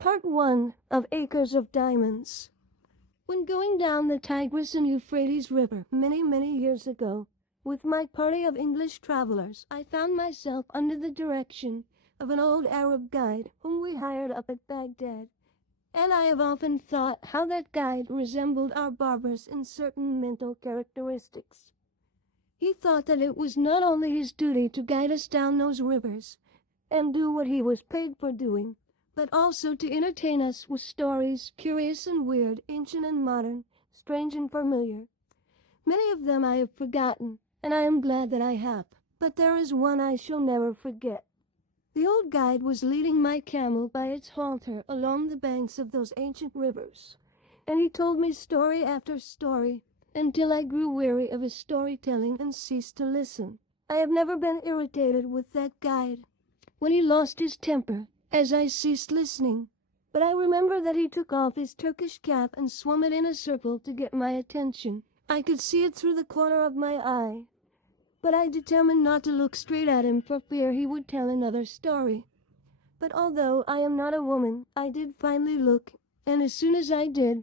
Part 1 of Acres of Diamonds. When going down the Tigris and Euphrates River many years ago, with my party of English travelers, I found myself under the direction of an old Arab guide whom we hired up at Baghdad, and I have often thought how that guide resembled our barbers in certain mental characteristics. He thought that it was not only his duty to guide us down those rivers and do what he was paid for doing, but also to entertain us with stories, curious and weird, ancient and modern, strange and familiar. Many of them I have forgotten, and I am glad that I have, but there is one I shall never forget. The old guide was leading my camel by its halter along the banks of those ancient rivers, and he told me story after story until I grew weary of his storytelling and ceased to listen. I have never been irritated with that guide when he lost his temper, as I ceased listening, but I remember that he took off his Turkish cap and swung it in a circle to get my attention. I could see it through the corner of my eye, but I determined not to look straight at him for fear he would tell another story. But although I am not a woman, I did finally look, and as soon as I did,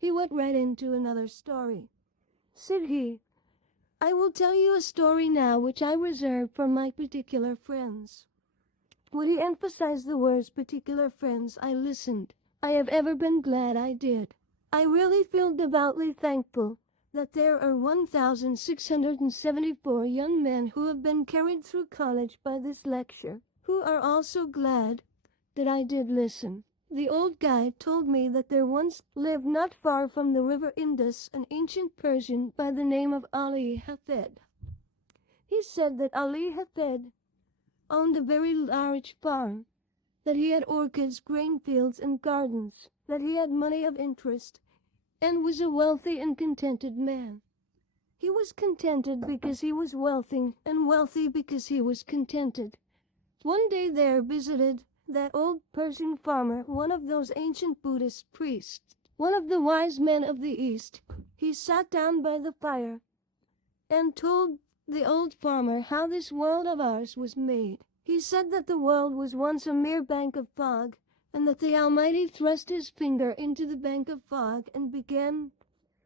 he went right into another story. Said he, "I will tell you a story now which I reserve for my particular friends." When he emphasized the words particular friends, I listened. I have ever been glad I did. I really feel devoutly thankful that there are 1,674 young men who have been carried through college by this lecture, who are also glad that I did listen. The old guide told me that there once lived not far from the river Indus an ancient Persian by the name of Ali Hafed. He said that Ali Hafed owned a very large farm, that he had orchards, grain fields, and gardens, that he had money of interest, and was a wealthy and contented man. He was contented because he was wealthy, and wealthy because he was contented. One day there visited that old Persian farmer one of those ancient Buddhist priests, one of the wise men of the East. He sat down by the fire and told the old farmer how this world of ours was made. He said that the world was once a mere bank of fog, and that the Almighty thrust his finger into the bank of fog and began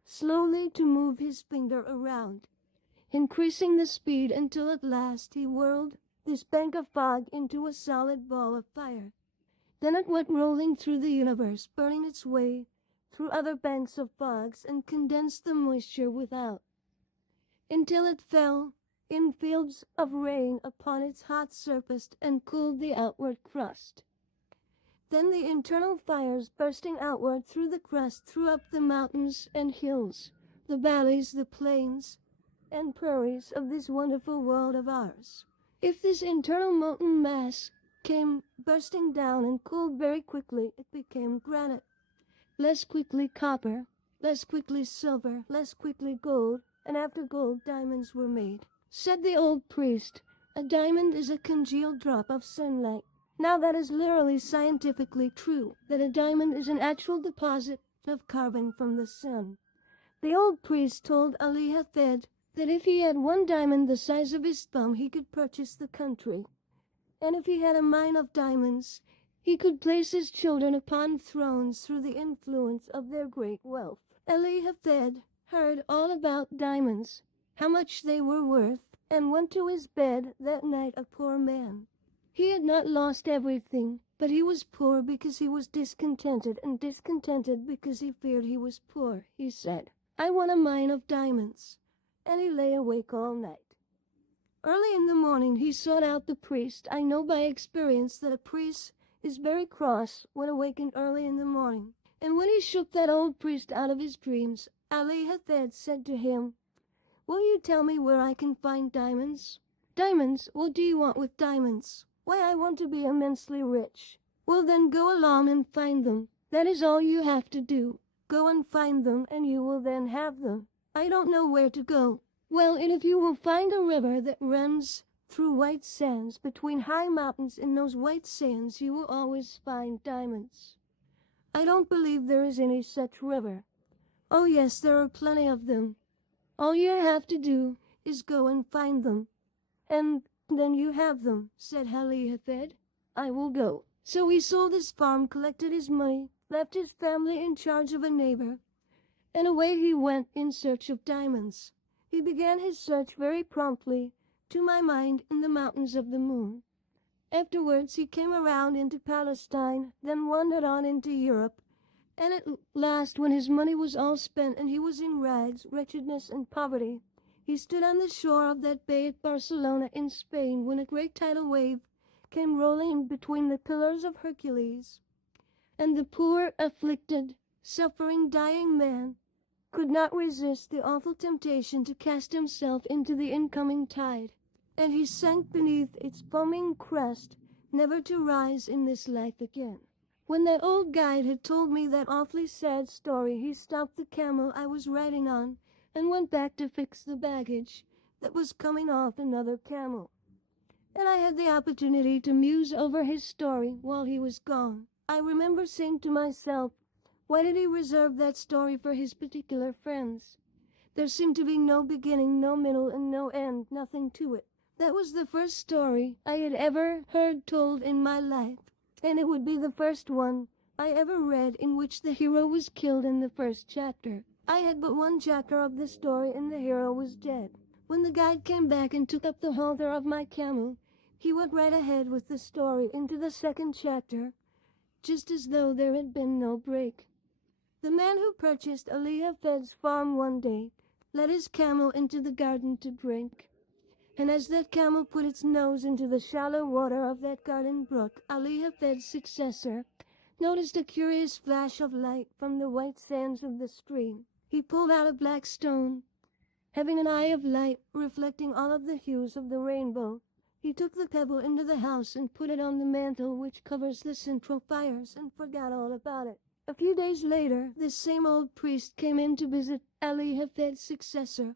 slowly to move his finger around, increasing the speed until at last he whirled this bank of fog into a solid ball of fire. Then it went rolling through the universe, burning its way through other banks of fogs and condensed the moisture without, until it fell in fields of rain upon its hot surface and cooled the outward crust. Then the internal fires bursting outward through the crust threw up the mountains and hills, the valleys, the plains, and prairies of this wonderful world of ours. If this internal molten mass came bursting down and cooled very quickly, it became granite, less quickly copper, less quickly silver, less quickly gold, and after gold diamonds were made. Said the old priest, a diamond is a congealed drop of sunlight. Now that is literally scientifically true, that a diamond is an actual deposit of carbon from the sun. The old priest told Ali Hafed that if he had one diamond the size of his thumb, he could purchase the country, and if he had a mine of diamonds, he could place his children upon thrones through the influence of their great wealth. Ali Hafed heard all about diamonds, how much they were worth, and went to his bed that night a poor man. He had not lost everything, but he was poor because he was discontented, and discontented because he feared he was poor. He said, "I want a mine of diamonds," and he lay awake all night. Early in the morning he sought out the priest. I know by experience that a priest is very cross when awakened early in the morning, and when he shook that old priest out of his dreams, Ali Hafed said to him, "Will you tell me where I can find diamonds?" "Diamonds? What do you want with diamonds?" "Why, I want to be immensely rich." "Well, then go along and find them. That is all you have to do. Go and find them, and you will then have them." "I don't know where to go." "Well, and if you will find a river that runs through white sands, between high mountains, in those white sands you will always find diamonds." "I don't believe there is any such river." "Oh yes, there are plenty of them. All you have to do is go and find them, and then you have them," said Ali Hafed. "I will go." So he sold his farm, collected his money, left his family in charge of a neighbor, and away he went in search of diamonds. He began his search very promptly, to my mind, in the mountains of the moon. Afterwards he came around into Palestine, then wandered on into Europe, and at last, when his money was all spent and he was in rags, wretchedness, and poverty, he stood on the shore of that bay at Barcelona in Spain when a great tidal wave came rolling between the pillars of Hercules, and the poor, afflicted, suffering, dying man could not resist the awful temptation to cast himself into the incoming tide, and he sank beneath its foaming crest, never to rise in this life again. When that old guide had told me that awfully sad story, he stopped the camel I was riding on and went back to fix the baggage that was coming off another camel, and I had the opportunity to muse over his story while he was gone. I remember saying to myself, why did he reserve that story for his particular friends? There seemed to be no beginning, no middle, and no end, nothing to it. That was the first story I had ever heard told in my life, and it would be the first one I ever read in which the hero was killed in the first chapter. I had but one chapter of the story, and the hero was dead. When the guide came back and took up the halter of my camel, he went right ahead with the story into the second chapter, just as though there had been no break. The man who purchased Ali Hafed's farm one day led his camel into the garden to drink, and as that camel put its nose into the shallow water of that garden brook, Ali Hafed's successor noticed a curious flash of light from the white sands of the stream. He pulled out a black stone, having an eye of light reflecting all of the hues of the rainbow. He took the pebble into the house and put it on the mantel which covers the central fires, and forgot all about it. A few days later, this same old priest came in to visit Ali Hafed's successor,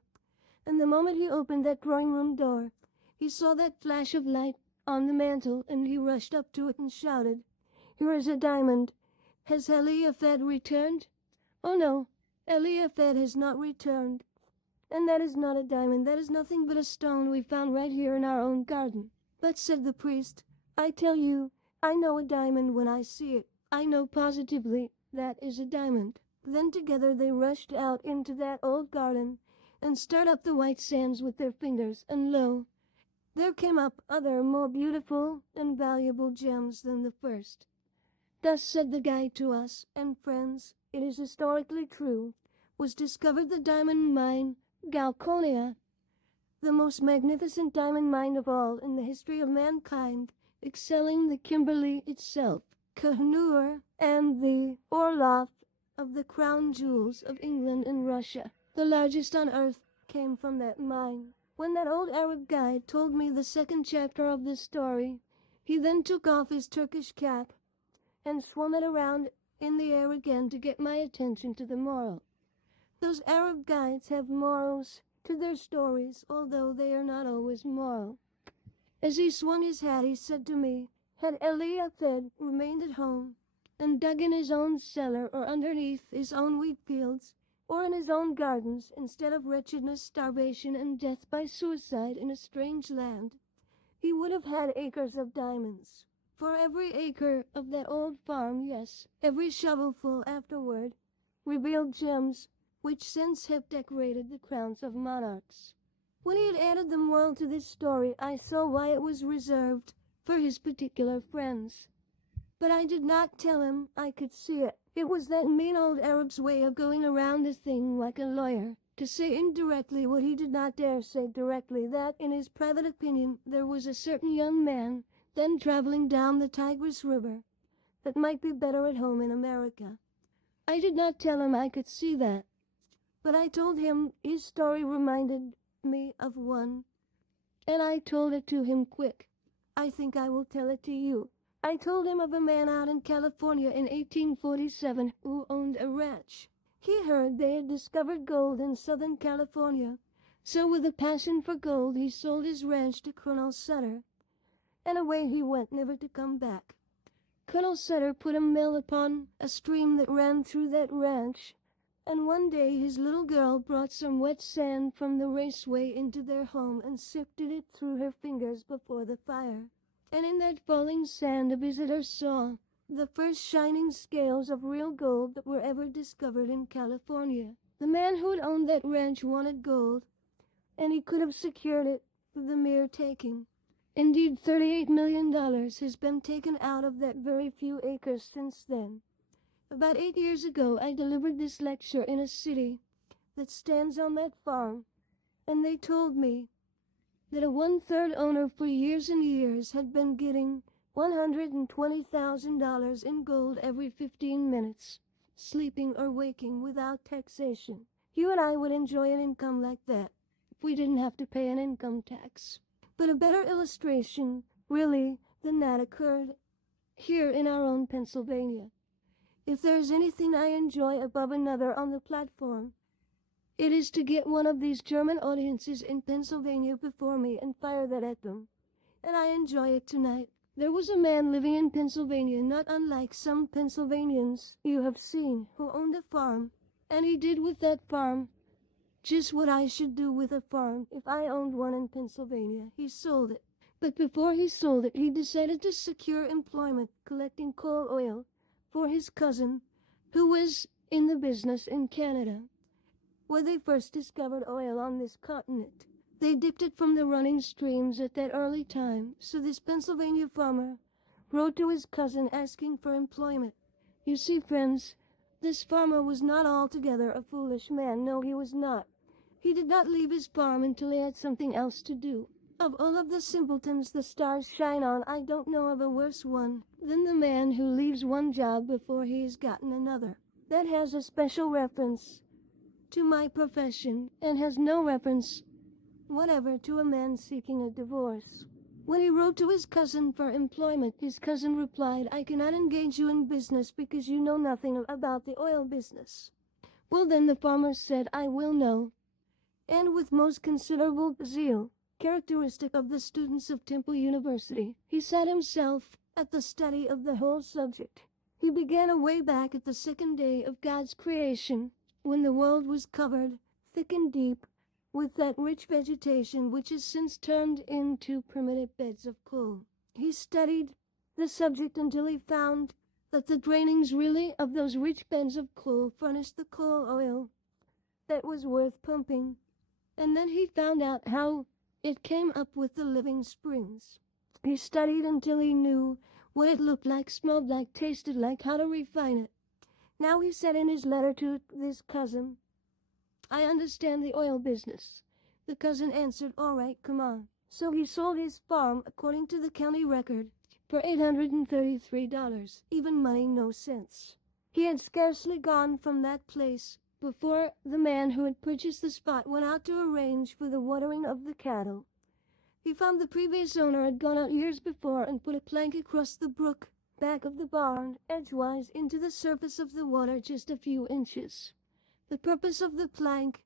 and the moment he opened that drawing-room door, he saw that flash of light on the mantel, and he rushed up to it and shouted, "Here is a diamond. Has Ali Hafed returned?" "Oh no, Ali Hafed has not returned. And that is not a diamond. That is nothing but a stone we found right here in our own garden." "But," said the priest, "I tell you, I know a diamond when I see it. I know positively that is a diamond." Then together they rushed out into that old garden and stirred up the white sands with their fingers, and lo, there came up other more beautiful and valuable gems than the first. Thus, said the guide to us and friends, it is historically true, was discovered the diamond mine Galconia, the most magnificent diamond mine of all in the history of mankind, excelling the Kimberley itself, Koh-i-Noor, and the Orloff of the crown jewels of England and Russia. The largest on earth came from that mine. When that old Arab guide told me the second chapter of this story, he then took off his Turkish cap and swung it around in the air again to get my attention to the moral. Those Arab guides have morals to their stories, although they are not always moral. As he swung his hat, he said to me, had Ali Hafed remained at home and dug in his own cellar or underneath his own wheat fields or in his own gardens, instead of wretchedness, starvation, and death by suicide in a strange land, he would have had acres of diamonds. For every acre of that old farm, yes, every shovelful afterward, revealed gems which since have decorated the crowns of monarchs. When he had added the moral to this story, I saw why it was reserved for his particular friends. But I did not tell him I could see it. It was that mean old Arab's way of going around the thing like a lawyer, to say indirectly what he did not dare say directly, that, in his private opinion, there was a certain young man then traveling down the Tigris River that might be better at home in America. I did not tell him I could see that, but I told him his story reminded me of one, and I told it to him quick. I think I will tell it to you. I told him of a man out in California in 1847 who owned a ranch. He heard they had discovered gold in Southern California, so with a passion for gold he sold his ranch to Colonel Sutter, and away he went, never to come back. Colonel Sutter put a mill upon a stream that ran through that ranch, and one day his little girl brought some wet sand from the raceway into their home and sifted it through her fingers before the fire. And in that falling sand a visitor saw the first shining scales of real gold that were ever discovered in California. The man who had owned that ranch wanted gold, and he could have secured it for the mere taking. Indeed, $38 million has been taken out of that very few acres since then. About 8 years ago, I delivered this lecture in a city that stands on that farm, and they told me that a one-third owner for years and years had been getting $120,000 in gold every 15 minutes, sleeping or waking without taxation. You and I would enjoy an income like that if we didn't have to pay an income tax. But a better illustration, really, than that occurred here in our own Pennsylvania. If there is anything I enjoy above another on the platform, it is to get one of these German audiences in Pennsylvania before me and fire that at them. And I enjoy it tonight. There was a man living in Pennsylvania, not unlike some Pennsylvanians you have seen, who owned a farm, and he did with that farm just what I should do with a farm if I owned one in Pennsylvania. He sold it. But before he sold it, he decided to secure employment collecting coal oil for his cousin, who was in the business in Canada, where they first discovered oil on this continent. They dipped it from the running streams at that early time, so this Pennsylvania farmer wrote to his cousin asking for employment. You see, friends, this farmer was not altogether a foolish man. No, he was not. He did not leave his farm until he had something else to do. Of all of the simpletons the stars shine on, I don't know of a worse one than the man who leaves one job before he has gotten another. That has a special reference to my profession and has no reference whatever to a man seeking a divorce. When he wrote to his cousin for employment, his cousin replied, I cannot engage you in business because you know nothing about the oil business. Well, then the farmer said, I will know. And with most considerable zeal, characteristic of the students of Temple University, he set himself at the study of the whole subject. He began away back at the second day of God's creation, when the world was covered, thick and deep, with that rich vegetation which has since turned into primitive beds of coal. He studied the subject until he found that the drainings really of those rich beds of coal furnished the coal oil that was worth pumping. And then he found out how it came up with the living springs. He studied until he knew what it looked like, smelled like, tasted like, how to refine it. Now he said in his letter to this cousin, I understand the oil business. The cousin answered, all right, come on. So he sold his farm, according to the county record, for $833, even money no sense. He had scarcely gone from that place before the man who had purchased the spot went out to arrange for the watering of the cattle. He found the previous owner had gone out years before and put a plank across the brook back of the barn, edgewise into the surface of the water just a few inches. The purpose of the plank,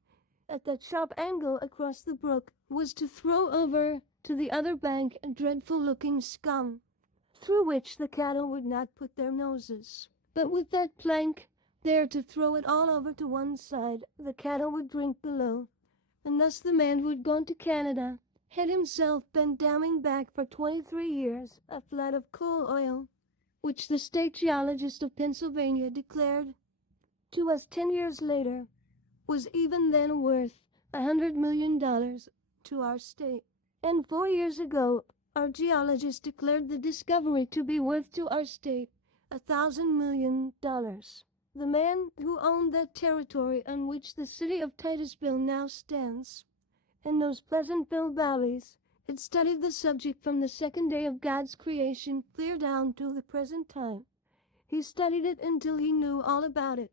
at that sharp angle across the brook, was to throw over to the other bank a dreadful-looking scum, through which the cattle would not put their noses. But with that plank there to throw it all over to one side, the cattle would drink below, and thus the man who had gone to Canada had himself been damming back for 23 years a flood of coal oil, which the state geologist of Pennsylvania declared to us 10 years later was even then worth $100 million to our state. And 4 years ago, our geologist declared the discovery to be worth to our state $1,000 million. The man who owned that territory on which the city of Titusville now stands, and those Pleasantville valleys, had studied the subject from the second day of God's creation clear down to the present time. He studied it until he knew all about it,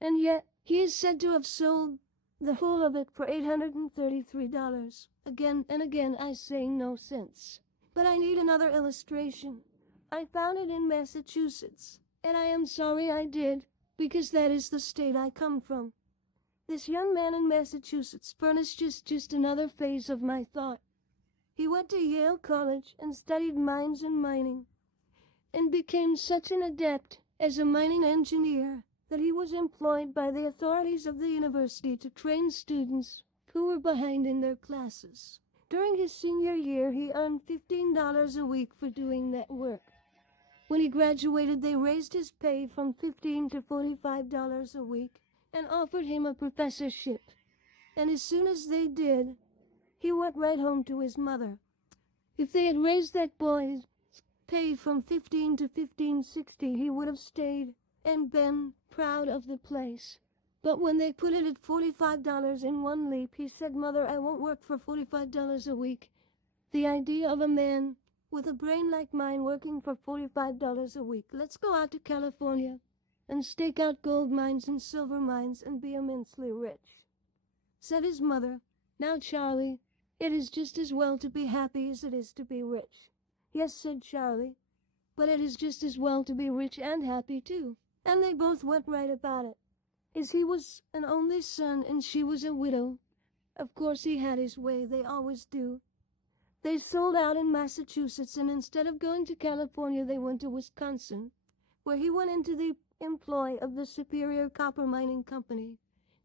and yet he is said to have sold the whole of it for $833. Again and again I say no sense. But I need another illustration. I found it in Massachusetts, and I am sorry I did, because that is the state I come from. This young man in Massachusetts furnished just another phase of my thought. He went to Yale College and studied mines and mining, and became such an adept as a mining engineer that he was employed by the authorities of the university to train students who were behind in their classes. During his senior year, he earned $15 a week for doing that work. When he graduated, they raised his pay from $15 to $45 a week and offered him a professorship. And as soon as they did, he went right home to his mother. If they had raised that boy's pay from 15 to 15.60, he would have stayed and been proud of the place. But when they put it at $45 in one leap, he said, "Mother, I won't work for $45 a week." The idea of a man with a brain like mine working for $45 a week. Let's go out to California and stake out gold mines and silver mines and be immensely rich, said his mother. Now, Charlie, it is just as well to be happy as it is to be rich. Yes, said Charlie, but it is just as well to be rich and happy too. And they both went right about it. As he was an only son and she was a widow, of course he had his way, they always do. They sold out in Massachusetts, and instead of going to California, they went to Wisconsin, where he went into the employ of the Superior Copper Mining Company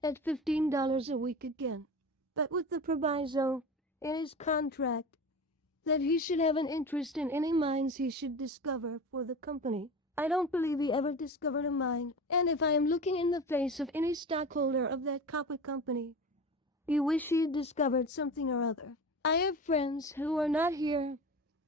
at $15 a week again, but with the proviso in his contract that he should have an interest in any mines he should discover for the company. I don't believe he ever discovered a mine, and if I am looking in the face of any stockholder of that copper company, you wish he had discovered something or other. I have friends who are not here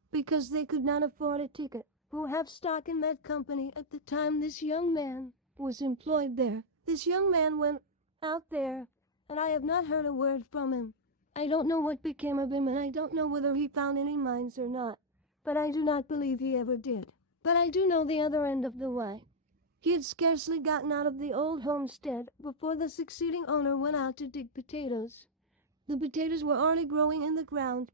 because they could not afford a ticket, who have stock in that company at the time this young man was employed there. This young man went out there, and I have not heard a word from him. I don't know what became of him, and I don't know whether he found any mines or not, but I do not believe he ever did. But I do know the other end of the why. He had scarcely gotten out of the old homestead before the succeeding owner went out to dig potatoes. The potatoes were already growing in the ground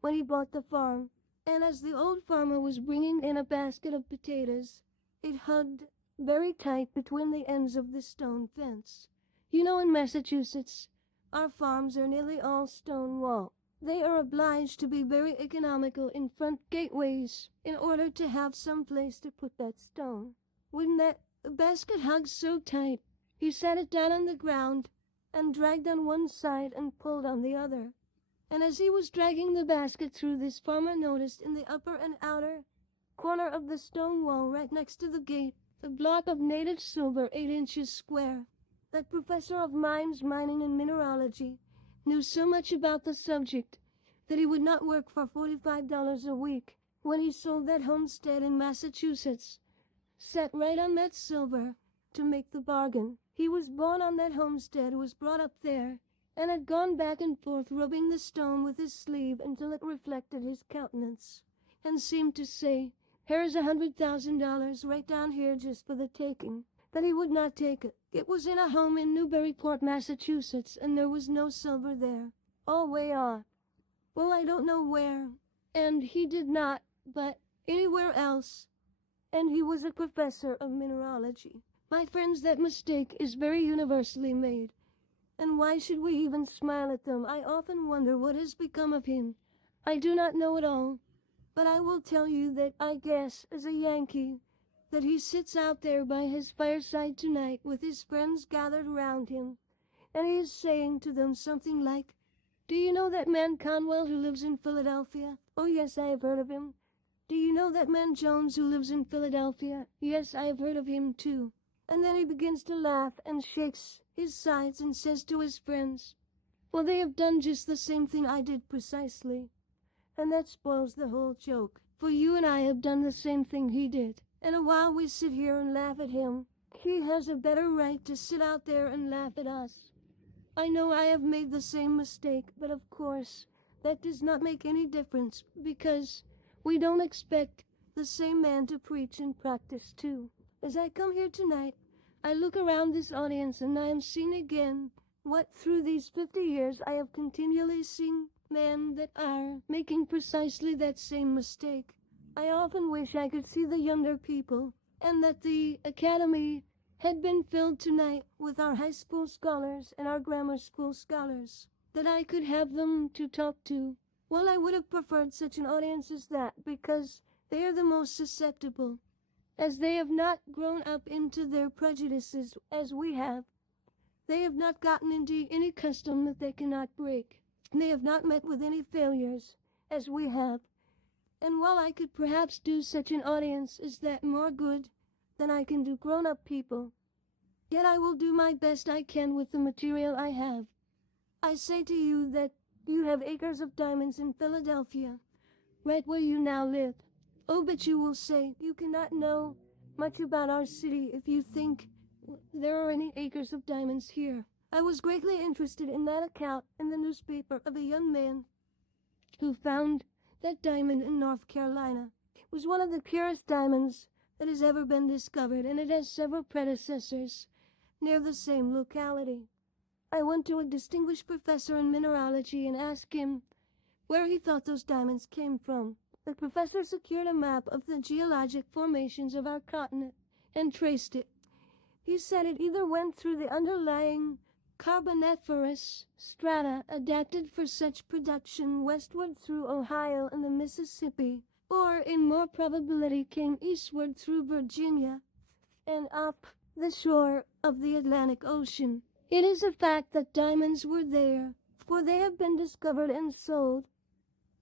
when he bought the farm, and as the old farmer was bringing in a basket of potatoes, it hugged very tight between the ends of the stone fence. You know, in Massachusetts, our farms are nearly all stone wall. They are obliged to be very economical in front gateways in order to have some place to put that stone. When that basket hugged so tight, he sat it down on the ground and dragged on one side and pulled on the other. And as he was dragging the basket through, this farmer noticed in the upper and outer corner of the stone wall right next to the gate a block of native silver 8 inches square. That professor of mines, mining, and mineralogy knew so much about the subject that he would not work for $45 a week when he sold that homestead in Massachusetts. Sat right on that silver to make the bargain. He was born on that homestead, was brought up there, and had gone back and forth rubbing the stone with his sleeve until it reflected his countenance, and seemed to say, "Here's $100,000 right down here just for the taking." But he would not take it. It was in a home in Newburyport, Massachusetts, and there was no silver there. All way off. Well, I don't know where, and he did not, but anywhere else, and he was a professor of mineralogy. My friends, that mistake is very universally made, and why should we even smile at them? I often wonder what has become of him. I do not know at all, but I will tell you that I guess, as a Yankee, that he sits out there by his fireside tonight with his friends gathered around him, and he is saying to them something like, "Do you know that man Conwell who lives in Philadelphia? Oh, yes, I have heard of him. Do you know that man Jones who lives in Philadelphia? Yes, I have heard of him too." And then he begins to laugh and shakes his sides and says to his friends, "Well, they have done just the same thing I did precisely." And that spoils the whole joke, for you and I have done the same thing he did. And while we sit here and laugh at him, he has a better right to sit out there and laugh at us. I know I have made the same mistake, but of course that does not make any difference, because we don't expect the same man to preach and practice too. As I come here tonight, I look around this audience and I am seeing again what through these 50 years I have continually seen men that are making precisely that same mistake. I often wish I could see the younger people, and that the academy had been filled tonight with our high school scholars and our grammar school scholars, that I could have them to talk to. Well, I would have preferred such an audience as that, because they are the most susceptible, as they have not grown up into their prejudices as we have. They have not gotten into any custom that they cannot break. may have not met with any failures, as we have, and while I could perhaps do such an audience as that more good than I can do grown-up people, yet I will do my best I can with the material I have. I say to you that you have acres of diamonds in Philadelphia, right where you now live. Oh, but you will say, you cannot know much about our city if you think there are any acres of diamonds here. I was greatly interested in that account in the newspaper of a young man who found that diamond in North Carolina. It was one of the purest diamonds that has ever been discovered, and it has several predecessors near the same locality. I went to a distinguished professor in mineralogy and asked him where he thought those diamonds came from. The professor secured a map of the geologic formations of our continent and traced it. He said it either went through the underlying Carboniferous strata adapted for such production westward through Ohio and the Mississippi, or in more probability came eastward through Virginia and up the shore of the Atlantic Ocean. It is a fact that diamonds were there, for they have been discovered and sold,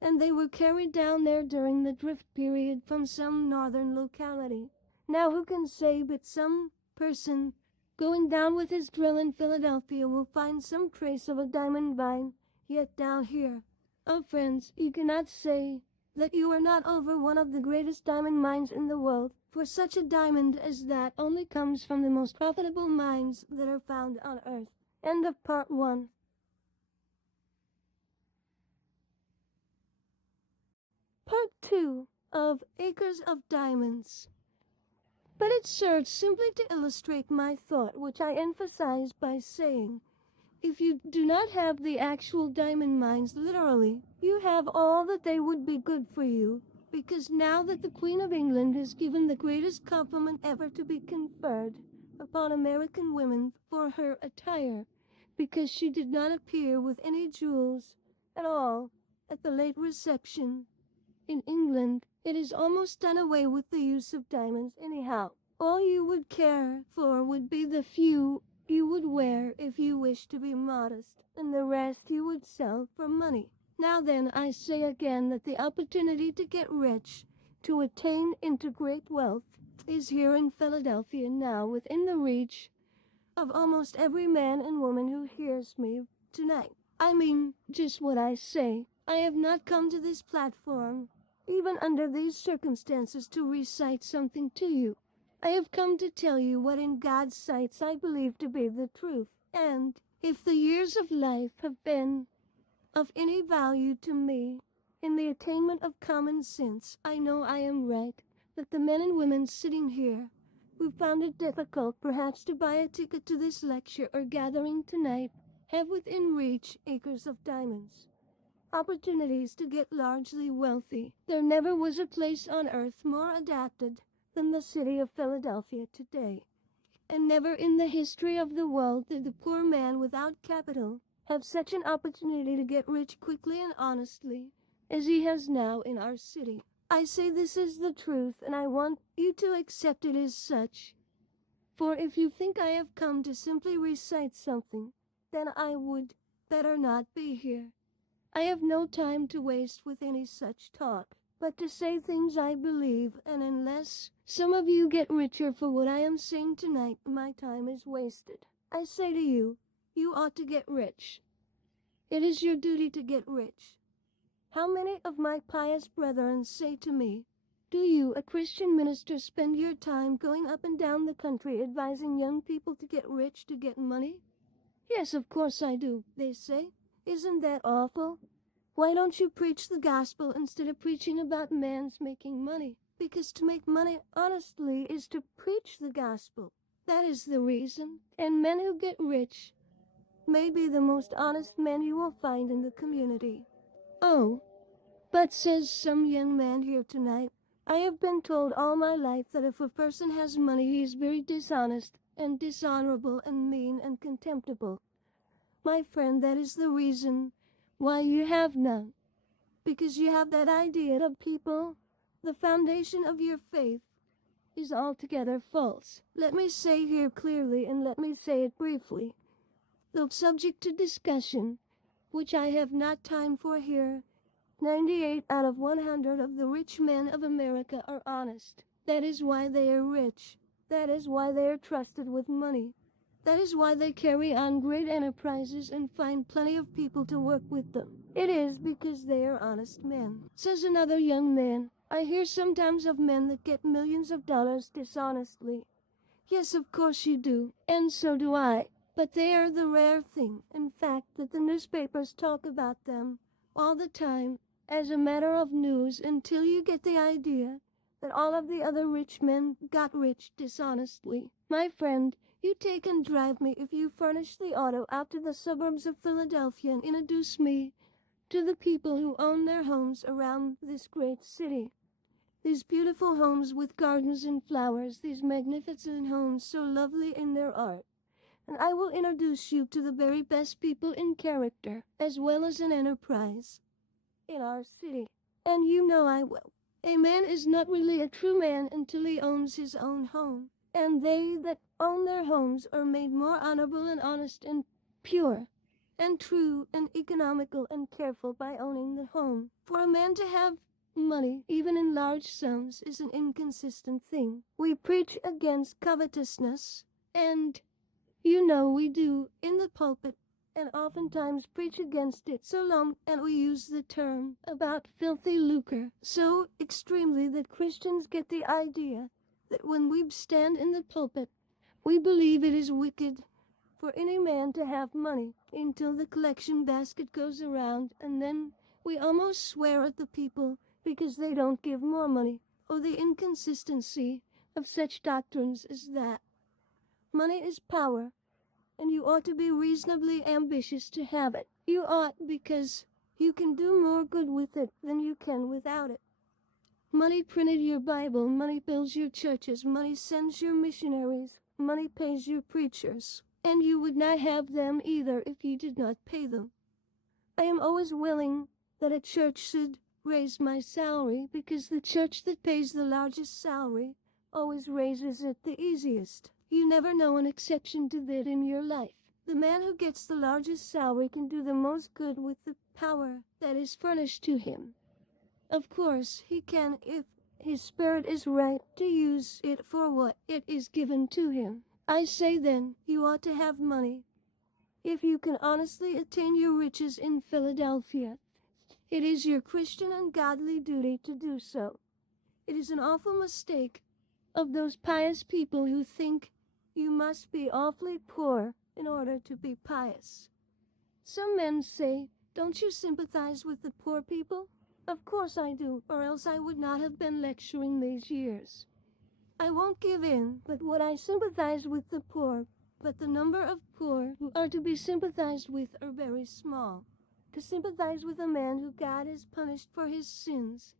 and they were carried down there during the drift period from some northern locality. Now who can say but some person going down with his drill in Philadelphia will find some trace of a diamond mine yet down here. Oh, friends, you cannot say that you are not over one of the greatest diamond mines in the world, for such a diamond as that only comes from the most profitable mines that are found on earth. End of part 1. Part 2 of Acres of Diamonds. But it serves simply to illustrate my thought, which I emphasize by saying, if you do not have the actual diamond mines literally, you have all that they would be good for you, because now that the Queen of England has given the greatest compliment ever to be conferred upon American women for her attire, because she did not appear with any jewels at all at the late reception in England, it is almost done away with the use of diamonds anyhow. All you would care for would be the few you would wear if you wished to be modest, and the rest you would sell for money. Now then, I say again that the opportunity to get rich, to attain into great wealth, is here in Philadelphia now, within the reach of almost every man and woman who hears me tonight. I mean just what I say. I have not come to this platform, even under these circumstances, to recite something to you. I have come to tell you what in God's sights I believe to be the truth. And if the years of life have been of any value to me in the attainment of common sense, I know I am right, that the men and women sitting here who found it difficult perhaps to buy a ticket to this lecture or gathering tonight have within reach acres of diamonds. Opportunities to get largely wealthy. There never was a place on earth more adapted than the city of Philadelphia today. And never in the history of the world did the poor man without capital have such an opportunity to get rich quickly and honestly as he has now in our city. I say this is the truth, and I want you to accept it as such. For if you think I have come to simply recite something, then I would better not be here. I have no time to waste with any such talk, but to say things I believe, and unless some of you get richer for what I am saying tonight, my time is wasted. I say to you, you ought to get rich. It is your duty to get rich. How many of my pious brethren say to me, do you, a Christian minister, spend your time going up and down the country advising young people to get rich, to get money? Yes, of course I do, they say. Isn't that awful? Why don't you preach the gospel instead of preaching about man's making money? Because to make money honestly is to preach the gospel. That is the reason. And men who get rich may be the most honest men you will find in the community. Oh, but says some young man here tonight, I have been told all my life that if a person has money he is very dishonest and dishonorable and mean and contemptible. My friend, that is the reason why you have none. Because you have that idea of people, the foundation of your faith is altogether false. Let me say here clearly, and let me say it briefly, though subject to discussion, which I have not time for here. 98 out of 100 of the rich men of America are honest. That is why they are rich. That is why they are trusted with money. That is why they carry on great enterprises and find plenty of people to work with them. It is because they are honest men. Says another young man, I hear sometimes of men that get millions of dollars dishonestly. Yes, of course you do, and so do I. But they are the rare thing, in fact, that the newspapers talk about them all the time as a matter of news until you get the idea that all of the other rich men got rich dishonestly. My friend, you take and drive me if you furnish the auto out to the suburbs of Philadelphia and introduce me to the people who own their homes around this great city. These beautiful homes with gardens and flowers, these magnificent homes so lovely in their art. And I will introduce you to the very best people in character, as well as in enterprise, in our city. And you know I will. A man is not really a true man until he owns his own home. And they that own their homes are made more honorable and honest and pure and true and economical and careful by owning the home. For a man to have money, even in large sums, is an inconsistent thing. We preach against covetousness, and you know we do in the pulpit, and oftentimes preach against it so long, and we use the term about filthy lucre so extremely that Christians get the idea that when we stand in the pulpit, we believe it is wicked for any man to have money until the collection basket goes around, and then we almost swear at the people because they don't give more money. Oh, the inconsistency of such doctrines as that. Money is power, and you ought to be reasonably ambitious to have it. You ought, because you can do more good with it than you can without it. Money printed your Bible, money builds your churches, money sends your missionaries, money pays your preachers, and you would not have them either if you did not pay them. I am always willing that a church should raise my salary, because the church that pays the largest salary always raises it the easiest. You never know an exception to that in your life. The man who gets the largest salary can do the most good with the power that is furnished to him. Of course, he can, if his spirit is right, to use it for what it is given to him. I say then, you ought to have money. If you can honestly attain your riches in Philadelphia, it is your Christian and godly duty to do so. It is an awful mistake of those pious people who think you must be awfully poor in order to be pious. Some men say, don't you sympathize with the poor people? Of course I do, or else I would not have been lecturing these years. I won't give in, but would I sympathize with the poor, but the number of poor who are to be sympathized with are very small. To sympathize with a man who God has punished for his sins,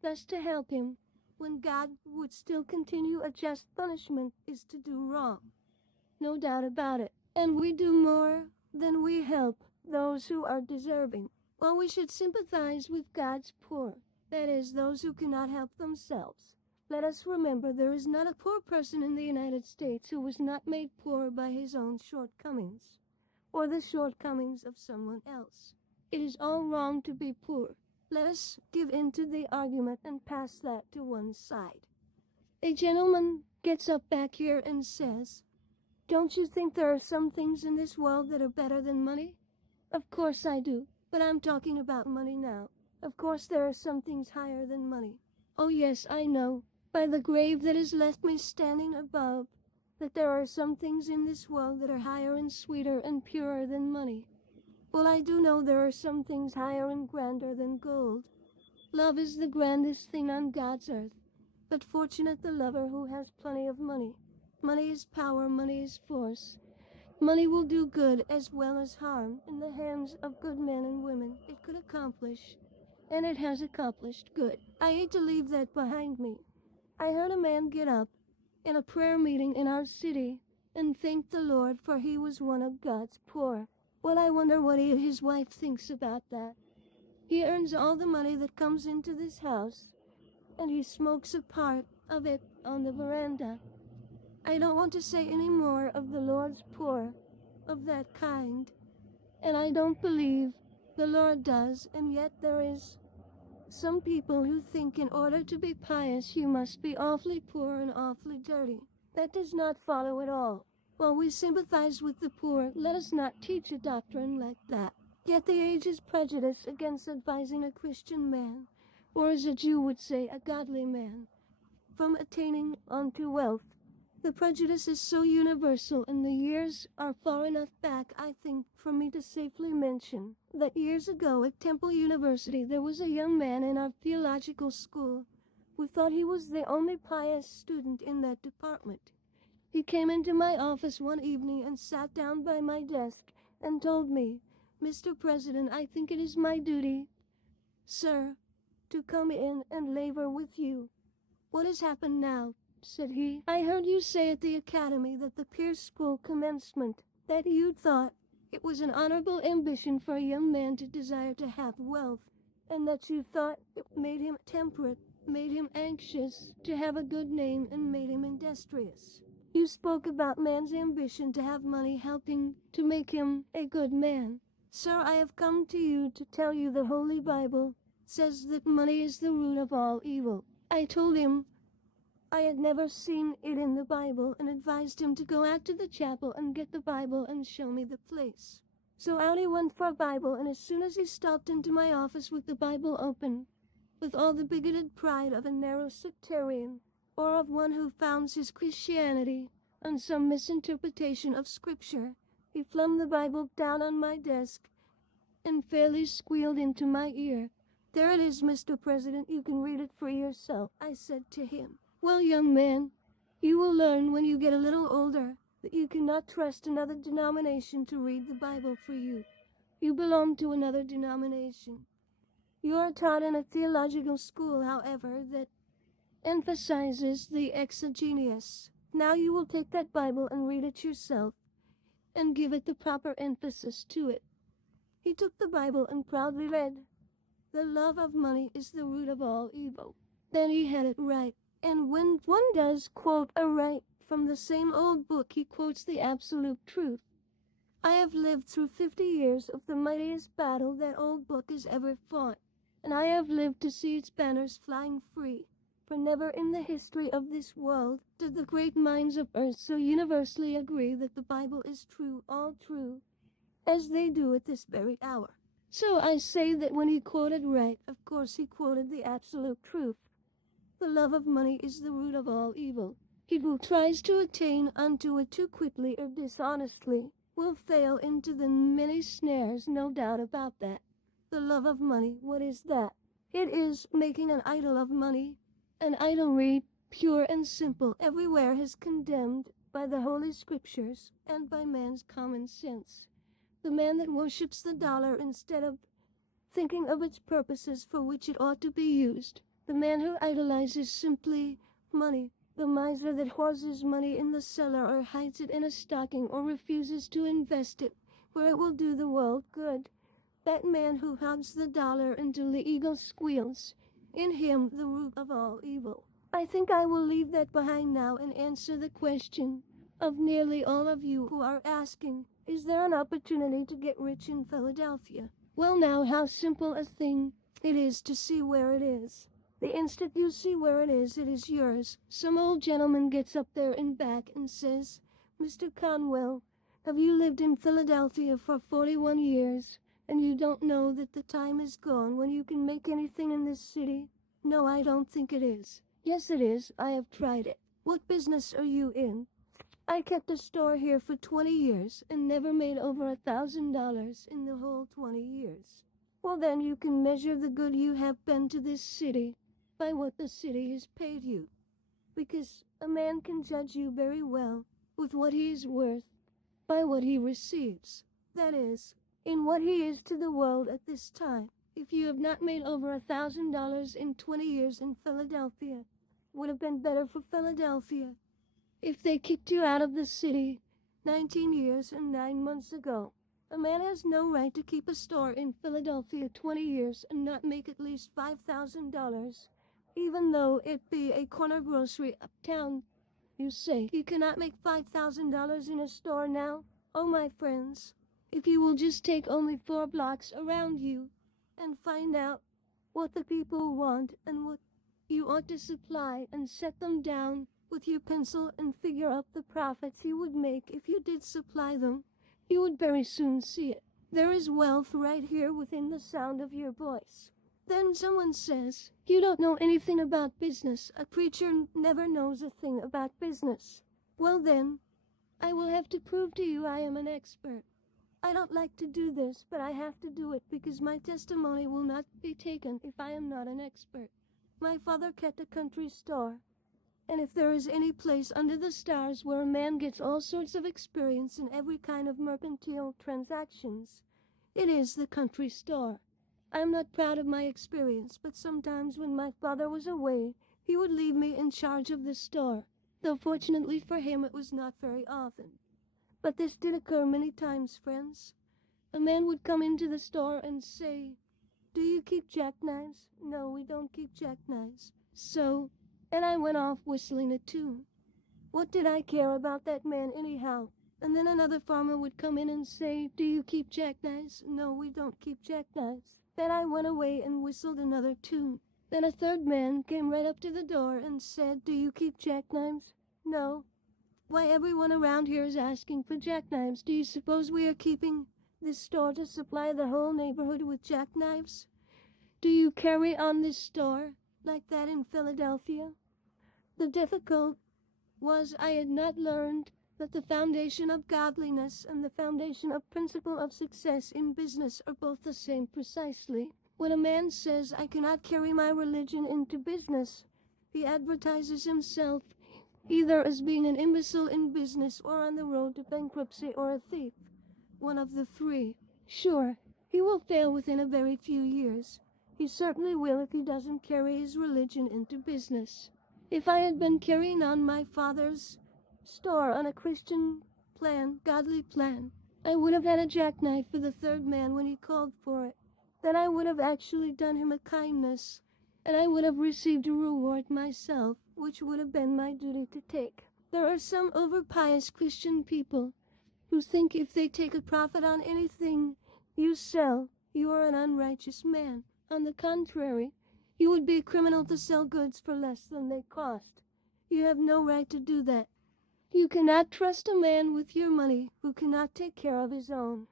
thus to help him when God would still continue a just punishment, is to do wrong. No doubt about it. And we do more than we help those who are deserving. Well, we should sympathize with God's poor, that is, those who cannot help themselves. Let us remember there is not a poor person in the United States who was not made poor by his own shortcomings, or the shortcomings of someone else. It is all wrong to be poor. Let us give in to the argument and pass that to one side. A gentleman gets up back here and says, don't you think there are some things in this world that are better than money? Of course I do, but I'm talking about money now. Of course there are some things higher than money. Oh yes, I know, by the grave that has left me standing above, that there are some things in this world that are higher and sweeter and purer than money. Well, I do know there are some things higher and grander than gold. Love is the grandest thing on God's earth, but fortunate the lover who has plenty of money. Money is power, money is force. Money will do good as well as harm in the hands of good men and women. It could accomplish, and it has accomplished good. I hate to leave that behind me. I heard a man get up in a prayer meeting in our city and thank the Lord for he was one of God's poor. Well, I wonder what his wife thinks about that. He earns all the money that comes into this house, and he smokes a part of it on the veranda. I don't want to say any more of the Lord's poor of that kind, and I don't believe The Lord does, and yet there is some people who think in order to be pious you must be awfully poor and awfully dirty. That does not follow at all. While we sympathize with the poor, let us not teach a doctrine like that. Yet the age is prejudiced against advising a Christian man, or as a Jew would say, a godly man, from attaining unto wealth. The prejudice is so universal, and the years are far enough back, I think, for me to safely mention that years ago at Temple University there was a young man in our theological school who thought he was the only pious student in that department. He came into my office one evening and sat down by my desk and told me, "Mr. President, I think it is my duty, sir, to come in and labor with you." "What has happened now?" said he. "I heard you say at the academy that the Pierce School commencement that you thought it was an honorable ambition for a young man to desire to have wealth, and that you thought it made him temperate, made him anxious to have a good name, and made him industrious. You spoke about man's ambition to have money helping to make him a good man. Sir, I have come to you to tell you the Holy Bible says that money is the root of all evil." I told him I had never seen it in the Bible and advised him to go out to the chapel and get the Bible and show me the place. So out he went for a Bible, and as soon as he stopped into my office with the Bible open, with all the bigoted pride of a narrow sectarian, or of one who founds his Christianity on some misinterpretation of Scripture, he flung the Bible down on my desk and fairly squealed into my ear. "There it is, Mr. President, you can read it for yourself," I said to him. "Well, young man, you will learn when you get a little older that you cannot trust another denomination to read the Bible for you. You belong to another denomination. You are taught in a theological school, however, that emphasizes the exegesis. Now you will take that Bible and read it yourself, and give it the proper emphasis to it." He took the Bible and proudly read, "The love of money is the root of all evil." Then he had it right. And when one does quote aright from the same old book, he quotes the absolute truth. I have lived through 50 years of the mightiest battle that old book has ever fought, and I have lived to see its banners flying free. For never in the history of this world did the great minds of earth so universally agree that the Bible is true, all true, as they do at this very hour. So I say that when he quoted right, of course he quoted the absolute truth. The love of money is the root of all evil. He who tries to attain unto it too quickly or dishonestly will fail into the many snares, no doubt about that. The love of money, what is that? It is making an idol of money. An idolatry, pure and simple, everywhere is condemned by the Holy Scriptures and by man's common sense. The man that worships the dollar instead of thinking of its purposes for which it ought to be used, the man who idolizes simply money, the miser that hoards his money in the cellar or hides it in a stocking or refuses to invest it where it will do the world good, that man who hogs the dollar until the eagle squeals, in him the root of all evil. I think I will leave that behind now and answer the question of nearly all of you who are asking, is there an opportunity to get rich in Philadelphia? Well now, how simple a thing it is to see where it is. The instant you see where it is yours. Some old gentleman gets up there in back and says, "Mr. Conwell, have you lived in Philadelphia for 41 years, and you don't know that the time is gone when you can make anything in this city?" No, I don't think it is. Yes, it is. I have tried it. What business are you in? I kept a store here for 20 years and never made over $1,000 in the whole 20 years. Well, then you can measure the good you have been to this city by what the city has paid you, because a man can judge you very well with what he is worth by what he receives. That is, in what he is to the world at this time. If you have not made over $1,000 in 20 years in Philadelphia, would have been better for Philadelphia if they kicked you out of the city 19 years and 9 months ago. A man has no right to keep a store in Philadelphia 20 years and not make at least $5,000, even though it be a corner grocery uptown. You say you cannot make $5,000 in a store now? Oh, my friends, If you will just take only 4 blocks around you and find out what the people want and what you ought to supply and set them down with your pencil and figure out the profits you would make if you did supply them, you would very soon see it. There is wealth right here within the sound of your voice. Then someone says, "You don't know anything about business. A preacher never knows a thing about business." Well then, I will have to prove to you I am an expert. I don't like to do this, but I have to do it because my testimony will not be taken if I am not an expert. My father kept a country store, and if there is any place under the stars where a man gets all sorts of experience in every kind of mercantile transactions, it is the country store. I am not proud of my experience, but sometimes when my father was away, he would leave me in charge of the store, though fortunately for him it was not very often. But this did occur many times, friends. A man would come into the store and say, "Do you keep jackknives?" "No, we don't keep jackknives." So, and I went off whistling a tune. What did I care about that man anyhow? And then another farmer would come in and say, "Do you keep jackknives?" "No, we don't keep jackknives." Then I went away and whistled another tune. Then a third man came right up to the door and said, "Do you keep jackknives?" "No." "Why, everyone around here is asking for jackknives. Do you suppose we are keeping this store to supply the whole neighborhood with jackknives? Do you carry on this store like that in Philadelphia?" The difficult was I had not learned that the foundation of godliness and the foundation of principle of success in business are both the same precisely. When a man says, "I cannot carry my religion into business," he advertises himself either as being an imbecile in business or on the road to bankruptcy or a thief. One of the three. Sure, he will fail within a very few years. He certainly will if he doesn't carry his religion into business. If I had been carrying on my father's store on a Christian plan, godly plan, I would have had a jackknife for the third man when he called for it. Then I would have actually done him a kindness, and I would have received a reward myself, which would have been my duty to take. There are some over-pious Christian people who think if they take a profit on anything you sell, you are an unrighteous man. On the contrary, you would be a criminal to sell goods for less than they cost. You have no right to do that. You cannot trust a man with your money who cannot take care of his own.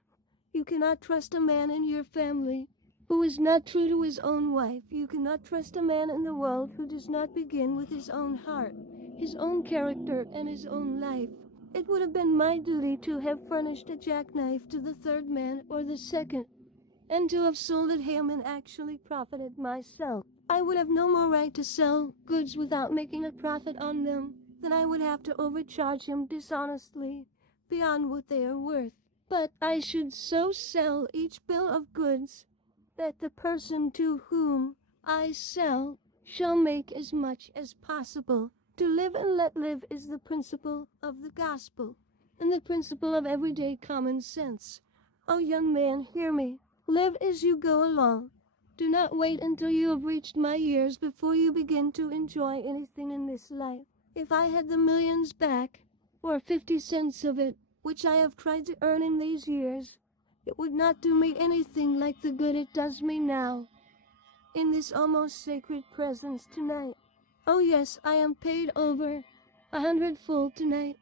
You cannot trust a man in your family who is not true to his own wife. You cannot trust a man in the world who does not begin with his own heart, his own character, and his own life. It would have been my duty to have furnished a jackknife to the third man or the second, and to have sold at him and actually profited myself. I would have no more right to sell goods without making a profit on them than I would have to overcharge him dishonestly beyond what they are worth. But I should so sell each bill of goods that the person to whom I sell shall make as much as possible. To live and let live is the principle of the gospel, and the principle of everyday common sense. Oh, young man, hear me. Live as you go along. Do not wait until you have reached my years before you begin to enjoy anything in this life. If I had the millions back, or 50 cents of it, which I have tried to earn in these years, it would not do me anything like the good it does me now, in this almost sacred presence tonight. Oh yes, I am paid over 100-fold tonight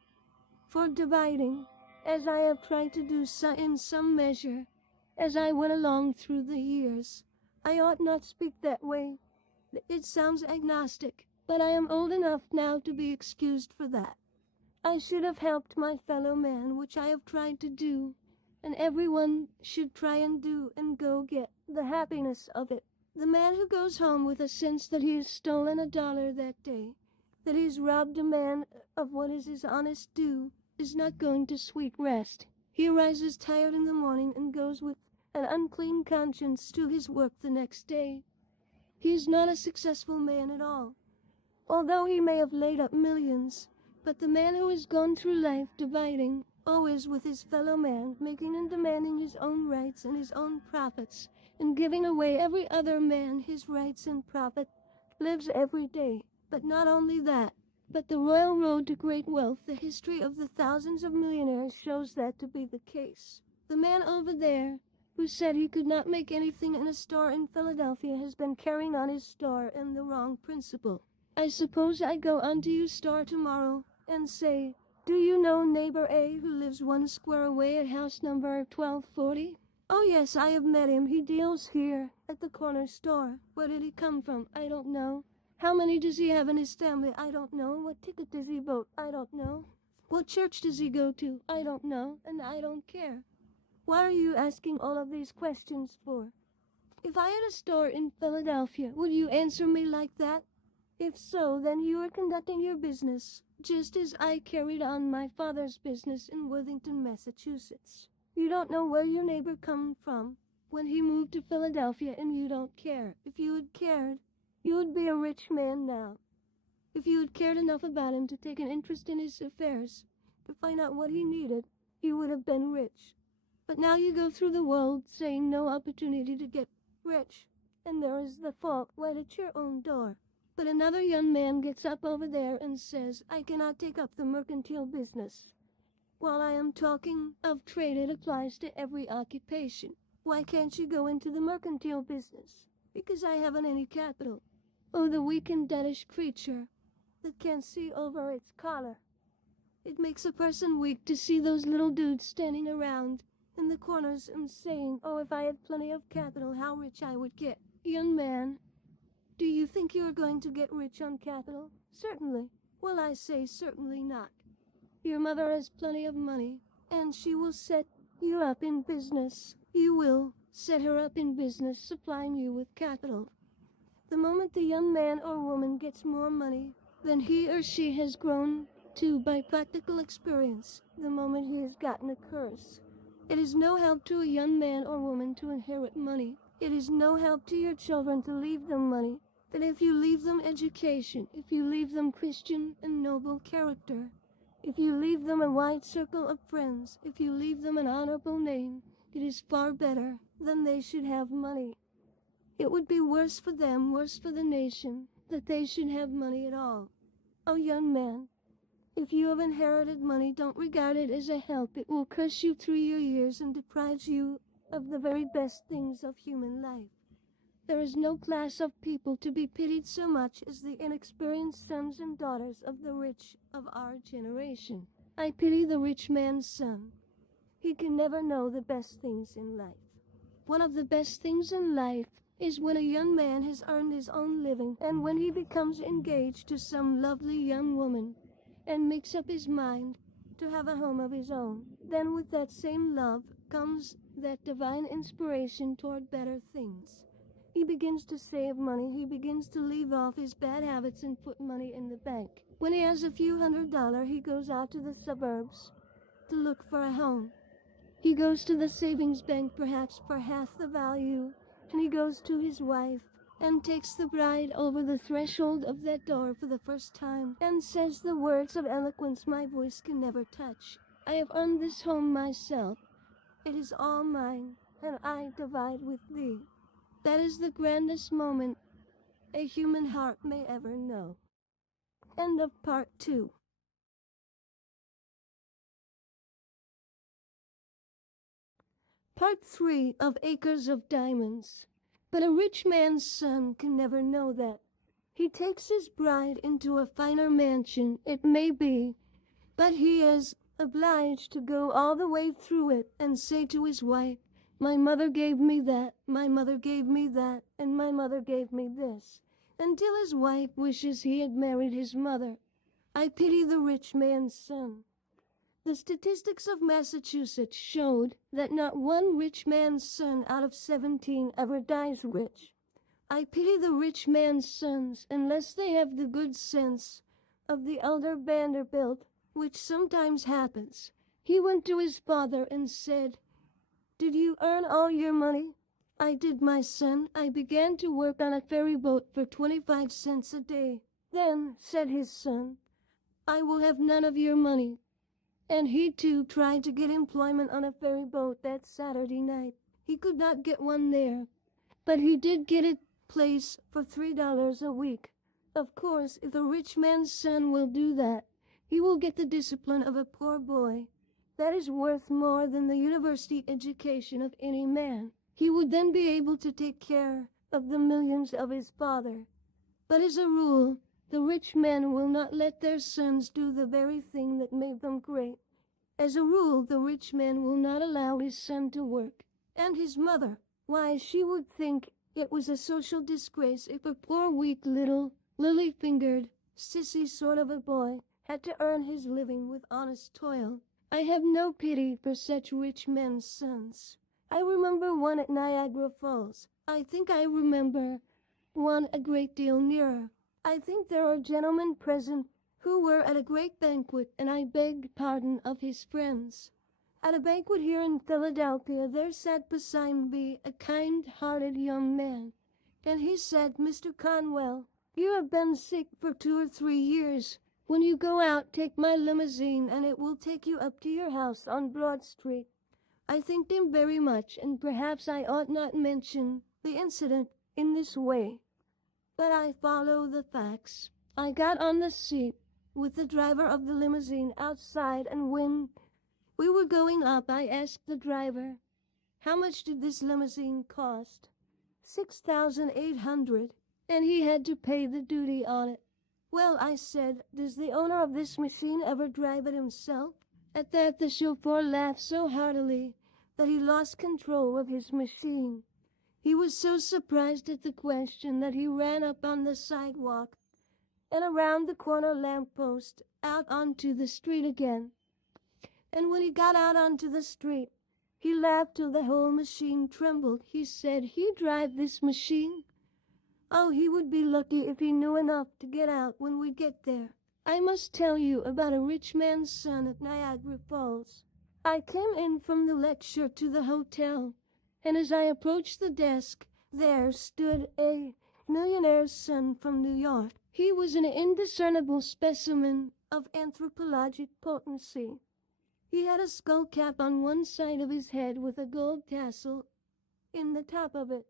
for dividing, as I have tried to do in some measure, as I went along through the years. I ought not speak that way. It sounds agnostic, but I am old enough now to be excused for that. I should have helped my fellow man, which I have tried to do, and everyone should try and do and go get the happiness of it. The man who goes home with a sense that he has stolen $1 that day, that he has robbed a man of what is his honest due, is not going to sweet rest. He rises tired in the morning and goes with an unclean conscience to his work the next day. He is not a successful man at all, although he may have laid up millions. But the man who has gone through life dividing, always with his fellow man, making and demanding his own rights and his own profits, and giving away every other man his rights and profit, lives every day. But not only that, but the royal road to great wealth, the history of the thousands of millionaires shows that to be the case. The man over there, who said he could not make anything in a store in Philadelphia, has been carrying on his store in the wrong principle. I suppose I go onto your store tomorrow and say, do you know neighbor A who lives 1 square away at house number 1240? Oh yes, I have met him. He deals here at the corner store. Where did he come from? I don't know. How many does he have in his family? I don't know. What ticket does he vote? I don't know. What church does he go to? I don't know, and I don't care. Why are you asking all of these questions for? If I had a store in Philadelphia, would you answer me like that? If so, then you are conducting your business just as I carried on my father's business in Worthington, Massachusetts. You don't know where your neighbor come from when he moved to Philadelphia, and you don't care. If you had cared, you would be a rich man now. If you had cared enough about him to take an interest in his affairs, to find out what he needed, you would have been rich. But now you go through the world saying no opportunity to get rich, and there is the fault right at your own door. But another young man gets up over there and says, I cannot take up the mercantile business. While I am talking of trade, it applies to every occupation. Why can't you go into the mercantile business? Because I haven't any capital. Oh, the weak and deadish creature that can't see over its collar. It makes a person weak to see those little dudes standing around in the corners and saying, oh, if I had plenty of capital, how rich I would get. Young man, do you think you are going to get rich on capital? Certainly. Well, I say certainly not. Your mother has plenty of money, and she will set you up in business. You will set her up in business, supplying you with capital. The moment the young man or woman gets more money than he or she has grown to by practical experience, the moment he has gotten a curse. It is no help to a young man or woman to inherit money. It is no help to your children to leave them money. But if you leave them education, if you leave them Christian and noble character, if you leave them a wide circle of friends, if you leave them an honorable name, it is far better than they should have money. It would be worse for them, worse for the nation, that they should have money at all. Oh, young man, if you have inherited money, don't regard it as a help. It will curse you through your years and deprives you of the very best things of human life. There is no class of people to be pitied so much as the inexperienced sons and daughters of the rich of our generation. I pity the rich man's son. He can never know the best things in life. One of the best things in life is when a young man has earned his own living, and when he becomes engaged to some lovely young woman, and makes up his mind to have a home of his own. Then with that same love comes that divine inspiration toward better things. He begins to save money. He begins to leave off his bad habits and put money in the bank. When he has a few $100s, he goes out to the suburbs to look for a home. He goes to the savings bank perhaps for half the value, and he goes to his wife and takes the bride over the threshold of that door for the first time and says the words of eloquence my voice can never touch. I have earned this home myself. It is all mine, and I divide with thee. That is the grandest moment a human heart may ever know. End of part 2. Part 3 of Acres of Diamonds. But a rich man's son can never know that. He takes his bride into a finer mansion, it may be, but he is obliged to go all the way through it and say to his wife, my mother gave me that, my mother gave me that, and my mother gave me this, until his wife wishes he had married his mother. I pity the rich man's son. The statistics of Massachusetts showed that not one rich man's son out of 17 ever dies rich. I pity the rich man's sons unless they have the good sense of the elder Vanderbilt, which sometimes happens. He went to his father and said, did you earn all your money? I did, my son. I began to work on a ferry boat for 25 cents a day. Then, said his son, I will have none of your money. And he too tried to get employment on a ferry boat that Saturday night. He could not get one there, but he did get a place for $3 a week. Of course, if a rich man's son will do that, he will get the discipline of a poor boy. That is worth more than the university education of any man. He would then be able to take care of the millions of his father. But as a rule, the rich men will not let their sons do the very thing that made them great. As a rule, the rich man will not allow his son to work. And his mother, why, she would think it was a social disgrace if a poor, weak, little, lily-fingered, sissy sort of a boy had to earn his living with honest toil. I have no pity for such rich men's sons. I remember one at Niagara Falls. I think I remember one a great deal nearer. I think there are gentlemen present who were at a great banquet, and I beg pardon of his friends. At a banquet here in Philadelphia there sat beside me a kind-hearted young man, and he said, "Mr. Conwell, you have been sick for 2 or 3 years. When you go out, take my limousine, and it will take you up to your house on Broad Street." I thanked him very much, and perhaps I ought not mention the incident in this way, but I follow the facts. I got on the seat with the driver of the limousine outside, and when we were going up, I asked the driver, "How much did this limousine cost?" $6,800, and he had to pay the duty on it. "Well," I said, "does the owner of this machine ever drive it himself?" At that the chauffeur laughed so heartily that he lost control of his machine. He was so surprised at the question that he ran up on the sidewalk and around the corner lamp-post out onto the street again. And when he got out onto the street, he laughed till the whole machine trembled. He said, "He drive this machine? Oh, he would be lucky if he knew enough to get out when we get there." I must tell you about a rich man's son at Niagara Falls. I came in from the lecture to the hotel, and as I approached the desk, there stood a millionaire's son from New York. He was an indiscernible specimen of anthropologic potency. He had a skull cap on one side of his head with a gold tassel in the top of it,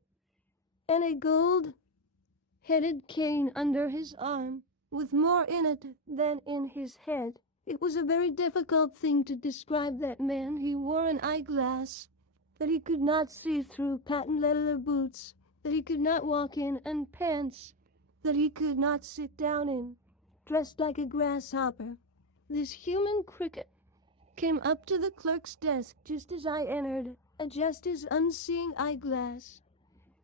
and a gold-headed cane under his arm, with more in it than in his head. It was a very difficult thing to describe that man. He wore an eyeglass that he could not see through, patent leather boots that he could not walk in, and pants that he could not sit down in, dressed like a grasshopper. This human cricket came up to the clerk's desk just as I entered, adjusted his unseeing eyeglass,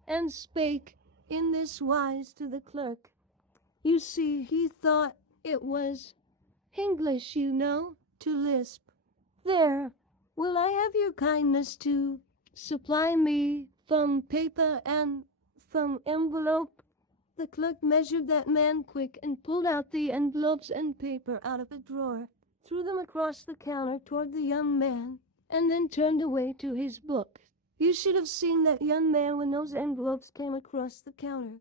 and spake in this wise to the clerk. You see, he thought it was English, you know, to lisp. "There, will I have your kindness to supply me from paper and from envelope?" The clerk measured that man quick and pulled out the envelopes and paper out of a drawer, threw them across the counter toward the young man, and then turned away to his book. You should have seen that young man when those envelopes came across the counter.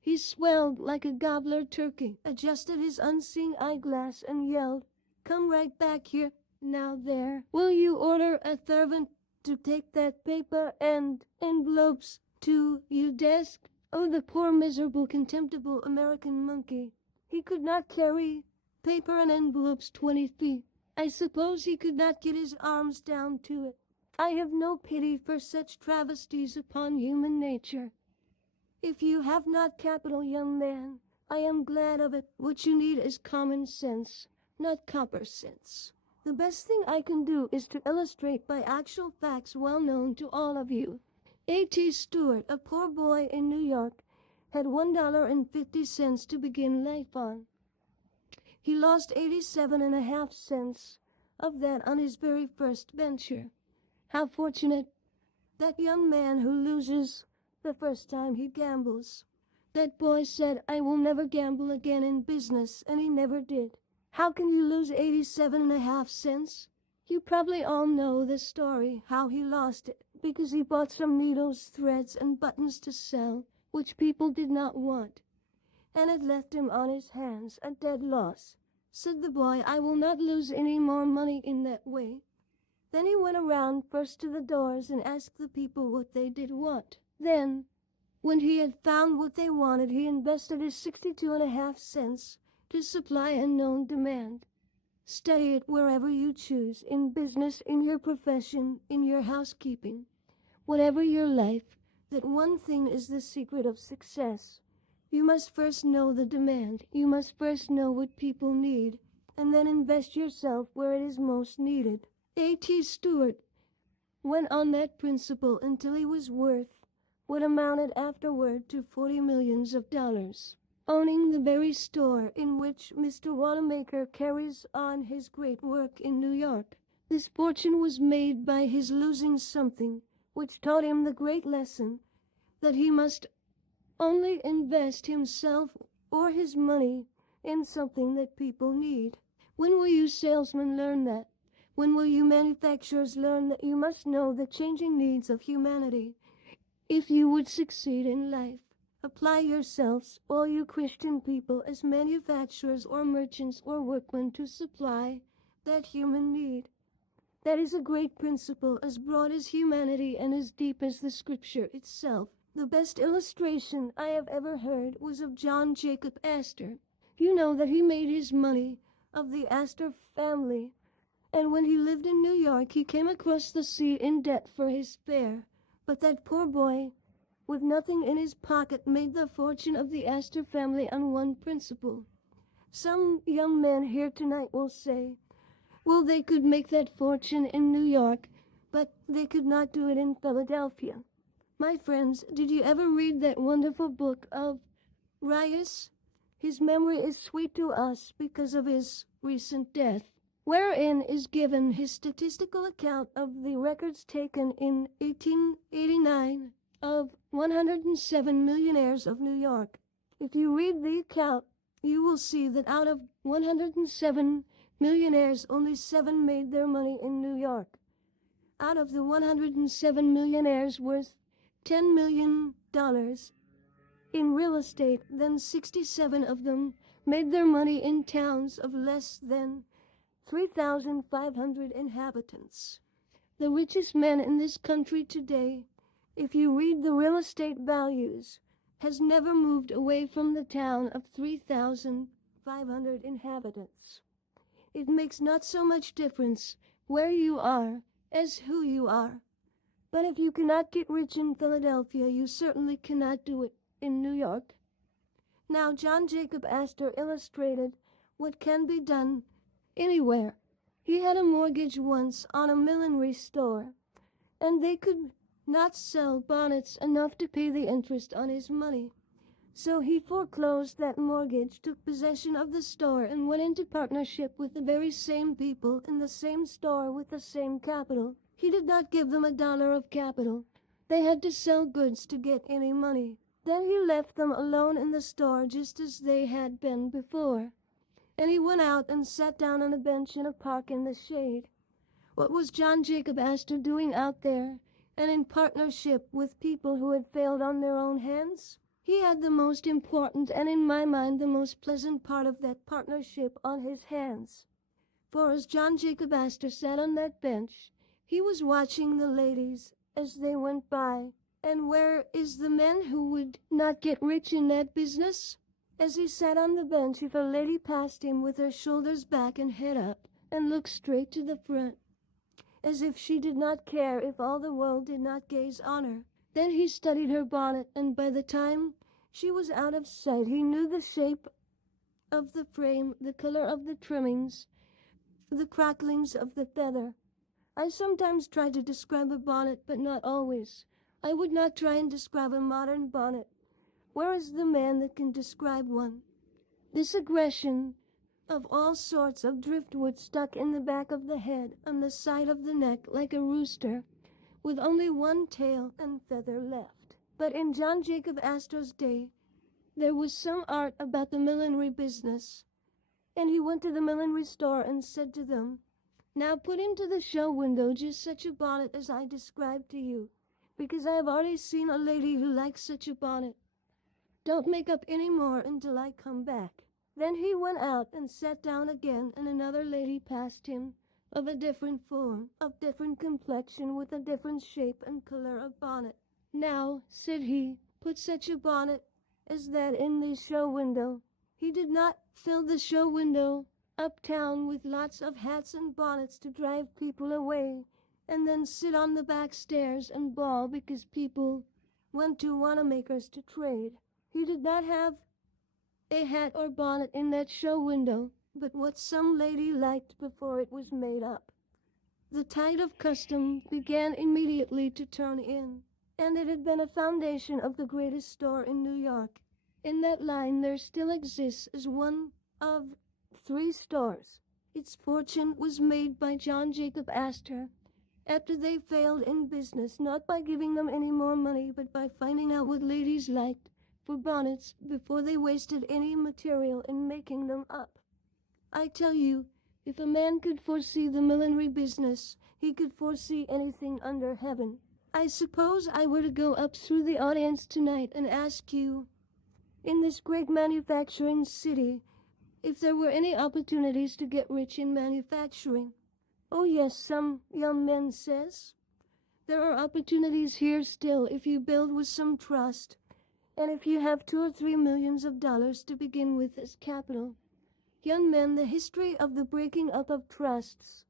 He swelled like a gobbler turkey, adjusted his unseeing eyeglass, and yelled, "Come right back here. Now there, will you order a servant to take that paper and envelopes to your desk?" Oh, the poor, miserable, contemptible American monkey. He could not carry paper and envelopes 20 feet. I suppose he could not get his arms down to it. I have no pity for such travesties upon human nature. If you have not capital, young man, I am glad of it. What you need is common sense, not copper sense. The best thing I can do is to illustrate by actual facts well known to all of you. A.T. Stewart, a poor boy in New York, had $1.50 to begin life on. He lost 87.5 cents of that on his very first venture. How fortunate that young man who loses the first time he gambles. That boy said, "I will never gamble again in business," and he never did. How can you lose 87.5 cents? You probably all know the story, how he lost it, because he bought some needles, threads, and buttons to sell, which people did not want, and it left him on his hands a dead loss. Said the boy, "I will not lose any more money in that way." Then he went around first to the doors and asked the people what they did want. Then, when he had found what they wanted, he invested his 62.5 cents to supply a known demand. Study it wherever you choose, in business, in your profession, in your housekeeping, whatever your life, that one thing is the secret of success. You must first know the demand. You must first know what people need, and then invest yourself where it is most needed. A.T. Stewart went on that principle until he was worth what amounted afterward to $40 million, owning the very store in which Mr. Wanamaker carries on his great work in New York. This fortune was made by his losing something, which taught him the great lesson that he must only invest himself or his money in something that people need. When will you salesmen learn that? When will you manufacturers learn that you must know the changing needs of humanity if you would succeed in life? Apply yourselves, all you Christian people, as manufacturers or merchants or workmen to supply that human need. That is a great principle, as broad as humanity and as deep as the Scripture itself. The best illustration I have ever heard was of John Jacob Astor. You know that he made his money of the Astor family, and when he lived in New York he came across the sea in debt for his fare. But that poor boy, with nothing in his pocket, made the fortune of the Astor family on one principle. Some young men here tonight will say, well, they could make that fortune in New York, but they could not do it in Philadelphia. My friends, did you ever read that wonderful book of Rius? His memory is sweet to us because of his recent death, wherein is given his statistical account of the records taken in 1889 of 107 millionaires of New York. If you read the account, you will see that out of 107 millionaires, only 7 made their money in New York. Out of the 107 millionaires worth $10 million in real estate, then 67 of them made their money in towns of less than 3,500 inhabitants. The richest man in this country today, if you read the real estate values, has never moved away from the town of 3,500 inhabitants. It makes not so much difference where you are as who you are. But if you cannot get rich in Philadelphia, you certainly cannot do it in New York. Now, John Jacob Astor illustrated what can be done anywhere. He had a mortgage once on a millinery store, and they could not sell bonnets enough to pay the interest on his money. So he foreclosed that mortgage, took possession of the store, and went into partnership with the very same people in the same store with the same capital. He did not give them $1 of capital. They had to sell goods to get any money. Then he left them alone in the store just as they had been before, and he went out and sat down on a bench in a park in the shade. What was John Jacob Astor doing out there and in partnership with people who had failed on their own hands? He had the most important and, in my mind, the most pleasant part of that partnership on his hands. For as John Jacob Astor sat on that bench, he was watching the ladies as they went by. And where is the man who would not get rich in that business? As he sat on the bench, if a lady passed him with her shoulders back and head up and looked straight to the front, as if she did not care if all the world did not gaze on her, then he studied her bonnet, and by the time she was out of sight, he knew the shape of the frame, the color of the trimmings, the cracklings of the feather. I sometimes try to describe a bonnet, but not always. I would not try and describe a modern bonnet. Where is the man that can describe one? This aggression of all sorts of driftwood stuck in the back of the head, on the side of the neck, like a rooster, with only one tail and feather left. But in John Jacob Astor's day, there was some art about the millinery business, and he went to the millinery store and said to them, now put into the show window just such a bonnet as I described to you, because I have already seen a lady who likes such a bonnet. Don't make up any more until I come back. Then he went out and sat down again, and another lady passed him, of a different form, of different complexion, with a different shape and color of bonnet. Now, said he, put such a bonnet as that in the show window. He did not fill the show window uptown with lots of hats and bonnets to drive people away, and then sit on the back stairs and bawl because people went to Wanamaker's to trade. He did not have a hat or bonnet in that show window, but what some lady liked before it was made up. The tide of custom began immediately to turn in, and it had been a foundation of the greatest store in New York. In that line there still exists as one of 3 stores. Its fortune was made by John Jacob Astor after they failed in business, not by giving them any more money, but by finding out what ladies liked for bonnets before they wasted any material in making them up. I tell you, if a man could foresee the millinery business, he could foresee anything under heaven. I suppose I were to go up through the audience tonight and ask you, in this great manufacturing city, if there were any opportunities to get rich in manufacturing. Oh yes, some young men says. There are opportunities here still if you build with some trust, and if you have $2 or $3 million to begin with as capital. Young men, the history of the breaking up of trusts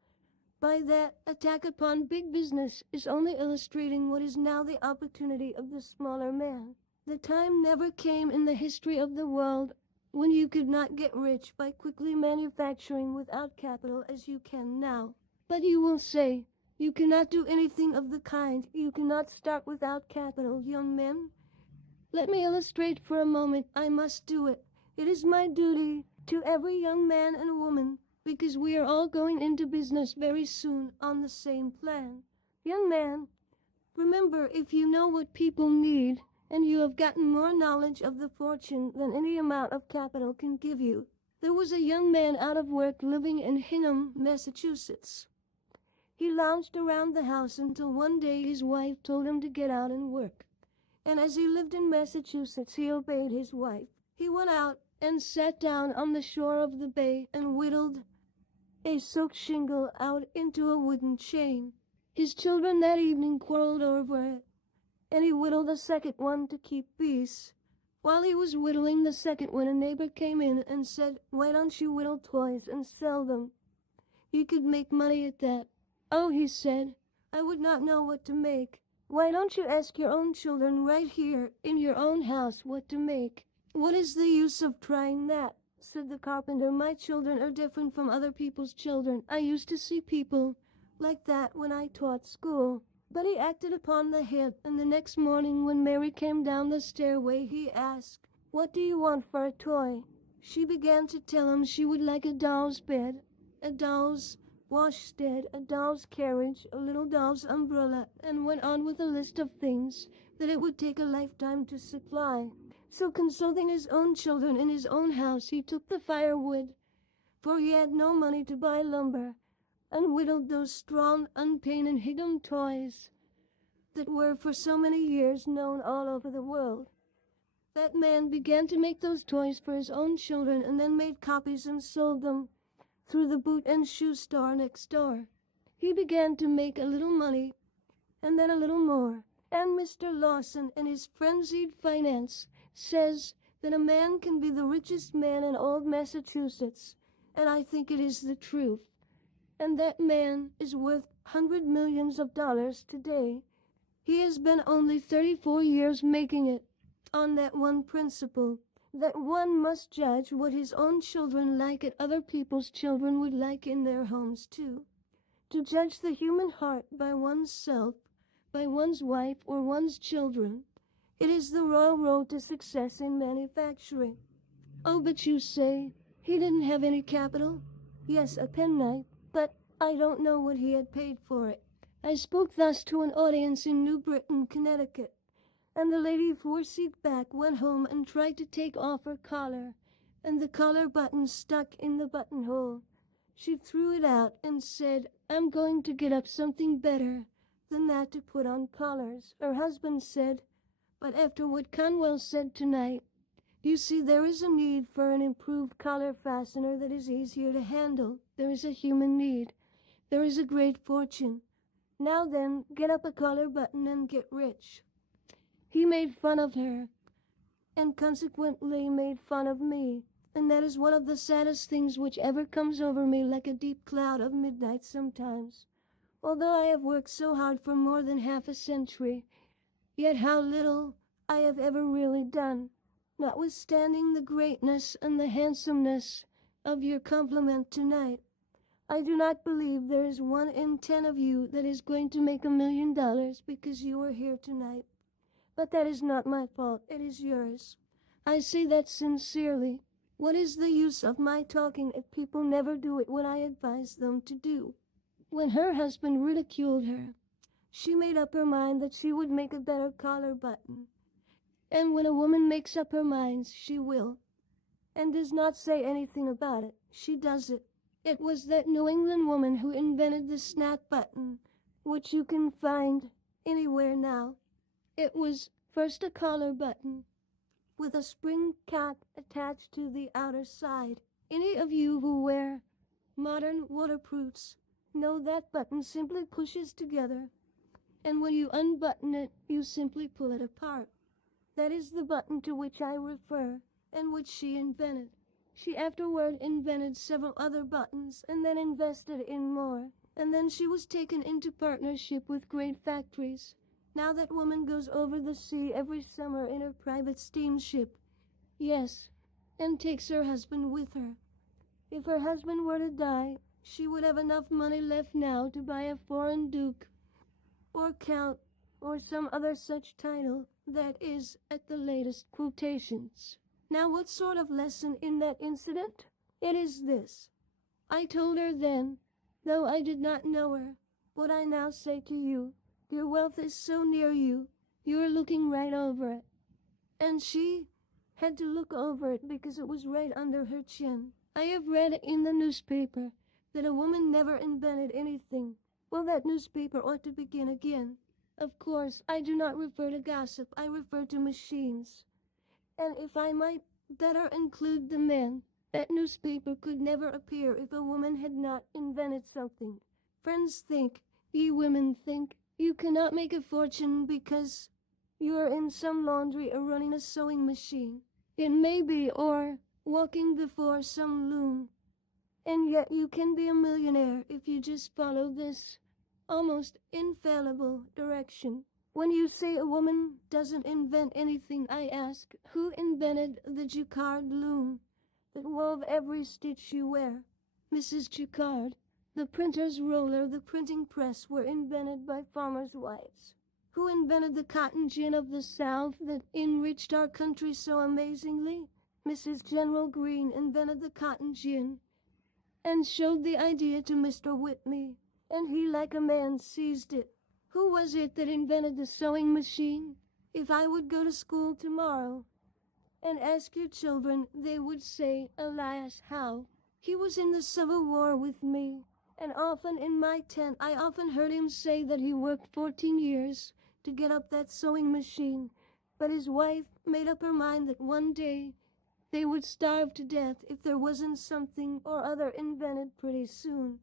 by that attack upon big business is only illustrating what is now the opportunity of the smaller man. The time never came in the history of the world when you could not get rich by quickly manufacturing without capital as you can now. But you will say, you cannot do anything of the kind. You cannot start without capital, young men. Let me illustrate for a moment. I must do it. It is my duty to every young man and woman, because we are all going into business very soon on the same plan. Young man, remember, if you know what people need, and you have gotten more knowledge of the fortune than any amount of capital can give you. There was a young man out of work living in Hingham, Massachusetts. He lounged around the house until one day his wife told him to get out and work. And as he lived in Massachusetts, he obeyed his wife. He went out and sat down on the shore of the bay and whittled a soaked shingle out into a wooden chain. His children that evening quarreled over it, and he whittled a second one to keep peace. While he was whittling the second one, a neighbor came in and said, "Why don't you whittle toys and sell them? You could make money at that." "Oh," he said, "I would not know what to make." "Why don't you ask your own children right here in your own house what to make?" "What is the use of trying that?" said the carpenter. "My children are different from other people's children. I used to see people like that when I taught school." But he acted upon the hint, and the next morning when Mary came down the stairway, he asked, "What do you want for a toy?" She began to tell him she would like a doll's bed, a doll's washstand, a doll's carriage, a little doll's umbrella, and went on with a list of things that it would take a lifetime to supply. So consulting his own children in his own house, he took the firewood, for he had no money to buy lumber, and whittled those strong, unpainted Hingham toys that were for so many years known all over the world. That man began to make those toys for his own children, and then made copies and sold them through the boot and shoe store next door. He began to make a little money, and then a little more. And Mr. Lawson, in his frenzied finance, says that a man can be the richest man in old Massachusetts, and I think it is the truth. And that man is worth $100 millions today. He has been only 34 years making it, on that one principle, that one must judge what his own children like and other people's children would like in their homes too. To judge the human heart by one's self, by one's wife or one's children, it is the royal road to success in manufacturing. Oh, but you say, he didn't have any capital? Yes, a penknife, but I don't know what he had paid for it. I spoke thus to an audience in New Britain, Connecticut, and the lady 4 seats back went home and tried to take off her collar, and the collar button stuck in the buttonhole. She threw it out and said, "I'm going to get up something better than that to put on collars." Her husband said, "But after what Conwell said tonight, you see there is a need for an improved collar fastener that is easier to handle. There is a human need. There is a great fortune. Now then, get up a collar button and get rich." He made fun of her, and consequently made fun of me. And that is one of the saddest things which ever comes over me like a deep cloud of midnight sometimes. Although I have worked so hard for more than half a century, yet how little I have ever really done, notwithstanding the greatness and the handsomeness of your compliment tonight. I do not believe there is 1 in 10 of you that is going to make $1,000,000 because you are here tonight. But that is not my fault, it is yours. I say that sincerely. What is the use of my talking if people never do it when I advise them to do? When her husband ridiculed her, she made up her mind that she would make a better collar button. And when a woman makes up her mind, she will, and does not say anything about it, she does it. It was that New England woman who invented the snap button, which you can find anywhere now. It was first a collar button, with a spring cap attached to the outer side. Any of you who wear modern waterproofs know that button simply pushes together, and when you unbutton it, you simply pull it apart. That is the button to which I refer, and which she invented. She afterward invented several other buttons, and then invested in more, and then she was taken into partnership with great factories. Now that woman goes over the sea every summer in her private steamship. Yes, and takes her husband with her. If her husband were to die, she would have enough money left now to buy a foreign duke, or count, or some other such title that is at the latest quotations. Now what sort of lesson in that incident? It is this. I told her then, though I did not know her, what I now say to you. Your wealth is so near you, you are looking right over it. And she had to look over it because it was right under her chin. I have read in the newspaper that a woman never invented anything. Well, that newspaper ought to begin again. Of course, I do not refer to gossip, I refer to machines. And if I might better include the men, that newspaper could never appear if a woman had not invented something. Friends think, ye women think, you cannot make a fortune because you are in some laundry or running a sewing machine. It may be, or walking before some loom. And yet you can be a millionaire if you just follow this almost infallible direction. When you say a woman doesn't invent anything, I ask, who invented the jacquard loom that wove every stitch you wear? Mrs. Jacquard. The printer's roller, the printing press were invented by farmers' wives. Who invented the cotton gin of the South that enriched our country so amazingly? Mrs. General Greene invented the cotton gin and showed the idea to Mr. Whitney, and he like a man seized it. Who was it that invented the sewing machine? If I would go to school tomorrow and ask your children, they would say, alas, how? He was in the Civil War with me, and often in my tent I often heard him say that he worked 14 years to get up that sewing machine, but his wife made up her mind that one day they would starve to death if there wasn't something or other invented pretty soon.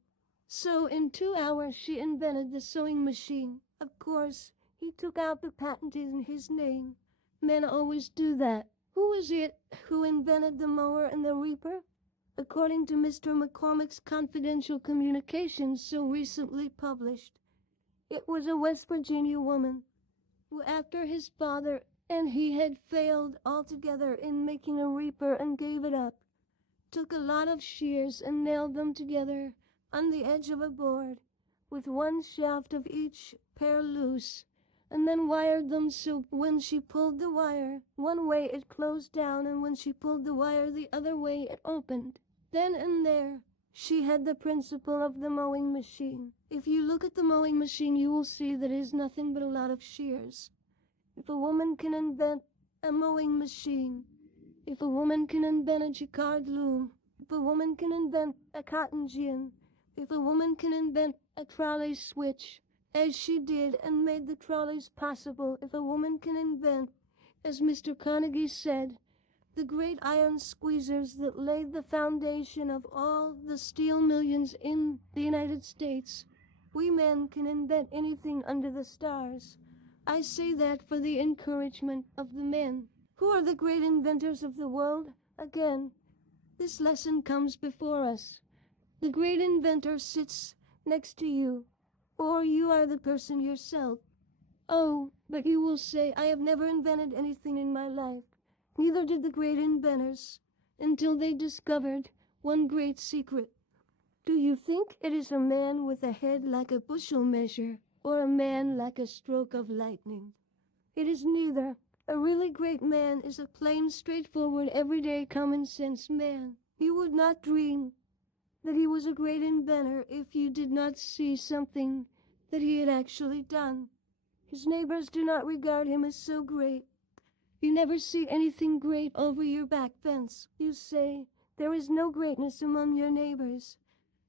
So in 2 hours she invented the sewing machine. Of course, he took out the patent in his name. Men always do that. Who was it who invented the mower and the reaper? According to Mr. McCormick's confidential communications so recently published, it was a West Virginia woman who, after his father and he had failed altogether in making a reaper and gave it up, took a lot of shears and nailed them together on the edge of a board, with one shaft of each pair loose, and then wired them so when she pulled the wire one way it closed down, and when she pulled the wire the other way it opened. Then and there she had the principle of the mowing machine. If you look at the mowing machine, you will see that it is nothing but a lot of shears. If a woman can invent a mowing machine, if a woman can invent a jacquard loom, if a woman can invent a cotton gin, if a woman can invent a trolley switch, as she did and made the trolleys possible, if a woman can invent, as Mr. Carnegie said, the great iron squeezers that laid the foundation of all the steel millions in the United States, we men can invent anything under the stars. I say that for the encouragement of the men. Who are the great inventors of the world? Again, This lesson comes before us. The great inventor sits next to you, or you are the person yourself. Oh, but you will say, I have never invented anything in my life. Neither did the great inventors, until they discovered one great secret. Do you think it is a man with a head like a bushel measure, or a man like a stroke of lightning? It is neither. A really great man is a plain, straightforward, everyday, common-sense man. You would not dream that he was a great inventor if you did not see something that he had actually done. His neighbors do not regard him as so great. You never see anything great over your back fence. You say, there is no greatness among your neighbors.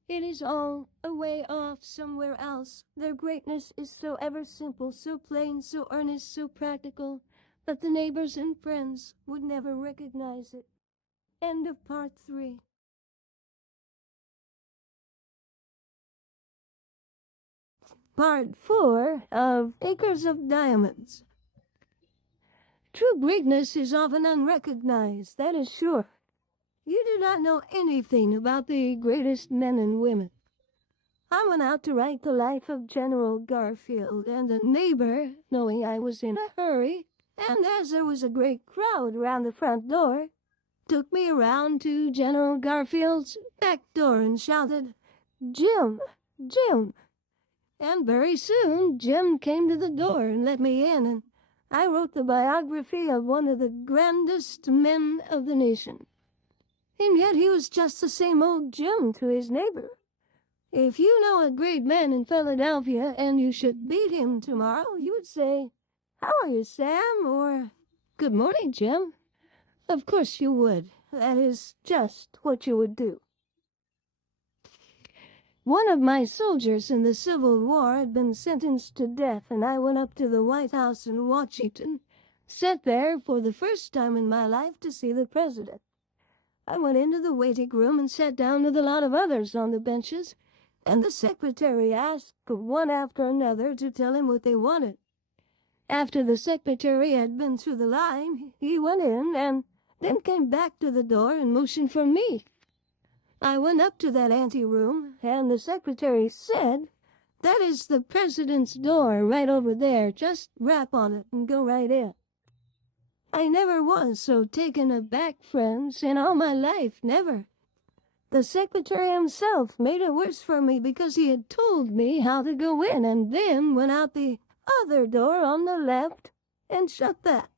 It is all away off somewhere else. Their greatness is so ever simple, so plain, so earnest, so practical, that the neighbors and friends would never recognize it. End of part 3. Part 4 of Acres of Diamonds. True greatness is often unrecognized, that is sure. You do not know anything about the greatest men and women. I went out to write the life of General Garfield, and a neighbor, knowing I was in a hurry, and as there was a great crowd around the front door, took me around to General Garfield's back door and shouted, Jim, Jim. And very soon Jim came to the door and let me in, and I wrote the biography of one of the grandest men of the nation. And yet he was just the same old Jim to his neighbor. If you know a great man in Philadelphia and you should meet him tomorrow, you would say, How are you, Sam? Or, Good morning, Jim. Of course you would. That is just what you would do. One of my soldiers in the Civil War had been sentenced to death, and I went up to the White House in Washington, sat there for the first time in my life to see the president. I went into the waiting room and sat down with a lot of others on the benches, and the secretary asked one after another to tell him what they wanted. After the secretary had been through the line, he went in and then came back to the door and motioned for me. I went up to that anteroom, and the secretary said, That is the president's door right over there. Just rap on it and go right in. I never was so taken aback, friends, in all my life, never. The secretary himself made it worse for me because he had told me how to go in and then went out the other door on the left and shut that.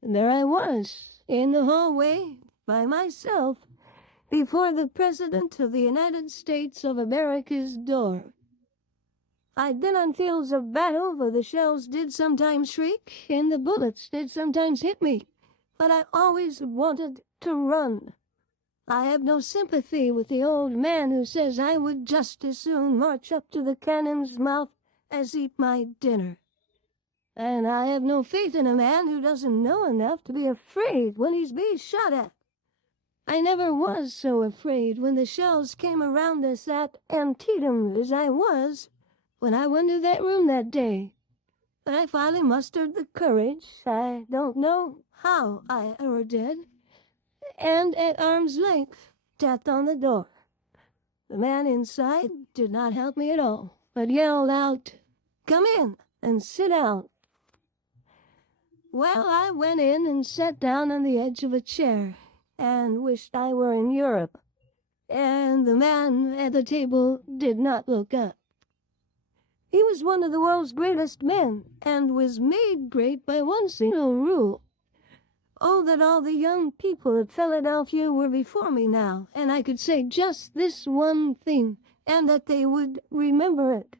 And there I was, in the hallway, by myself, before the President of the United States of America's door. I'd been on fields of battle where the shells did sometimes shriek and the bullets did sometimes hit me, but I always wanted to run. I have no sympathy with the old man who says I would just as soon march up to the cannon's mouth as eat my dinner. And I have no faith in a man who doesn't know enough to be afraid when he's being shot at. I never was so afraid when the shells came around us at Antietam as I was when I went to that room that day. But I finally mustered the courage, I don't know how I ever did, and at arm's length tapped on the door. The man inside did not help me at all, but yelled out, Come in and sit down. Well, I went in and sat down on the edge of a chair and wished I were in Europe, and the man at the table did not look up. He was one of the world's greatest men, and was made great by one single rule. Oh, that all the young people of Philadelphia were before me now, and I could say just this one thing, and that they would remember it.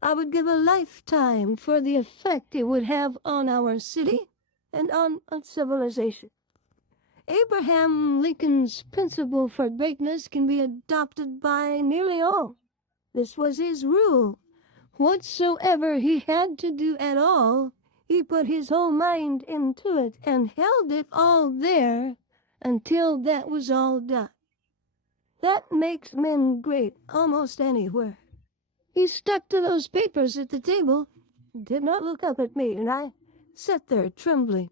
I would give a lifetime for the effect it would have on our city and on civilization. Abraham Lincoln's principle for greatness can be adopted by nearly all. This was his rule. Whatsoever he had to do at all, he put his whole mind into it and held it all there until that was all done. That makes men great almost anywhere. He stuck to those papers at the table, did not look up at me, and I sat there trembling.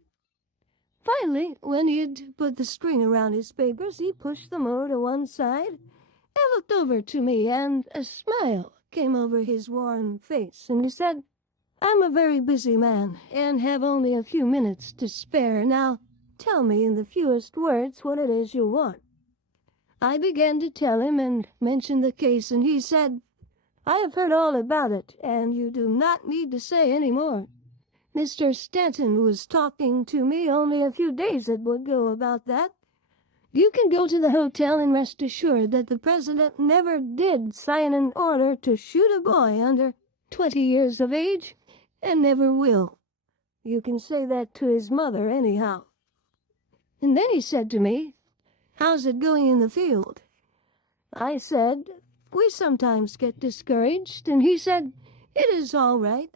Finally, when he'd put the string around his papers, he pushed them over to one side and looked over to me, and a smile came over his worn face, and he said, "I'm a very busy man, and have only a few minutes to spare. Now, tell me in the fewest words what it is you want." I began to tell him and mentioned the case, and he said, "I have heard all about it, and you do not need to say any more. Mr. Stanton was talking to me only a few days ago about that. You can go to the hotel and rest assured that the president never did sign an order to shoot a boy under 20 years of age, and never will. You can say that to his mother anyhow." And then he said to me, "How's it going in the field?" I said, "We sometimes get discouraged," and he said, "It is all right.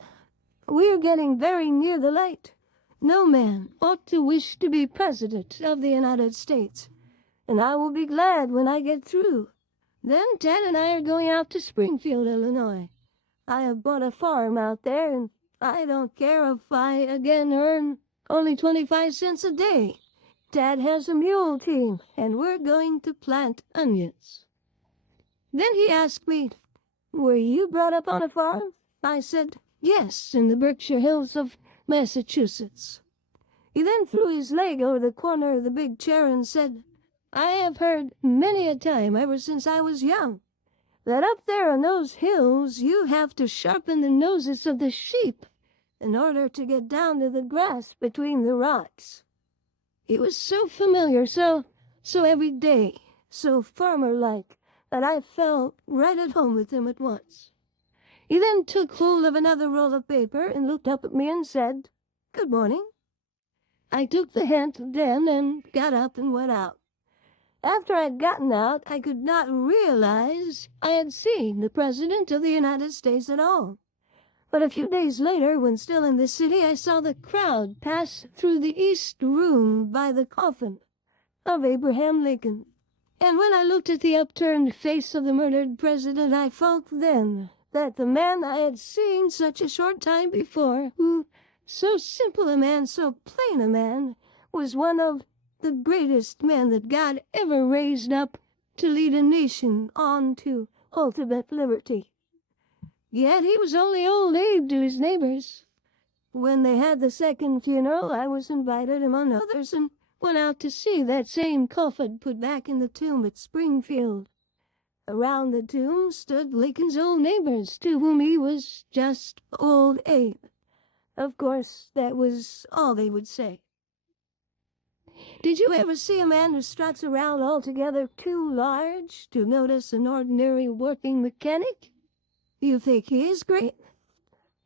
We are getting very near the light. No man ought to wish to be President of the United States, and I will be glad when I get through. Then Dad and I are going out to Springfield, Illinois. I have bought a farm out there, and I don't care if I again earn only 25 cents a day. Dad has a mule team, and we're going to plant onions." Then he asked me, "Were you brought up on a farm?" I said, "Yes, in the Berkshire Hills of Massachusetts." He then threw his leg over the corner of the big chair and said, "I have heard many a time ever since I was young that up there on those hills you have to sharpen the noses of the sheep in order to get down to the grass between the rocks." It was so familiar, so everyday, so farmer-like, that I felt right at home with him at once. He then took hold of another roll of paper and looked up at me and said, "Good morning." I took the hint then and got up and went out. After I'd gotten out, I could not realize I had seen the President of the United States at all. But a few days later, when still in the city, I saw the crowd pass through the East Room by the coffin of Abraham Lincoln. And when I looked at the upturned face of the murdered president, I felt then that the man I had seen such a short time before, who, so simple a man, so plain a man, was one of the greatest men that God ever raised up to lead a nation on to ultimate liberty. Yet he was only old Abe to his neighbors. When they had the second funeral, I was invited among others and went out to see that same coffin put back in the tomb at Springfield. Around the tomb stood Lincoln's old neighbors, to whom he was just old Abe. Of course, that was all they would say. Did you ever see a man who struts around altogether too large to notice an ordinary working mechanic? You think he is great?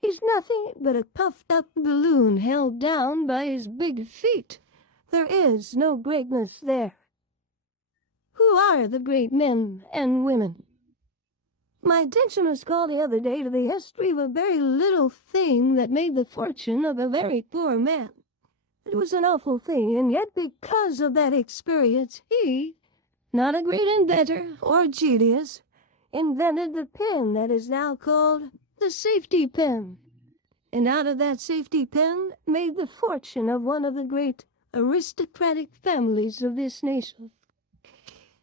He's nothing but a puffed-up balloon held down by his big feet. There is no greatness there. Who are the great men and women? My attention was called the other day to the history of a very little thing that made the fortune of a very poor man. It was an awful thing, and yet because of that experience, he, not a great inventor or genius, invented the pen that is now called the safety pen, and out of that safety pen made the fortune of one of the great aristocratic families of this nation.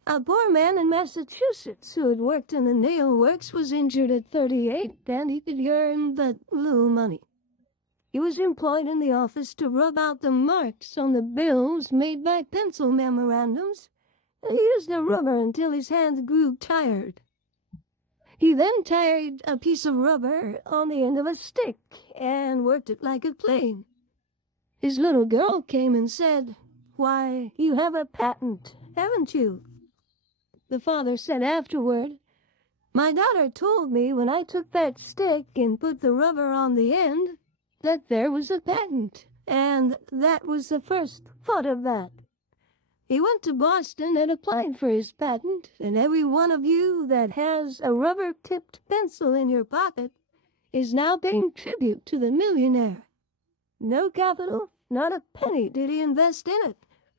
A poor man in Massachusetts who had worked in the nail works was injured at 38, and he could earn but little money. He was employed in the office to rub out the marks on the bills made by pencil memorandums, and he used a rubber until his hands grew tired. He then tied a piece of rubber on the end of a stick and worked it like a plane. His little girl came and said, "Why, you have a patent, haven't you?" The father said afterward, "My daughter told me when I took that stick and put the rubber on the end that there was a patent, and that was the first thought of that." He went to Boston and applied for his patent, and every one of you that has a rubber-tipped pencil in your pocket is now paying tribute to the millionaire. No capital, not a penny did he invest in it.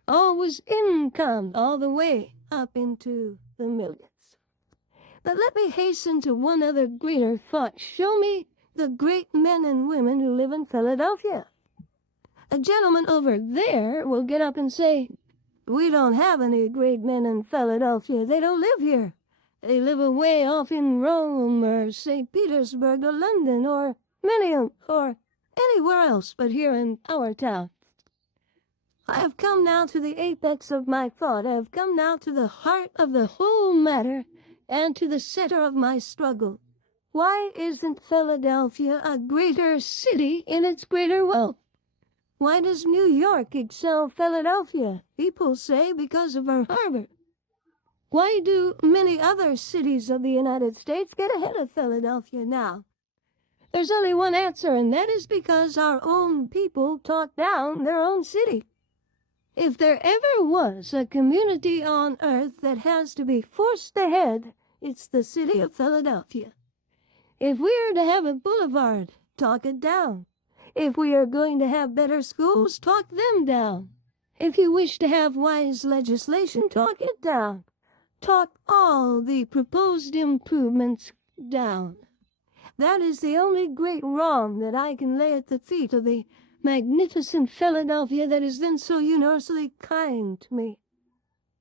All was income all the way up into the millions. But let me hasten to one other greater thought. Show me the great men and women who live in Philadelphia. A gentleman over there will get up and say, "We don't have any great men in Philadelphia. They don't live here. They live away off in Rome or St. Petersburg or London or Minium or anywhere else but here in our town." I have come now to the apex of my thought. I have come now to the heart of the whole matter and to the center of my struggle. Why isn't Philadelphia a greater city in its greater wealth? Why does New York excel Philadelphia? People say because of our harbor. Why do many other cities of the United States get ahead of Philadelphia now? There's only one answer, and that is because our own people taught down their own city. If there ever was a community on earth that has to be forced ahead, it's the city of Philadelphia. If we are to have a boulevard, talk it down. If we are going to have better schools, talk them down. If you wish to have wise legislation, talk it down. Talk all the proposed improvements down. That is the only great wrong that I can lay at the feet of the magnificent Philadelphia that has been so universally kind to me.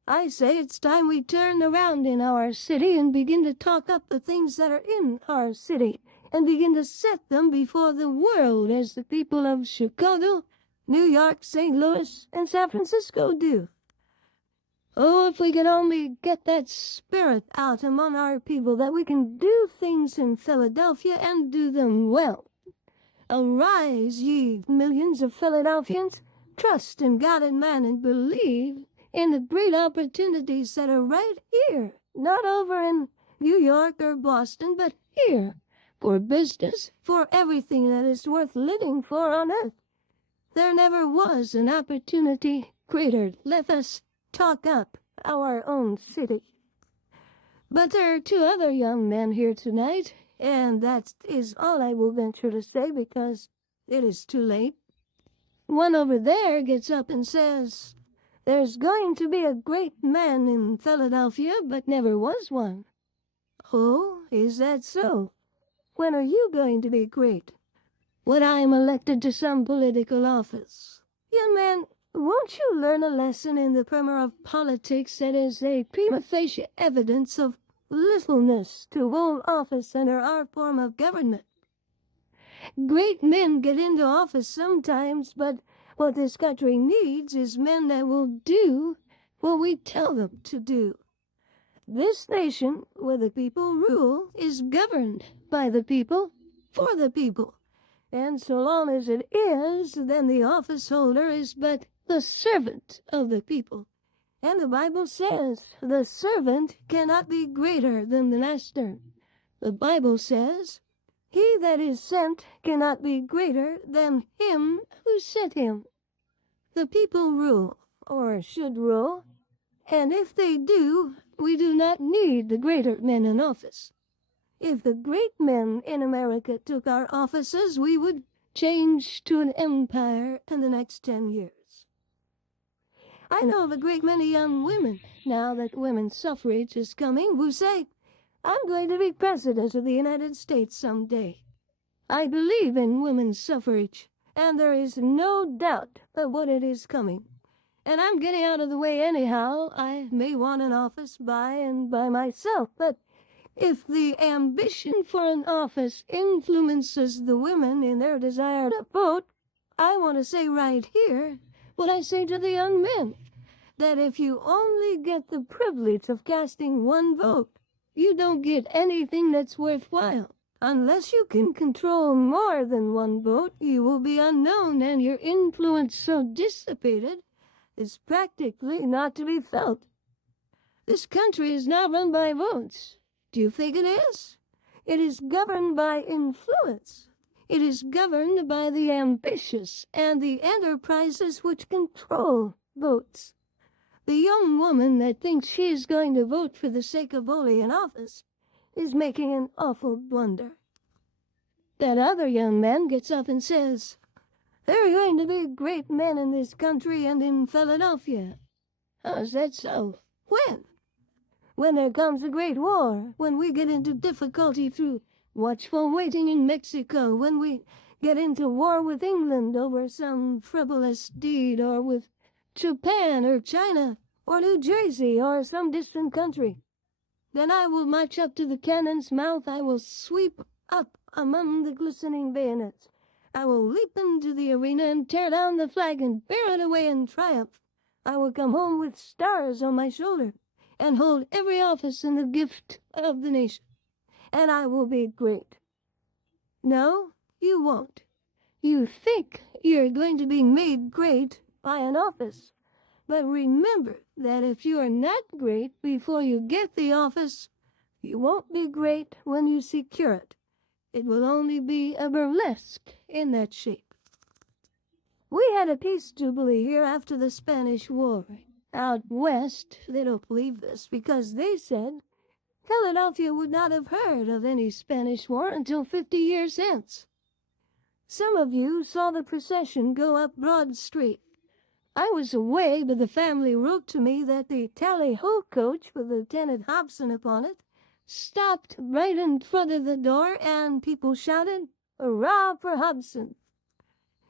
I say it's time we turn around in our city and begin to talk up the things that are in our city and begin to set them before the world as the people of Chicago, New York, St. Louis, and San Francisco do. Oh, if we could only get that spirit out among our people that we can do things in Philadelphia and do them well. Arise, ye millions of Philadelphians, trust in God and man and believe in the great opportunities that are right here, not over in New York or Boston, but here, for business, for everything that is worth living for on earth. There never was an opportunity greater. Let us talk up our own city. But there are two other young men here tonight, and that is all I will venture to say because it is too late. One over there gets up and says, "There's going to be a great man in Philadelphia, but never was one." Oh, is that so? When are you going to be great? When I am elected to some political office. Young man, won't you learn a lesson in the primer of politics that is a prima facie evidence of littleness to old office under our form of government? Great men get into office sometimes, but what this country needs is men that will do what we tell them to do. This nation, where the people rule, is governed by the people, for the people. And so long as it is, then the office holder is but the servant of the people. And the Bible says the servant cannot be greater than the master. The Bible says he that is sent cannot be greater than him who sent him. The people rule, or should rule, and if they do, we do not need the greater men in office. If the great men in America took our offices, we would change to an empire in the next 10 years. I know of a great many young women, now that women's suffrage is coming, who say, "I'm going to be president of the United States someday." I believe in women's suffrage, and there is no doubt but what it is coming. And I'm getting out of the way anyhow. I may want an office by and by myself, but if the ambition for an office influences the women in their desire to vote, I want to say right here what I say to the young men, that if you only get the privilege of casting one vote, you don't get anything that's worthwhile. Unless you can control more than one vote, you will be unknown, and your influence so dissipated is practically not to be felt. This country is not run by votes. Do you think it is? It is governed by influence. It is governed by the ambitious and the enterprises which control votes. The young woman that thinks she is going to vote for the sake of holding an office is making an awful blunder. That other young man gets up and says, "There are going to be great men in this country and in Philadelphia." How's that so? When? When there comes a great war, when we get into difficulty through watchful waiting in Mexico, when we get into war with England over some frivolous deed, or with Japan or China or New Jersey or some distant country. Then I will march up to the cannon's mouth. I will sweep up among the glistening bayonets. I will leap into the arena and tear down the flag and bear it away in triumph. I will come home with stars on my shoulder and hold every office in the gift of the nation. And I will be great. No, you won't. You think you're going to be made great by an office. But remember that if you are not great before you get the office, you won't be great when you secure it. It will only be a burlesque in that shape. We had a peace jubilee here after the Spanish War. Out west, they don't believe this because they said Philadelphia would not have heard of any Spanish War until 50 years hence. Some of you saw the procession go up Broad Street. I was away, but the family wrote to me that the tally-ho coach with Lieutenant Hobson upon it stopped right in front of the door, and people shouted, "Hurrah for Hobson!"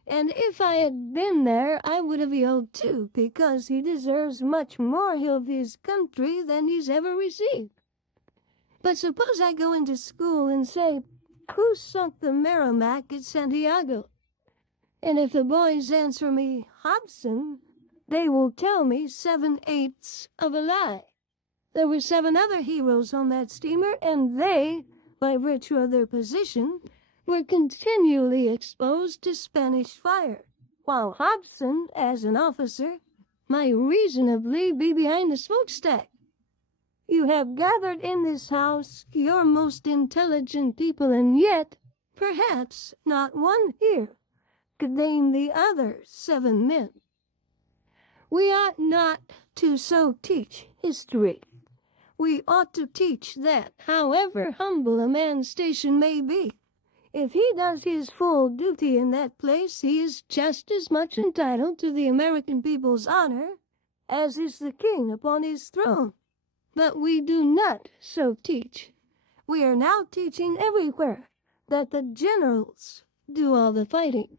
And if I had been there, I would have yelled too, because he deserves much more of his country than he's ever received. But suppose I go into school and say, "Who sunk the Merrimac at Santiago?" And if the boys answer me, "Hobson," they will tell me 7/8 of a lie. There were 7 other heroes on that steamer, and they, by virtue of their position, were continually exposed to Spanish fire, while Hobson, as an officer, might reasonably be behind the smokestack. You have gathered in this house your most intelligent people, and yet, perhaps, not one here could name the other 7 men. We ought not to so teach history. We ought to teach that, however humble a man's station may be, if he does his full duty in that place, he is just as much entitled to the American people's honor as is the king upon his throne. But we do not so teach. We are now teaching everywhere that the generals do all the fighting.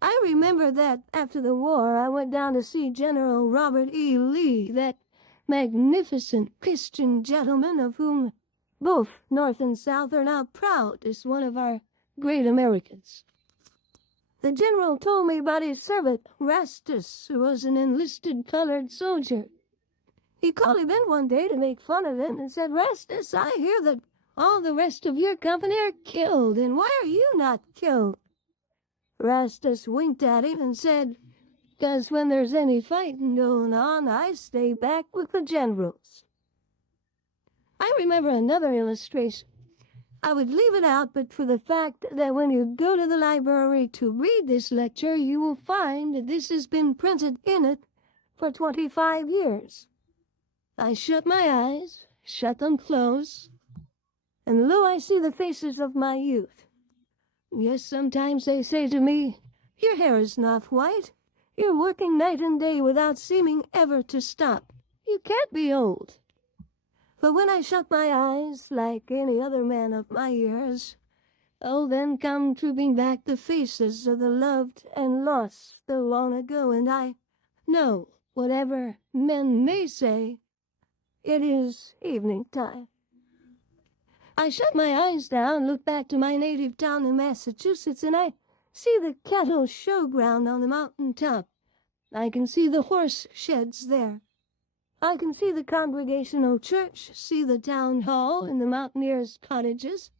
I remember that after the war I went down to see General Robert E. Lee, that magnificent Christian gentleman of whom both North and South are now proud as one of our great Americans. The general told me about his servant, Rastus, who was an enlisted colored soldier. He called him in one day to make fun of him and said, "Rastus, I hear that all the rest of your company are killed, and why are you not killed?" Rastus winked at him and said, "'Cause when there's any fighting going on, I stay back with the generals." I remember another illustration. I would leave it out but for the fact that when you go to the library to read this lecture, you will find that this has been printed in it for 25 years. I shut my eyes, shut them close, and lo, I see the faces of my youth. Yes, sometimes they say to me, "Your hair is not white. You're working night and day without seeming ever to stop. You can't be old." But when I shut my eyes, like any other man of my years, oh, then come trooping back the faces of the loved and lost so long ago, and I know, whatever men may say, it is evening time. I shut my eyes down, look back to my native town in Massachusetts, and I see the cattle showground on the mountain top. I can see the horse sheds there. I can see the Congregational Church, see the town hall and the mountaineers' cottages,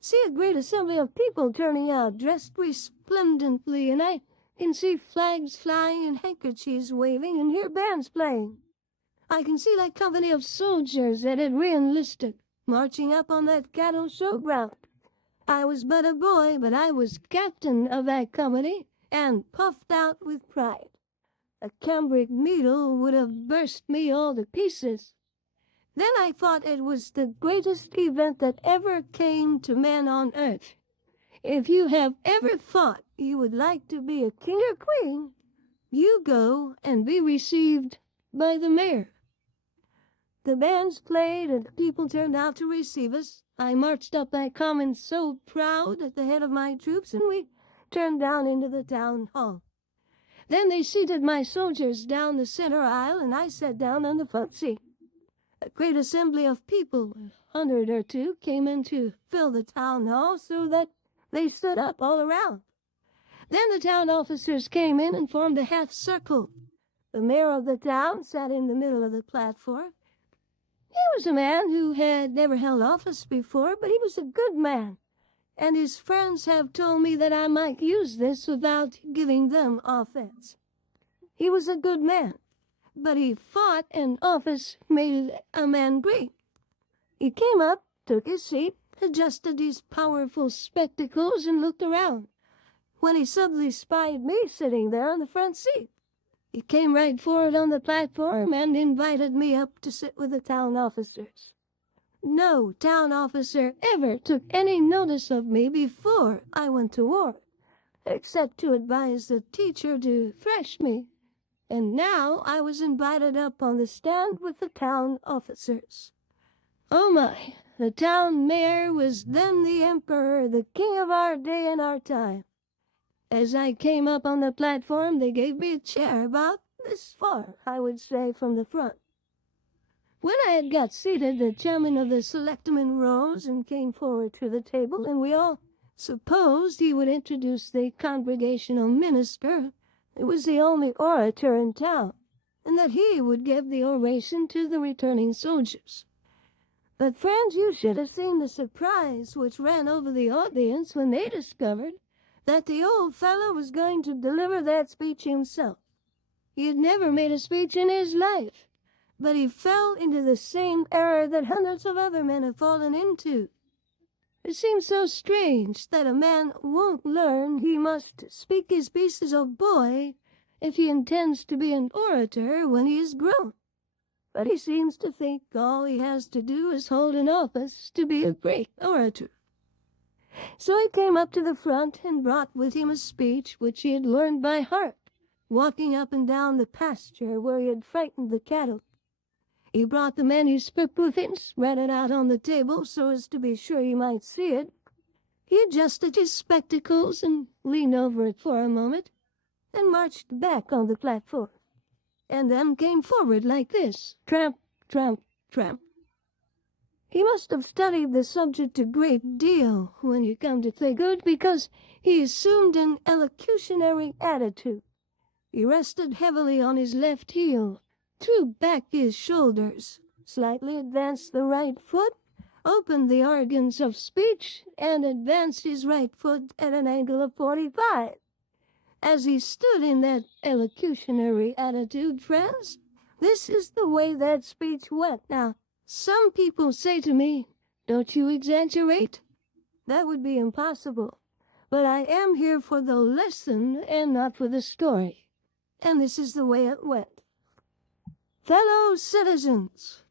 see a great assembly of people turning out, dressed resplendently, and I can see flags flying and handkerchiefs waving and hear bands playing. I can see that company of soldiers that had re-enlisted, marching up on that cattle showground. I was but a boy, but I was captain of that company, and puffed out with pride. A cambric needle would have burst me all to pieces. Then I thought it was the greatest event that ever came to man on earth. If you have ever thought you would like to be a king or queen, you go and be received by the mayor. The bands played and the people turned out to receive us. I marched up that common so proud at the head of my troops, and we turned down into the town hall. Then they seated my soldiers down the center aisle, and I sat down on the front seat. A great assembly of people, 100 or two, came in to fill the town hall so that they stood up all around. Then the town officers came in and formed a half circle. The mayor of the town sat in the middle of the platform. He was a man who had never held office before, but he was a good man, and his friends have told me that I might use this without giving them offense. He was a good man, but he thought an office made a man great. He came up, took his seat, adjusted his powerful spectacles, and looked around, when he suddenly spied me sitting there on the front seat. He came right forward on the platform and invited me up to sit with the town officers. No town officer ever took any notice of me before I went to war, except to advise the teacher to thrash me. And now I was invited up on the stand with the town officers. Oh my, the town mayor was then the emperor, the king of our day and our time. As I came up on the platform, they gave me a chair about this far, I would say, from the front. When I had got seated, the chairman of the selectmen rose and came forward to the table, and we all supposed he would introduce the congregational minister, who was the only orator in town, and that he would give the oration to the returning soldiers. But, friends, you should have seen the surprise which ran over the audience when they discovered that the old fellow was going to deliver that speech himself. He had never made a speech in his life, but he fell into the same error that hundreds of other men have fallen into. It seems so strange that a man won't learn he must speak his piece as a boy if he intends to be an orator when he is grown. But he seems to think all he has to do is hold an office to be a great orator. So he came up to the front and brought with him a speech which he had learned by heart, walking up and down the pasture where he had frightened the cattle. He brought the manuscript with him, spread it out on the table so as to be sure he might see it. He adjusted his spectacles and leaned over it for a moment, and marched back on the platform, and then came forward like this, tramp, tramp, tramp. He must have studied the subject a great deal, when you come to think of it, because he assumed an elocutionary attitude. He rested heavily on his left heel, threw back his shoulders, slightly advanced the right foot, opened the organs of speech, and advanced his right foot at an angle of 45. As he stood in that elocutionary attitude, friends, this is the way that speech went. Now, some people say to me, "Don't you exaggerate?" That would be impossible. But I am here for the lesson and not for the story. And this is the way it went. Fellow citizens.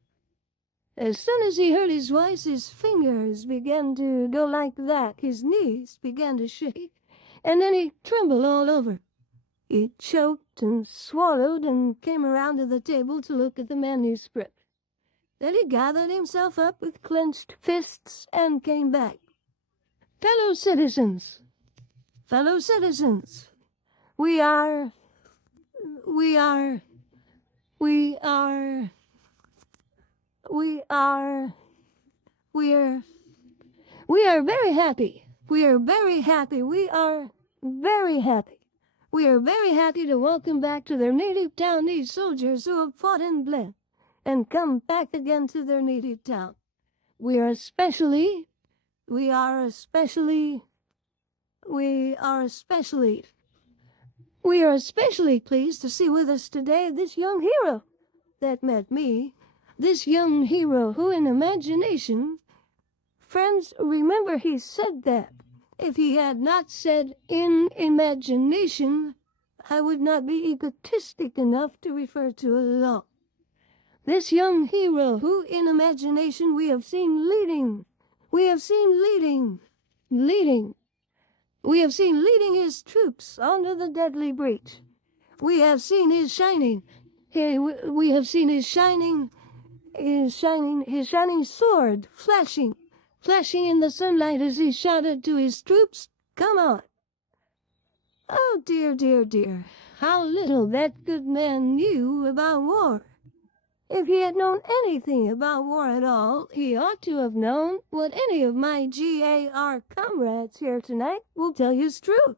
As soon as he heard his voice, his fingers began to go like that. His knees began to shake, and then he trembled all over. He choked and swallowed and came around to the table to look at the manuscript. Then he gathered himself up with clenched fists and came back. Fellow citizens, we are very happy. We are very happy. We are very happy. We are very happy to welcome back to their native town these soldiers who have fought and bled and come back again to their native town. We are especially pleased to see with us today this young hero that met me, this young hero who in imagination, friends, remember he said that. If he had not said in imagination, I would not be egotistic enough to refer to it at all. This young hero who in imagination we have seen leading his troops onto the deadly breach. We have seen his shining sword flashing flashing in the sunlight as he shouted to his troops, "Come on!" Oh dear, dear, dear, how little that good man knew about war. If he had known anything about war at all, he ought to have known what any of my GAR comrades here tonight will tell you is true,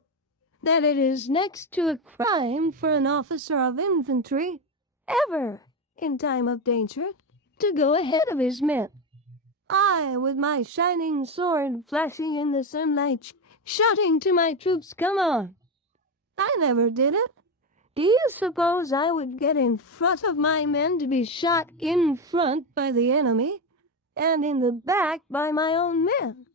that it is next to a crime for an officer of infantry, ever, in time of danger, to go ahead of his men. I, with my shining sword flashing in the sunlight, shouting to my troops, "Come on!" I never did it. Do you suppose I would get in front of my men to be shot in front by the enemy, and in the back by my own men?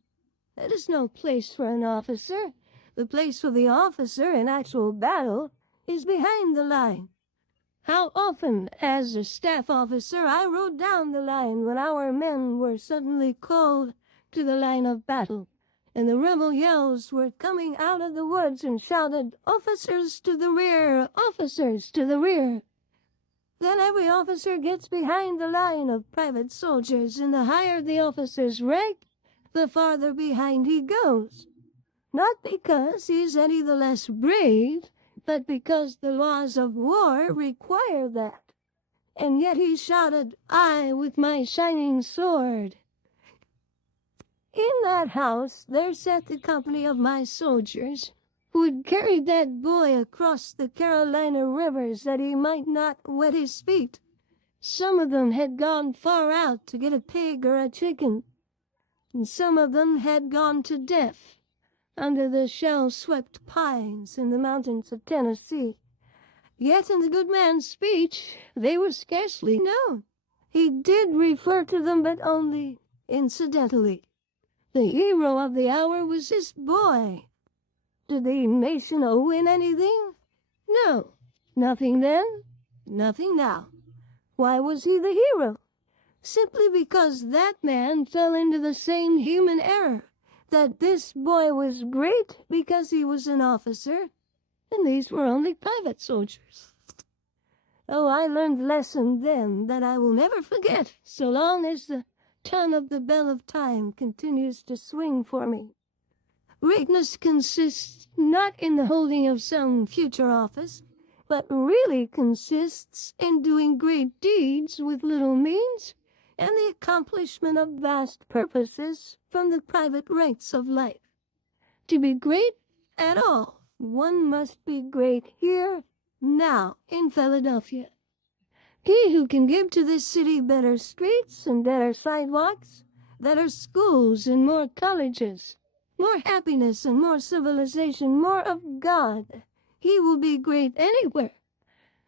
That is no place for an officer. The place for the officer in actual battle is behind the line. How often, as a staff officer, I rode down the line when our men were suddenly called to the line of battle, and the rebel yells were coming out of the woods and shouted, "Officers to the rear! Officers to the rear!" Then every officer gets behind the line of private soldiers, and the higher the officer's rank, the farther behind he goes. Not because he's any the less brave, but because the laws of war require that. And yet he shouted, "I with my shining sword." In that house there sat the company of my soldiers, who had carried that boy across the Carolina rivers that he might not wet his feet. Some of them had gone far out to get a pig or a chicken, and some of them had gone to death under the shell-swept pines in the mountains of Tennessee. Yet in the good man's speech they were scarcely known. He did refer to them, but only incidentally. The hero of the hour was this boy. Did the nation owe him anything? No. Nothing then, nothing now. Why was he the hero? Simply because that man fell into the same human error, that this boy was great because he was an officer, and these were only private soldiers. Oh, I learned a lesson then that I will never forget, so long as the tongue of the bell of time continues to swing for me. Greatness consists not in the holding of some future office, but really consists in doing great deeds with little means, and the accomplishment of vast purposes from the private ranks of life. To be great at all, one must be great here, now, in Philadelphia. He who can give to this city better streets and better sidewalks, better schools and more colleges, more happiness and more civilization, more of God, he will be great anywhere.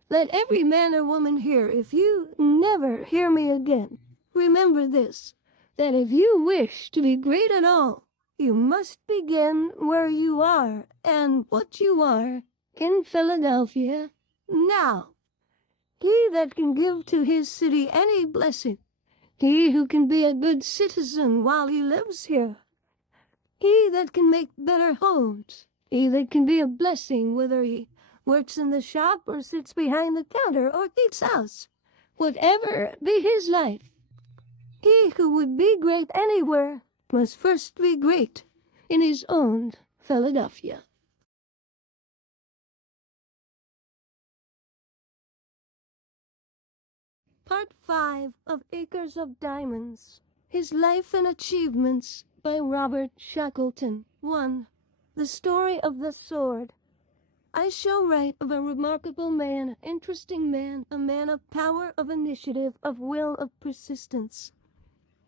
Let every man or woman here, if you never hear me again, remember this, that if you wish to be great at all, you must begin where you are and what you are in Philadelphia now. He that can give to his city any blessing, he who can be a good citizen while he lives here, he that can make better homes, he that can be a blessing whether he works in the shop or sits behind the counter or eats house, whatever be his life, he who would be great anywhere must first be great in his own Philadelphia. Part 5 of Acres of Diamonds. His Life and Achievements by Robert Shackleton. 1. The Story of the Sword. I shall write of a remarkable man, an interesting man, a man of power, of initiative, of will, of persistence.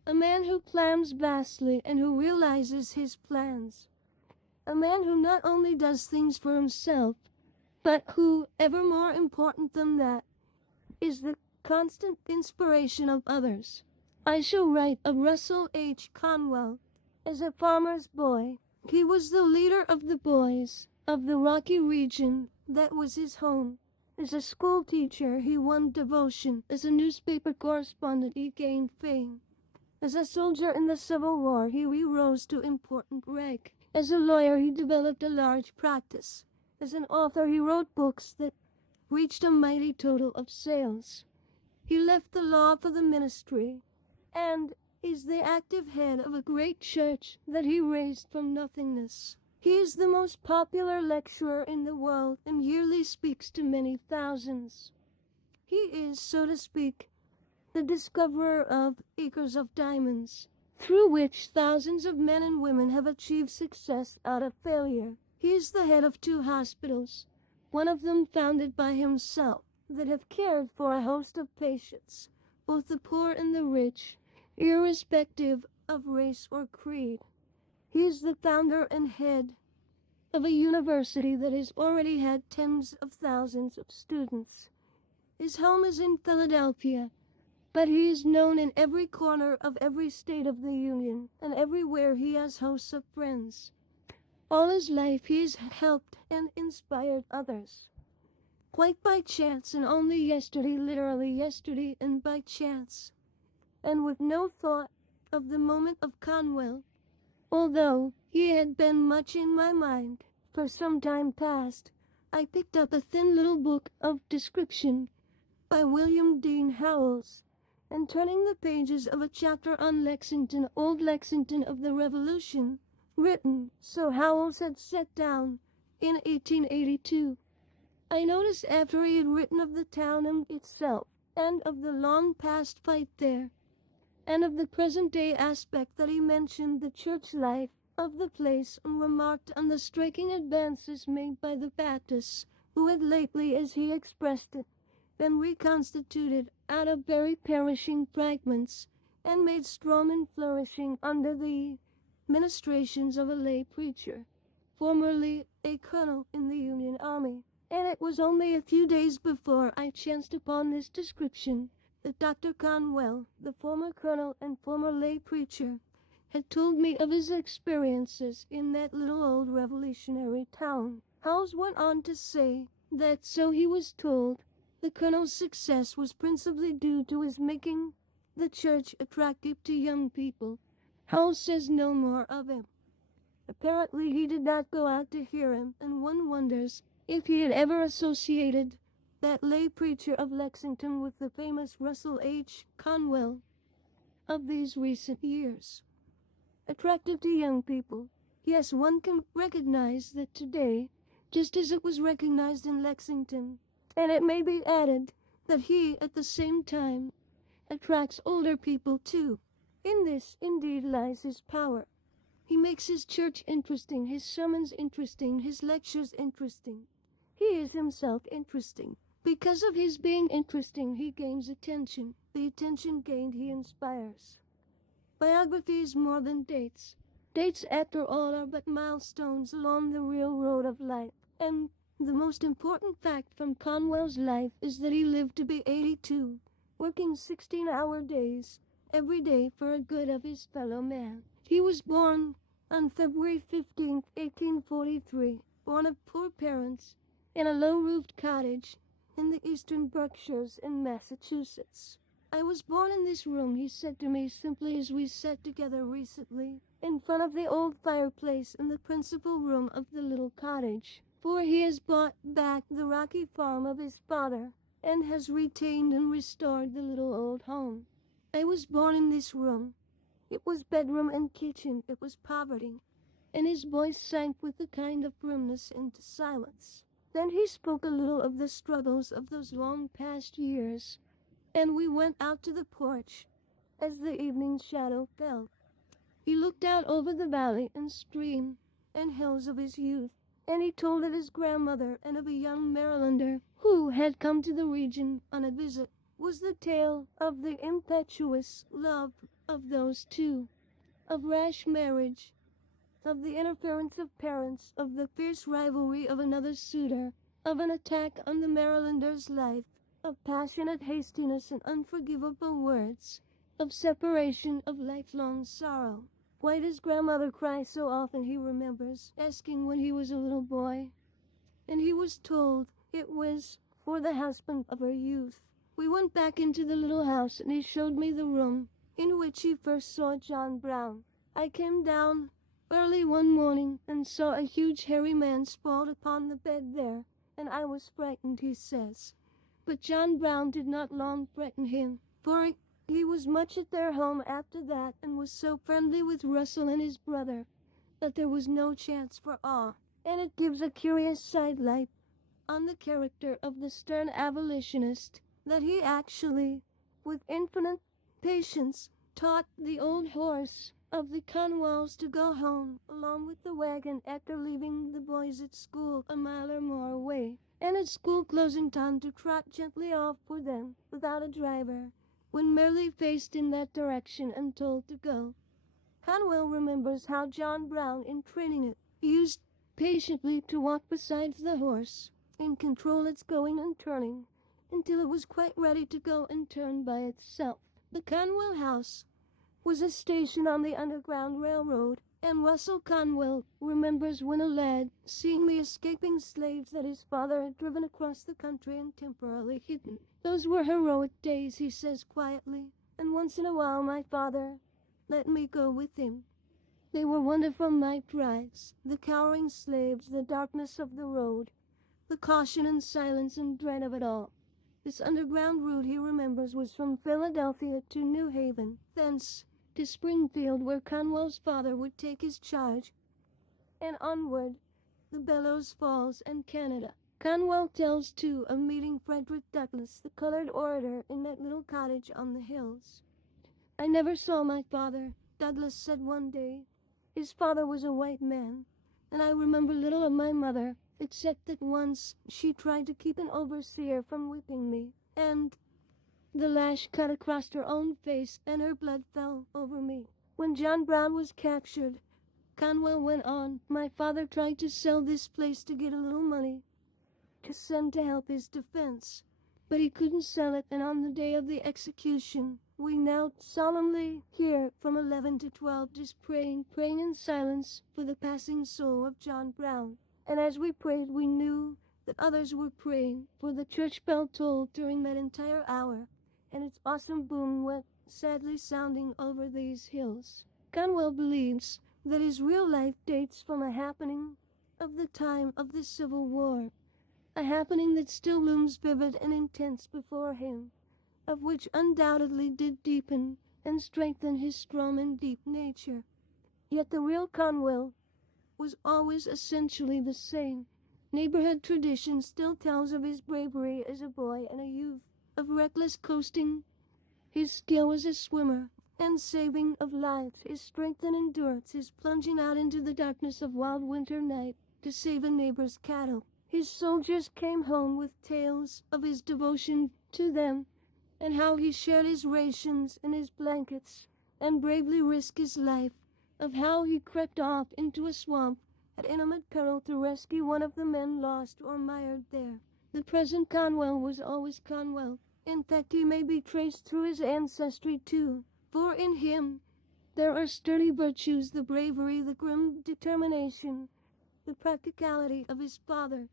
A man who plans vastly and who realizes his plans. A man who not only does things for himself, but who, ever more important than that, is the constant inspiration of others. I shall write of Russell Conwell. As a farmer's boy, he was the leader of the boys of the Rocky region that was his home. As a school teacher, he won devotion. As a newspaper correspondent, he gained fame. As a soldier in the Civil War, he rose to important rank. As a lawyer, he developed a large practice. As an author, he wrote books that reached a mighty total of sales. He left the law for the ministry, and is the active head of a great church that he raised from nothingness. He is the most popular lecturer in the world and yearly speaks to many thousands. He is, so to speak, the discoverer of acres of diamonds, through which thousands of men and women have achieved success out of failure. He is the head of 2 hospitals, one of them founded by himself, that have cared for a host of patients, both the poor and the rich, irrespective of race or creed. He is the founder and head of a university that has already had tens of thousands of students. His home is in Philadelphia, but he is known in every corner of every state of the Union, and everywhere he has hosts of friends. All his life he has helped and inspired others. Quite by chance, and only yesterday, literally yesterday and by chance, and with no thought of the moment of Conwell, although he had been much in my mind for some time past, I picked up a thin little book of description by William Dean Howells, and turning the pages of a chapter on Lexington, old Lexington of the Revolution, written, so Howells had set down, in 1882, I noticed after he had written of the town itself, and of the long past fight there, and of the present-day aspect, that he mentioned the church life of the place and remarked on the striking advances made by the Baptists, who had lately, as he expressed it, been reconstituted out of very perishing fragments, and made strong and flourishing under the ministrations of a lay preacher, formerly a colonel in the Union Army. And it was only a few days before I chanced upon this description that Dr. Conwell, the former colonel and former lay preacher, had told me of his experiences in that little old revolutionary town. Howells went on to say that, so he was told, the colonel's success was principally due to his making the church attractive to young people. Howells says no more of him. Apparently he did not go out to hear him, and one wonders if he had ever associated that lay preacher of Lexington with the famous Russell Conwell of these recent years. Attractive to young people. Yes, one can recognize that today, just as it was recognized in Lexington, and it may be added that he, at the same time, attracts older people too. In this, indeed, lies his power. He makes his church interesting, his sermons interesting, his lectures interesting. He is himself interesting. Because of his being interesting, he gains attention. The attention gained, he inspires. Biography is more than dates. Dates, after all, are but milestones along the real road of life. And the most important fact from Conwell's life is that he lived to be 82, working 16-hour days every day for the good of his fellow man. He was born on February 15, 1843, born of poor parents in a low-roofed cottage in the eastern Berkshires in Massachusetts. I was born in this room, he said to me simply as we sat together recently, in front of the old fireplace in the principal room of the little cottage, for he has bought back the rocky farm of his father and has retained and restored the little old home. I was born in this room. It was bedroom and kitchen, it was poverty, and his voice sank with a kind of grimness into silence. Then he spoke a little of the struggles of those long past years, and we went out to the porch as the evening shadow fell. He looked out over the valley and stream and hills of his youth, and he told of his grandmother and of a young Marylander who had come to the region on a visit. Was the tale of the impetuous love of those two, of rash marriage, of the interference of parents, of the fierce rivalry of another suitor, of an attack on the Marylander's life, of passionate hastiness and unforgivable words, of separation, of lifelong sorrow. Why does grandmother cry so often, he remembers, asking when he was a little boy. And he was told it was for the husband of her youth. We went back into the little house, and he showed me the room in which he first saw John Brown. I came down early one morning and saw a huge hairy man sprawled upon the bed there, and I was frightened, he says. But John Brown did not long frighten him, for He was much at their home after that and was so friendly with Russell and his brother that there was no chance for awe. And it gives a curious sidelight on the character of the stern abolitionist that he actually, with infinite patience, taught the old horse of the Conwells to go home along with the wagon after leaving the boys at school a mile or more away, and at school closing time to trot gently off for them without a driver, when merely faced in that direction and told to go. Conwell remembers how John Brown, in training it, used patiently to walk beside the horse and control its going and turning until it was quite ready to go and turn by itself. The Conwell house was a station on the Underground Railroad, and Russell Conwell remembers when a lad seeing the escaping slaves that his father had driven across the country and temporarily hidden. Those were heroic days, he says quietly, and once in a while my father let me go with him. They were wonderful night rides, the cowering slaves, the darkness of the road, the caution and silence and dread of it all. This underground route, he remembers, was from Philadelphia to New Haven, thence to Springfield, where Conwell's father would take his charge, and onward, the Bellows Falls and Canada. Conwell tells, too, of meeting Frederick Douglass, the colored orator, in that little cottage on the hills. I never saw my father, Douglass said one day. His father was a white man, and I remember little of my mother, except that once she tried to keep an overseer from whipping me, and the lash cut across her own face and her blood fell over me. When John Brown was captured, Conwell went on, my father tried to sell this place to get a little money to send to help his defense, but he couldn't sell it, and on the day of the execution, we knelt solemnly here from 11 to 12, just praying in silence for the passing soul of John Brown. And as we prayed, we knew that others were praying, for the church bell tolled during that entire hour, and its awesome boom went sadly sounding over these hills. Conwell believes that his real life dates from a happening of the time of the Civil War, a happening that still looms vivid and intense before him, of which undoubtedly did deepen and strengthen his strong and deep nature. Yet the real Conwell was always essentially the same. Neighborhood tradition still tells of his bravery as a boy and a youth, of reckless coasting, his skill as a swimmer, and saving of lives, his strength and endurance, his plunging out into the darkness of wild winter night to save a neighbor's cattle. His soldiers came home with tales of his devotion to them, and how he shared his rations and his blankets, and bravely risked his life, of how he crept off into a swamp at imminent peril to rescue one of the men lost or mired there. The present Conwell was always Conwell. In fact, he may be traced through his ancestry too, for in him there are sturdy virtues, the bravery, the grim determination, the practicality of his father,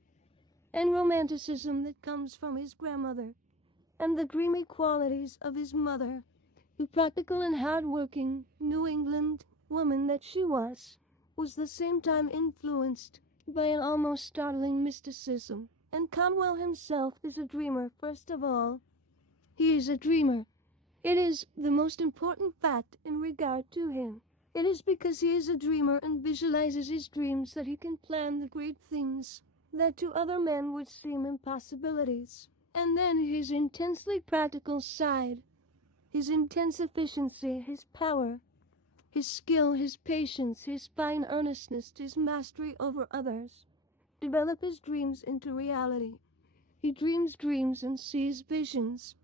and romanticism that comes from his grandmother, and the dreamy qualities of his mother, the practical and hard-working New England woman that she was the same time influenced by an almost startling mysticism. And Conwell himself is a dreamer, first of all. He is a dreamer. It is the most important fact in regard to him. It is because he is a dreamer and visualizes his dreams that he can plan the great things that to other men would seem impossibilities. And then his intensely practical side, his intense efficiency, his power, his skill, his patience, his fine earnestness, his mastery over others, develop his dreams into reality. He dreams dreams and sees visions,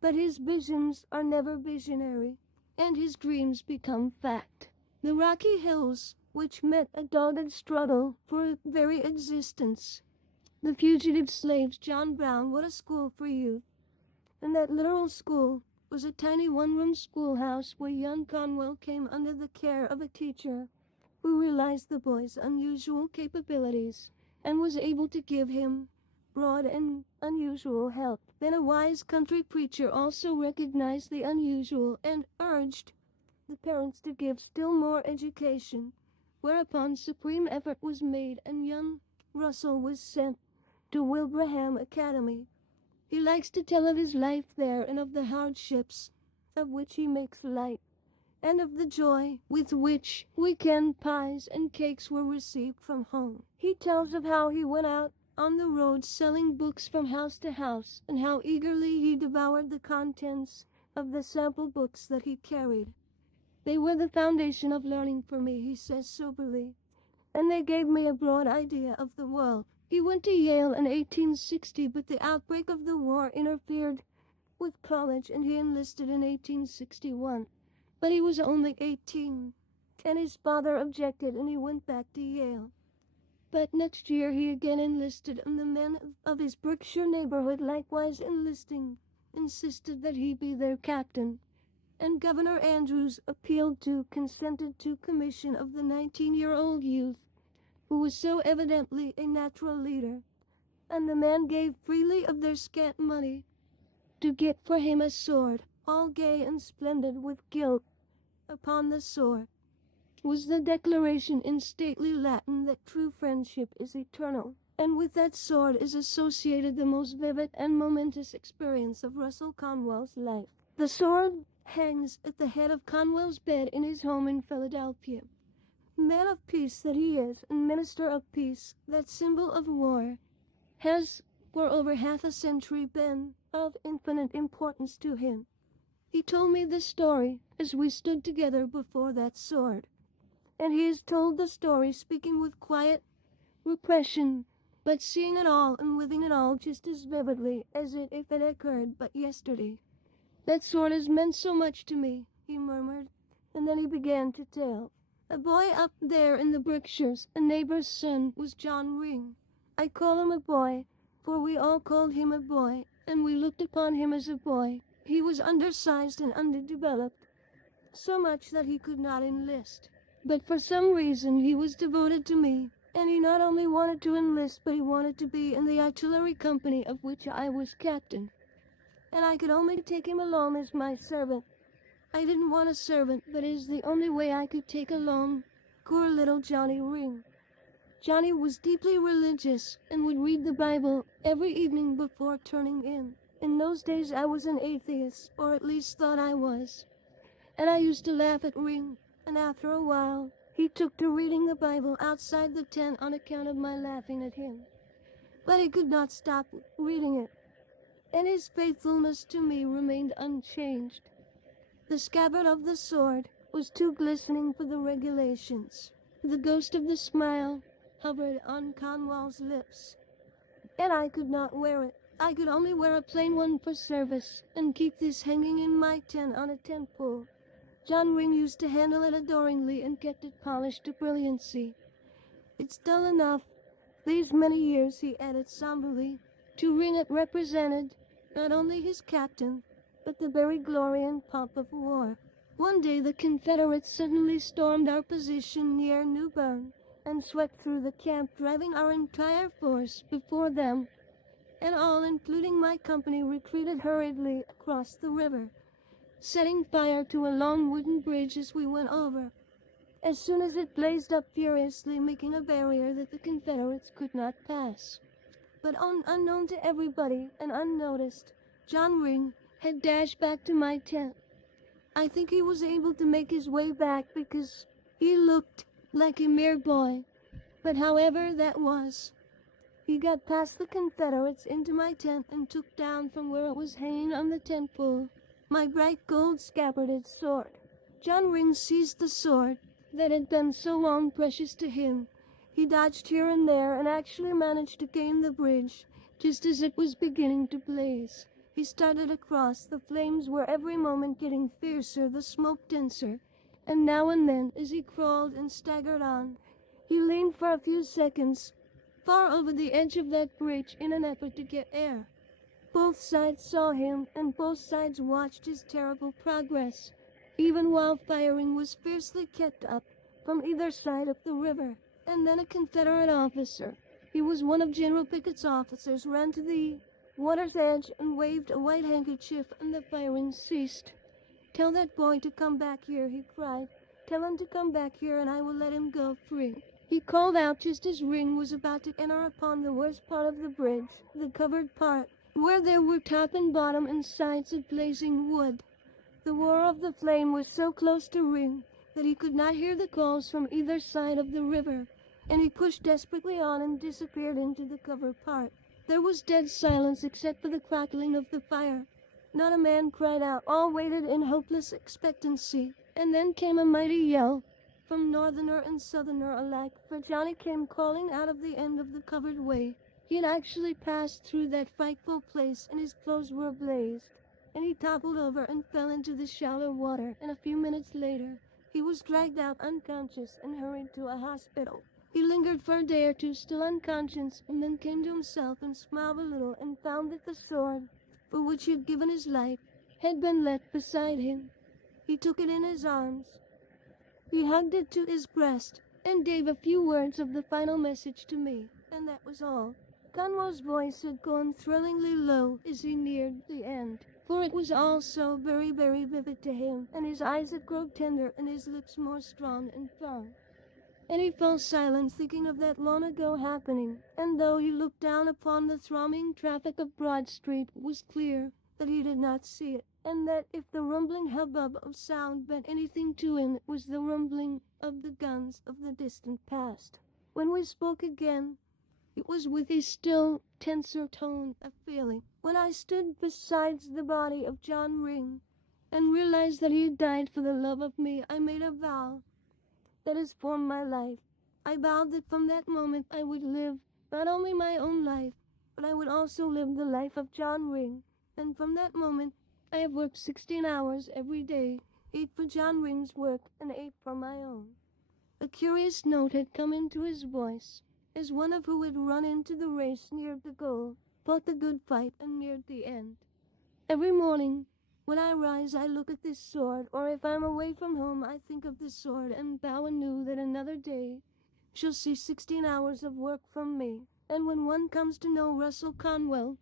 but his visions are never visionary, and his dreams become fact. The rocky hills, which met a dogged struggle for very existence, the fugitive slaves, John Brown, what a school for youth. And that literal school was a tiny one-room schoolhouse where young Conwell came under the care of a teacher who realized the boy's unusual capabilities and was able to give him broad and unusual help. Then a wise country preacher also recognized the unusual and urged the parents to give still more education, whereupon supreme effort was made and young Russell was sent to Wilbraham Academy. He likes to tell of his life there and of the hardships of which he makes light, and of the joy with which weekend pies and cakes were received from home. He tells of how he went out on the road selling books from house to house, and how eagerly he devoured the contents of the sample books that he carried. They were the foundation of learning for me, he says soberly, and they gave me a broad idea of the world. He went to Yale in 1860, but the outbreak of the war interfered with college, and he enlisted in 1861. But he was only 18, and his father objected, and he went back to Yale. But next year he again enlisted, and the men of his Berkshire neighborhood, likewise enlisting, insisted that he be their captain. And Governor Andrews appealed to, consented to commission of the 19-year-old youth, who was so evidently a natural leader, and the men gave freely of their scant money to get for him a sword, all gay and splendid with gilt. Upon the sword was the declaration in stately Latin that true friendship is eternal, and with that sword is associated the most vivid and momentous experience of Russell Conwell's life. The sword hangs at the head of Conwell's bed in his home in Philadelphia. Man of peace that he is, and minister of peace, that symbol of war, has for over half a century been of infinite importance to him. He told me the story as we stood together before that sword, and he has told the story speaking with quiet repression, but seeing it all and living it all just as vividly as if it occurred but yesterday. That sword has meant so much to me, he murmured, and then he began to tell. A boy up there in the Berkshires, a neighbor's son, was John Ring. I call him a boy, for we all called him a boy, and we looked upon him as a boy. He was undersized and underdeveloped, so much that he could not enlist. But for some reason he was devoted to me, and he not only wanted to enlist, but he wanted to be in the artillery company of which I was captain. And I could only take him along as my servant. I didn't want a servant, but it is the only way I could take along poor little Johnny Ring. Johnny was deeply religious and would read the Bible every evening before turning in. In those days I was an atheist, or at least thought I was, and I used to laugh at Ring, and after a while he took to reading the Bible outside the tent on account of my laughing at him. But he could not stop reading it, and his faithfulness to me remained unchanged. The scabbard of the sword was too glistening for the regulations. The ghost of the smile hovered on Conwell's lips, and I could not wear it. I could only wear a plain one for service, and keep this hanging in my tent on a tent pole. John Ring used to handle it adoringly and kept it polished to brilliancy. It's dull enough, these many years, he added somberly. To Ring it represented not only his captain, but the very glory and pomp of war. One day the Confederates suddenly stormed our position near New Bern and swept through the camp, driving our entire force before them, and all, including my company, retreated hurriedly across the river, setting fire to a long wooden bridge as we went over. As soon as it blazed up furiously, making a barrier that the Confederates could not pass. But unknown to everybody and unnoticed, John Ring had dashed back to my tent. I think he was able to make his way back because he looked like a mere boy, but however that was, he got past the Confederates into my tent and took down from where it was hanging on the tent pole my bright gold scabbarded sword. John Ring seized the sword that had been so long precious to him. He dodged here and there and actually managed to gain the bridge just as it was beginning to blaze. He started across. The flames were every moment getting fiercer, the smoke denser, and now and then, as he crawled and staggered on, he leaned for a few seconds far over the edge of that bridge in an effort to get air. Both sides saw him, and both sides watched his terrible progress, even while firing was fiercely kept up from either side of the river. And then a Confederate officer, he was one of General Pickett's officers, ran to the water's edge and waved a white handkerchief, and the firing ceased. "Tell that boy to come back here," he cried. "Tell him to come back here, and I will let him go free." He called out just as Ring was about to enter upon the worst part of the bridge, the covered part, where there were top and bottom and sides of blazing wood. The roar of the flame was so close to Ring that he could not hear the calls from either side of the river, and he pushed desperately on and disappeared into the cover part. There was dead silence except for the crackling of the fire. Not a man cried out. All waited in hopeless expectancy. And then came a mighty yell from northerner and southerner alike, for Johnny came crawling out of the end of the covered way. He had actually passed through that frightful place, and his clothes were ablaze, and he toppled over and fell into the shallow water, and a few minutes later he was dragged out unconscious and hurried to a hospital. He lingered for a day or two, still unconscious, and then came to himself and smiled a little and found that the sword, for which he had given his life, had been left beside him. He took it in his arms. He hugged it to his breast and gave a few words of the final message to me, and that was all. Conwell's voice had gone thrillingly low as he neared the end, for it was all so very, very vivid to him, and his eyes had grown tender and his lips more strong and firm. And he fell silent, thinking of that long-ago happening, and though he looked down upon the thronging traffic of Broad Street, it was clear that he did not see it, and that if the rumbling hubbub of sound meant anything to him, it was the rumbling of the guns of the distant past. When we spoke again, it was with a still tenser tone of feeling. When I stood beside the body of John Ring and realized that he had died for the love of me, I made a vow that has formed my life. I vowed that from that moment I would live not only my own life, but I would also live the life of John Ring. And from that moment I have worked 16 hours every day, 8 for John Ring's work and 8 for my own. A curious note had come into his voice, as one of who had run into the race, neared the goal, fought the good fight, and neared the end. Every morning, when I rise, I look at this sword, or if I'm away from home, I think of this sword, and bow anew that another day shall see 16 hours of work from me. And when one comes to know Russell Conwell,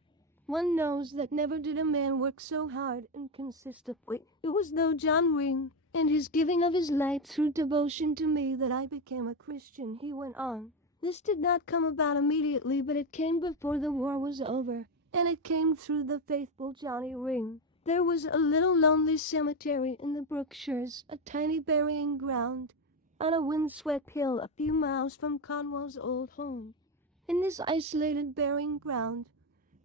one knows that never did a man work so hard and consistently. It was through John Ring and his giving of his life through devotion to me that I became a Christian, he went on. This did not come about immediately, but it came before the war was over, and it came through the faithful Johnny Ring. There was a little lonely cemetery in the Berkshires, a tiny burying ground, on a windswept hill a few miles from Conwell's old home. In this isolated burying ground,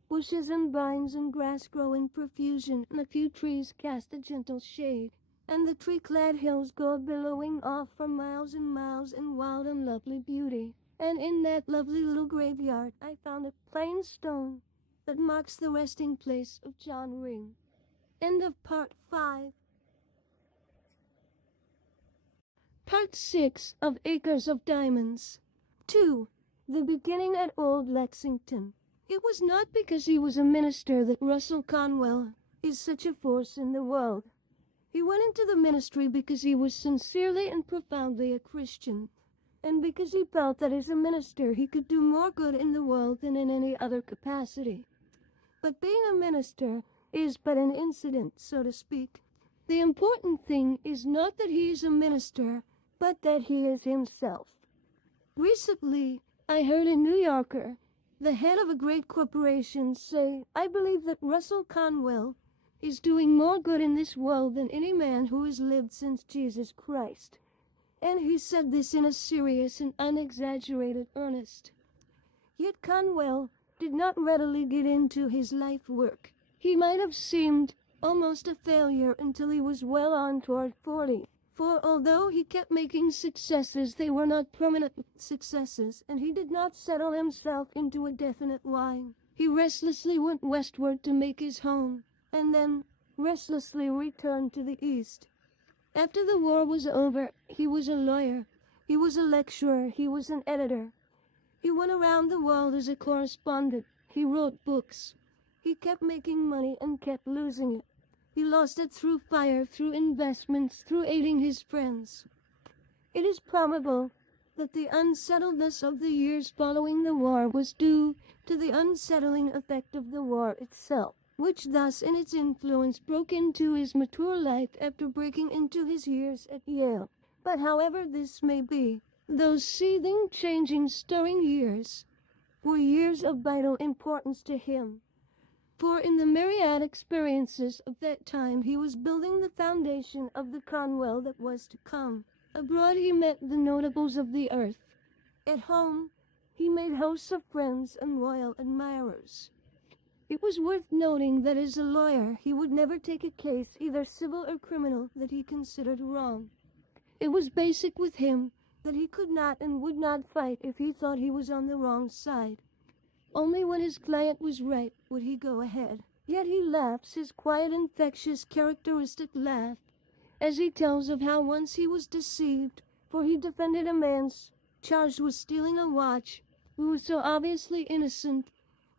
bushes and vines and grass grow in profusion, and a few trees cast a gentle shade, and the tree-clad hills go billowing off for miles and miles in wild and lovely beauty. And in that lovely little graveyard I found a plain stone that marks the resting place of John Ring. End of Part 5. Part 6 of Acres of Diamonds. 2. The beginning at Old Lexington. It was not because he was a minister that Russell Conwell is such a force in the world. He went into the ministry because he was sincerely and profoundly a Christian, and because he felt that as a minister he could do more good in the world than in any other capacity. But being a minister is but an incident, so to speak. The important thing is not that he is a minister, but that he is himself. Recently, I heard a New Yorker, the head of a great corporation, say, "I believe that Russell Conwell is doing more good in this world than any man who has lived since Jesus Christ." And he said this in a serious and unexaggerated earnest. Yet Conwell did not readily get into his life work. He might have seemed almost a failure until he was well on toward 40. For although he kept making successes, they were not permanent successes, and he did not settle himself into a definite line. He restlessly went westward to make his home, and then restlessly returned to the east. After the war was over, he was a lawyer, he was a lecturer, he was an editor. He went around the world as a correspondent. He wrote books. He kept making money and kept losing it. He lost it through fire, through investments, through aiding his friends. It is probable that the unsettledness of the years following the war was due to the unsettling effect of the war itself, which thus in its influence broke into his mature life after breaking into his years at Yale. But however this may be, those seething, changing, stirring years were years of vital importance to him. For in the myriad experiences of that time he was building the foundation of the Conwell that was to come. Abroad he met the notables of the earth. At home he made hosts of friends and loyal admirers. It was worth noting that as a lawyer he would never take a case, either civil or criminal, that he considered wrong. It was basic with him that he could not and would not fight if he thought he was on the wrong side. Only when his client was right would he go ahead. Yet he laughs his quiet, infectious, characteristic laugh as he tells of how once he was deceived, for he defended a man charged with stealing a watch who was so obviously innocent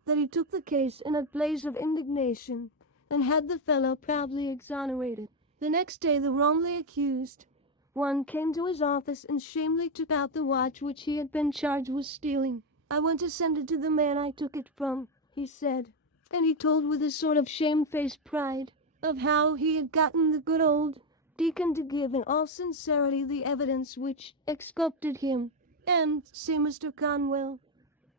that he took the case in a blaze of indignation and had the fellow proudly exonerated. The next day the wrongly accused one came to his office and shamefully took out the watch which he had been charged with stealing. "I want to send it to the man I took it from," he said, and he told with a sort of shamefaced pride of how he had gotten the good old deacon to give in all sincerity the evidence which exculpated him. "And, say, Mr. Conwell,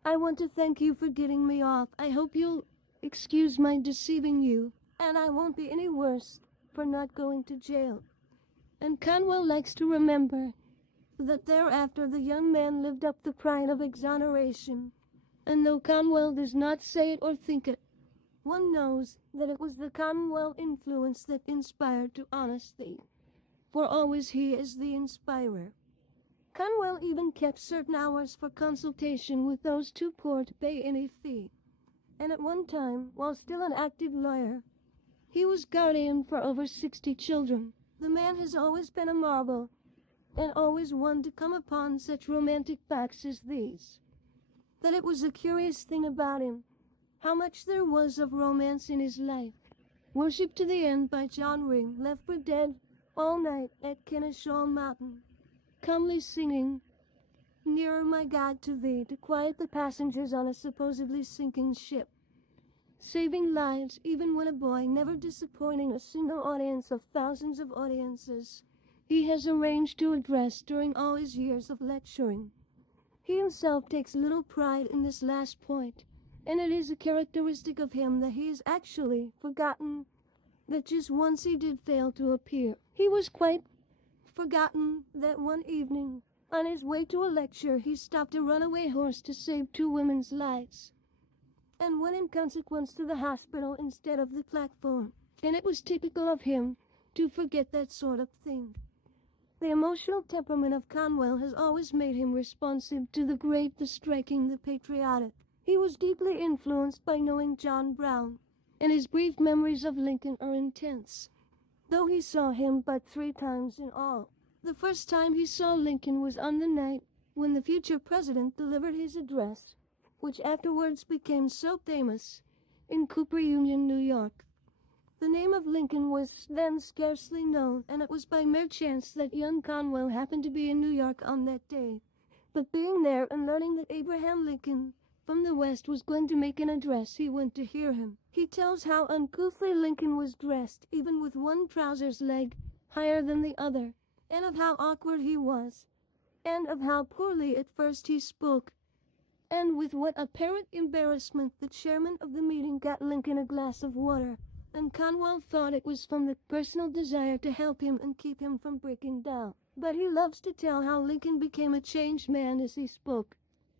I want to thank you for getting me off. I hope you'll excuse my deceiving you, and I won't be any worse for not going to jail." And Conwell likes to remember that thereafter the young man lived up the pride of exoneration, and though Conwell does not say it or think it, one knows that it was the Conwell influence that inspired to honesty, for always he is the inspirer. Conwell even kept certain hours for consultation with those too poor to pay any fee, and at one time, while still an active lawyer, he was guardian for over 60 children. The man has always been a marvel, and always one to come upon such romantic facts as these. That it was a curious thing about him, how much there was of romance in his life. Worship to the End by John Ring, left for dead all night at Kennesaw Mountain. Calmly singing, "Nearer, my God, to thee," to quiet the passengers on a supposedly sinking ship. Saving lives even when a boy, never disappointing a single audience of thousands of audiences he has arranged to address during all his years of lecturing. He himself takes little pride in this last point, and it is a characteristic of him that he has actually forgotten that just once he did fail to appear. He was quite forgotten that one evening, on his way to a lecture, he stopped a runaway horse to save 2 women's lives, and went in consequence to the hospital instead of the platform. And it was typical of him to forget that sort of thing. The emotional temperament of Conwell has always made him responsive to the great, the striking, the patriotic. He was deeply influenced by knowing John Brown, and his brief memories of Lincoln are intense, though he saw him but 3 times in all. The first time he saw Lincoln was on the night when the future president delivered his address, which afterwards became so famous, in Cooper Union, New York. The name of Lincoln was then scarcely known, and it was by mere chance that young Conwell happened to be in New York on that day. But being there and learning that Abraham Lincoln from the West was going to make an address, he went to hear him. He tells how uncouthly Lincoln was dressed, even with one trouser's leg higher than the other, and of how awkward he was, and of how poorly at first he spoke, and with what apparent embarrassment the chairman of the meeting got Lincoln a glass of water, and Conwell thought it was from the personal desire to help him and keep him from breaking down. But he loves to tell how Lincoln became a changed man as he spoke,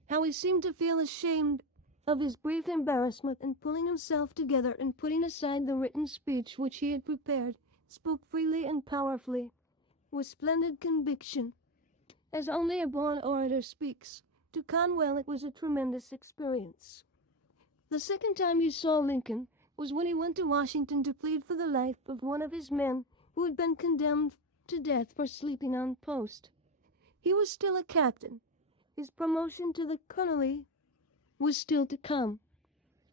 how he seemed to feel ashamed of his brief embarrassment, and pulling himself together and putting aside the written speech which he had prepared, spoke freely and powerfully, with splendid conviction, as only a born orator speaks. To Conwell it was a tremendous experience. The second time he saw Lincoln was when he went to Washington to plead for the life of one of his men who had been condemned to death for sleeping on post. He was still a captain. His promotion to the colonelcy was still to come.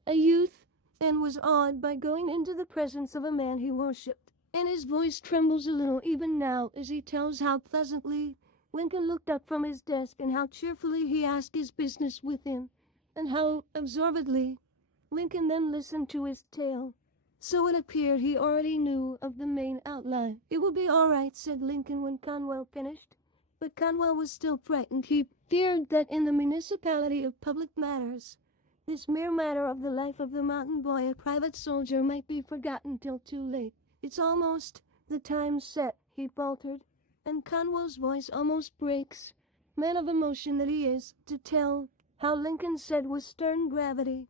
A youth, and was awed by going into the presence of a man he worshipped, and his voice trembles a little even now as he tells how pleasantly Lincoln looked up from his desk, and how cheerfully he asked his business with him, and how absorbedly Lincoln then listened to his tale. So it appeared he already knew of the main outline. "It will be all right," said Lincoln when Conwell finished. But Conwell was still frightened. He feared that in the municipality of public matters This mere matter of the life of the mountain boy, a private soldier, might be forgotten till too late. It's almost the time set, he faltered, and Conwell's voice almost breaks, man of emotion that he is, to tell how Lincoln said with stern gravity,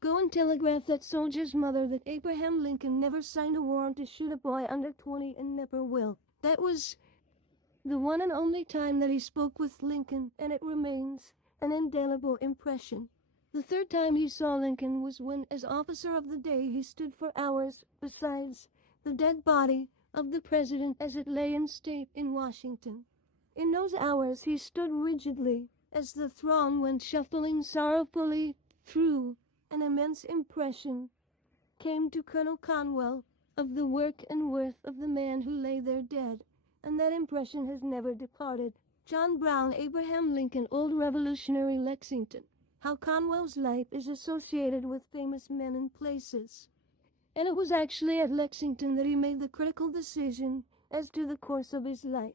"Go and telegraph that soldier's mother that Abraham Lincoln never signed a warrant to shoot a boy under 20 and never will." That was the one and only time that he spoke with Lincoln, and it remains an indelible impression. The third time he saw Lincoln was when, as officer of the day, he stood for hours beside the dead body of the president as it lay in state in Washington. In those hours he stood rigidly as the throng went shuffling sorrowfully through. An immense impression came to Colonel Conwell of the work and worth of the man who lay there dead, and that impression has never departed. John Brown, Abraham Lincoln, old Revolutionary Lexington. How Conwell's life is associated with famous men and places. And it was actually at Lexington that he made the critical decision as to the course of his life.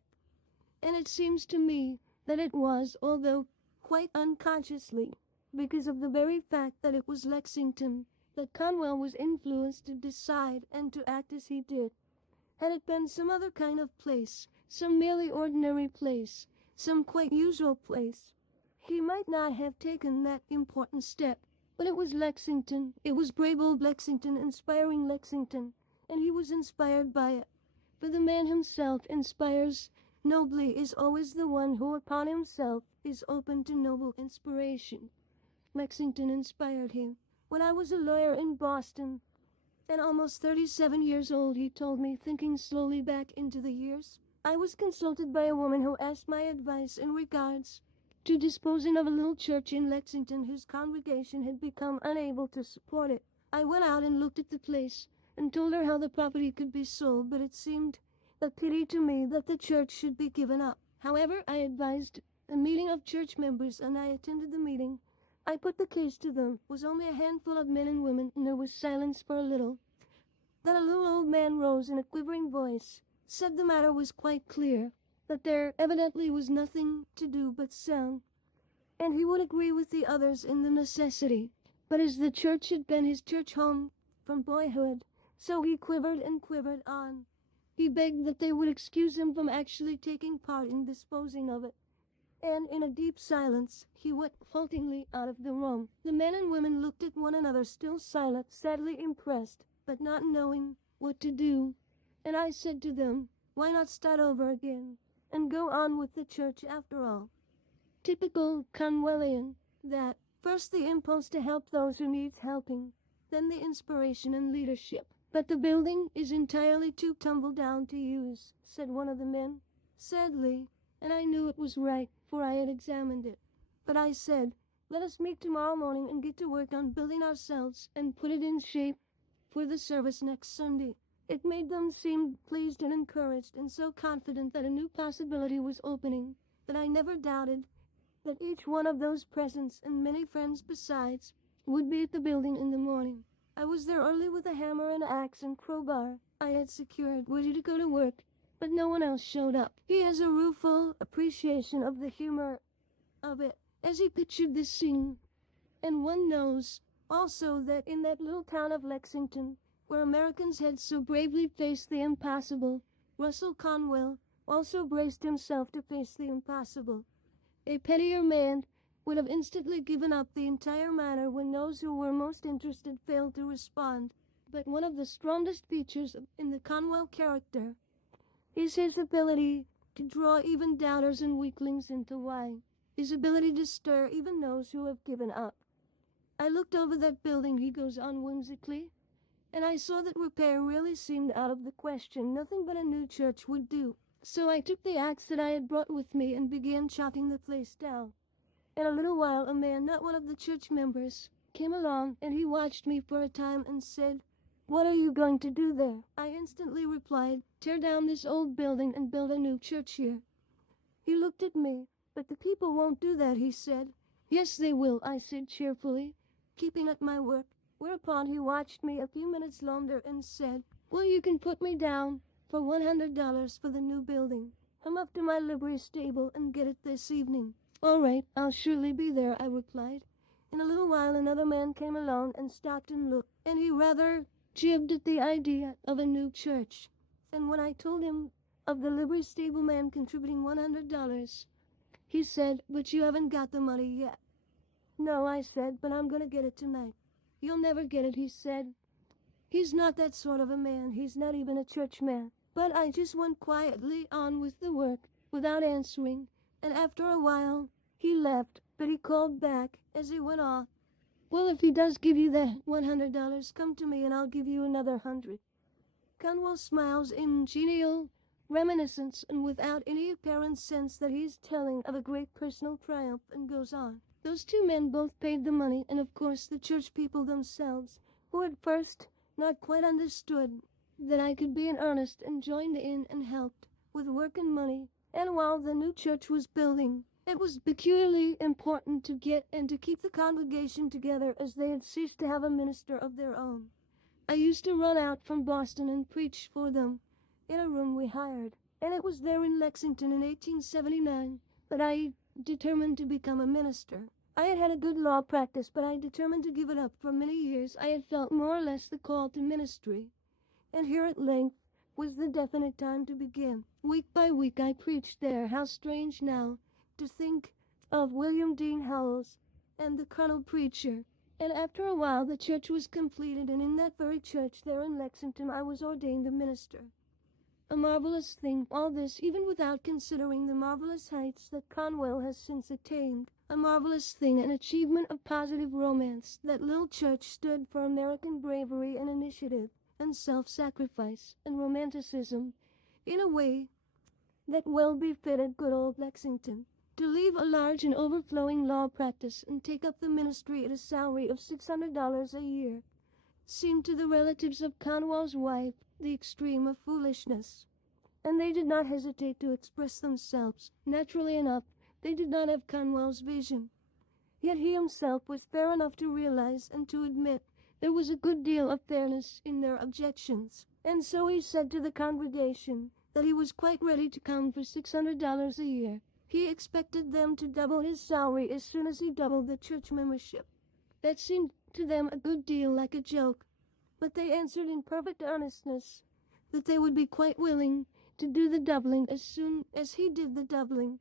And it seems to me that it was, although quite unconsciously, because of the very fact that it was Lexington, that Conwell was influenced to decide and to act as he did. Had it been some other kind of place, some merely ordinary place, some quite usual place, he might not have taken that important step. But it was Lexington. It was brave old Lexington, inspiring Lexington, and he was inspired by it. For the man himself inspires nobly is always the one who upon himself is open to noble inspiration. Lexington inspired him. When I was a lawyer in Boston, and almost 37 years old, he told me, thinking slowly back into the years, I was consulted by a woman who asked my advice in regards to disposing of a little church in Lexington whose congregation had become unable to support it. I went out and looked at the place and told her how the property could be sold, but it seemed a pity to me that the church should be given up. However, I advised a meeting of church members, and I attended the meeting. I put the case to them. It was only a handful of men and women, and there was silence for a little. Then a little old man rose in a quivering voice, said the matter was quite clear, that there evidently was nothing to do but sell, and he would agree with the others in the necessity. But as the church had been his church home from boyhood, so he quivered and quivered on. He begged that they would excuse him from actually taking part in disposing of it, and in a deep silence he went haltingly out of the room. The men and women looked at one another, still silent, sadly impressed, but not knowing what to do, and I said to them, why not start over again and go on with the church after all? Typical Conwellian, that first the impulse to help those who need helping, then the inspiration and leadership. But the building is entirely too tumble down to use, said one of the men, sadly, and I knew it was right, for I had examined it. But I said, let us meet tomorrow morning and get to work on building ourselves and put it in shape for the service next Sunday. It made them seem pleased and encouraged, and so confident that a new possibility was opening, that I never doubted that each one of those presents, and many friends besides, would be at the building in the morning. I was there early with a hammer and axe and crowbar I had secured, ready to go to work, but no one else showed up. He has a rueful appreciation of the humor of it as he pictured this scene, and one knows also that in that little town of Lexington, where Americans had so bravely faced the impossible, Russell Conwell also braced himself to face the impossible. A pettier man would have instantly given up the entire matter when those who were most interested failed to respond. But one of the strongest features in the Conwell character is his ability to draw even doubters and weaklings into line, his ability to stir even those who have given up. I looked over that building, he goes on whimsically, and I saw that repair really seemed out of the question. Nothing but a new church would do. So I took the axe that I had brought with me and began chopping the place down. In a little while a man, not one of the church members, came along, and he watched me for a time and said, what are you going to do there? I instantly replied, tear down this old building and build a new church here. He looked at me. But the people won't do that, he said. Yes, they will, I said cheerfully, keeping at my work. Whereupon he watched me a few minutes longer and said, well, you can put me down for $100 for the new building. Come up to my livery stable and get it this evening. All right, I'll surely be there, I replied. In a little while another man came along and stopped and looked, and he rather jibbed at the idea of a new church. And when I told him of the livery stable man contributing $100, he said, "But you haven't got the money yet." "No," I said, "but I'm going to get it tonight." "You'll never get it," he said. He's not that sort of a man. He's not even a church man. But I just went quietly on with the work without answering, and after a while he left, but he called back as he went off, "Well, if he does give you that $100, come to me and I'll give you another 100. Conwell smiles in genial reminiscence and without any apparent sense that he's telling of a great personal triumph, and goes on. Those two men both paid the money, and of course the church people themselves, who at first not quite understood that I could be in earnest, and joined in and helped with work and money. And while the new church was building, it was peculiarly important to get and to keep the congregation together, as they had ceased to have a minister of their own. I used to run out from Boston and preach for them in a room we hired, and it was there in Lexington in 1879 that I determined to become a minister. I had had a good law practice, but I determined to give it up. For many years I had felt more or less the call to ministry, and here at length was the definite time to begin. Week by week I preached there. How strange now to think of William Dean Howells and the Colonel Preacher. And after a while the church was completed, and in that very church there in Lexington I was ordained a minister. A marvelous thing, all this, even without considering the marvelous heights that Conwell has since attained. A marvelous thing, an achievement of positive romance. That little church stood for American bravery and initiative and self-sacrifice and romanticism in a way that well befitted good old Lexington. To leave a large and overflowing law practice and take up the ministry at a salary of $600 a year seemed to the relatives of Conwell's wife the extreme of foolishness, and they did not hesitate to express themselves. Naturally enough, they did not have Conwell's vision, yet he himself was fair enough to realize and to admit there was a good deal of fairness in their objections, and so he said to the congregation that he was quite ready to come for $600 a year. He expected them to double his salary as soon as he doubled the church membership. That seemed to them a good deal like a joke, but they answered in perfect earnestness that they would be quite willing to do the doubling as soon as he did the doubling,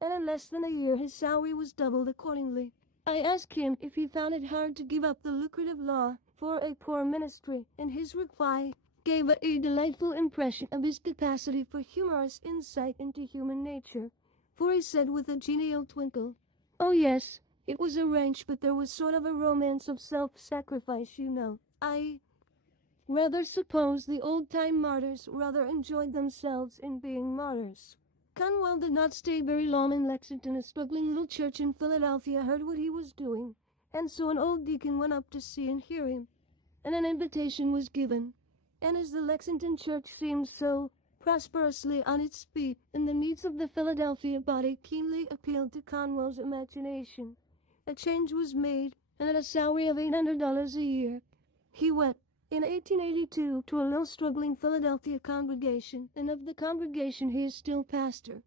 and in less than a year his salary was doubled accordingly. I asked him if he found it hard to give up the lucrative law for a poor ministry, and his reply gave a delightful impression of his capacity for humorous insight into human nature, for he said with a genial twinkle, "Oh yes, it was a wrench, but there was sort of a romance of self-sacrifice, you know. I rather suppose the old-time martyrs rather enjoyed themselves in being martyrs." Conwell did not stay very long in Lexington. A struggling little church in Philadelphia heard what he was doing, and so an old deacon went up to see and hear him, and an invitation was given. And as the Lexington church seemed so prosperously on its feet, and the needs of the Philadelphia body keenly appealed to Conwell's imagination, a change was made, and at a salary of $800 a year, he went in 1882 to a little struggling Philadelphia congregation, and of the congregation he is still pastor.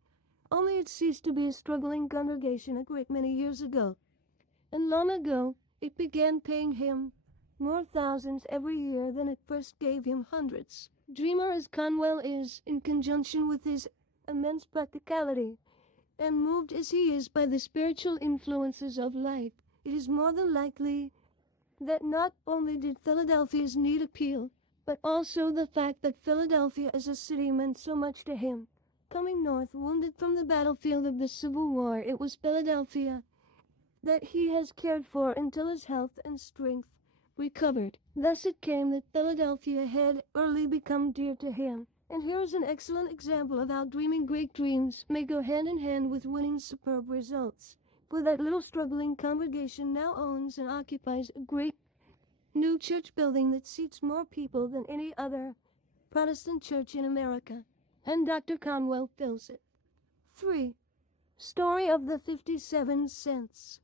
Only it ceased to be a struggling congregation a great many years ago, and long ago it began paying him more thousands every year than it first gave him hundreds. Dreamer as Conwell is, in conjunction with his immense practicality, and moved as he is by the spiritual influences of life, it is more than likely that not only did Philadelphia's need appeal, but also the fact that Philadelphia as a city meant so much to him. Coming north, wounded from the battlefield of the Civil War, it was Philadelphia that he has cared for until his health and strength recovered. Thus it came that Philadelphia had early become dear to him. And here is an excellent example of how dreaming great dreams may go hand in hand with winning superb results. For that little struggling congregation now owns and occupies a great new church building that seats more people than any other Protestant church in America, and Dr. Conwell fills it. 3. Story of the 57 cents.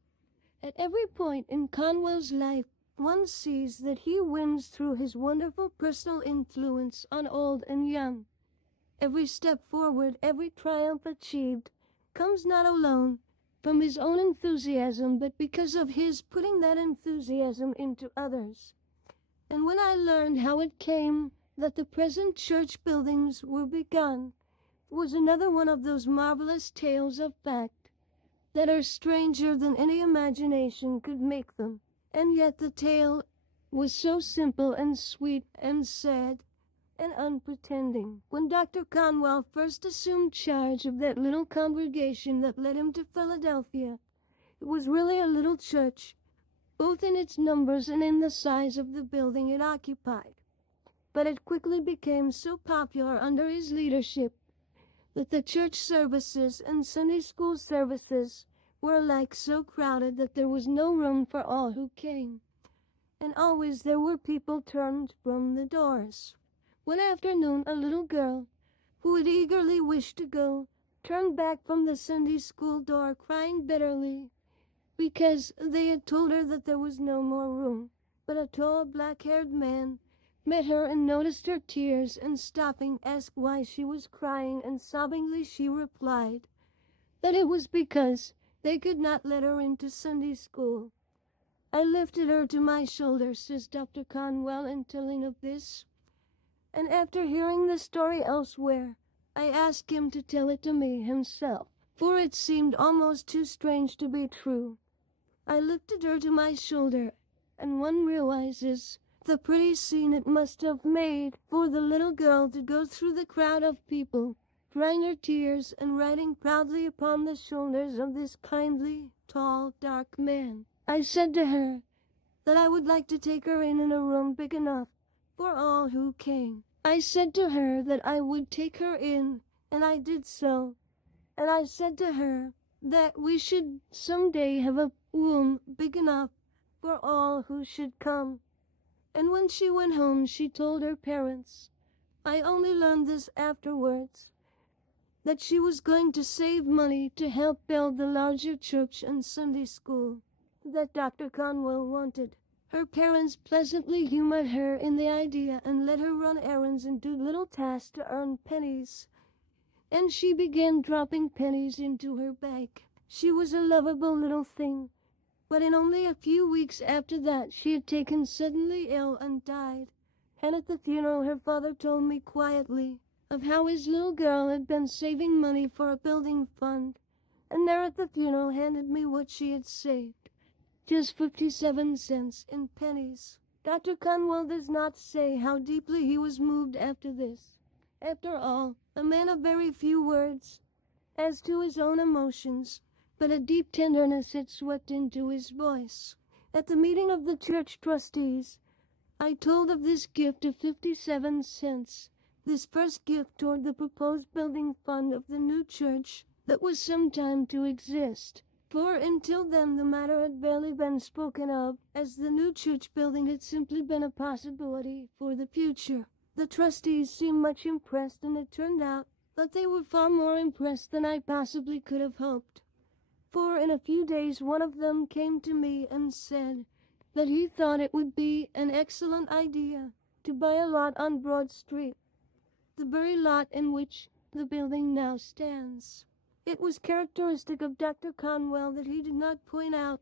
At every point in Conwell's life, one sees that he wins through his wonderful personal influence on old and young. Every step forward, every triumph achieved, comes not alone from his own enthusiasm, but because of his putting that enthusiasm into others. And when I learned how it came that the present church buildings were begun, it was another one of those marvelous tales of fact that are stranger than any imagination could make them. And yet the tale was so simple and sweet and sad and unpretending. When Dr. Conwell first assumed charge of that little congregation that led him to Philadelphia, it was really a little church, both in its numbers and in the size of the building it occupied. But it quickly became so popular under his leadership that the church services and Sunday school services were alike so crowded that there was no room for all who came, and always there were people turned from the doors. One afternoon a little girl, who had eagerly wished to go, turned back from the Sunday school door crying bitterly because they had told her that there was no more room. But a tall black-haired man met her and noticed her tears, and stopping asked why she was crying, and sobbingly she replied that it was because they could not let her into Sunday school. I lifted her to my shoulder, says Dr. Conwell in telling of this, and after hearing the story elsewhere, I asked him to tell it to me himself, for it seemed almost too strange to be true. I lifted her to my shoulder, and one realizes the pretty scene it must have made for the little girl to go through the crowd of people, drying her tears and riding proudly upon the shoulders of this kindly, tall, dark man. I said to her that I would like to take her in a room big enough for all who came. I said to her that I would take her in, and I did so. And I said to her that we should someday have a room big enough for all who should come. And when she went home, she told her parents, I only learned this afterwards, that she was going to save money to help build the larger church and Sunday school that Dr. Conwell wanted. Her parents pleasantly humored her in the idea and let her run errands and do little tasks to earn pennies, and she began dropping pennies into her bag. She was a lovable little thing, but in only a few weeks after that she had taken suddenly ill and died. And at the funeral her father told me quietly of how his little girl had been saving money for a building fund, and there at the funeral handed me what she had saved, just 57 cents in pennies. Dr. Conwell does not say how deeply he was moved after this. After all, a man of very few words as to his own emotions, but a deep tenderness had swept into his voice. At the meeting of the church trustees, I told of this gift of 57 cents, this first gift toward the proposed building fund of the new church that was sometime to exist. For until then the matter had barely been spoken of, as the new church building had simply been a possibility for the future. The trustees seemed much impressed, and it turned out that they were far more impressed than I possibly could have hoped. For in a few days one of them came to me and said that he thought it would be an excellent idea to buy a lot on Broad Street, the very lot in which the building now stands. It was characteristic of Dr. Conwell that he did not point out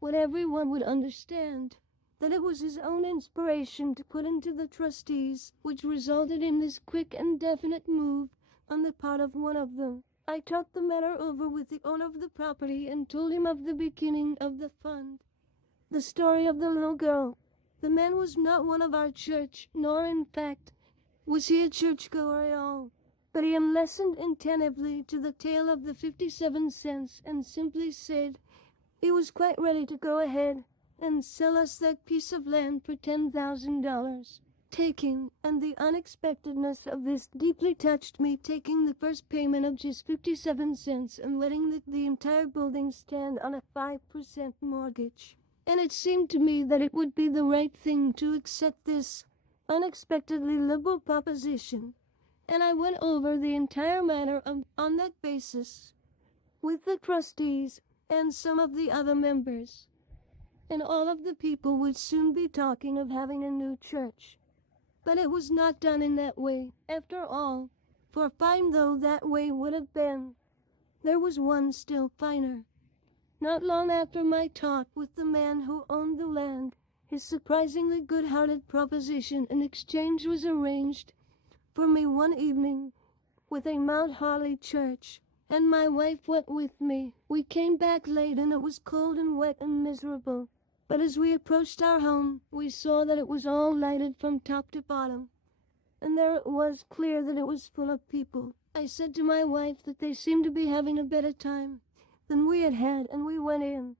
what everyone would understand, that it was his own inspiration to put into the trustees, which resulted in this quick and definite move on the part of one of them. I talked the matter over with the owner of the property and told him of the beginning of the fund, the story of the little girl. The man was not one of our church, nor in fact was he a churchgoer at all, but he listened attentively to the tale of the 57 cents and simply said he was quite ready to go ahead and sell us that piece of land for $10,000. Taking, and the unexpectedness of this deeply touched me, taking the first payment of just 57 cents and letting the entire building stand on a 5% mortgage. And it seemed to me that it would be the right thing to accept this unexpectedly liberal proposition, and I went over the entire matter on that basis with the trustees and some of the other members, and all of the people would soon be talking of having a new church. But it was not done in that way, after all, for fine though that way would have been, there was one still finer. Not long after my talk with the man who owned the land, his surprisingly good-hearted proposition in exchange was arranged for me one evening with a Mount Harley church, and my wife went with me. We came back late and it was cold and wet and miserable, but as we approached our home, we saw that it was all lighted from top to bottom, and there it was clear that it was full of people. I said to my wife that they seemed to be having a better time than we had had, and we went in,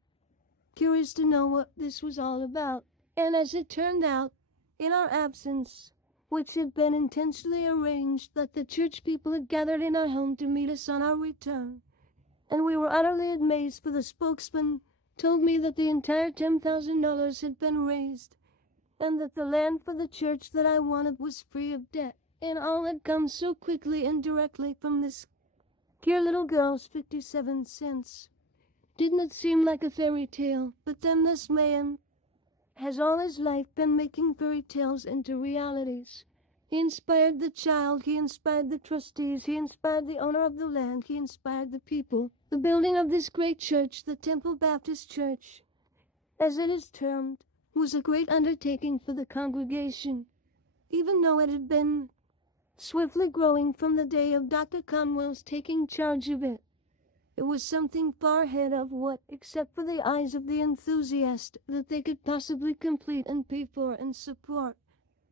curious to know what this was all about. And as it turned out, in our absence, which had been intentionally arranged, that the church people had gathered in our home to meet us on our return, and we were utterly amazed, for the spokesman told me that the entire $10,000 had been raised, and that the land for the church that I wanted was free of debt, and all had come so quickly and directly from this dear little girl's 57 cents. Didn't it seem like a fairy tale? But then this man has all his life been making fairy tales into realities. He inspired the child, he inspired the trustees, he inspired the owner of the land, he inspired the people. The building of this great church, the Temple Baptist Church, as it is termed, was a great undertaking for the congregation, even though it had been swiftly growing from the day of Dr. Conwell's taking charge of it. It was something far ahead of what, except for the eyes of the enthusiast, that they could possibly complete and pay for and support.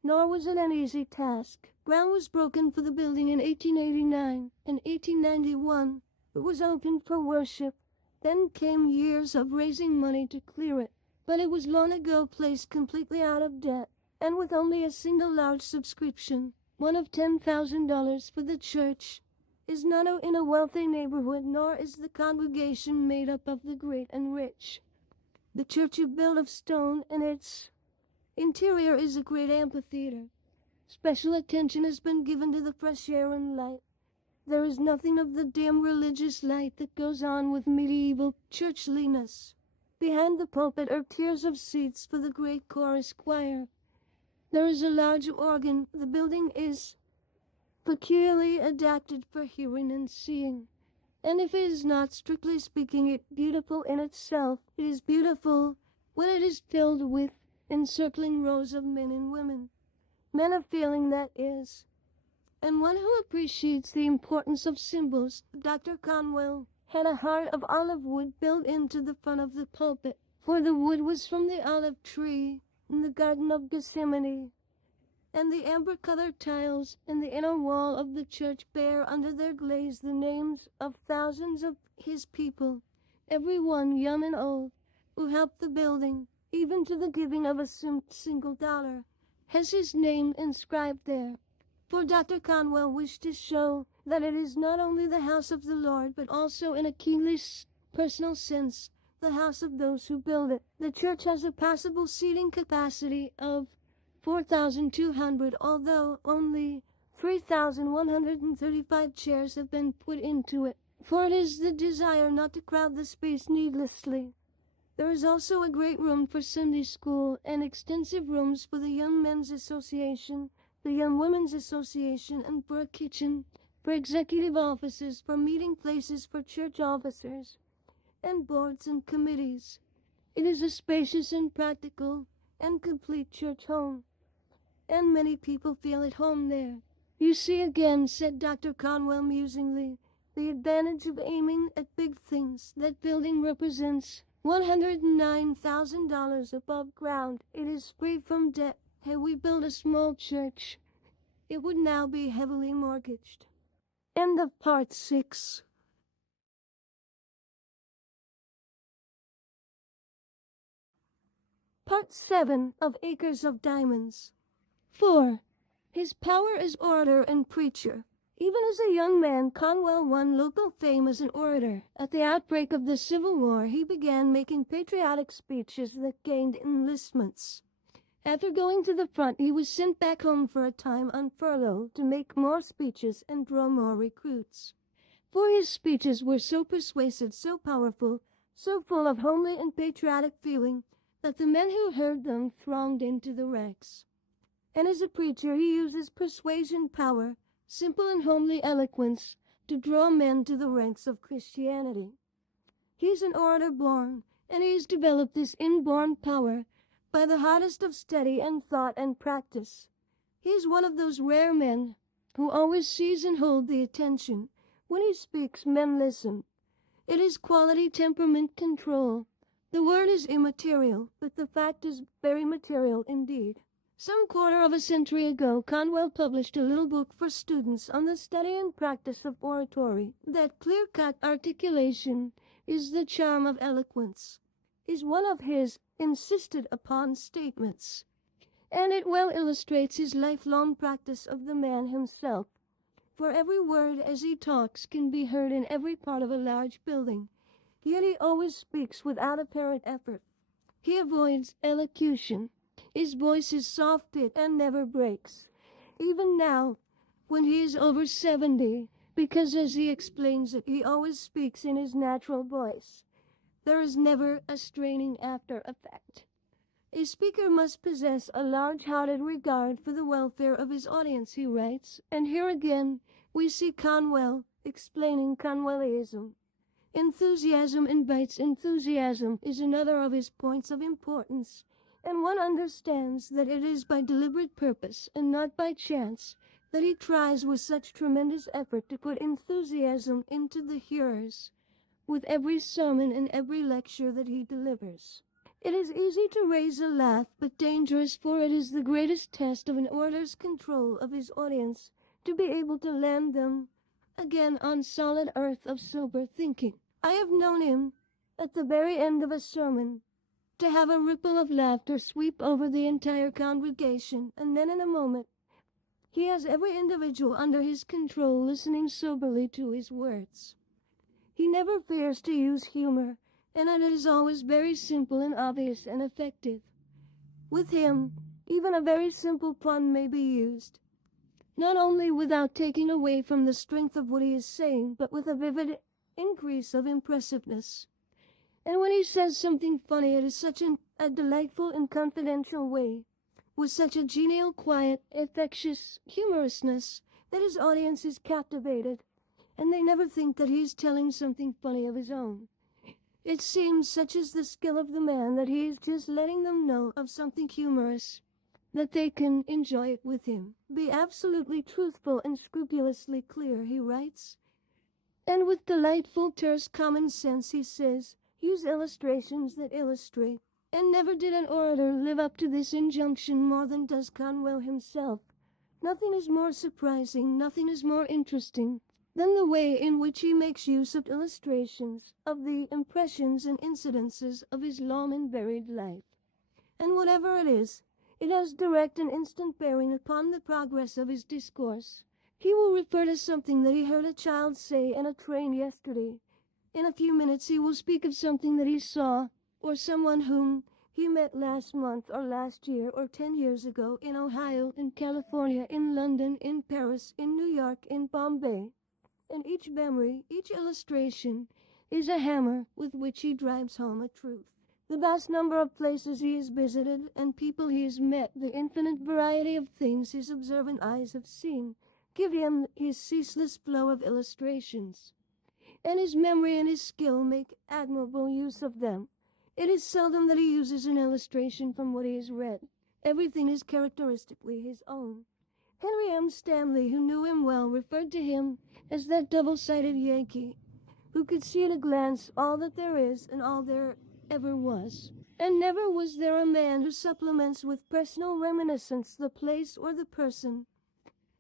Nor was it an easy task. Ground was broken for the building in 1889. In 1891, it was opened for worship. Then came years of raising money to clear it. But it was long ago placed completely out of debt, and with only a single large subscription, one of $10,000 for the church, is not in a wealthy neighborhood, nor is the congregation made up of the great and rich. The church is built of stone, and its interior is a great amphitheater. Special attention has been given to the fresh air and light. There is nothing of the dim religious light that goes on with medieval churchliness. Behind the pulpit are tiers of seats for the great chorus choir. There is a large organ. The building is peculiarly adapted for hearing and seeing, and if it is not, strictly speaking, beautiful in itself, it is beautiful when it is filled with encircling rows of men and women. Men of feeling, that is, and one who appreciates the importance of symbols. Dr. Conwell had a heart of olive wood built into the front of the pulpit, for the wood was from the olive tree in the Garden of Gethsemane, and the amber-colored tiles in the inner wall of the church bear under their glaze the names of thousands of his people, every one, young and old, who helped the building, even to the giving of a single dollar, has his name inscribed there. For Dr. Conwell wished to show that it is not only the house of the Lord, but also, in a keenly personal sense, the house of those who build it. The church has a passable seating capacity of 4,200, although only 3,135 chairs have been put into it, for it is the desire not to crowd the space needlessly. There is also a great room for Sunday school, and extensive rooms for the Young Men's Association, the Young Women's Association, and for a kitchen, for executive offices, for meeting places for church officers, and boards and committees. It is a spacious and practical and complete church home, and many people feel at home there. You see again, said Dr. Conwell musingly, the advantage of aiming at big things. That building represents $109,000 above ground. It is free from debt. Had we built a small church, it would now be heavily mortgaged. End of part 6. Part 7 of Acres of Diamonds. 4. His power as orator and preacher. Even as a young man, Conwell won local fame as an orator. At the outbreak of the Civil War, he began making patriotic speeches that gained enlistments. After going to the front, he was sent back home for a time on furlough to make more speeches and draw more recruits. For his speeches were so persuasive, so powerful, so full of homely and patriotic feeling, that the men who heard them thronged into the ranks. And as a preacher, he uses persuasion power, simple and homely eloquence, to draw men to the ranks of Christianity. He's an orator born, and he's developed this inborn power by the hardest of study and thought and practice. He's one of those rare men who always seize and hold the attention. When he speaks, men listen. It is quality temperament control. The word is immaterial, but the fact is very material indeed. Some quarter of a century ago, Conwell published a little book for students on the study and practice of oratory. That clear-cut articulation is the charm of eloquence, is one of his insisted upon statements, and it well illustrates his lifelong practice of the man himself. For every word as he talks can be heard in every part of a large building, yet he always speaks without apparent effort. He avoids elocution. His voice is soft-pitched and never breaks, even now, when he is over 70, because as he explains it, he always speaks in his natural voice. There is never a straining after effect. A speaker must possess a large-hearted regard for the welfare of his audience, he writes, and here again we see Conwell explaining Conwellism. Enthusiasm invites enthusiasm is another of his points of importance, and one understands that it is by deliberate purpose and not by chance that he tries with such tremendous effort to put enthusiasm into the hearers with every sermon and every lecture that he delivers. It is easy to raise a laugh, but dangerous, for it is the greatest test of an orator's control of his audience to be able to land them again on solid earth of sober thinking. I have known him, at the very end of a sermon, to have a ripple of laughter sweep over the entire congregation, and then in a moment he has every individual under his control listening soberly to his words. He never fears to use humor, and it is always very simple and obvious and effective. With him, even a very simple pun may be used, not only without taking away from the strength of what he is saying, but with a vivid increase of impressiveness. And when he says something funny, it is such a delightful and confidential way, with such a genial, quiet, infectious humorousness, that his audience is captivated, and they never think that he is telling something funny of his own. It seems, such is the skill of the man, that he is just letting them know of something humorous, that they can enjoy it with him. Be absolutely truthful and scrupulously clear, he writes. And with delightful, terse common sense, he says, use illustrations that illustrate. And never did an orator live up to this injunction more than does Conwell himself. Nothing is more surprising, nothing is more interesting, than the way in which he makes use of illustrations of the impressions and incidences of his long and varied life. And whatever it is, it has direct and instant bearing upon the progress of his discourse. He will refer to something that he heard a child say in a train yesterday. In a few minutes he will speak of something that he saw, or someone whom he met last month or last year or 10 years ago in Ohio, in California, in London, in Paris, in New York, in Bombay. And each memory, each illustration, is a hammer with which he drives home a truth. The vast number of places he has visited and people he has met, the infinite variety of things his observant eyes have seen, give him his ceaseless flow of illustrations, and his memory and his skill make admirable use of them. It is seldom that he uses an illustration from what he has read. Everything is characteristically his own. Henry M. Stanley, who knew him well, referred to him as that double-sided Yankee, who could see at a glance all that there is and all there ever was. And never was there a man who supplements with personal reminiscence the place or the person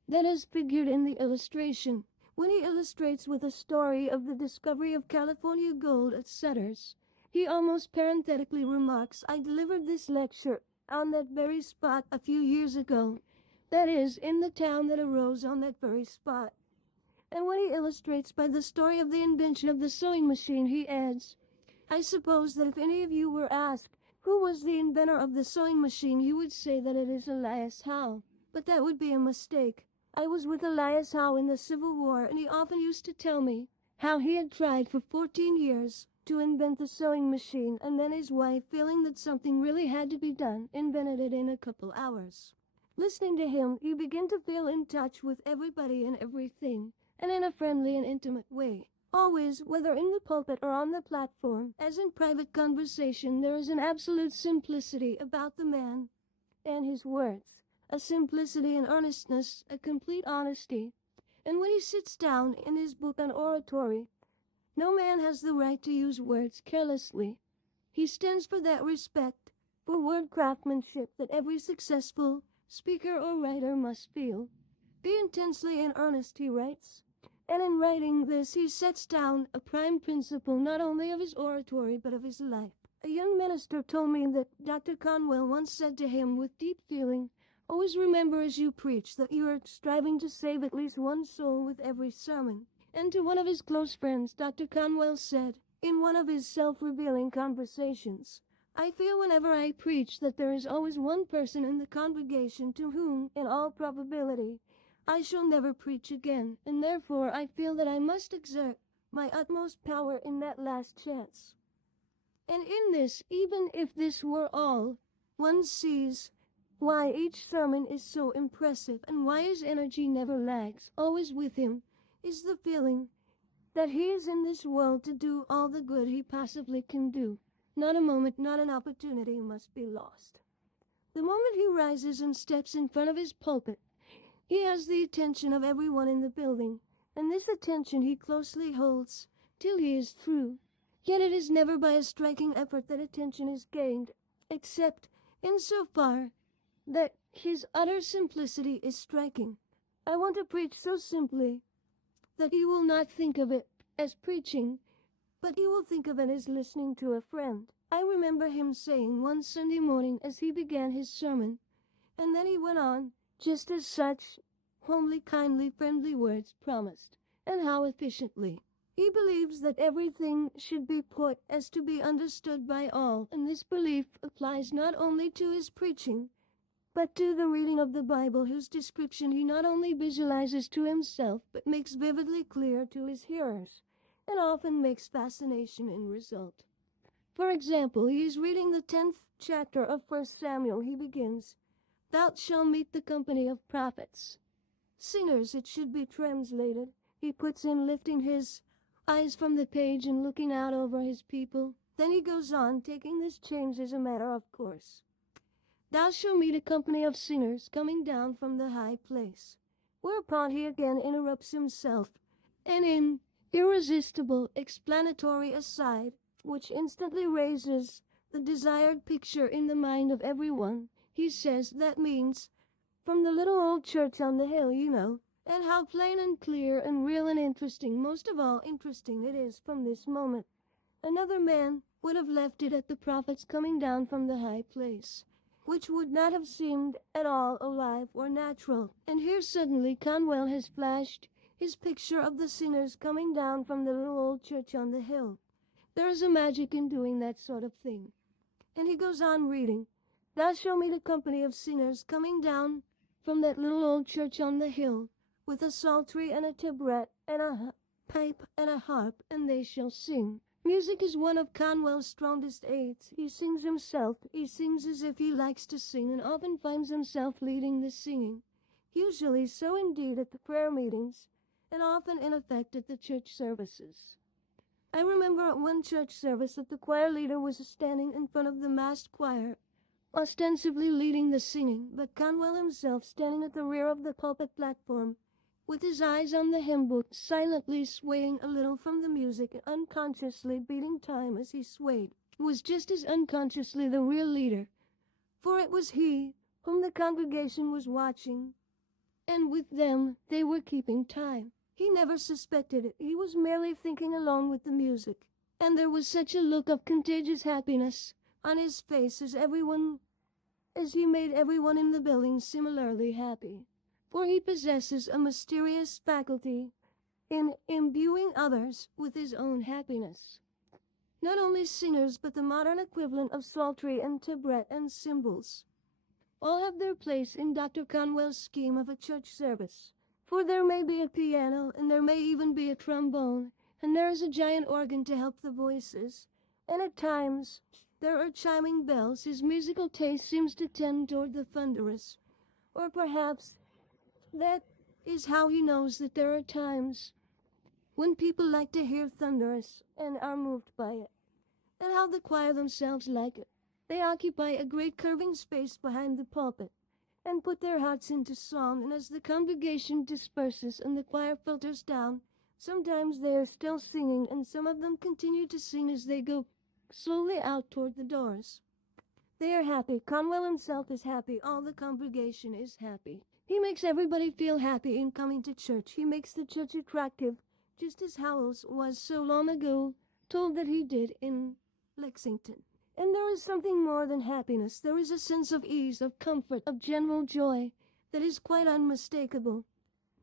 that has figured in the illustration. When he illustrates with a story of the discovery of California gold at Sutter's, he almost parenthetically remarks, I delivered this lecture on that very spot a few years ago, that is, in the town that arose on that very spot. And when he illustrates by the story of the invention of the sewing machine, he adds, I suppose that if any of you were asked who was the inventor of the sewing machine, you would say that it is Elias Howe. But that would be a mistake. I was with Elias Howe in the Civil War, and he often used to tell me how he had tried for 14 years to invent the sewing machine, and then his wife, feeling that something really had to be done, invented it in a couple hours. Listening to him, you begin to feel in touch with everybody and everything, and in a friendly and intimate way. Always, whether in the pulpit or on the platform, as in private conversation, there is an absolute simplicity about the man and his words, a simplicity and earnestness, a complete honesty. And when he sits down in his book on oratory, no man has the right to use words carelessly. He stands for that respect for word craftsmanship that every successful speaker or writer must feel. Be intensely in earnest, he writes. And in writing this, he sets down a prime principle not only of his oratory but of his life. A young minister told me that Dr. Conwell once said to him with deep feeling, "Always remember as you preach that you are striving to save at least one soul with every sermon." And to one of his close friends, Dr. Conwell said, in one of his self-revealing conversations, "I feel whenever I preach that there is always one person in the congregation to whom, in all probability, I shall never preach again, and therefore I feel that I must exert my utmost power in that last chance." And in this, even if this were all, one sees why each sermon is so impressive and why his energy never lags. Always with him is the feeling that he is in this world to do all the good he possibly can do. Not a moment, not an opportunity must be lost. The moment he rises and steps in front of his pulpit, he has the attention of everyone in the building, and this attention he closely holds till he is through. Yet it is never by a striking effort that attention is gained, except in so far that his utter simplicity is striking. I want to preach so simply that he will not think of it as preaching, but he will think of it as listening to a friend. I remember him saying one Sunday morning as he began his sermon, and then he went on, just as such homely, kindly, friendly words promised, and how efficiently. He believes that everything should be put as to be understood by all, and this belief applies not only to his preaching, but to the reading of the Bible, whose description he not only visualizes to himself, but makes vividly clear to his hearers, and often makes fascination in result. For example, he is reading the 10th chapter of 1 Samuel. He begins, "Thou shalt meet the company of prophets." Singers, it should be translated. He puts in, lifting his eyes from the page and looking out over his people. Then he goes on, taking this change as a matter of course. "Thou shalt meet a company of singers coming down from the high place." Whereupon he again interrupts himself, and in irresistible explanatory aside, which instantly raises the desired picture in the mind of everyone, he says, "That means from the little old church on the hill, you know." And how plain and clear and real and interesting, most of all interesting, it is from this moment. Another man would have left it at the prophets coming down from the high place, which would not have seemed at all alive or natural. And here suddenly Conwell has flashed his picture of the singers coming down from the little old church on the hill. There is a magic in doing that sort of thing. And he goes on reading, "Thou shalt meet a company of singers coming down from that little old church on the hill, with a psaltery and a tabret and a pipe and a harp, and they shall sing." Music is one of Conwell's strongest aids. He sings himself. He sings as if he likes to sing, and often finds himself leading the singing. Usually so indeed at the prayer meetings, and often in effect at the church services. I remember at one church service that the choir leader was standing in front of the massed choir, ostensibly leading the singing, but Conwell himself standing at the rear of the pulpit platform, with his eyes on the hymn book, silently swaying a little from the music and unconsciously beating time as he swayed, was just as unconsciously the real leader, for it was he whom the congregation was watching, and with them they were keeping time. He never suspected it. He was merely thinking along with the music, and there was such a look of contagious happiness on his face as he made everyone in the building similarly happy. For he possesses a mysterious faculty in imbuing others with his own happiness. Not only singers, but the modern equivalent of psaltery and tabret and cymbals, all have their place in Dr. Conwell's scheme of a church service. For there may be a piano, and there may even be a trombone, and there is a giant organ to help the voices, and at times there are chiming bells. His musical taste seems to tend toward the thunderous, or perhaps that is how he knows that there are times when people like to hear thunderous and are moved by it, and how the choir themselves like it. They occupy a great curving space behind the pulpit, and put their hearts into song, and as the congregation disperses and the choir filters down, sometimes they are still singing, and some of them continue to sing as they go slowly out toward the doors. They are happy. Conwell himself is happy. All the congregation is happy. He makes everybody feel happy in coming to church. He makes the church attractive, just as Howells was so long ago told that he did in Lexington. And there is something more than happiness. There is a sense of ease, of comfort, of general joy that is quite unmistakable.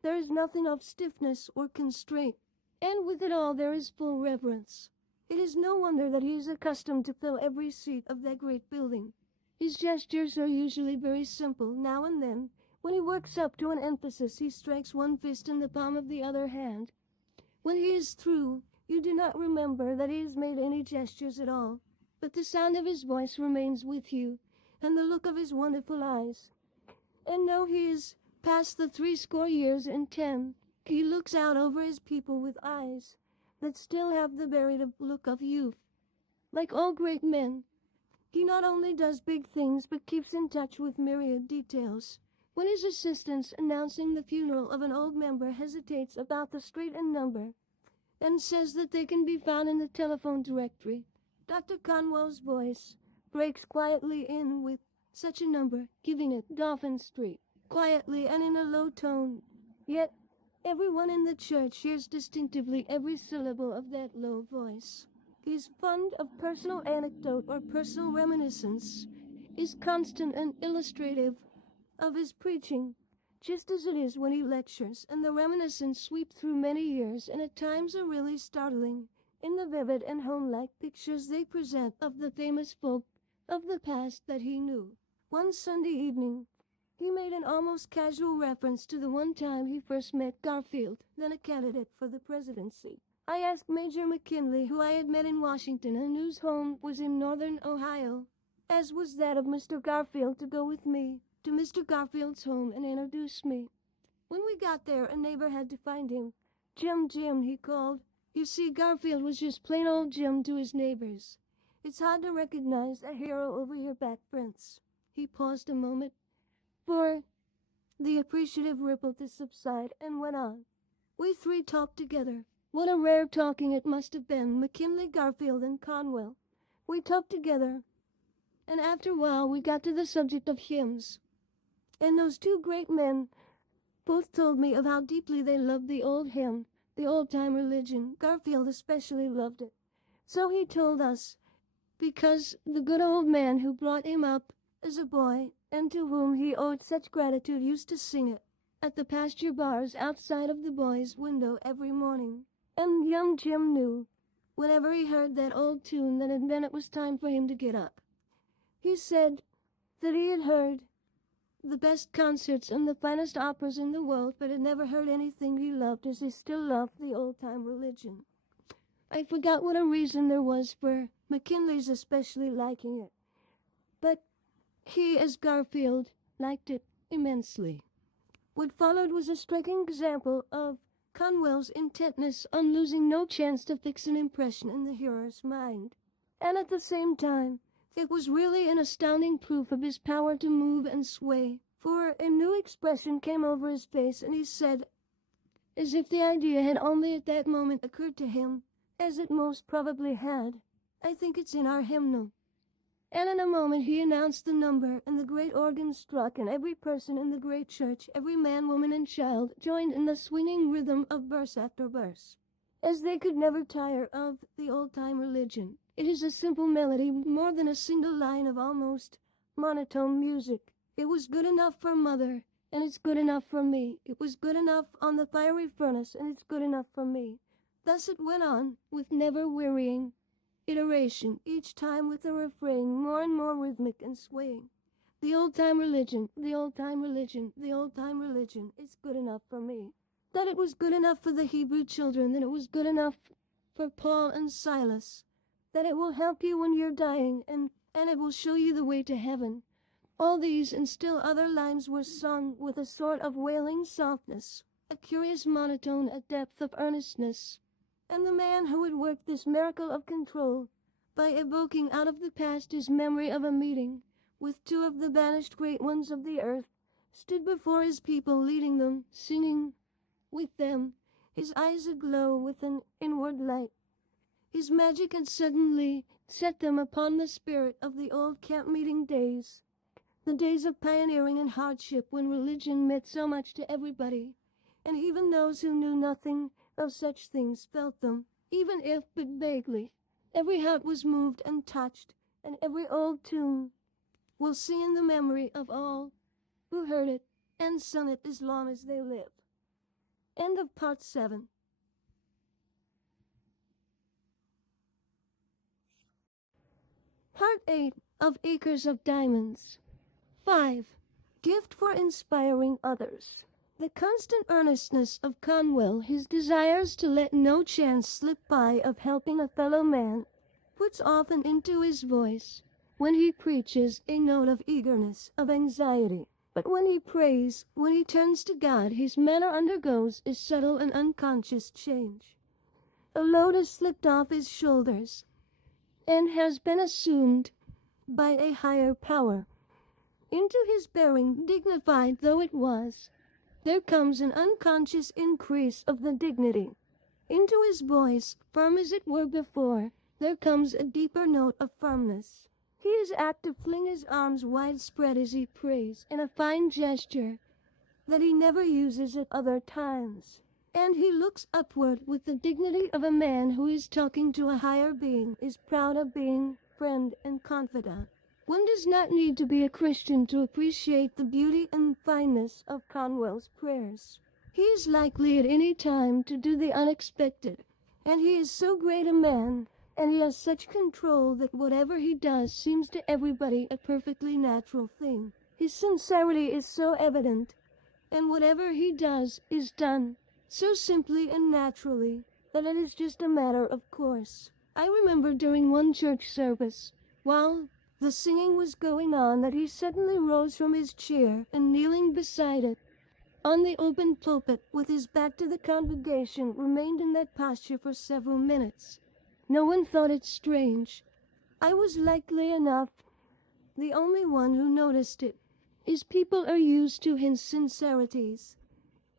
There is nothing of stiffness or constraint, and with it all there is full reverence. It is no wonder that he is accustomed to fill every seat of that great building. His gestures are usually very simple. Now and then, when he works up to an emphasis, he strikes one fist in the palm of the other hand. When he is through, you do not remember that he has made any gestures at all, but the sound of his voice remains with you, and the look of his wonderful eyes. And though he is past the 70 years, he looks out over his people with eyes that still have the buried look of youth. Like all great men, he not only does big things, but keeps in touch with myriad details. When his assistant announcing the funeral of an old member hesitates about the street and number, and says that they can be found in the telephone directory, Dr. Conwell's voice breaks quietly in with such a number, giving it Dauphin Street, quietly and in a low tone, yet everyone in the church hears distinctively every syllable of that low voice. He is fond of personal anecdote or personal reminiscence, is constant and illustrative of his preaching, just as it is when he lectures, and the reminiscence sweep through many years, and at times are really startling in the vivid and home-like pictures they present of the famous folk of the past that he knew. One Sunday evening, he made an almost casual reference to the one time he first met Garfield, then a candidate for the presidency. I asked Major McKinley, who I had met in Washington and whose home was in northern Ohio, as was that of Mr. Garfield, to go with me to Mr. Garfield's home and introduce me. When we got there, a neighbor had to find him. Jim, he called. You see, Garfield was just plain old Jim to his neighbors. It's hard to recognize a hero over your back fence. He paused a moment for the appreciative ripple to subside, and went on. We three talked together. What a rare talking it must have been, McKinley, Garfield, and Conwell. We talked together, and after a while we got to the subject of hymns. And those two great men both told me of how deeply they loved the old hymn, the old-time religion. Garfield especially loved it. So he told us, because the good old man who brought him up as a boy, and to whom he owed such gratitude, used to sing it at the pasture bars outside of the boys' window every morning. And young Jim knew, whenever he heard that old tune, that it meant it was time for him to get up. He said that he had heard the best concerts and the finest operas in the world, but had never heard anything he loved as he still loved the old-time religion. I forgot what a reason there was for McKinley's especially liking it, but he, as Garfield, liked it immensely. What followed was a striking example of Conwell's intentness on losing no chance to fix an impression in the hearer's mind, and at the same time, it was really an astounding proof of his power to move and sway, for a new expression came over his face, and he said, as if the idea had only at that moment occurred to him, as it most probably had, I think it's in our hymnal. And in a moment he announced the number, and the great organ struck, and every person in the great church, every man, woman, and child, joined in the swinging rhythm of verse after verse, as they could never tire of the old-time religion. It is a simple melody, more than a single line of almost monotone music. It was good enough for Mother, and it's good enough for me. It was good enough on the fiery furnace, and it's good enough for me. Thus it went on, with never wearying iteration, each time with a refrain more and more rhythmic and swaying. The old-time religion, the old-time religion, the old-time religion, it's good enough for me. That it was good enough for the Hebrew children, that it was good enough for Paul and Silas, that it will help you when you're dying, and it will show you the way to heaven. All these and still other lines were sung with a sort of wailing softness, a curious monotone, a depth of earnestness, And the man who had worked this miracle of control, by evoking out of the past his memory of a meeting with two of the banished great ones of the earth, stood before his people leading them, singing with them, his eyes aglow with an inward light. His magic had suddenly set them upon the spirit of the old camp-meeting days, the days of pioneering and hardship when religion meant so much to everybody, and even those who knew nothing of such things felt them, even if but vaguely. Every heart was moved and touched, and every old tune will sing in the memory of all who heard it and sung it as long as they live. End of part 7. Part 8 of Acres of Diamonds. 5. Gift for inspiring others. The constant earnestness of Conwell, his desires to let no chance slip by of helping a fellow man, puts often into his voice, when he preaches, a note of eagerness, of anxiety. But when he prays, when he turns to God, his manner undergoes a subtle and unconscious change. A load has slipped off his shoulders, and has been assumed by a higher power. Into his bearing, dignified though it was, there comes an unconscious increase of the dignity. Into his voice, firm as it were before, there comes a deeper note of firmness. He is apt to fling his arms widespread as he prays, in a fine gesture that he never uses at other times. And he looks upward with the dignity of a man who is talking to a higher being, is proud of being friend and confidant. One does not need to be a Christian to appreciate the beauty and fineness of Conwell's prayers. He is likely at any time to do the unexpected, and he is so great a man, and he has such control that whatever he does seems to everybody a perfectly natural thing. His sincerity is so evident, and whatever he does is done so simply and naturally that it is just a matter of course. I remember during one church service, while the singing was going on, that he suddenly rose from his chair and, kneeling beside it, on the open pulpit, with his back to the congregation, remained in that posture for several minutes. No one thought it strange. I was likely enough the only one who noticed it. His people are used to his sincerities,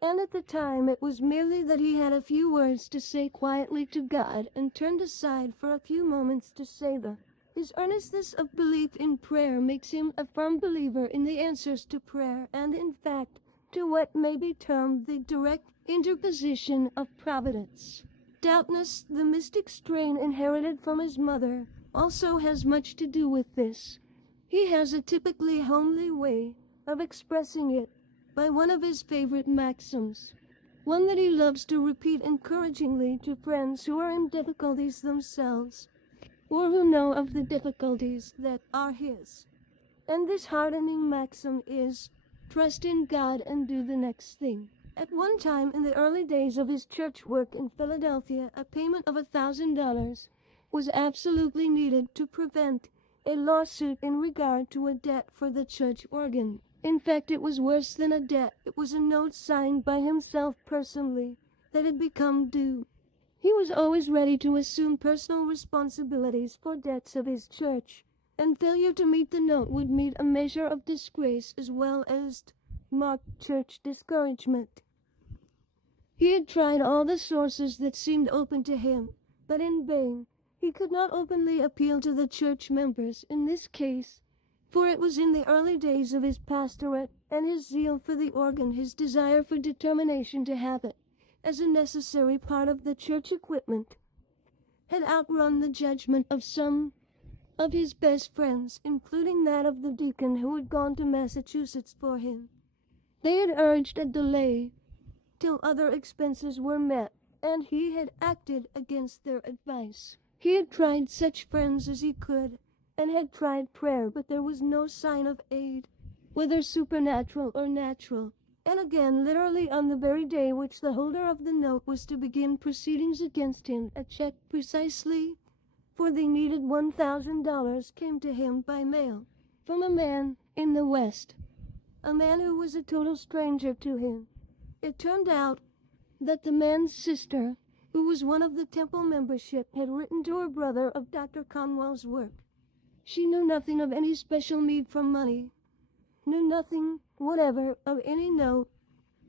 and at the time it was merely that he had a few words to say quietly to God and turned aside for a few moments to say them. His earnestness of belief in prayer makes him a firm believer in the answers to prayer, and in fact to what may be termed the direct interposition of Providence. Doubtless the mystic strain inherited from his mother also has much to do with this. He has a typically homely way of expressing it by one of his favorite maxims, one that he loves to repeat encouragingly to friends who are in difficulties themselves, or who know of the difficulties that are his. And this hardening maxim is, trust in God and do the next thing. At one time in the early days of his church work in Philadelphia, a payment of $1,000 was absolutely needed to prevent a lawsuit in regard to a debt for the church organ. In fact, it was worse than a debt. It was a note signed by himself personally that had become due. He was always ready to assume personal responsibilities for debts of his church, and failure to meet the note would meet a measure of disgrace as well as marked church discouragement. He had tried all the sources that seemed open to him, but in vain. He could not openly appeal to the church members in this case, for it was in the early days of his pastorate, and his zeal for the organ, his desire for determination to have it as a necessary part of the church equipment, had outrun the judgment of some of his best friends, including that of the deacon who had gone to Massachusetts for him. They had urged a delay till other expenses were met, and he had acted against their advice. He had tried such friends as he could, and had tried prayer, but there was no sign of aid, whether supernatural or natural. And again, literally on the very day which the holder of the note was to begin proceedings against him, a check precisely for the needed $1,000 came to him by mail from a man in the West, a man who was a total stranger to him. It turned out that the man's sister who was one of the temple membership, had written to her brother of Dr. Conwell's work. She knew nothing of any special need for money, knew nothing whatever of any note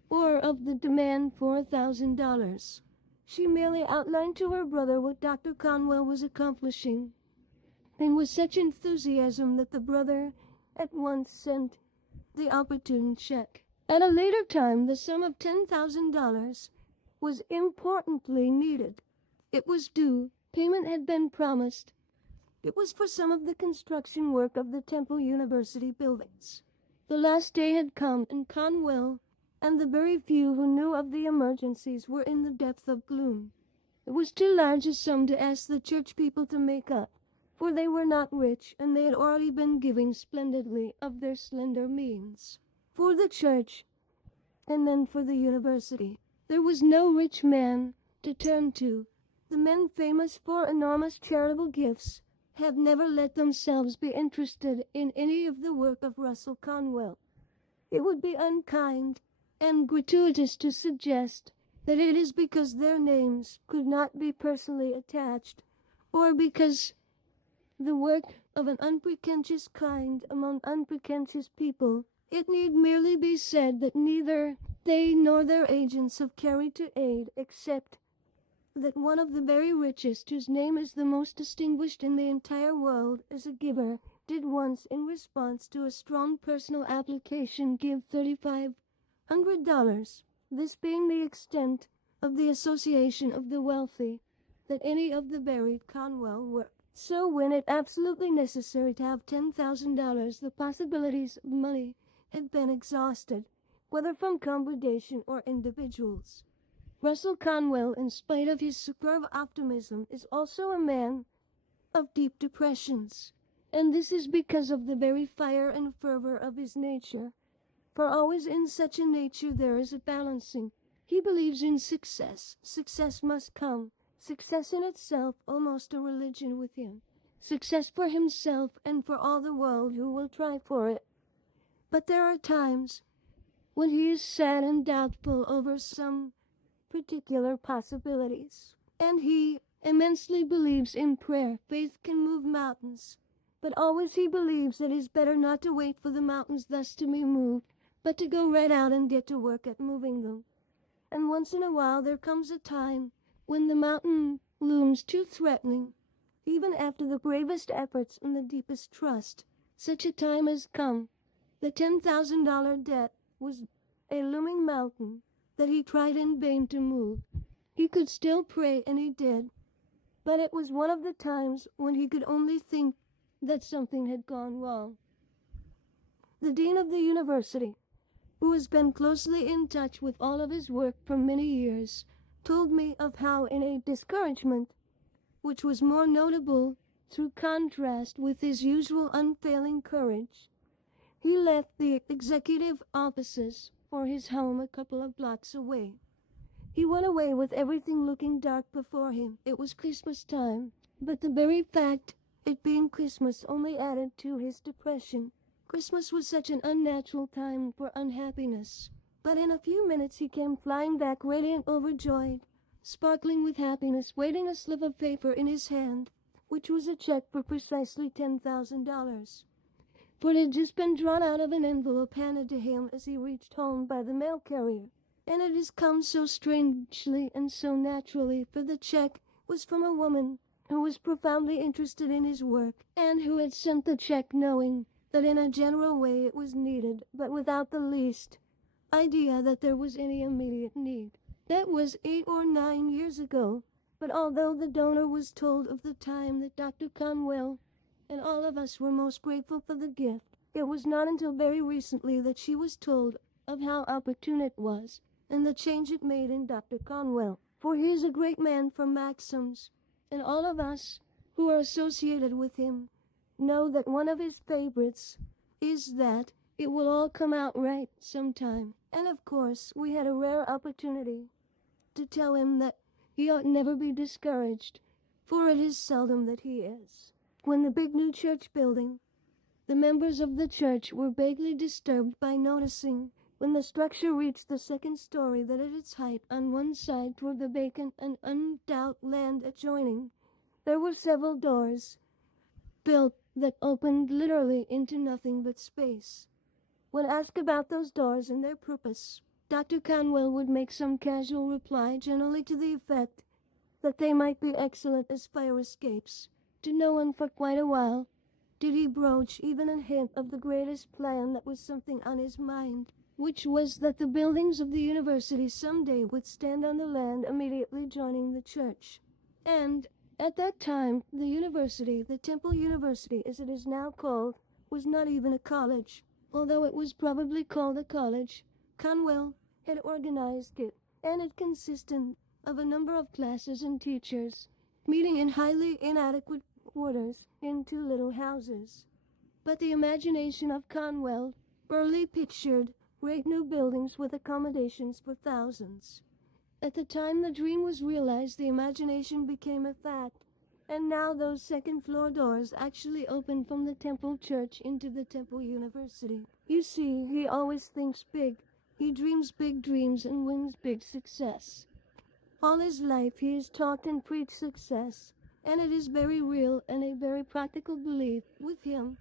or of the demand for $1,000. She merely outlined to her brother what Dr. Conwell was accomplishing, and with such enthusiasm that the brother at once sent the opportune check. At a later time, the sum of $10,000 was importantly needed. It was due. Payment had been promised. It was for some of the construction work of the Temple University buildings. The last day had come, and Conwell and the very few who knew of the emergencies were in the depth of gloom. It was too large a sum to ask the church people to make up, for they were not rich, and they had already been giving splendidly of their slender means. For the church, and then for the university, there was no rich man to turn to. The men famous for enormous charitable gifts have never let themselves be interested in any of the work of Russell Conwell. It would be unkind and gratuitous to suggest that it is because their names could not be personally attached, or because the work of an unpretentious kind among unpretentious people. It need merely be said that neither they nor their agents have carried to aid, except that one of the very richest, whose name is the most distinguished in the entire world as a giver, did once, in response to a strong personal application, give $3,500, this being the extent of the association of the wealthy that any of the buried Conwell were. So when it absolutely necessary to have $10,000, the possibilities of money had been exhausted, whether from congregation or individuals. Russell Conwell, in spite of his superb optimism, is also a man of deep depressions, and this is because of the very fire and fervor of his nature, for always in such a nature there is a balancing. He believes in success. Success must come. Success in itself, almost a religion with him. Success for himself and for all the world who will try for it. But there are times when he is sad and doubtful over some particular possibilities. And he immensely believes in prayer. Faith can move mountains. But always he believes that it is better not to wait for the mountains thus to be moved, but to go right out and get to work at moving them. And once in a while there comes a time when the mountain looms too threatening, even after the bravest efforts and the deepest trust. Such a time has come. The $10,000 debt was a looming mountain that he tried in vain to move. He could still pray, and he did, but it was one of the times when he could only think that something had gone wrong. The dean of the university, who has been closely in touch with all of his work for many years, told me of how in a discouragement, which was more notable through contrast with his usual unfailing courage, he left the executive offices for his home a couple of blocks away. He went away with everything looking dark before him. It was Christmas time, but the very fact it being Christmas only added to his depression. Christmas was such an unnatural time for unhappiness. But in a few minutes he came flying back, radiant, overjoyed, sparkling with happiness, waving a slip of paper in his hand, which was a check for precisely $10,000. For it had just been drawn out of an envelope handed to him as he reached home by the mail carrier. And it has come so strangely and so naturally, for the check was from a woman who was profoundly interested in his work, and who had sent the check knowing that in a general way it was needed, but without the least idea that there was any immediate need. That was 8 or 9 years ago, but although the donor was told of the time that Dr. Conwell and all of us were most grateful for the gift, it was not until very recently that she was told of how opportune it was, and the change it made in Dr. Conwell. For he is a great man for maxims, and all of us who are associated with him know that one of his favorites is that it will all come out right sometime. And of course we had a rare opportunity to tell him that he ought never be discouraged, for it is seldom that he is. When the big new church building, the members of the church were vaguely disturbed by noticing When the structure reached the second story, that at its height on one side toward the vacant and undeveloped land adjoining, there were several doors built that opened literally into nothing but space. When asked about those doors and their purpose, Dr. Conwell would make some casual reply, generally to the effect that they might be excellent as fire escapes. To no one for quite a while did he broach even a hint of the greatest plan that was something on his mind, which was that the buildings of the university someday would stand on the land immediately joining the church. And at that time, the university, the Temple University as it is now called, was not even a college. Although it was probably called a college, Conwell had organized it, and it consisted of a number of classes and teachers, meeting in highly inadequate quarters in two little houses. But the imagination of Conwell early pictured great new buildings with accommodations for thousands. At the time the dream was realized, the imagination became a fact, and now those second-floor doors actually open from the Temple Church into the Temple University. You see, he always thinks big. He dreams big dreams and wins big success. All his life he has talked and preached success, and it is very real and a very practical belief with him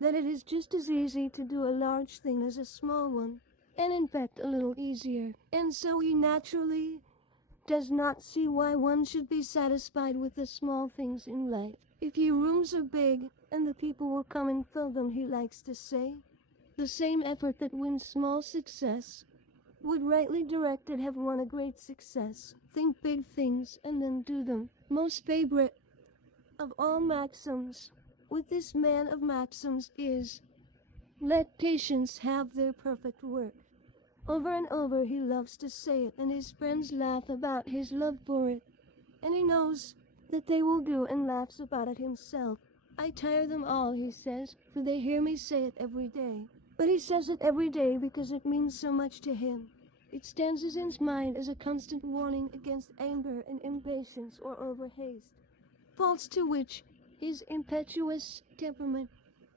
that it is just as easy to do a large thing as a small one, and in fact a little easier. And so he naturally does not see why one should be satisfied with the small things in life. If your rooms are big and the people will come and fill them, he likes to say, the same effort that wins small success would rightly directed have won a great success. Think big things and then do them. Most favorite of all maxims with this man of maxims is, let patience have their perfect work. Over and over he loves to say it, and his friends laugh about his love for it, and he knows that they will do and laughs about it himself. I tire them all, he says, for they hear me say it every day. But he says it every day because it means so much to him. It stands in his mind as a constant warning against anger and impatience or overhaste, faults to which his impetuous temperament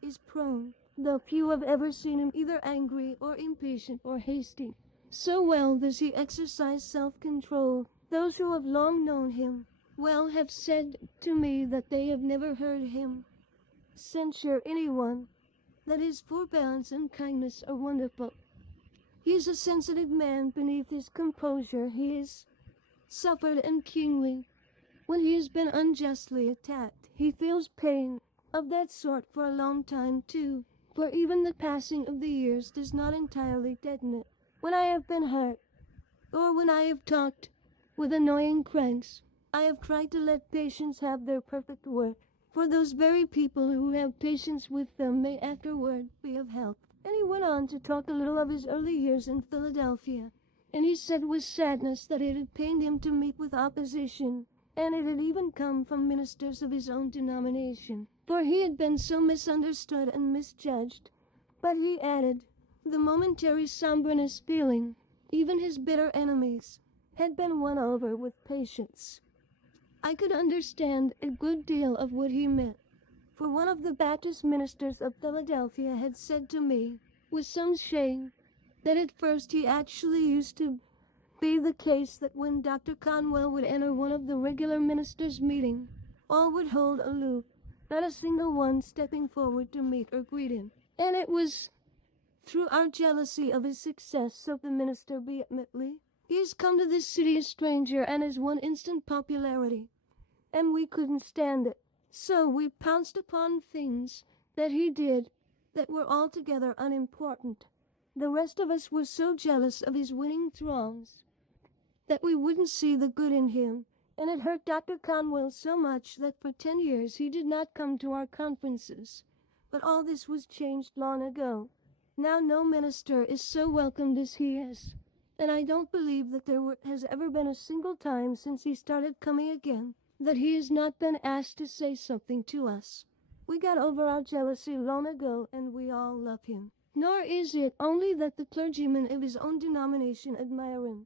is prone, though few have ever seen him either angry or impatient or hasty. So well does he exercise self-control. Those who have long known him well have said to me that they have never heard him censure anyone, that his forbearance and kindness are wonderful. He is a sensitive man beneath his composure. He is suffered and keenly when he has been unjustly attacked. He feels pain of that sort for a long time too, for even the passing of the years does not entirely deaden it. When I have been hurt, or when I have talked with annoying cranks, I have tried to let patience have their perfect work, for those very people who have patience with them may afterward be of help. And he went on to talk a little of his early years in Philadelphia, and he said with sadness that it had pained him to meet with opposition, and it had even come from ministers of his own denomination, for he had been so misunderstood and misjudged. But he added, the momentary somberness feeling, even his bitter enemies, had been won over with patience. I could understand a good deal of what he meant, for one of the Baptist ministers of Philadelphia had said to me, with some shame, that at first he actually used to be the case that when Dr. Conwell would enter one of the regular ministers' meeting, all would hold aloof, not a single one stepping forward to meet or greet him. And it was through our jealousy of his success, so the minister vehemently, he has come to this city a stranger and has won instant popularity, and we couldn't stand it. So we pounced upon things that he did that were altogether unimportant. The rest of us were so jealous of his winning throngs that we wouldn't see the good in him, and it hurt Dr. Conwell so much that for 10 years he did not come to our conferences. But all this was changed long ago. Now no minister is so welcomed as he is, and I don't believe that there has ever been a single time since he started coming again that he has not been asked to say something to us. We got over our jealousy long ago, and we all love him. Nor is it only that the clergymen of his own denomination admire him.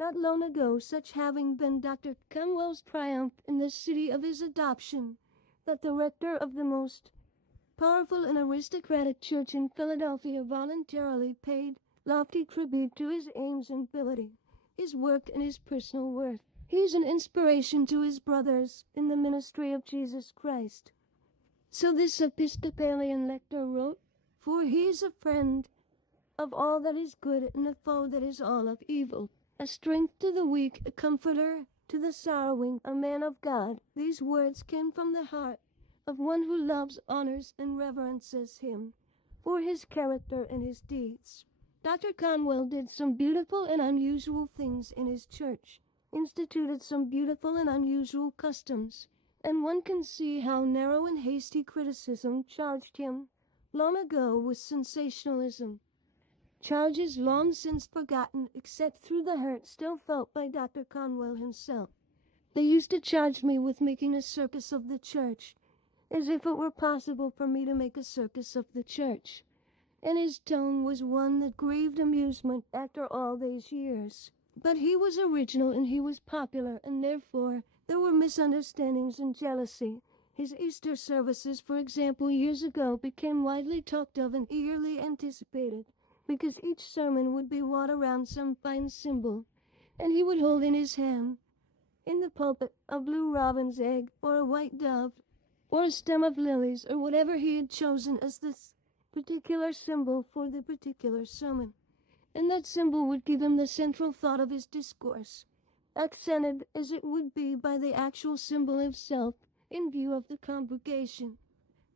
Not long ago, such having been Dr. Conwell's triumph in the city of his adoption, that the rector of the most powerful and aristocratic church in Philadelphia voluntarily paid lofty tribute to his aims and ability, his work and his personal worth. He is an inspiration to his brothers in the ministry of Jesus Christ. So this Episcopalian lector wrote, "For he is a friend of all that is good and a foe that is all of evil, a strength to the weak, a comforter to the sorrowing, a man of God." These words came from the heart of one who loves, honors, and reverences him for his character and his deeds. Dr. Conwell did some beautiful and unusual things in his church, instituted some beautiful and unusual customs, and one can see how narrow and hasty criticism charged him long ago with sensationalism. Charges long since forgotten except through the hurt still felt by Dr. Conwell himself. They used to charge me with making a circus of the church, as if it were possible for me to make a circus of the church, and his tone was one that grieved amusement after all these years. But he was original and he was popular, and therefore there were misunderstandings and jealousy. His Easter services, for example, years ago became widely talked of and eagerly anticipated, because each sermon would be wrought around some fine symbol, and he would hold in his hand, in the pulpit, a blue robin's egg, or a white dove, or a stem of lilies, or whatever he had chosen as this particular symbol for the particular sermon. And that symbol would give him the central thought of his discourse, accented as it would be by the actual symbol itself in view of the congregation.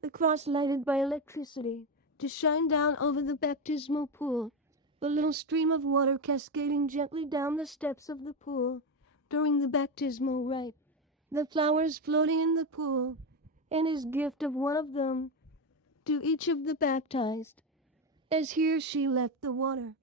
The cross lighted by electricity, to shine down over the baptismal pool, the little stream of water cascading gently down the steps of the pool during the baptismal rite, the flowers floating in the pool, and his gift of one of them to each of the baptized, as he or she left the water.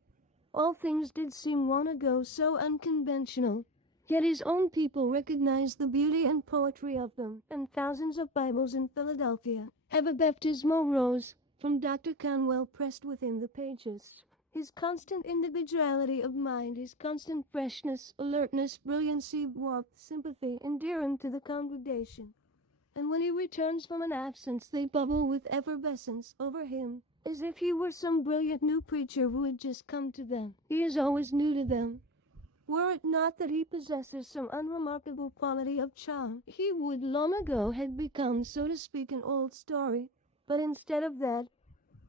All things did seem long ago so unconventional, yet his own people recognized the beauty and poetry of them, and thousands of Bibles in Philadelphia have a baptismal rose from Dr. Conwell pressed within the pages. His constant individuality of mind, his constant freshness, alertness, brilliancy, warmth, sympathy, endearing to the congregation. And when he returns from an absence, they bubble with effervescence over him, as if he were some brilliant new preacher who had just come to them. He is always new to them. Were it not that he possesses some unremarkable quality of charm, he would long ago have become, so to speak, an old story. But instead of that,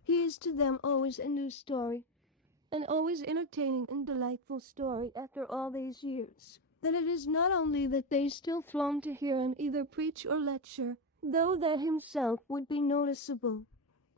he is to them always a new story, an always entertaining and delightful story after all these years. That it is not only that they still throng to hear him either preach or lecture, though that himself would be noticeable,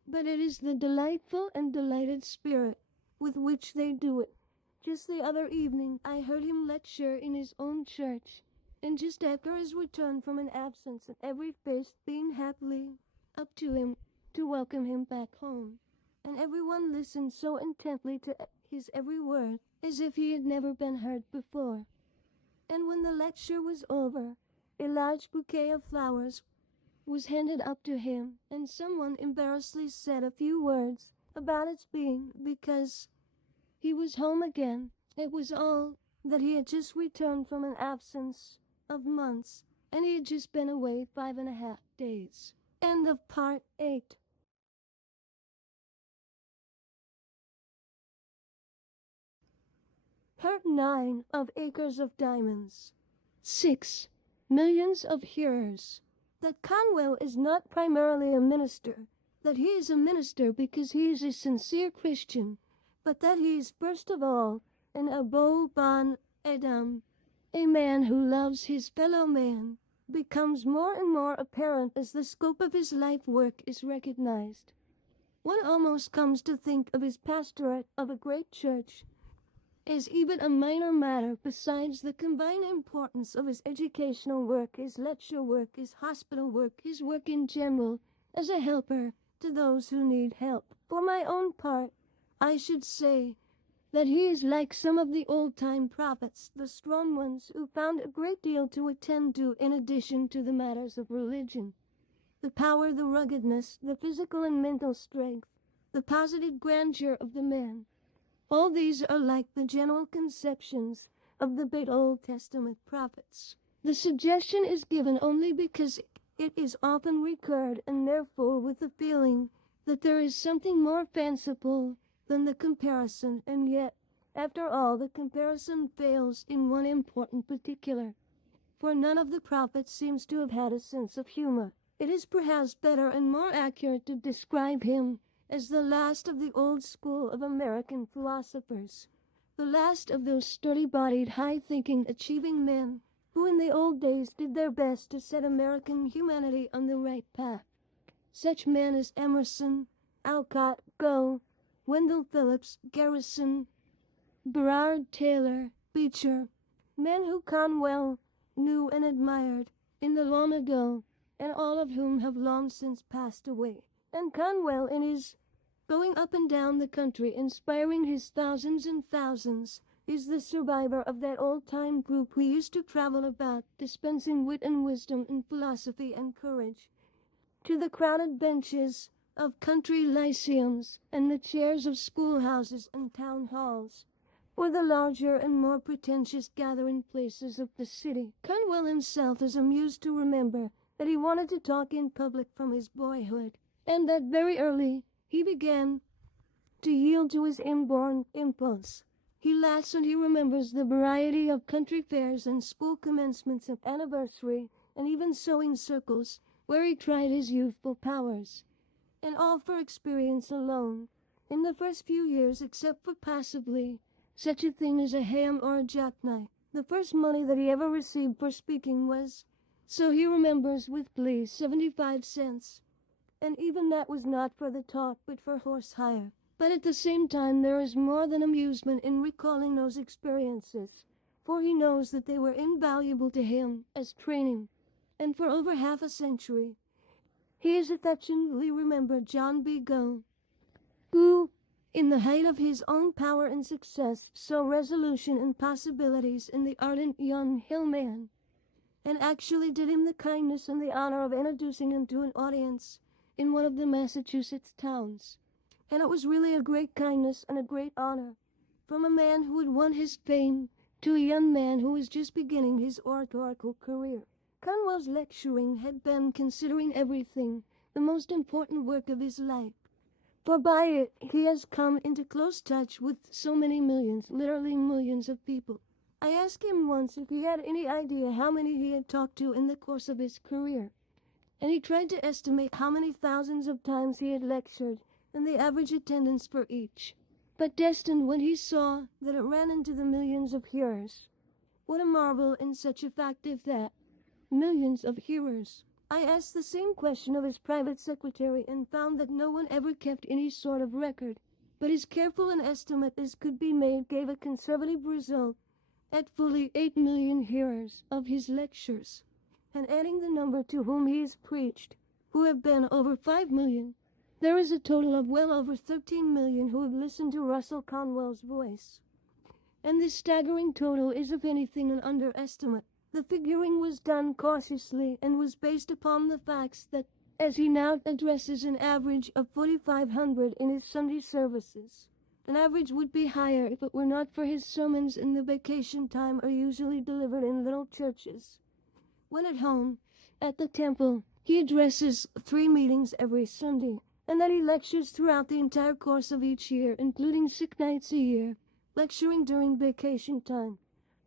but it is the delightful and delighted spirit with which they do it. Just the other evening I heard him lecture in his own church, and just after his return from an absence, and every face being happily up to him to welcome him back home, and everyone listened so intently to his every word as if he had never been heard before. And when the lecture was over, a large bouquet of flowers was handed up to him, and someone embarrassedly said a few words about its being because he was home again. It was all that he had just returned from an absence of months, and he had just been away 5.5 days. End of Part 8. Part 9 of Acres of Diamonds. 6. Millions of hearers. That Conwell is not primarily a minister, that he is a minister because he is a sincere Christian, but that he is first of all an Abo Ban Adam, a man who loves his fellow man, becomes more and more apparent as the scope of his life work is recognized. One almost comes to think of his pastorate of a great church as even a minor matter besides the combined importance of his educational work, his lecture work, his hospital work, his work in general as a helper to those who need help. For my own part, I should say that he is like some of the old-time prophets, the strong ones who found a great deal to attend to in addition to the matters of religion. The power, the ruggedness, the physical and mental strength, the positive grandeur of the man. All these are like the general conceptions of the big Old Testament prophets. The suggestion is given only because it is often recurred, and therefore with the feeling that there is something more fanciful than the comparison, and yet, after all, the comparison fails in one important particular, for none of the prophets seems to have had a sense of humor. It is perhaps better and more accurate to describe him as the last of the old school of American philosophers, the last of those sturdy-bodied, high-thinking, achieving men who in the old days did their best to set American humanity on the right path. Such men as Emerson, Alcott, Gough, Wendell Phillips, Garrison, Burrard Taylor, Beecher, men who Conwell knew and admired in the long ago, and all of whom have long since passed away. And Conwell, in his going up and down the country, inspiring his thousands and thousands, is the survivor of that old-time group who used to travel about, dispensing wit and wisdom and philosophy and courage to the crowded benches of country lyceums and the chairs of schoolhouses and town halls, or the larger and more pretentious gathering places of the city. Conwell himself is amused to remember that he wanted to talk in public from his boyhood, and that very early he began to yield to his inborn impulse. He laughs when he remembers the variety of country fairs and school commencements of anniversary and even sewing circles where he tried his youthful powers, and all for experience alone. In the first few years, except for passively such a thing as a ham or a jackknife, the first money that he ever received for speaking was, so he remembers with glee, 75 cents, and even that was not for the talk but for horse hire. But at the same time there is more than amusement in recalling those experiences, for he knows that they were invaluable to him as training, and for over half a century he has affectionately remembered John B. Gough, who, in the height of his own power and success, saw resolution and possibilities in the ardent young hillman, and actually did him the kindness and the honor of introducing him to an audience in one of the Massachusetts towns. And it was really a great kindness and a great honor, from a man who had won his fame to a young man who was just beginning his oratorical career. Conwell's lecturing had been, considering everything, the most important work of his life, for by it he has come into close touch with so many millions, literally millions of people. I asked him once if he had any idea how many he had talked to in the course of his career, and he tried to estimate how many thousands of times he had lectured and the average attendance for each. But destined when he saw that it ran into the millions of hearers. What a marvel in such a fact if that, millions of hearers. I asked the same question of his private secretary and found that no one ever kept any sort of record, but as careful an estimate as could be made gave a conservative result at fully 8 million hearers of his lectures, and adding the number to whom he has preached, who have been over 5 million, there is a total of well over 13 million who have listened to Russell Conwell's voice. And this staggering total is, if anything, an underestimate. The figuring was done cautiously and was based upon the facts that, as he now addresses an average of 4,500 in his Sunday services, an average would be higher if it were not for his sermons in the vacation time are usually delivered in little churches. When at home, at the temple, he addresses 3 meetings every Sunday, and that he lectures throughout the entire course of each year, including 6 nights a year, lecturing during vacation time.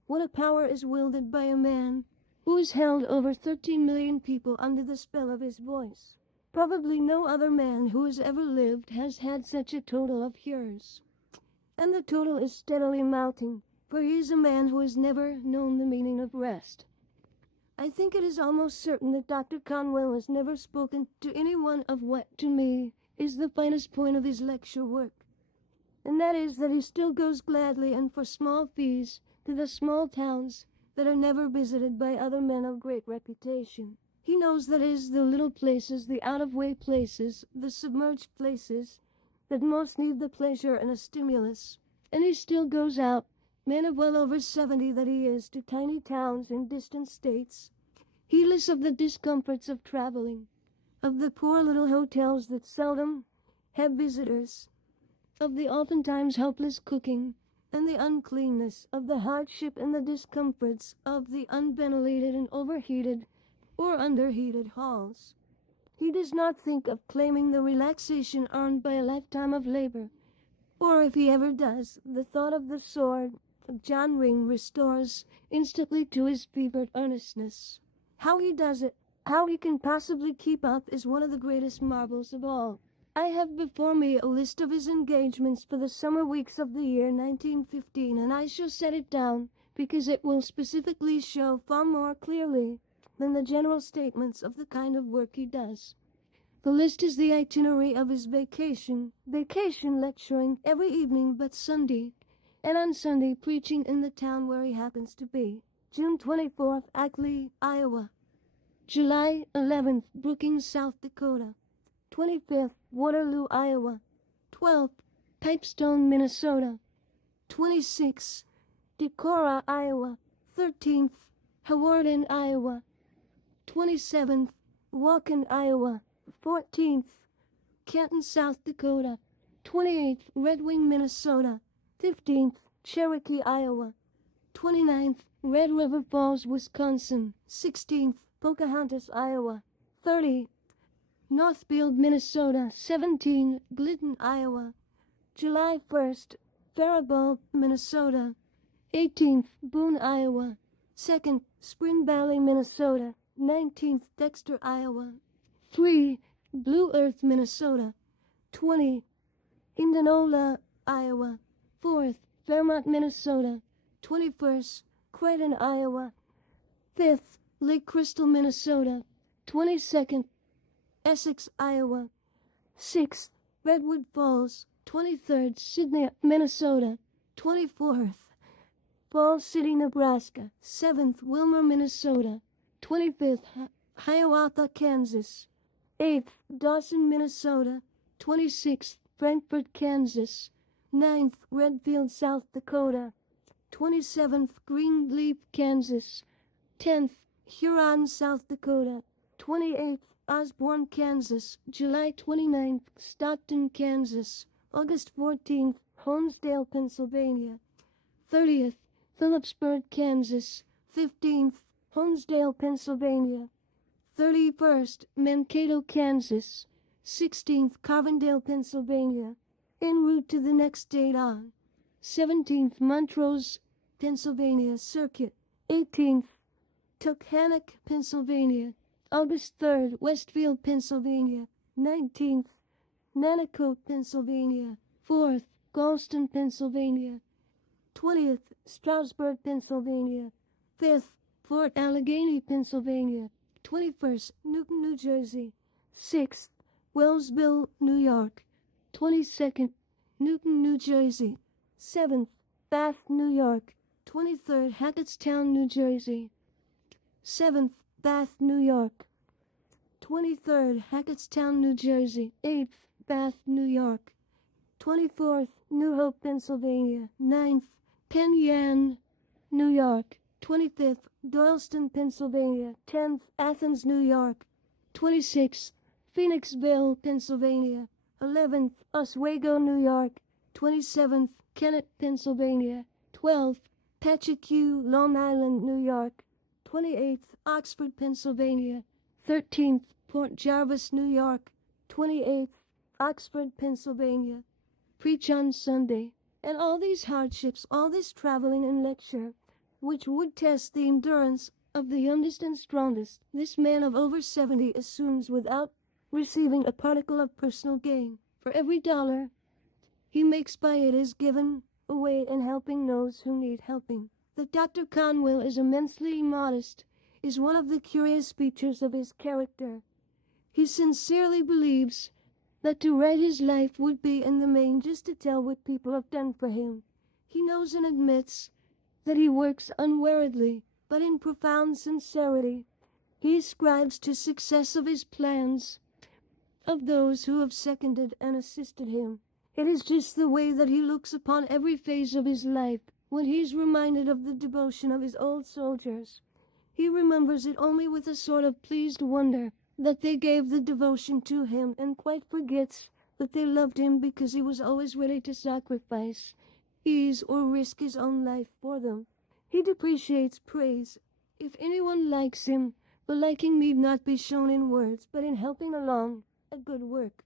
What a power is wielded by a man who has held over 13 million people under the spell of his voice. Probably no other man who has ever lived has had such a total of hearers. And the total is steadily mounting, for he is a man who has never known the meaning of rest. I think it is almost certain that Dr. Conwell has never spoken to anyone of what, to me, is the finest point of his lecture work, and that is that he still goes gladly and for small fees to the small towns that are never visited by other men of great reputation. He knows that it is the little places, the out-of-way places, the submerged places, that most need the pleasure and a stimulus, and he still goes out, man of well over 70 that he is, to tiny towns in distant states, heedless of the discomforts of traveling, of the poor little hotels that seldom have visitors, of the oftentimes helpless cooking, and the uncleanness, of the hardship and the discomforts of the unventilated and overheated or underheated halls. He does not think of claiming the relaxation earned by a lifetime of labor, Or if he ever does, the thought of the sword of John Ring restores instantly to his fevered earnestness. How he does it, how he can possibly keep up, is one of the greatest marvels of all. I have before me a list of his engagements for the summer weeks of the year 1915, and I shall set it down because it will specifically show far more clearly than the general statements of the kind of work he does. The list is the itinerary of his vacation lecturing every evening but Sunday, and on Sunday preaching in the town where he happens to be. June 24th, Ackley, Iowa. July 11th, Brookings, South Dakota. 25th, Waterloo, Iowa. 12th, Pipestone, Minnesota. 26th, Decorah, Iowa. 13th, Hawarden, Iowa. 27th, Waukon, Iowa. 14th, Canton, South Dakota. 28th, Red Wing, Minnesota. 15th, Cherokee, Iowa. 29th, Red River Falls, Wisconsin. 16th, Pocahontas, Iowa. 30, Northfield, Minnesota. 17, Glidden, Iowa. July 1st, Faribault, Minnesota. 18th, Boone, Iowa. 2nd, Spring Valley, Minnesota. 19th, Dexter, Iowa. 3, Blue Earth, Minnesota. 20, Indianola, Iowa. 4th, Fairmont, Minnesota. 21st, Creighton, Iowa. 5th, Lake Crystal, Minnesota. 22nd, Essex, Iowa. 6th, Redwood Falls. 23rd, Sydney, Minnesota. 24th, Falls City, Nebraska. 7th, Wilmer, Minnesota. 25th, Hiawatha, Kansas. 8th, Dawson, Minnesota. 26th, Frankfort, Kansas. 9th, Redfield, South Dakota. 27th, Greenleaf, Kansas. 10th, Huron, South Dakota. 28th, Osborne, Kansas. July 29th, Stockton, Kansas. August 14th, Holmesdale, Pennsylvania. 30th, Phillipsburg, Kansas. 15th, Holmesdale, Pennsylvania. 31st, Mankato, Kansas. 16th, Carbondale, Pennsylvania. En route to the next date on 17th, Montrose, Pennsylvania Circuit. 18th, Tuckhannock, Pennsylvania. August 3rd, Westfield, Pennsylvania. 19th, Nanticoke, Pennsylvania. 4th, Galston, Pennsylvania. 20th, Strasburg, Pennsylvania. 5th, Fort Allegheny, Pennsylvania. 21st, Newton, New Jersey. 6th, Wellsville, New York. 22nd, Newton, New Jersey. 7th, Bath, New York. 23rd, Hackettstown, New Jersey. 7th, Bath, New York. 23rd, Hackettstown, New Jersey. 8th, Bath, New York. 24th, New Hope, Pennsylvania. 9th, Penn Yan, New York. 25th, Doylestown, Pennsylvania. 10th, Athens, New York. 26th, Phoenixville, Pennsylvania. 11th, Oswego, New York. 27th, Kennett, Pennsylvania. 12th, Pachacu, Long Island, New York. 28th, Oxford, Pennsylvania. 13th, Port Jarvis, New York. 28th, Oxford, Pennsylvania. Preach on Sunday. And all these hardships, all this traveling and lecture, which would test the endurance of the youngest and strongest, this man of over 70 assumes without receiving a particle of personal gain. For every dollar he makes by it is given away in helping those who need helping. That Dr. Conwell is immensely modest is one of the curious features of his character. He sincerely believes that to write his life would be in the main just to tell what people have done for him. He knows and admits that he works unweariedly, but in profound sincerity he ascribes to success of his plans of those who have seconded and assisted him. It is just the way that he looks upon every phase of his life. When he is reminded of the devotion of his old soldiers, he remembers it only with a sort of pleased wonder that they gave the devotion to him, and quite forgets that they loved him because he was always ready to sacrifice, ease, or risk his own life for them. He depreciates praise. If anyone likes him, the liking need not be shown in words, but in helping along a good work.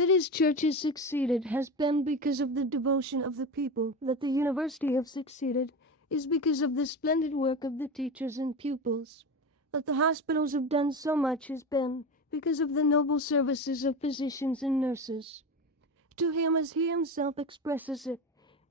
That his church has succeeded has been because of the devotion of the people. That the university have succeeded is because of the splendid work of the teachers and pupils. That the hospitals have done so much has been because of the noble services of physicians and nurses. To him, as he himself expresses it,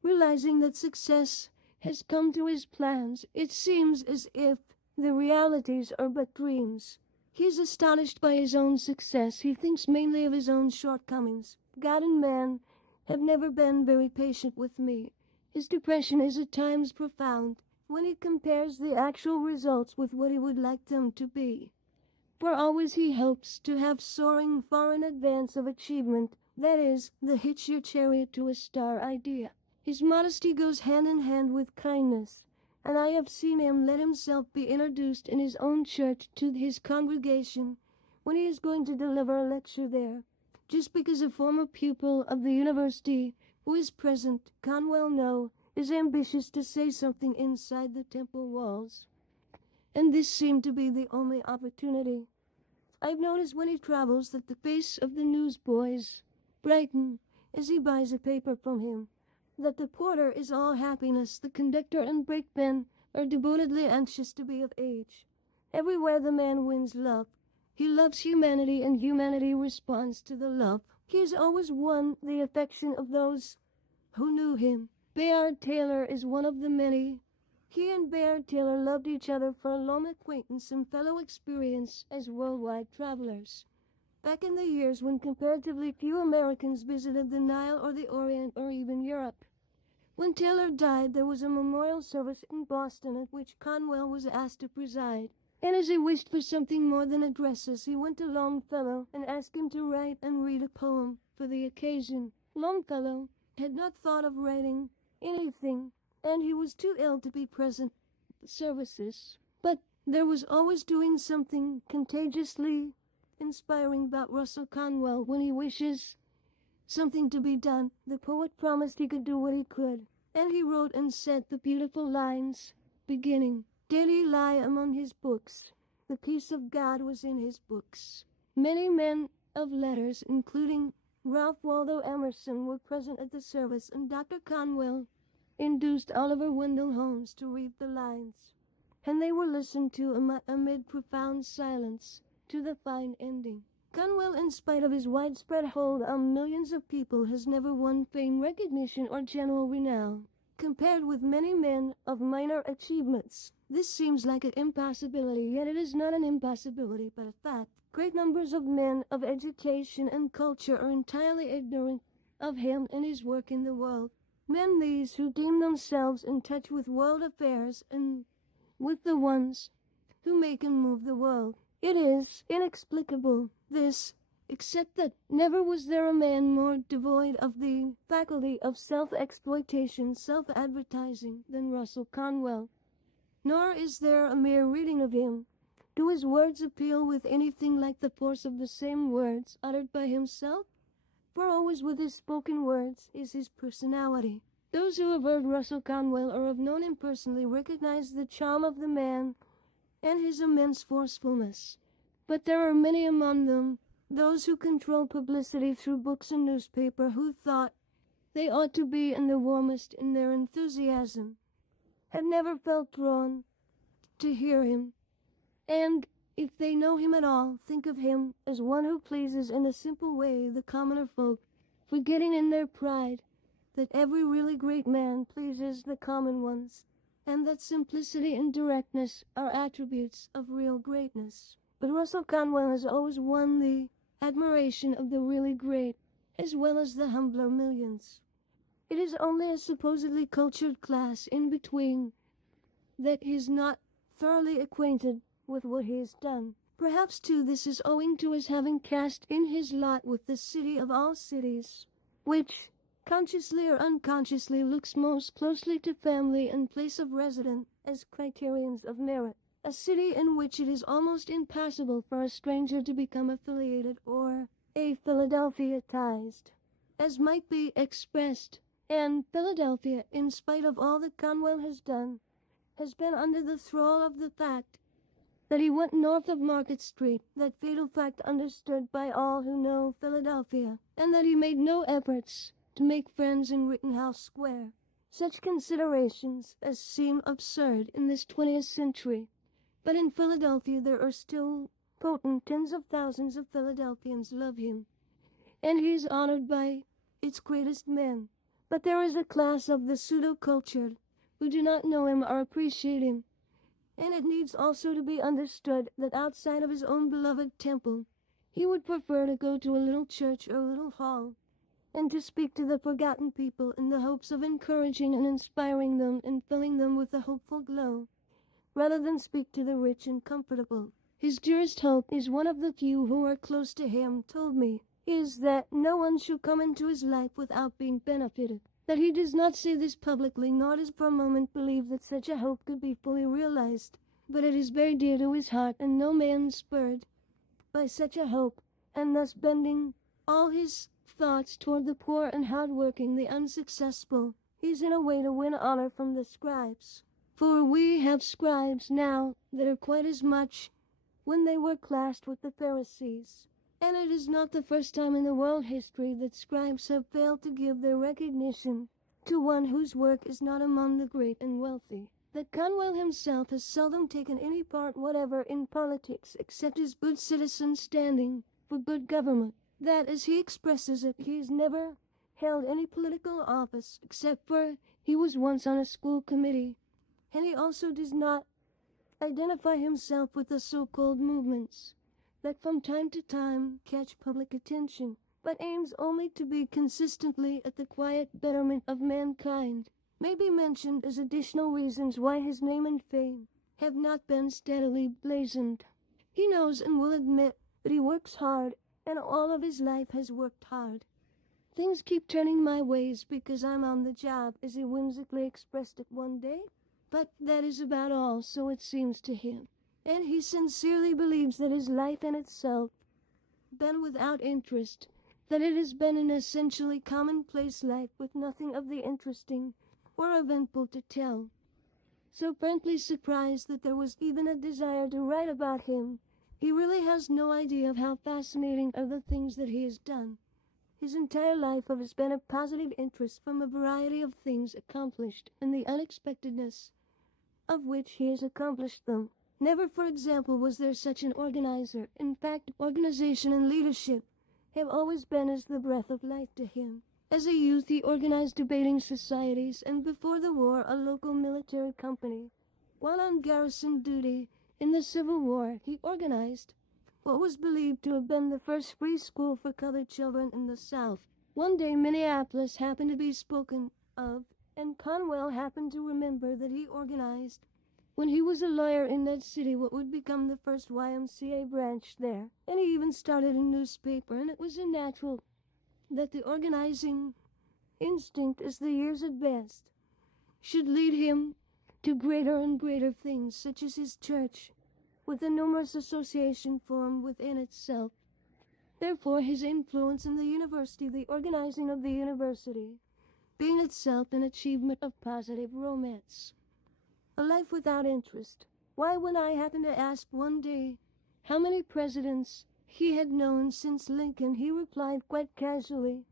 realizing that success has come to his plans, it seems as if the realities are but dreams. He is astonished by his own success. He thinks mainly of his own shortcomings. God and man have never been very patient with me. His depression is at times profound when he compares the actual results with what he would like them to be. For always he hopes to have soaring far in advance of achievement, that is, the hitch your chariot to a star idea. His modesty goes hand in hand with kindness, and I have seen him let himself be introduced in his own church to his congregation when he is going to deliver a lecture there, just because a former pupil of the university who is present, Conwell know, is ambitious to say something inside the temple walls. And this seemed to be the only opportunity. I've noticed when he travels that the face of the newsboys brighten as he buys a paper from him, that the porter is all happiness, the conductor and brakemen are devotedly anxious to be of age. Everywhere the man wins love. He loves humanity, and humanity responds to the love. He has always won the affection of those who knew him. Bayard Taylor is one of the many. He and Bayard Taylor loved each other for a long acquaintance and fellow experience as worldwide travelers. Back in the years when comparatively few Americans visited the Nile or the Orient or even Europe. When Taylor died, there was a memorial service in Boston at which Conwell was asked to preside. And as he wished for something more than addresses, he went to Longfellow and asked him to write and read a poem for the occasion. Longfellow had not thought of writing anything, and he was too ill to be present at the services. But there was always doing something contagiously inspiring about Russell Conwell. When he wishes something to be done, the poet promised he could do what he could, and he wrote and said the beautiful lines beginning, "Daily lie among his books, the peace of God was in his books." Many men of letters, including Ralph Waldo Emerson, were present at the service, and Dr. Conwell induced Oliver Wendell Holmes to read the lines, and they were listened to amid profound silence to the fine ending. Conwell, in spite of his widespread hold on millions of people, has never won fame, recognition, or general renown. Compared with many men of minor achievements, this seems like an impossibility, yet it is not an impossibility, but a fact. Great numbers of men of education and culture are entirely ignorant of him and his work in the world. Men these who deem themselves in touch with world affairs and with the ones who make and move the world. It is inexplicable, this, except that never was there a man more devoid of the faculty of self-exploitation, self-advertising than Russell Conwell. Nor is there a mere reading of him. Do his words appeal with anything like the force of the same words uttered by himself? For always with his spoken words is his personality. Those who have heard Russell Conwell or have known him personally recognize the charm of the man and his immense forcefulness. But there are many among them, those who control publicity through books and newspaper, who thought they ought to be in the warmest in their enthusiasm, had never felt drawn to hear him, and, if they know him at all, think of him as one who pleases in a simple way the commoner folk, forgetting in their pride that every really great man pleases the common ones, and that simplicity and directness are attributes of real greatness. But Russell Conwell has always won the admiration of the really great, as well as the humbler millions. It is only a supposedly cultured class in between that is not thoroughly acquainted with what he has done. Perhaps, too, this is owing to his having cast in his lot with the city of all cities, which, consciously or unconsciously, looks most closely to family and place of residence as criterions of merit. A city in which it is almost impossible for a stranger to become affiliated or a Philadelphiatized, as might be expressed. And Philadelphia, in spite of all that Conwell has done, has been under the thrall of the fact that he went north of Market Street, that fatal fact understood by all who know Philadelphia, and that he made no efforts to make friends in Rittenhouse Square. Such considerations as seem absurd in this 20th century, but in Philadelphia there are still potent tens of thousands of Philadelphians love him, and he is honored by its greatest men. But there is a class of the pseudo-cultured who do not know him or appreciate him, and it needs also to be understood that outside of his own beloved temple, he would prefer to go to a little church or a little hall, and to speak to the forgotten people in the hopes of encouraging and inspiring them and filling them with a hopeful glow, rather than speak to the rich and comfortable. His dearest hope is one of the few who are close to him told me, is that no one should come into his life without being benefited. That he does not say this publicly, nor does for a moment believe that such a hope could be fully realized, but it is very dear to his heart, and no man spurred by such a hope, and thus bending all his thoughts toward the poor and hard-working, the unsuccessful, is in a way to win honor from the scribes. For we have scribes now that are quite as much when they were classed with the Pharisees. And it is not the first time in the world history that scribes have failed to give their recognition to one whose work is not among the great and wealthy. That Conwell himself has seldom taken any part whatever in politics except his good citizen standing for good government. That, as he expresses it, he has never held any political office except for he was once on a school committee, and he also does not identify himself with the so-called movements that from time to time catch public attention, but aims only to be consistently at the quiet betterment of mankind, may be mentioned as additional reasons why his name and fame have not been steadily blazoned. He knows and will admit that he works hard, and all of his life has worked hard. Things keep turning my ways because I'm on the job, as he whimsically expressed it one day, but that is about all, so it seems to him. And he sincerely believes that his life in itself been without interest, that it has been an essentially commonplace life with nothing of the interesting or eventful to tell. So frankly surprised that there was even a desire to write about him, he really has no idea of how fascinating are the things that he has done. His entire life has been a positive interest from a variety of things accomplished, and the unexpectedness of which he has accomplished them. Never, for example, was there such an organizer. In fact, organization and leadership have always been as the breath of life to him. As a youth, he organized debating societies, and before the war, a local military company. While on garrison duty in the Civil War, he organized what was believed to have been the first free school for colored children in the South. One day, Minneapolis happened to be spoken of, and Conwell happened to remember that he organized when he was a lawyer in that city what would become the first YMCA branch there, and he even started a newspaper, and it was natural that the organizing instinct as the years advanced should lead him to greater and greater things, such as his church, with a numerous association formed within itself. Therefore, his influence in the university, the organizing of the university, being itself an achievement of positive romance. A life without interest. Why, when I happened to ask one day how many presidents he had known since Lincoln, he replied quite casually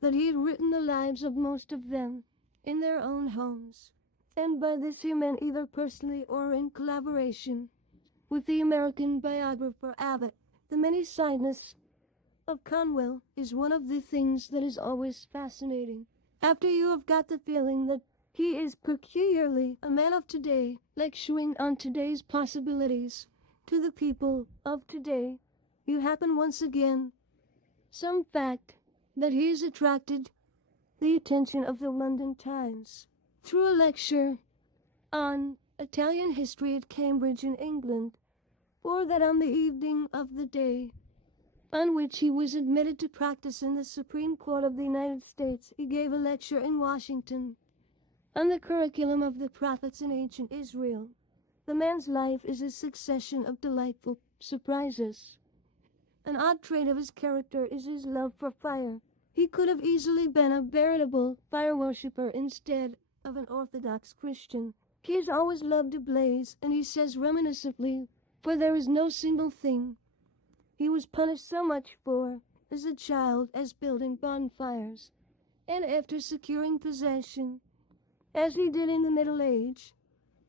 that he had written the lives of most of them in their own homes, and by this he meant either personally or in collaboration with the American biographer Abbott. The many-sidedness of Conwell is one of the things that is always fascinating. After you have got the feeling that he is peculiarly a man of today, lecturing on today's possibilities to the people of today, you happen once again some fact that he has attracted the attention of the London Times through a lecture on Italian history at Cambridge in England, or that on the evening of the day on which he was admitted to practice in the Supreme Court of the United States, he gave a lecture in Washington on the curriculum of the prophets in ancient Israel. The man's life is a succession of delightful surprises. An odd trait of his character is his love for fire. He could have easily been a veritable fire worshipper instead of an Orthodox Christian. He has always loved a blaze, and he says reminiscently For there is no single thing he was punished so much for as a child as building bonfires, and after securing possession, as he did in the Middle Age,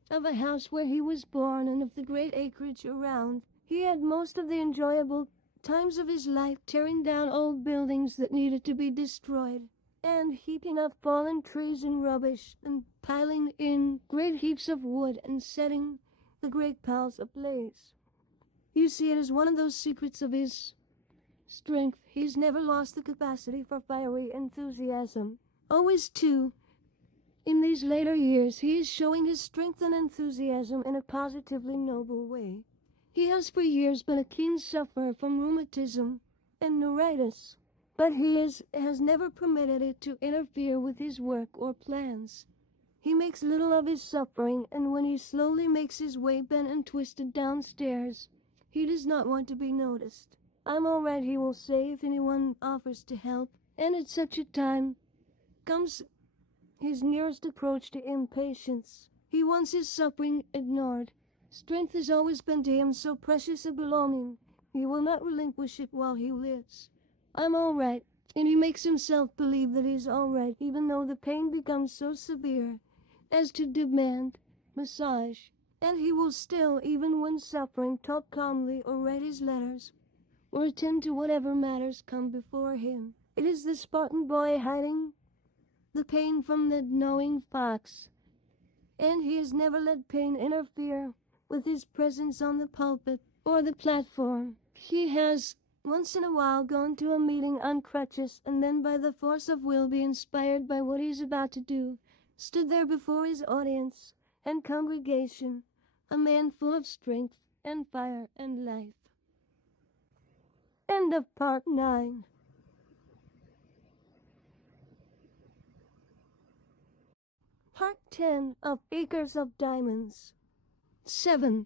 of a house where he was born and of the great acreage around, he had most of the enjoyable times of his life tearing down old buildings that needed to be destroyed, and heaping up fallen trees and rubbish, and piling in great heaps of wood and setting the great piles ablaze. You see, it is one of those secrets of his strength. He's never lost the capacity for fiery enthusiasm. Always, too, in these later years, he is showing his strength and enthusiasm in a positively noble way. He has for years been a keen sufferer from rheumatism and neuritis, but he has never permitted it to interfere with his work or plans. He makes little of his suffering, and when he slowly makes his way bent and twisted downstairs, he does not want to be noticed. I'm all right, he will say, if anyone offers to help, and at such a time comes his nearest approach to impatience. He wants his suffering ignored. Strength has always been to him so precious a belonging, he will not relinquish it while he lives. I'm all right, and he makes himself believe that he's all right, even though the pain becomes so severe as to demand massage. And he will still, even when suffering, talk calmly or write his letters, or attend to whatever matters come before him. It is the Spartan boy hiding the pain from the knowing fox, and he has never let pain interfere with his presence on the pulpit or the platform. He has once in a while gone to a meeting on crutches, and then by the force of will, be inspired by what he is about to do, stood there before his audience and congregation, a man full of strength and fire and life. End of Part 9. Part 10 of Acres of Diamonds. 7.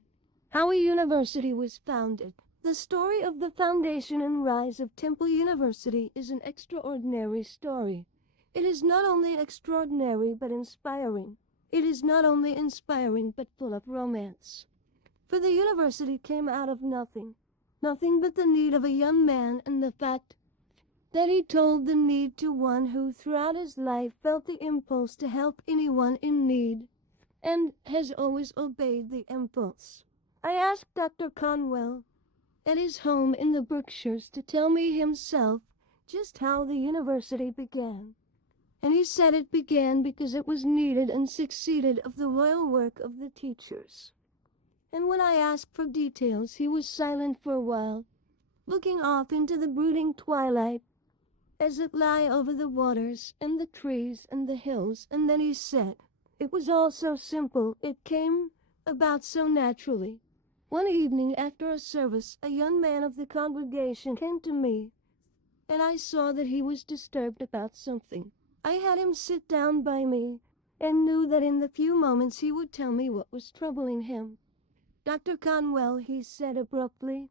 How a University was Founded. The story of the foundation and rise of Temple University is an extraordinary story. It is not only extraordinary but inspiring. It is not only inspiring but full of romance. For the university came out of nothing but the need of a young man, and the fact that he told the need to one who throughout his life felt the impulse to help anyone in need, and has always obeyed the impulse. I asked Dr. Conwell at his home in the Berkshires to tell me himself just how the university began, and he said it began because it was needed and succeeded of the royal work of the teachers. And when I asked for details, he was silent for a while, looking off into the brooding twilight as it lay over the waters and the trees and the hills, and then he said, "It was all so simple, it came about so naturally." One evening after a service, a young man of the congregation came to me, and I saw that he was disturbed about something. I had him sit down by me, and knew that in the few moments he would tell me what was troubling him. "Dr. Conwell," he said abruptly,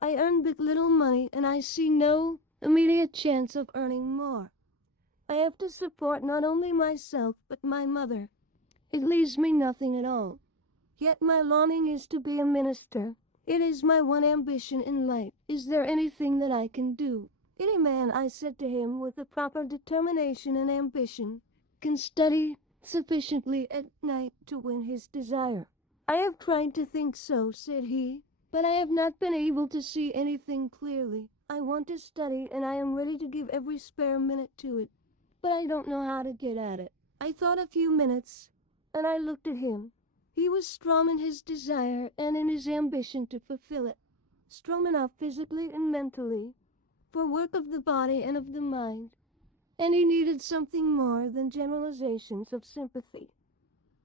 "I earn but little money, and I see no immediate chance of earning more. I have to support not only myself, but my mother. It leaves me nothing at all. Yet my longing is to be a minister. It is my one ambition in life. Is there anything that I can do?" "Any man," I said to him, "with the proper determination and ambition, can study sufficiently at night to win his desire." "I have tried to think so," said he, "but I have not been able to see anything clearly. I want to study, and I am ready to give every spare minute to it, but I don't know how to get at it." I thought a few minutes, and I looked at him. He was strong in his desire and in his ambition to fulfill it, strong enough physically and mentally for work of the body and of the mind, and he needed something more than generalizations of sympathy.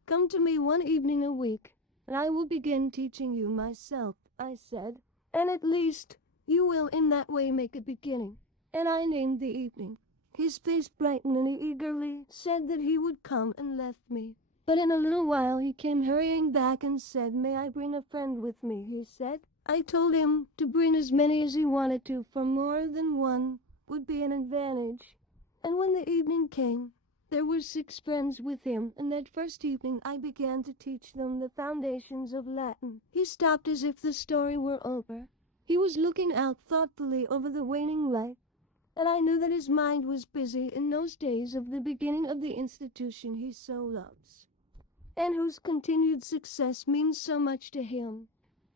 "Come to me one evening a week, and I will begin teaching you myself," I said, "and at least you will in that way make a beginning." And I named the evening. His face brightened, and he eagerly said that he would come, and left me. But in a little while he came hurrying back and said, "May I bring a friend with me?" he said. I told him to bring as many as he wanted to, for more than one would be an advantage. And when the evening came, There were 6 friends with him, and that first evening I began to teach them the foundations of Latin. He stopped as if the story were over. He was looking out thoughtfully over the waning light, and I knew that his mind was busy in those days of the beginning of the institution he so loves, and whose continued success means so much to him.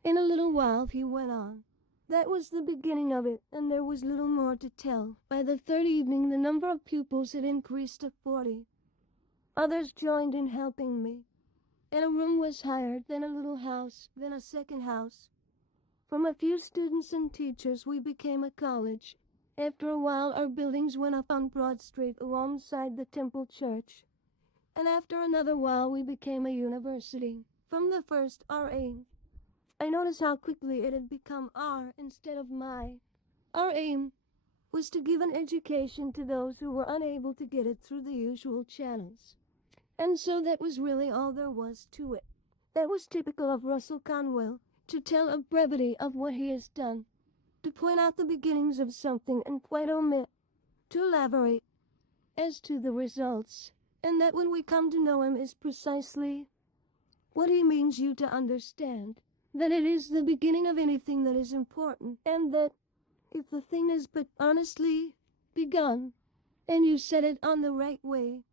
In a little while he went on. That was the beginning of it, and there was little more to tell. By the 3rd evening the number of pupils had increased to 40. Others joined in helping me, and a room was hired, then a little house, then a second house. From a few students and teachers we became a college. After a while our buildings went up on Broad Street alongside the Temple Church, and after another while we became a university. From the first, our aim. I noticed how quickly it had become our instead of my. Our aim was to give an education to those who were unable to get it through the usual channels. And so that was really all there was to it. That was typical of Russell Conwell, to tell a brevity of what he has done, to point out the beginnings of something and quite omit to elaborate as to the results, and that when we come to know him is precisely what he means you to understand, that it is the beginning of anything that is important, and that if the thing is but honestly begun, and you set it on the right way,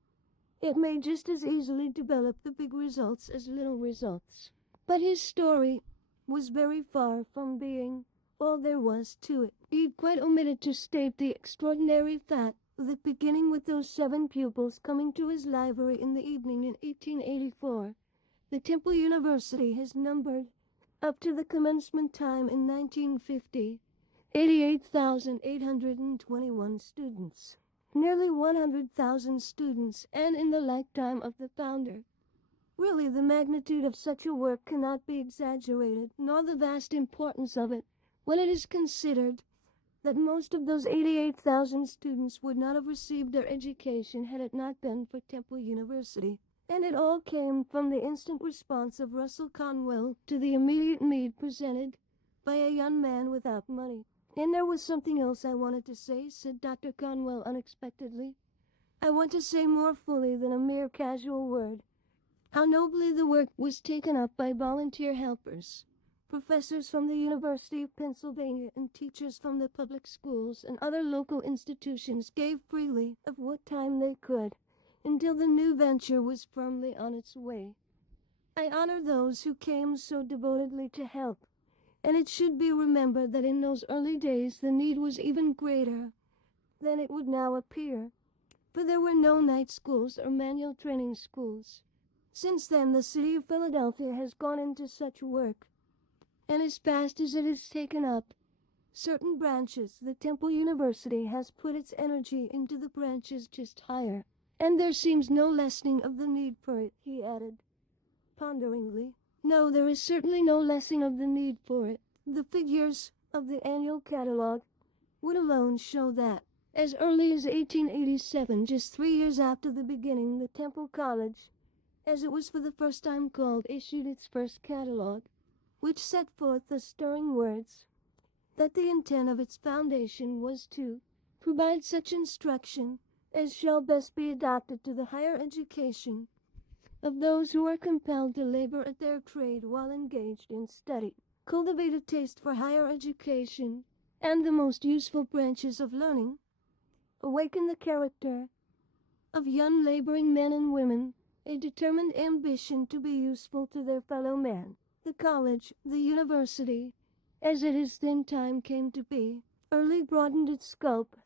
it may just as easily develop the big results as little results. But his story was very far from being all there was to it. He quite omitted to state the extraordinary fact that beginning with those 7 pupils coming to his library in the evening in 1884, the Temple University has numbered, up to the commencement time in 1950, 88,821 students. Nearly 100,000 students, and in the lifetime of the founder. Really, the magnitude of such a work cannot be exaggerated, nor the vast importance of it, when it is considered that most of those 88,000 students would not have received their education had it not been for Temple University. And it all came from the instant response of Russell Conwell to the immediate need presented by a young man without money. And there was something else I wanted to say, said Dr. Conwell unexpectedly. I want to say more fully than a mere casual word how nobly the work was taken up by volunteer helpers. Professors from the University of Pennsylvania and teachers from the public schools and other local institutions gave freely of what time they could until the new venture was firmly on its way. I honor those who came so devotedly to help, and it should be remembered that in those early days the need was even greater than it would now appear, for there were no night schools or manual training schools. Since then the city of Philadelphia has gone into such work, and as fast as it has taken up certain branches, the Temple University has put its energy into the branches just higher, and there seems no lessening of the need for it, he added, ponderingly. No, there is certainly no lessening of the need for it. The figures of the annual catalogue would alone show that. As early as 1887, just 3 years after the beginning, the Temple College, as it was for the first time called, issued its first catalogue, which set forth the stirring words that the intent of its foundation was to provide such instruction as shall best be adapted to the higher education of those who are compelled to labor at their trade while engaged in study, cultivate a taste for higher education and the most useful branches of learning, awaken the character of young laboring men and women, a determined ambition to be useful to their fellow men. The college, the university, as it is then time came to be, early broadened its scope,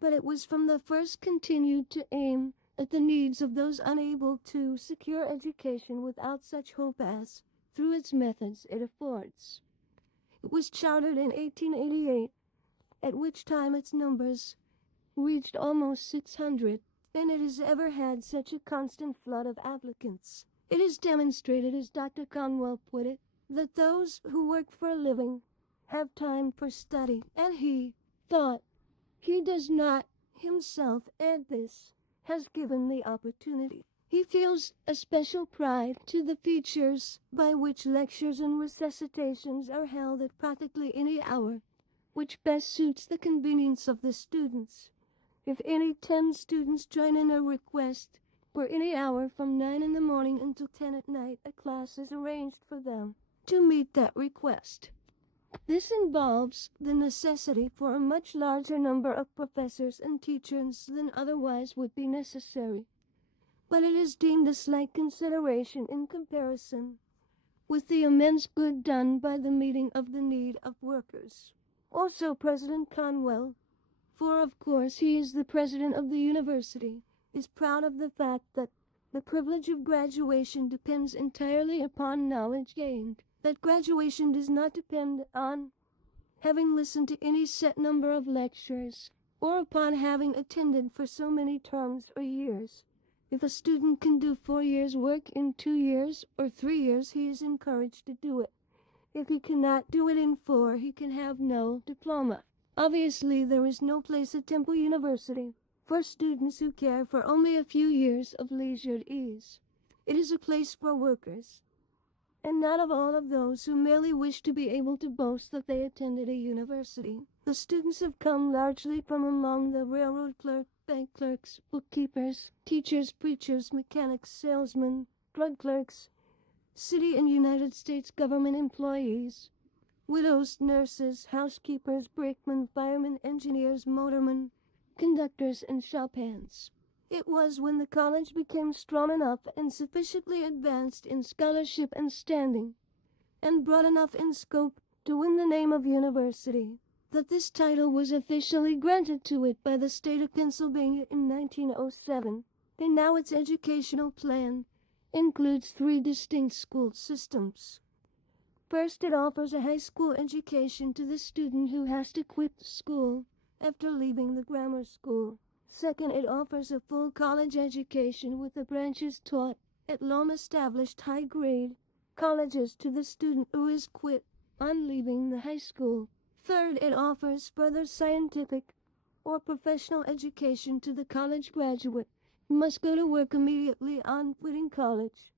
but it was from the first continued to aim at the needs of those unable to secure education without such hope as, through its methods, it affords. It was chartered in 1888, at which time its numbers reached almost 600, and it has ever had such a constant flood of applicants. It is demonstrated, as Dr. Conwell put it, that those who work for a living have time for study, and he thought he does not himself add this, has given the opportunity. He feels a special pride to the features by which lectures and recitations are held at practically any hour, which best suits the convenience of the students. If any 10 students join in a request, for any hour from 9 in the morning until 10 at night, a class is arranged for them to meet that request. This involves the necessity for a much larger number of professors and teachers than otherwise would be necessary, but it is deemed a slight consideration in comparison with the immense good done by the meeting of the need of workers. Also, President Conwell, for of course he is the president of the university, is proud of the fact that the privilege of graduation depends entirely upon knowledge gained, that graduation does not depend on having listened to any set number of lectures, or upon having attended for so many terms or years. If a student can do 4 years' work in 2 years or 3 years, he is encouraged to do it. If he cannot do it in 4, he can have no diploma. Obviously, there is no place at Temple University for students who care for only a few years of leisured ease. It is a place for workers, and not of all of those who merely wish to be able to boast that they attended a university. The students have come largely from among the railroad clerks, bank clerks, bookkeepers, teachers, preachers, mechanics, salesmen, drug clerks, city and United States government employees, widows, nurses, housekeepers, brakemen, firemen, engineers, motormen, conductors, and shop hands. It was when the college became strong enough and sufficiently advanced in scholarship and standing, and broad enough in scope to win the name of university, that this title was officially granted to it by the state of Pennsylvania in 1907, and now its educational plan includes 3 distinct school systems. First, it offers a high school education to the student who has to quit school after leaving the grammar school. Second, it offers a full college education with the branches taught at long-established high-grade colleges to the student who is quit on leaving the high school. Third, it offers further scientific or professional education to the college graduate who must go to work immediately on quitting college,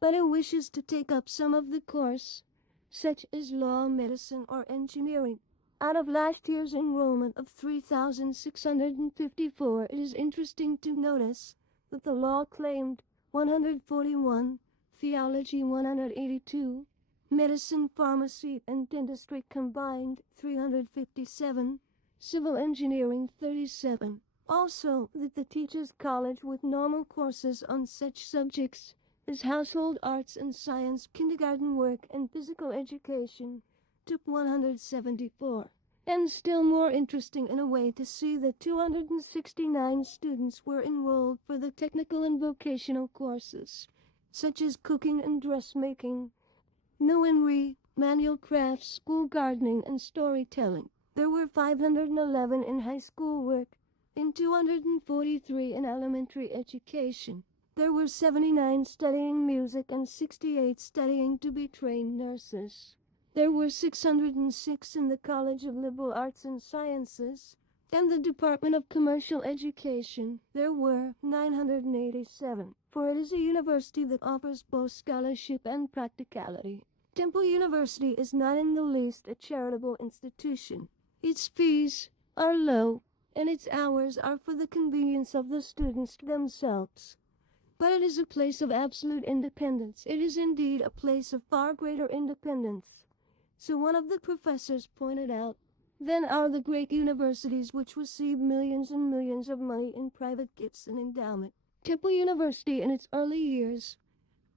but who wishes to take up some of the course, such as law, medicine, or engineering. Out of last year's enrollment of 3,654, it is interesting to notice that the law claimed 141, theology 182, medicine, pharmacy, and dentistry combined 357, civil engineering 37. Also, that the Teachers' College with normal courses on such subjects as household arts and science, kindergarten work, and physical education took 174. And still more interesting in a way to see that 269 students were enrolled for the technical and vocational courses, such as cooking and dressmaking, millinery, manual crafts, school gardening, and storytelling. There were 511 in high school work and 243 in elementary education. There were 79 studying music and 68 studying to be trained nurses. There were 606 in the College of Liberal Arts and Sciences, and the Department of Commercial Education. There were 987, for it is a university that offers both scholarship and practicality. Temple University is not in the least a charitable institution. Its fees are low, and its hours are for the convenience of the students themselves. But it is a place of absolute independence. It is indeed a place of far greater independence. So one of the professors pointed out, than are the great universities which receive millions and millions of money in private gifts and endowment. Temple University in its early years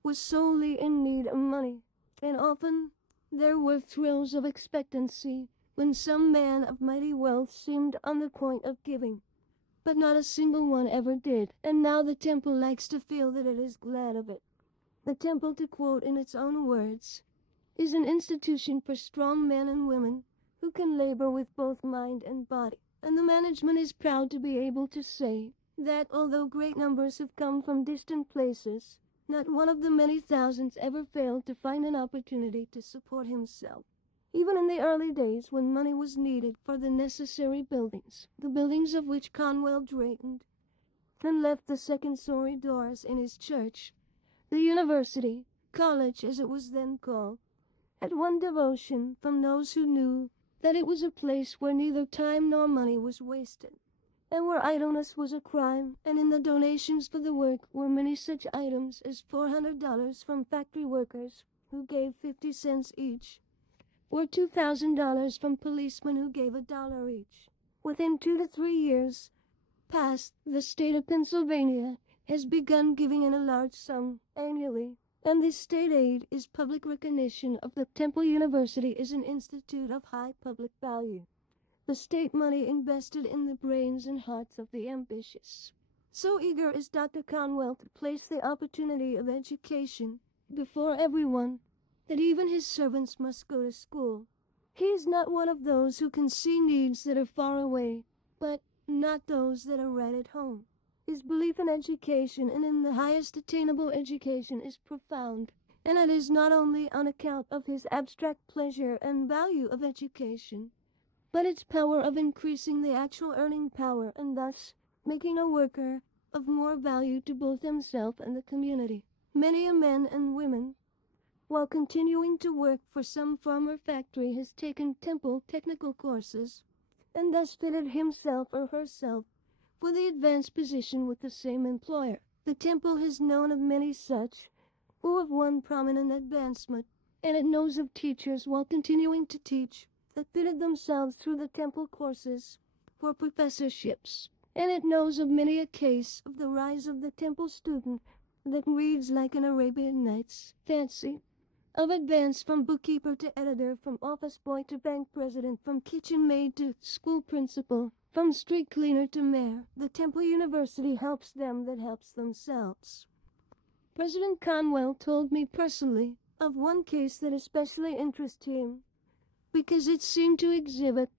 was solely in need of money, and often there were thrills of expectancy when some man of mighty wealth seemed on the point of giving. But not a single one ever did, and now the Temple likes to feel that it is glad of it. The Temple, to quote in its own words, is an institution for strong men and women who can labor with both mind and body, and the management is proud to be able to say that although great numbers have come from distant places, not one of the many thousands ever failed to find an opportunity to support himself. Even in the early days when money was needed for the necessary buildings, the buildings of which Conwell drained and left the second-story doors in his church, the university, college as it was then called, had won devotion from those who knew that it was a place where neither time nor money was wasted. and where idleness was a crime, and in the donations for the work were many such items as $400 from factory workers who gave 50 cents each, or $2,000 from policemen who gave $1 each. Within 2 to 3 years past, the state of Pennsylvania has begun giving in a large sum annually, and this state aid is public recognition of the Temple University as an institute of high public value. The state money invested in the brains and hearts of the ambitious. So eager is Dr. Conwell to place the opportunity of education before everyone that even his servants must go to school. He is not one of those who can see needs that are far away, but not those that are right at home. His belief in education and in the highest attainable education is profound, and it is not only on account of his abstract pleasure and value of education, but its power of increasing the actual earning power and thus making a worker of more value to both himself and the community. Many a men and women, while continuing to work for some farm or factory, has taken Temple technical courses and thus fitted himself or herself for the advanced position with the same employer. The Temple has known of many such who have won prominent advancement, and it knows of teachers while continuing to teach that fitted themselves through the Temple courses for professorships, and it knows of many a case of the rise of the Temple student that reads like an Arabian Nights fancy, of advance from bookkeeper to editor, from office boy to bank president, from kitchen maid to school principal, from street cleaner to mayor. The Temple University helps them that helps themselves. President Conwell told me personally of one case that especially interested him because it seemed to exhibit,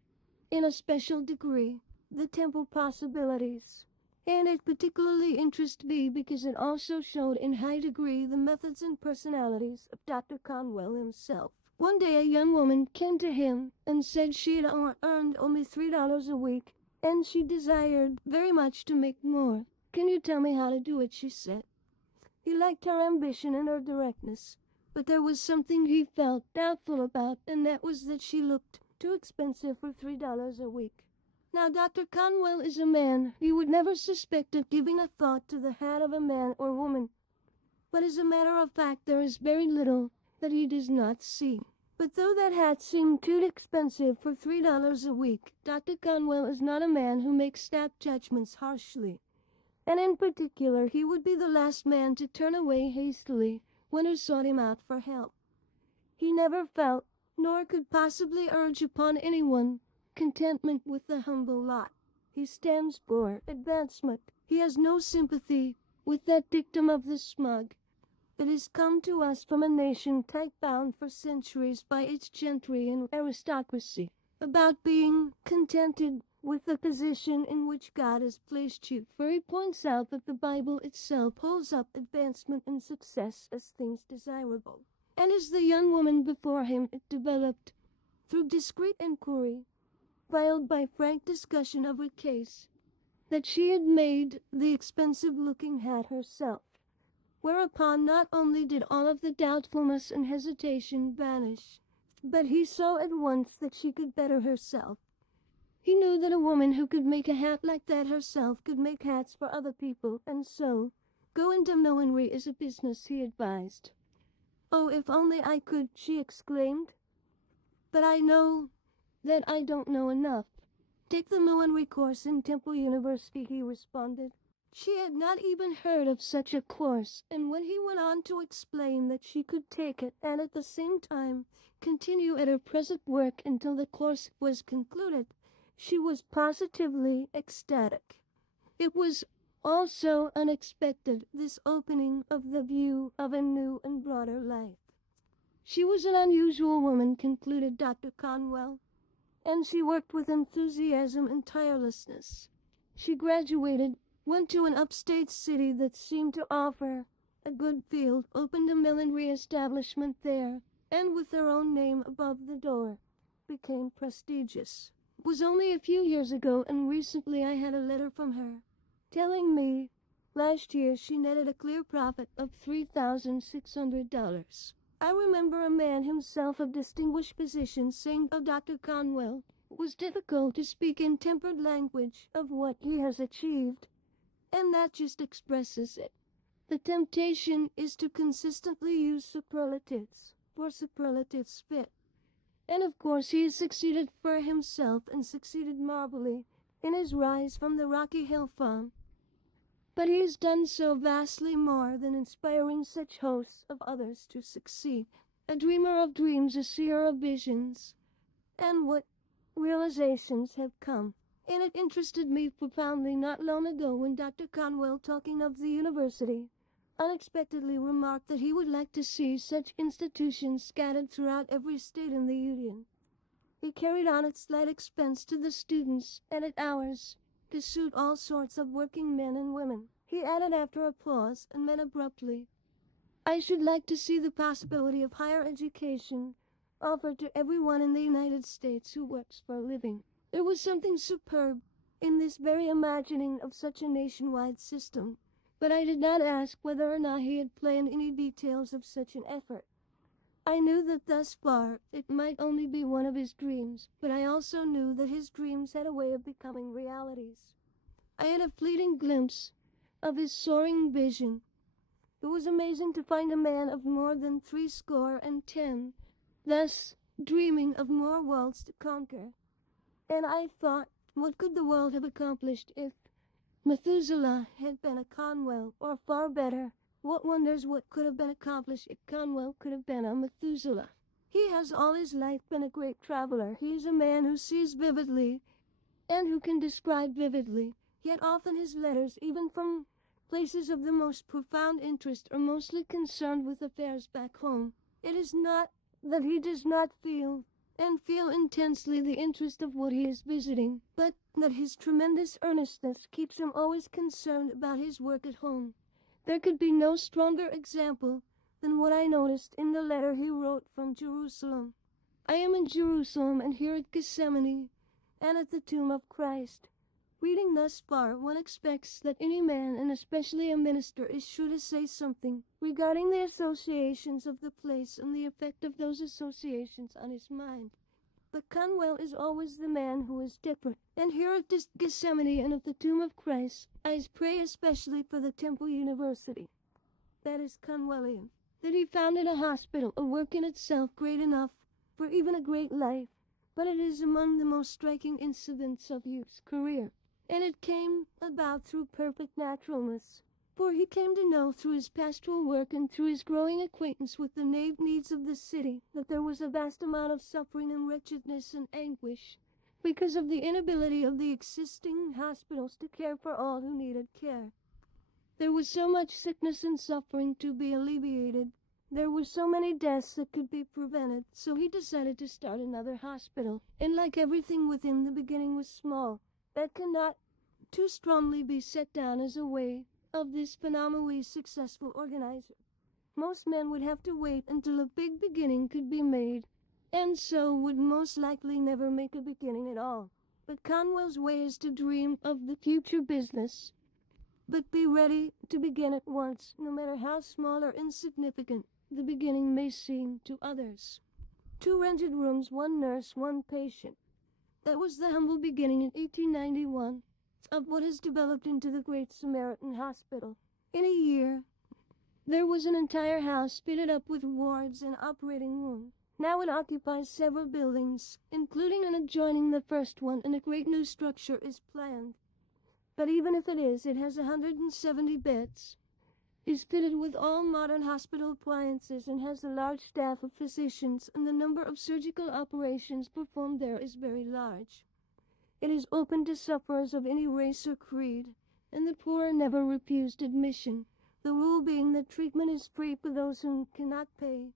in a special degree, the Temple possibilities. And it particularly interested me because it also showed in high degree the methods and personalities of Dr. Conwell himself. One day a young woman came to him and said she had earned only $3 a week, and she desired very much to make more. "Can you tell me how to do it?" she said. He liked her ambition and her directness, but there was something he felt doubtful about, and that was that she looked too expensive for $3 a week. Now, Dr. Conwell is a man you would never suspect of giving a thought to the hat of a man or woman, but as a matter of fact there is very little that he does not see. But though that hat seemed too expensive for $3 a week, Dr. Conwell is not a man who makes snap judgments harshly, and in particular he would be the last man to turn away hastily when who sought him out for help. He never felt, nor could possibly urge upon anyone, contentment with the humble lot. He stands for advancement. He has no sympathy with that dictum of the smug that has come to us from a nation tight-bound for centuries by its gentry and aristocracy, about being contented with the position in which God has placed you. For he points out that the Bible itself holds up advancement and success as things desirable. And as the young woman before him, it developed, through discreet inquiry, followed by frank discussion of her case, that she had made the expensive-looking hat herself, whereupon not only did all of the doubtfulness and hesitation vanish, but he saw at once that she could better herself. He knew that a woman who could make a hat like that herself could make hats for other people, and so go into millinery as a business, he advised. "Oh, if only I could," she exclaimed. "But I know that I don't know enough." "Take the millinery course in Temple University," he responded. She had not even heard of such a course, and when he went on to explain that she could take it and at the same time continue at her present work until the course was concluded, she was positively ecstatic. It was all so unexpected, this opening of the view of a new and broader life. She was an unusual woman, concluded Dr. Conwell, and she worked with enthusiasm and tirelessness. She graduated, went to an upstate city that seemed to offer a good field, opened a millinery establishment there, and with her own name above the door, became prestigious. It was only a few years ago, and recently I had a letter from her, telling me last year she netted a clear profit of $3,600. I remember a man himself of distinguished position saying of Dr. Conwell, was difficult to speak in tempered language of what he has achieved, and that just expresses it. The temptation is to consistently use superlatives, for superlatives fit. And of course he has succeeded for himself and succeeded marvelly in his rise from the rocky hill farm. But he has done so vastly more than inspiring such hosts of others to succeed. A dreamer of dreams, a seer of visions. And what realizations have come. And it interested me profoundly not long ago when Dr. Conwell, talking of the university, unexpectedly remarked that he would like to see such institutions scattered throughout every state in the Union. He carried on at slight expense to the students and at ours, to suit all sorts of working men and women. He added after a pause and then abruptly, I should like to see the possibility of higher education offered to everyone in the United States who works for a living. There was something superb in this very imagining of such a nationwide system, but I did not ask whether or not he had planned any details of such an effort. I knew that thus far it might only be one of his dreams, but I also knew that his dreams had a way of becoming realities. I had a fleeting glimpse of his soaring vision. It was amazing to find a man of more than 70 thus dreaming of more worlds to conquer. And I thought, what could the world have accomplished if Methuselah had been a Conwell, or far better, what wonders what could have been accomplished if Conwell could have been a Methuselah. He has all his life been a great traveler. He is a man who sees vividly and who can describe vividly, yet often his letters, even from places of the most profound interest, are mostly concerned with affairs back home. It is not that he does not feel intensely the interest of what he is visiting, but that his tremendous earnestness keeps him always concerned about his work at home. There could be no stronger example than what I noticed in the letter he wrote from Jerusalem. I am in Jerusalem and here at Gethsemane and at the tomb of Christ. Reading thus far, one expects that any man, and especially a minister, is sure to say something regarding the associations of the place and the effect of those associations on his mind. But Conwell is always the man who is different, and here at Gethsemane and at the tomb of Christ, I pray especially for the Temple University. That is Conwellian. That he founded a hospital, a work in itself great enough for even a great life, but it is among the most striking incidents of youth's career. And it came about through perfect naturalness, for he came to know through his pastoral work and through his growing acquaintance with the needs of the city that there was a vast amount of suffering and wretchedness and anguish because of the inability of the existing hospitals to care for all who needed care. There was so much sickness and suffering to be alleviated. There were so many deaths that could be prevented, so he decided to start another hospital. And like everything with him, the beginning was small. That cannot too strongly be set down as a way of this phenomenally successful organizer. Most men would have to wait until a big beginning could be made, and so would most likely never make a beginning at all. But Conwell's way is to dream of the future business, but be ready to begin at once, no matter how small or insignificant the beginning may seem to others. 2 rented rooms, 1 nurse, 1 patient. That was the humble beginning in 1891 of what has developed into the Great Samaritan Hospital. In a year, there was an entire house fitted up with wards and operating rooms. Now it occupies several buildings, including and adjoining the first one, and a great new structure is planned. But even if it is, it has 170 beds, is fitted with all modern hospital appliances, and has a large staff of physicians, and the number of surgical operations performed there is very large. It is open to sufferers of any race or creed, and the poor are never refused admission, the rule being that treatment is free for those who cannot pay,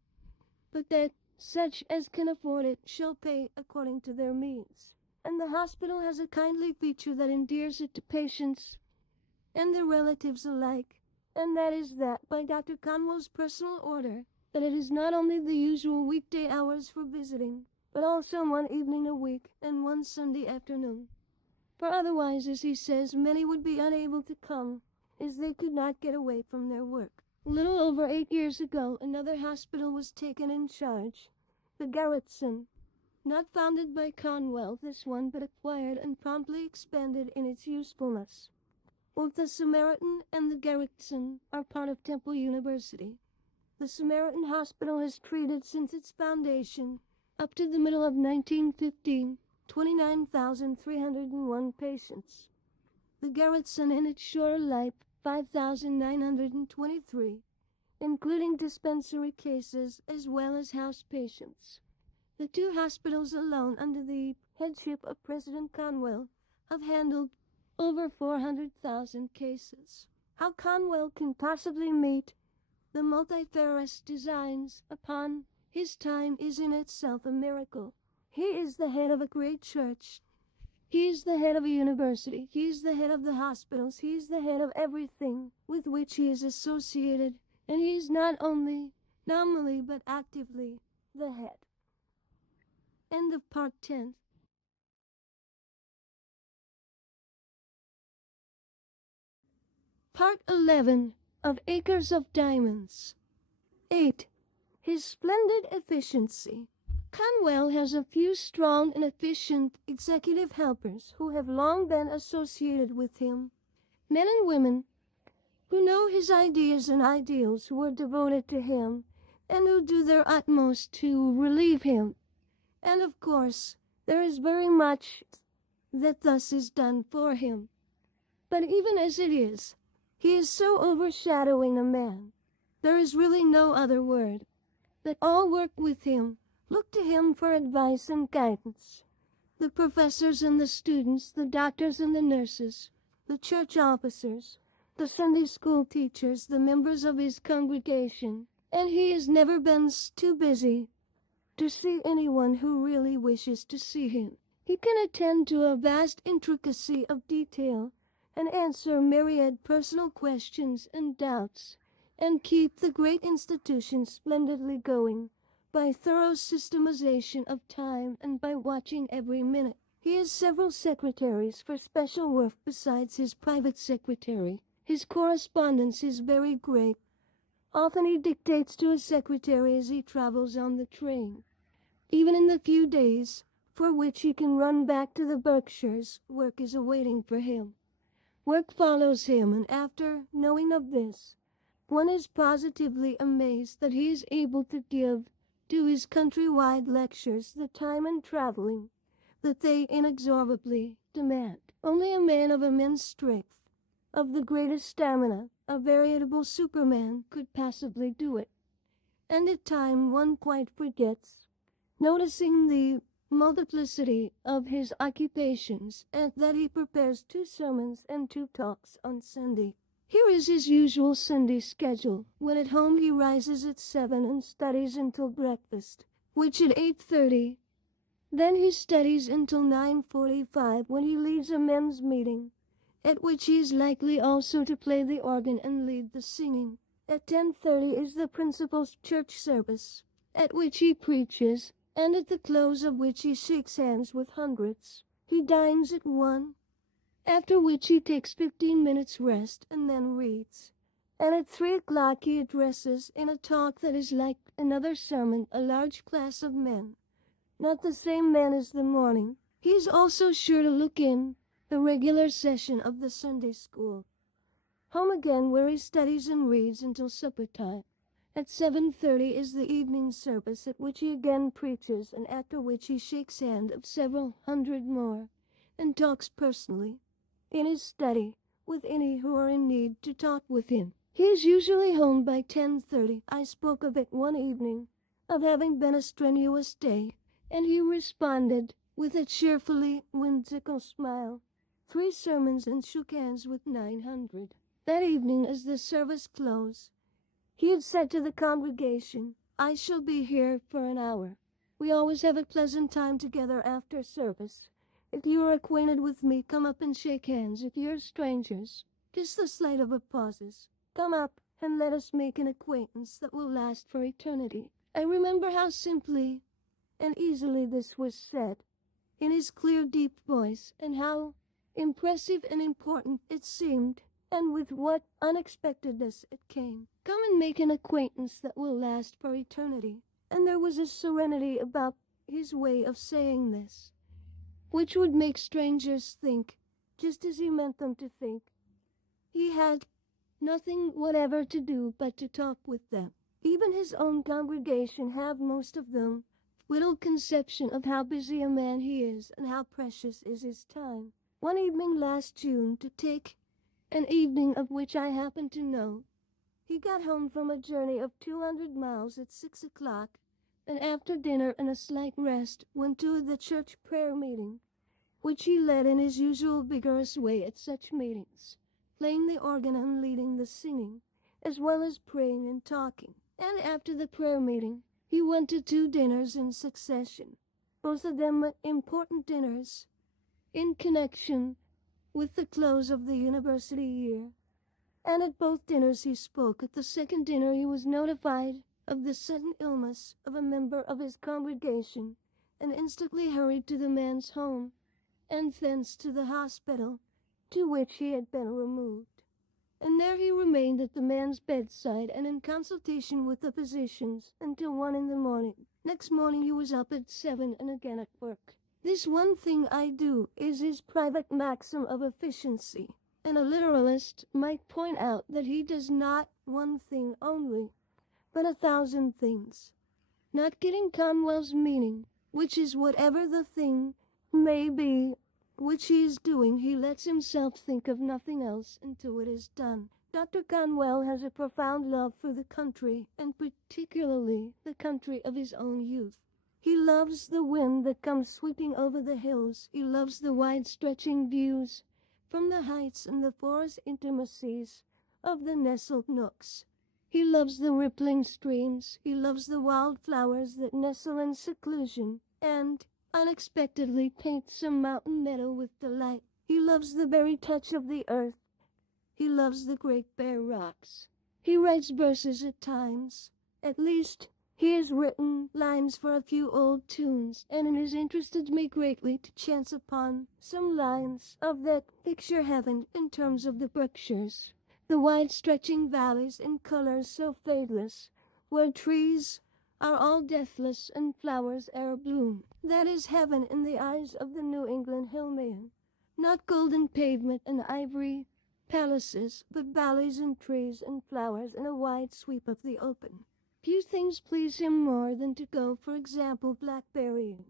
but that such as can afford it shall pay according to their means. And the hospital has a kindly feature that endears it to patients and their relatives alike, and that is that, by Dr. Conwell's personal order, that it is not only the usual weekday hours for visiting, but also 1 evening a week and 1 Sunday afternoon. For otherwise, as he says, many would be unable to come, as they could not get away from their work. A little over 8 years ago, another hospital was taken in charge, the Garretson. Not founded by Conwell, this one, but acquired and promptly expanded in its usefulness. Both the Samaritan and the Garrison are part of Temple University. The Samaritan Hospital has treated since its foundation, up to the middle of 1915, 29,301 patients. The Garrison in its shorter life, 5,923, including dispensary cases as well as house patients. The two hospitals alone, under the headship of President Conwell, have handled over 400,000 cases. How Conwell can possibly meet the multifarious designs upon his time is in itself a miracle. He is the head of a great church. He is the head of a university. He is the head of the hospitals. He is the head of everything with which he is associated. And he is not only nominally but actively the head. End of part 10. Part 11 of Acres of Diamonds. 8. His splendid efficiency. Conwell has a few strong and efficient executive helpers who have long been associated with him, men and women who know his ideas and ideals, who are devoted to him, and who do their utmost to relieve him. And of course, there is very much that thus is done for him. But even as it is, he is so overshadowing a man. There is really no other word. That all work with him, look to him for advice and guidance. The professors and the students, the doctors and the nurses, the church officers, the Sunday school teachers, the members of his congregation, and he has never been too busy to see anyone who really wishes to see him. He can attend to a vast intricacy of detail and answer myriad personal questions and doubts, and keep the great institution splendidly going by thorough systematization of time and by watching every minute. He has several secretaries for special work besides his private secretary. His correspondence is very great. Often he dictates to a secretary as he travels on the train. Even in the few days for which he can run back to the Berkshires, work is awaiting for him. Work follows him, and after knowing of this, one is positively amazed that he is able to give to his country-wide lectures the time and traveling that they inexorably demand. Only a man of immense strength, of the greatest stamina, a veritable Superman, could possibly do it. And at times one quite forgets, noticing the multiplicity of his occupations, and that he prepares 2 sermons and 2 talks on Sunday. Here is his usual Sunday schedule. When at home he rises at 7 and studies until breakfast, which at 8:30. Then he studies until 9:45, when he leads a men's meeting, at which he is likely also to play the organ and lead the singing. At 10:30 is the principal church service, at which he preaches, and at the close of which he shakes hands with hundreds. He dines at 1, after which he takes 15 minutes rest and then reads. And at 3 o'clock he addresses, in a talk that is like another sermon, a large class of men. Not the same men as the morning. He is also sure to look in the regular session of the Sunday school. Home again, where he studies and reads until supper time. At 7:30 is the evening service, at which he again preaches, and after which he shakes hands of several hundred more, and talks personally, in his study, with any who are in need to talk with him. He is usually home by 10:30. I spoke of it one evening, of having been a strenuous day, and he responded with a cheerfully whimsical smile, 3 sermons, and shook hands with 900. That evening, as the service closed, he had said to the congregation, "I shall be here for an hour. We always have a pleasant time together after service. If you are acquainted with me, come up and shake hands. If you are strangers, kiss the slate of pauses. Come up and let us make an acquaintance that will last for eternity." I remember how simply and easily this was said, in his clear, deep voice, and how impressive and important it seemed, and with what unexpectedness it came. Come and make an acquaintance that will last for eternity. And there was a serenity about his way of saying this, which would make strangers think, just as he meant them to think. He had nothing whatever to do but to talk with them. Even his own congregation have most of them little conception of how busy a man he is and how precious is his time. One evening last June, to take an evening of which I happen to know, he got home from a journey of 200 miles at 6 o'clock, and after dinner and a slight rest went to the church prayer meeting, which he led in his usual vigorous way at such meetings, playing the organ and leading the singing, as well as praying and talking. And after the prayer meeting, he went to 2 dinners in succession, both of them important dinners, in connection with the close of the university year. And at both dinners he spoke. At the second dinner he was notified of the sudden illness of a member of his congregation, and instantly hurried to the man's home, and thence to the hospital to which he had been removed. And there he remained at the man's bedside and in consultation with the physicians until 1 in the morning. Next morning he was up at 7 and again at work. This one thing I do is his private maxim of efficiency, and a literalist might point out that he does not one thing only, but 1,000 things. Not getting Conwell's meaning, which is whatever the thing may be which he is doing, he lets himself think of nothing else until it is done. Dr. Conwell has a profound love for the country, and particularly the country of his own youth. He loves the wind that comes sweeping over the hills. He loves the wide-stretching views from the heights and the forest intimacies of the nestled nooks. He loves the rippling streams. He loves the wild flowers that nestle in seclusion, and unexpectedly paint some mountain meadow with delight. He loves the very touch of the earth. He loves the great bare rocks. He writes verses at times. At least, he has written lines for a few old tunes, and it has interested me greatly to chance upon some lines of that picture heaven in terms of the Berkshires, the wide-stretching valleys in colors so fadeless, where trees are all deathless and flowers ere bloom. That is heaven in the eyes of the New England hillman. Not golden pavement and ivory palaces, but valleys and trees and flowers in a wide sweep of the open. Few things please him more than to go, for example, blackberrying,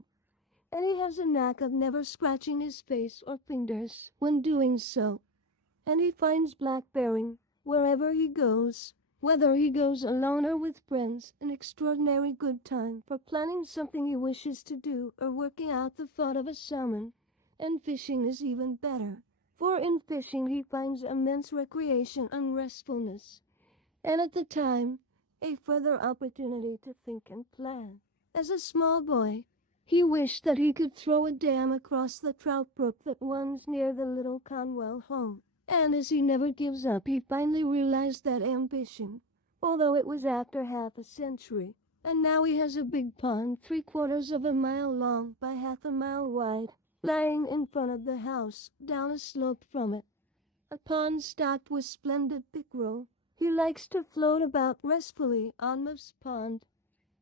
and he has a knack of never scratching his face or fingers when doing so, and he finds blackberrying wherever he goes, whether he goes alone or with friends, an extraordinary good time for planning something he wishes to do or working out the thought of a salmon, and fishing is even better, for in fishing he finds immense recreation and restfulness, and at the time a further opportunity to think and plan. As a small boy, he wished that he could throw a dam across the trout brook that runs near the little Conwell home. And as he never gives up, he finally realized that ambition, although it was after half a century. And now he has a big pond, 3/4 of a mile long by half a mile wide, lying in front of the house, down a slope from it. A pond stocked with splendid pickerel. He likes to float about restfully on this pond,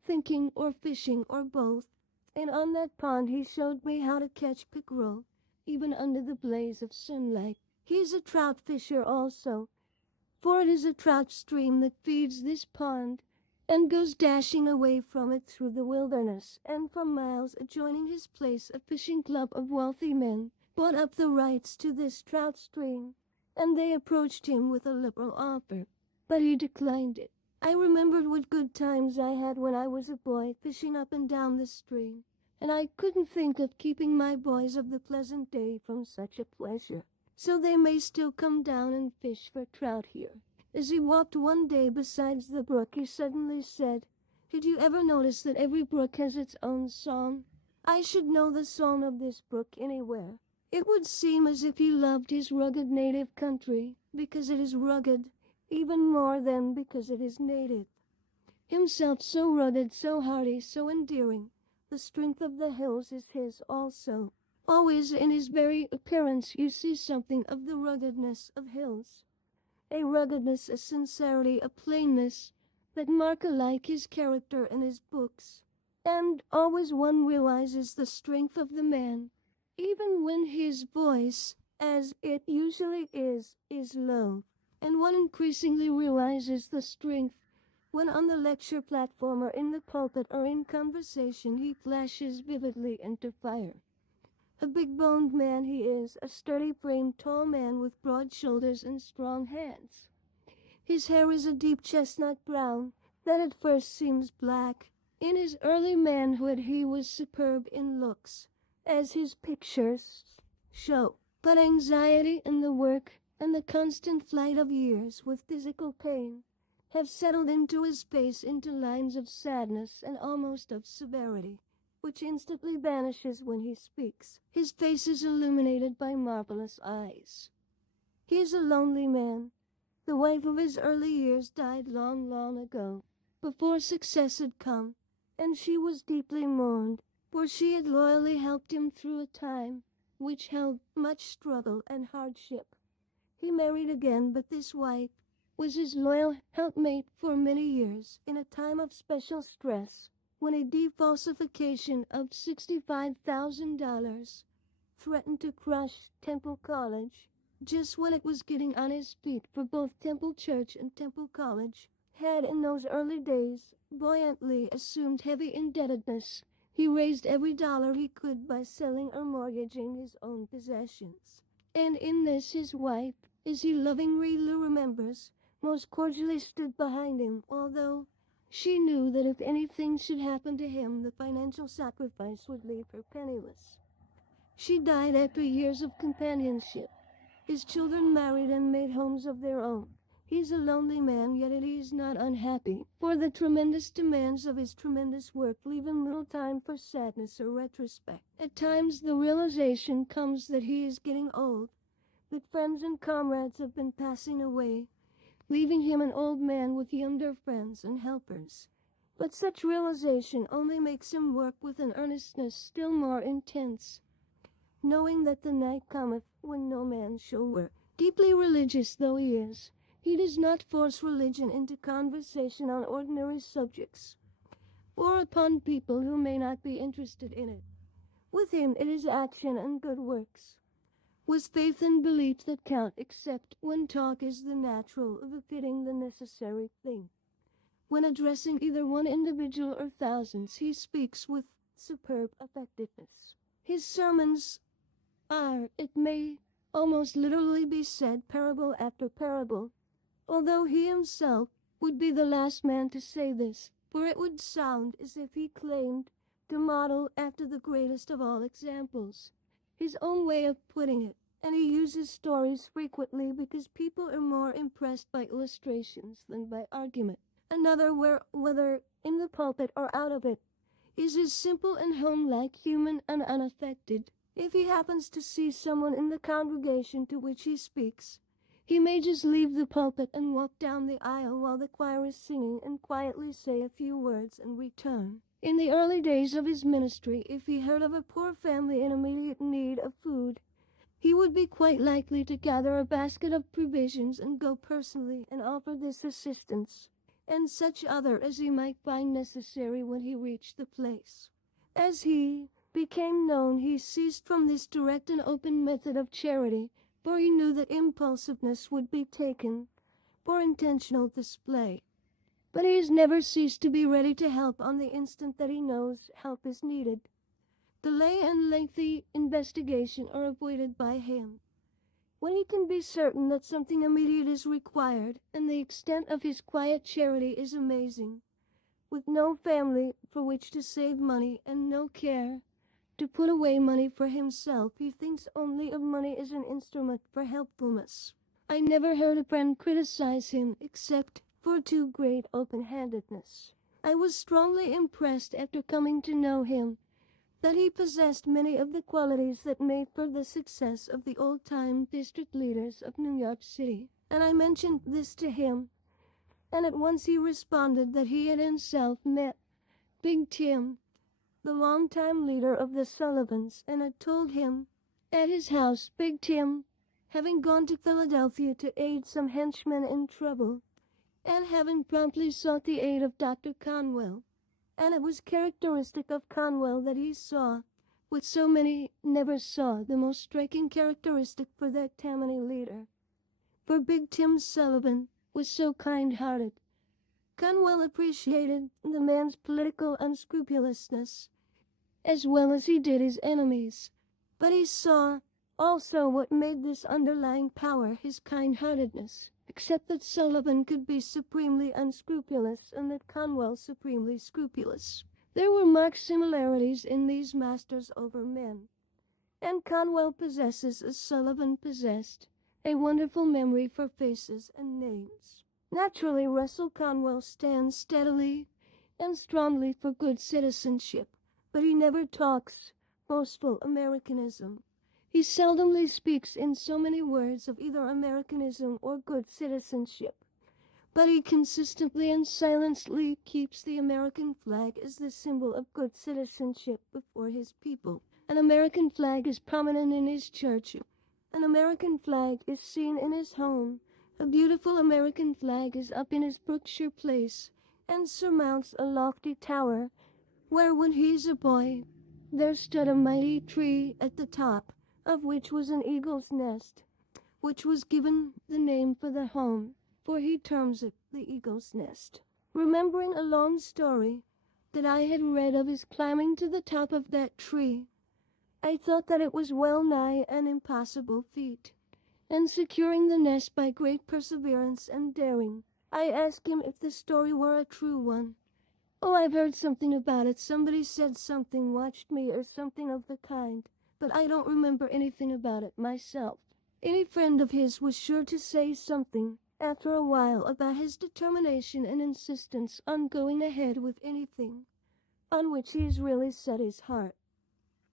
thinking or fishing or both. And on that pond he showed me how to catch pickerel, even under the blaze of sunlight. He is a trout fisher also, for it is a trout stream that feeds this pond and goes dashing away from it through the wilderness, and for miles adjoining his place a fishing club of wealthy men bought up the rights to this trout stream, and they approached him with a liberal offer, but he declined it. I remembered what good times I had when I was a boy fishing up and down the stream, and I couldn't think of keeping my boys of the present day from such a pleasure. So they may still come down and fish for trout here. As he walked one day beside the brook, he suddenly said, "Did you ever notice that every brook has its own song? I should know the song of this brook anywhere." It would seem as if he loved his rugged native country, because it is rugged, even more than because it is native. Himself so rugged, so hardy, so endearing, the strength of the hills is his also. Always in his very appearance you see something of the ruggedness of hills, a ruggedness, a sincerity, a plainness that mark alike his character and his books. And always one realizes the strength of the man, even when his voice, as it usually is low. And one increasingly realizes the strength when on the lecture platform or in the pulpit or in conversation he flashes vividly into fire. A big-boned man he is, a sturdy-framed tall man with broad shoulders and strong hands. His hair is a deep chestnut brown that at first seems black. In his early manhood he was superb in looks, as his pictures show. But anxiety and the work and the constant flight of years with physical pain have settled into his face into lines of sadness and almost of severity, which instantly vanishes when he speaks. His face is illuminated by marvelous eyes. He is a lonely man. The wife of his early years died long, long ago, before success had come, and she was deeply mourned, for she had loyally helped him through a time which held much struggle and hardship. He married again, but this wife was his loyal helpmate for many years in a time of special stress when a defalsification of $65,000 threatened to crush Temple College. Just when it was getting on his feet, for both Temple Church and Temple College had in those early days buoyantly assumed heavy indebtedness. He raised every dollar he could by selling or mortgaging his own possessions. And in this his wife, as he lovingly remembers, most cordially stood behind him, although she knew that if anything should happen to him, the financial sacrifice would leave her penniless. She died after years of companionship. His children married and made homes of their own. He is a lonely man, yet he is not unhappy, for the tremendous demands of his tremendous work leave him little time for sadness or retrospect. At times the realization comes that he is getting old, that friends and comrades have been passing away, leaving him an old man with younger friends and helpers. But such realization only makes him work with an earnestness still more intense, knowing that the night cometh when no man shall work. Deeply religious though he is, he does not force religion into conversation on ordinary subjects, or upon people who may not be interested in it. With him it is action and good works, with faith and belief that count, except when talk is the natural, befitting the necessary thing. When addressing either one individual or thousands, he speaks with superb effectiveness. His sermons are, it may almost literally be said, parable after parable, although he himself would be the last man to say this, for it would sound as if he claimed to model after the greatest of all examples, his own way of putting it, and he uses stories frequently because people are more impressed by illustrations than by argument. Another, whether in the pulpit or out of it, is as simple and home-like, human and unaffected. If he happens to see someone in the congregation to which he speaks, he may just leave the pulpit and walk down the aisle while the choir is singing and quietly say a few words and return. In the early days of his ministry, if he heard of a poor family in immediate need of food, he would be quite likely to gather a basket of provisions and go personally and offer this assistance, and such other as he might find necessary when he reached the place. As he became known, he ceased from this direct and open method of charity, for he knew that impulsiveness would be taken for intentional display. But he has never ceased to be ready to help on the instant that he knows help is needed. Delay and lengthy investigation are avoided by him. When he can be certain that something immediate is required, and the extent of his quiet charity is amazing, with no family for which to save money and no care to put away money for himself, he thinks only of money as an instrument for helpfulness. I never heard a friend criticize him except for too great open-handedness. I was strongly impressed after coming to know him that he possessed many of the qualities that made for the success of the old-time district leaders of New York City, and I mentioned this to him, and at once he responded that he had himself met Big Tim, the longtime leader of the Sullivans, and had told him at his house, Big Tim, having gone to Philadelphia to aid some henchmen in trouble, and having promptly sought the aid of Dr. Conwell, And it was characteristic of Conwell that he saw, what so many never saw, the most striking characteristic for that Tammany leader. For Big Tim Sullivan was so kind-hearted. Conwell appreciated the man's political unscrupulousness, as well as he did his enemies. But he saw also what made this underlying power his kind-heartedness, except that Sullivan could be supremely unscrupulous and that Conwell supremely scrupulous. There were marked similarities in these masters over men, and Conwell possesses, as Sullivan possessed, a wonderful memory for faces and names. Naturally, Russell Conwell stands steadily and strongly for good citizenship, but he never talks boastful Americanism. He seldomly speaks in so many words of either Americanism or good citizenship, but he consistently and silently keeps the American flag as the symbol of good citizenship before his people. An American flag is prominent in his church. An American flag is seen in his home. A beautiful American flag is up in his Brookshire place and surmounts a lofty tower where, when he's a boy, there stood a mighty tree at the top of which was an eagle's nest, which was given the name for the home, for he terms it the eagle's nest. Remembering a long story that I had read of his climbing to the top of that tree, I thought that it was well nigh an impossible feat, and securing the nest by great perseverance and daring, I asked him if the story were a true one. "Oh, I've heard something about it. Somebody said something, watched me, or something of the kind, but I don't remember anything about it myself." Any friend of his was sure to say something after a while about his determination and insistence on going ahead with anything on which he has really set his heart.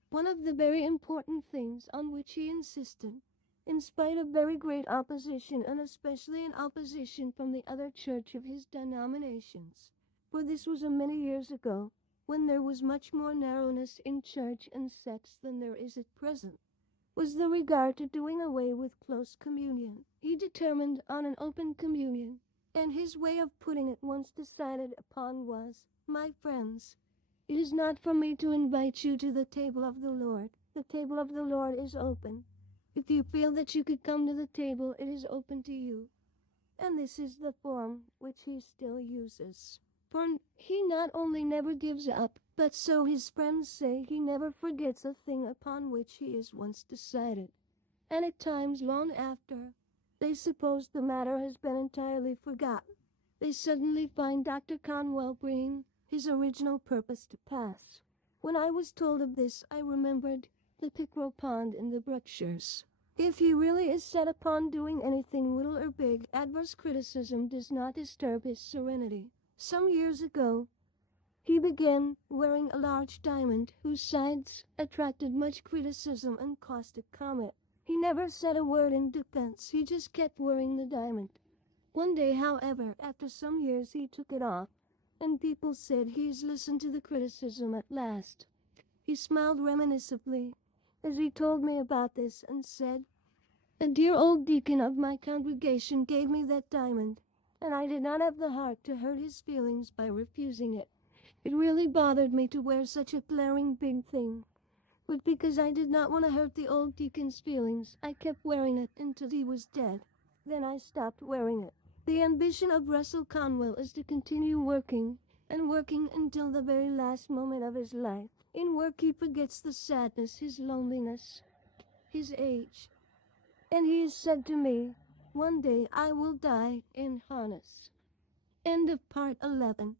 One of the very important things on which he insisted, in spite of very great opposition, and especially in opposition from the other church of his denominations, for this was a many years ago, when there was much more narrowness in church and sects than there is at present, was the regard to doing away with close communion. He determined on an open communion, and his way of putting it once decided upon was, "My friends, it is not for me to invite you to the table of the Lord. The table of the Lord is open. If you feel that you could come to the table, it is open to you." And this is the form which he still uses. For he not only never gives up, but, so his friends say, he never forgets a thing upon which he has once decided. And at times, long after they suppose the matter has been entirely forgotten, they suddenly find Dr. Conwell bringing his original purpose to pass. When I was told of this, I remembered the pickerel pond in the Brookshires. If he really is set upon doing anything, little or big, adverse criticism does not disturb his serenity. Some years ago, he began wearing a large diamond whose sides attracted much criticism and caustic comment. He never said a word in defense. He just kept wearing the diamond. One day, however, after some years, he took it off, and people said, "He's listened to the criticism at last." He smiled reminiscently as he told me about this and said, "A dear old deacon of my congregation gave me that diamond, and I did not have the heart to hurt his feelings by refusing it. It really bothered me to wear such a glaring big thing, but because I did not want to hurt the old deacon's feelings, I kept wearing it until he was dead. Then I stopped wearing it." The ambition of Russell Conwell is to continue working, and working until the very last moment of his life. In work he forgets the sadness, his loneliness, his age, and he has said to me, "One day I will die in harness." End of part 11.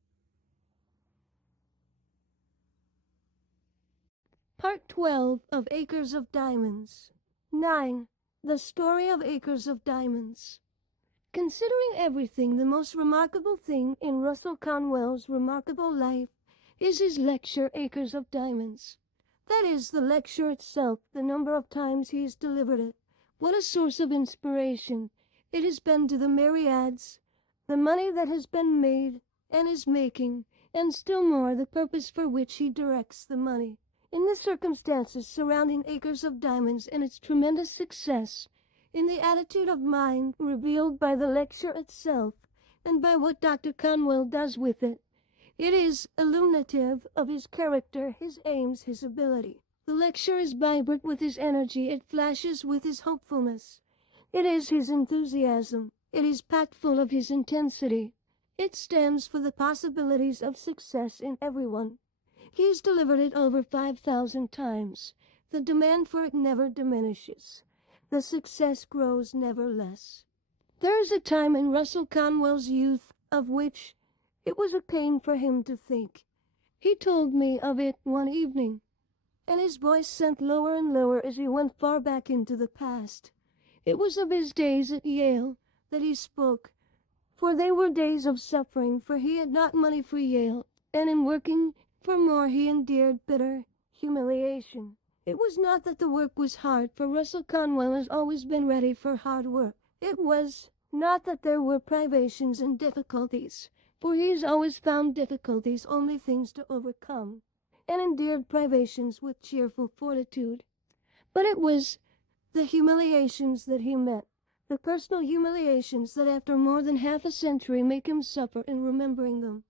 Part 12 of Acres of Diamonds. 9. The Story of Acres of Diamonds. Considering everything, the most remarkable thing in Russell Conwell's remarkable life is his lecture, Acres of Diamonds. That is, the lecture itself, the number of times he has delivered it. What a source of inspiration it has been to the myriads, the money that has been made and is making, and still more the purpose for which he directs the money. In the circumstances surrounding Acres of Diamonds and its tremendous success, in the attitude of mind revealed by the lecture itself, and by what Dr. Conwell does with it, It is illuminative of his character, his aims, his ability. The lecture is vibrant with his energy, it flashes with his hopefulness. It is his enthusiasm. It is packed full of his intensity. It stands for the possibilities of success in everyone. He's delivered it over 5,000 times. The demand for it never diminishes. The success grows never less. There is a time in Russell Conwell's youth of which it was a pain for him to think. He told me of it one evening, and his voice sank lower and lower as he went far back into the past. It was of his days at Yale that he spoke, for they were days of suffering, for he had not money for Yale, and in working for more he endured bitter humiliation. It was not that the work was hard, for Russell Conwell has always been ready for hard work. It was not that there were privations and difficulties, for he has always found difficulties only things to overcome, and endured privations with cheerful fortitude. But it was the humiliations that he met, the personal humiliations that after more than half a century make him suffer in remembering them.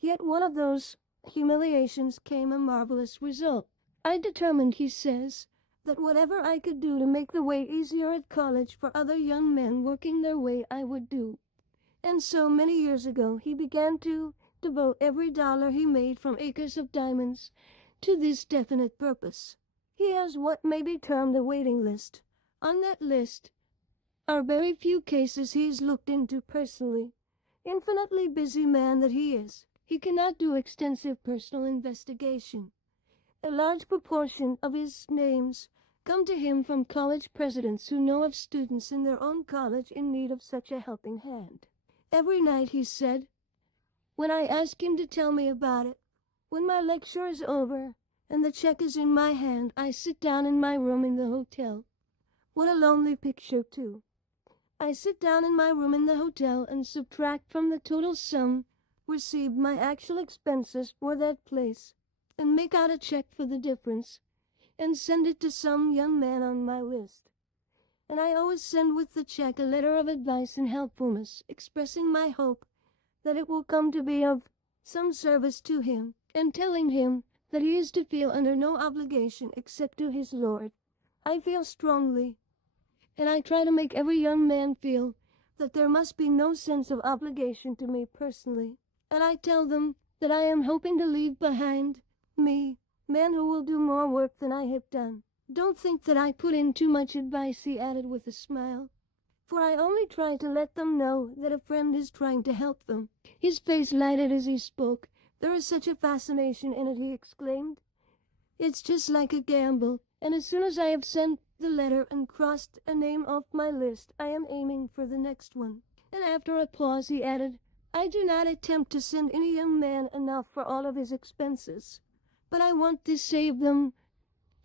Yet one of those humiliations came a marvelous result. I determined, he says, that whatever I could do to make the way easier at college for other young men working their way I would do. And so many years ago he began to devote every dollar he made from acres of diamonds to this definite purpose. He has what may be termed a waiting list. On that list are very few cases he has looked into personally. Infinitely busy man that he is, he cannot do extensive personal investigation. A large proportion of his names come to him from college presidents who know of students in their own college in need of such a helping hand. Every night, he said, when I ask him to tell me about it, when my lecture is over and the check is in my hand, I sit down in my room in the hotel. What a lonely picture, too. I sit down in my room in the hotel and subtract from the total sum received my actual expenses for that place, and make out a check for the difference, and send it to some young man on my list. And I always send with the check a letter of advice and helpfulness, expressing my hope that it will come to be of some service to him, and telling him that he is to feel under no obligation except to his Lord. I feel strongly, and I try to make every young man feel that there must be no sense of obligation to me personally. And I tell them that I am hoping to leave behind me men who will do more work than I have done. Don't think that I put in too much advice, he added with a smile, for I only try to let them know that a friend is trying to help them. His face lighted as he spoke. There is such a fascination in it, he exclaimed. It's just like a gamble, and as soon as I have sent the letter and crossed a name off my list, I am aiming for the next one. And after a pause, he added, I do not attempt to send any young man enough for all of his expenses, but I want to save them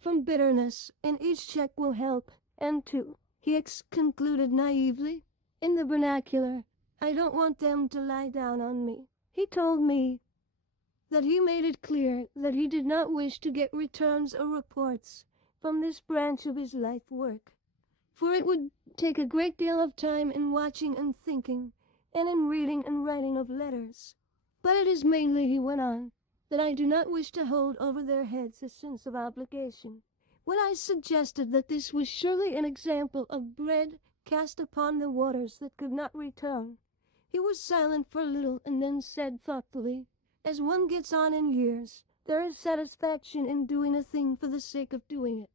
from bitterness, and each check will help. And too, he concluded naively, in the vernacular, I don't want them to lie down on me. He told me that he made it clear that he did not wish to get returns or reports from this branch of his life work, for it would take a great deal of time in watching and thinking, and in reading and writing of letters. But it is mainly, he went on, that I do not wish to hold over their heads a sense of obligation. When I suggested that this was surely an example of bread cast upon the waters that could not return, he was silent for a little and then said thoughtfully, as one gets on in years, there is satisfaction in doing a thing for the sake of doing it.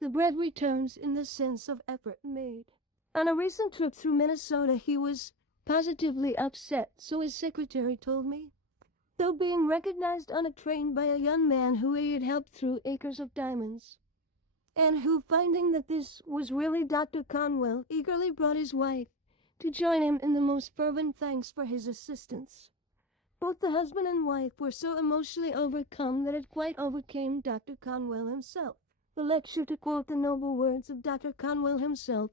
The bread returns in the sense of effort made. On a recent trip through Minnesota, he was positively upset, so his secretary told me, though being recognized on a train by a young man who he had helped through acres of diamonds, and who, finding that this was really Dr. Conwell, eagerly brought his wife to join him in the most fervent thanks for his assistance. Both the husband and wife were so emotionally overcome that it quite overcame Dr. Conwell himself. The lecture, to quote the noble words of Dr. Conwell himself,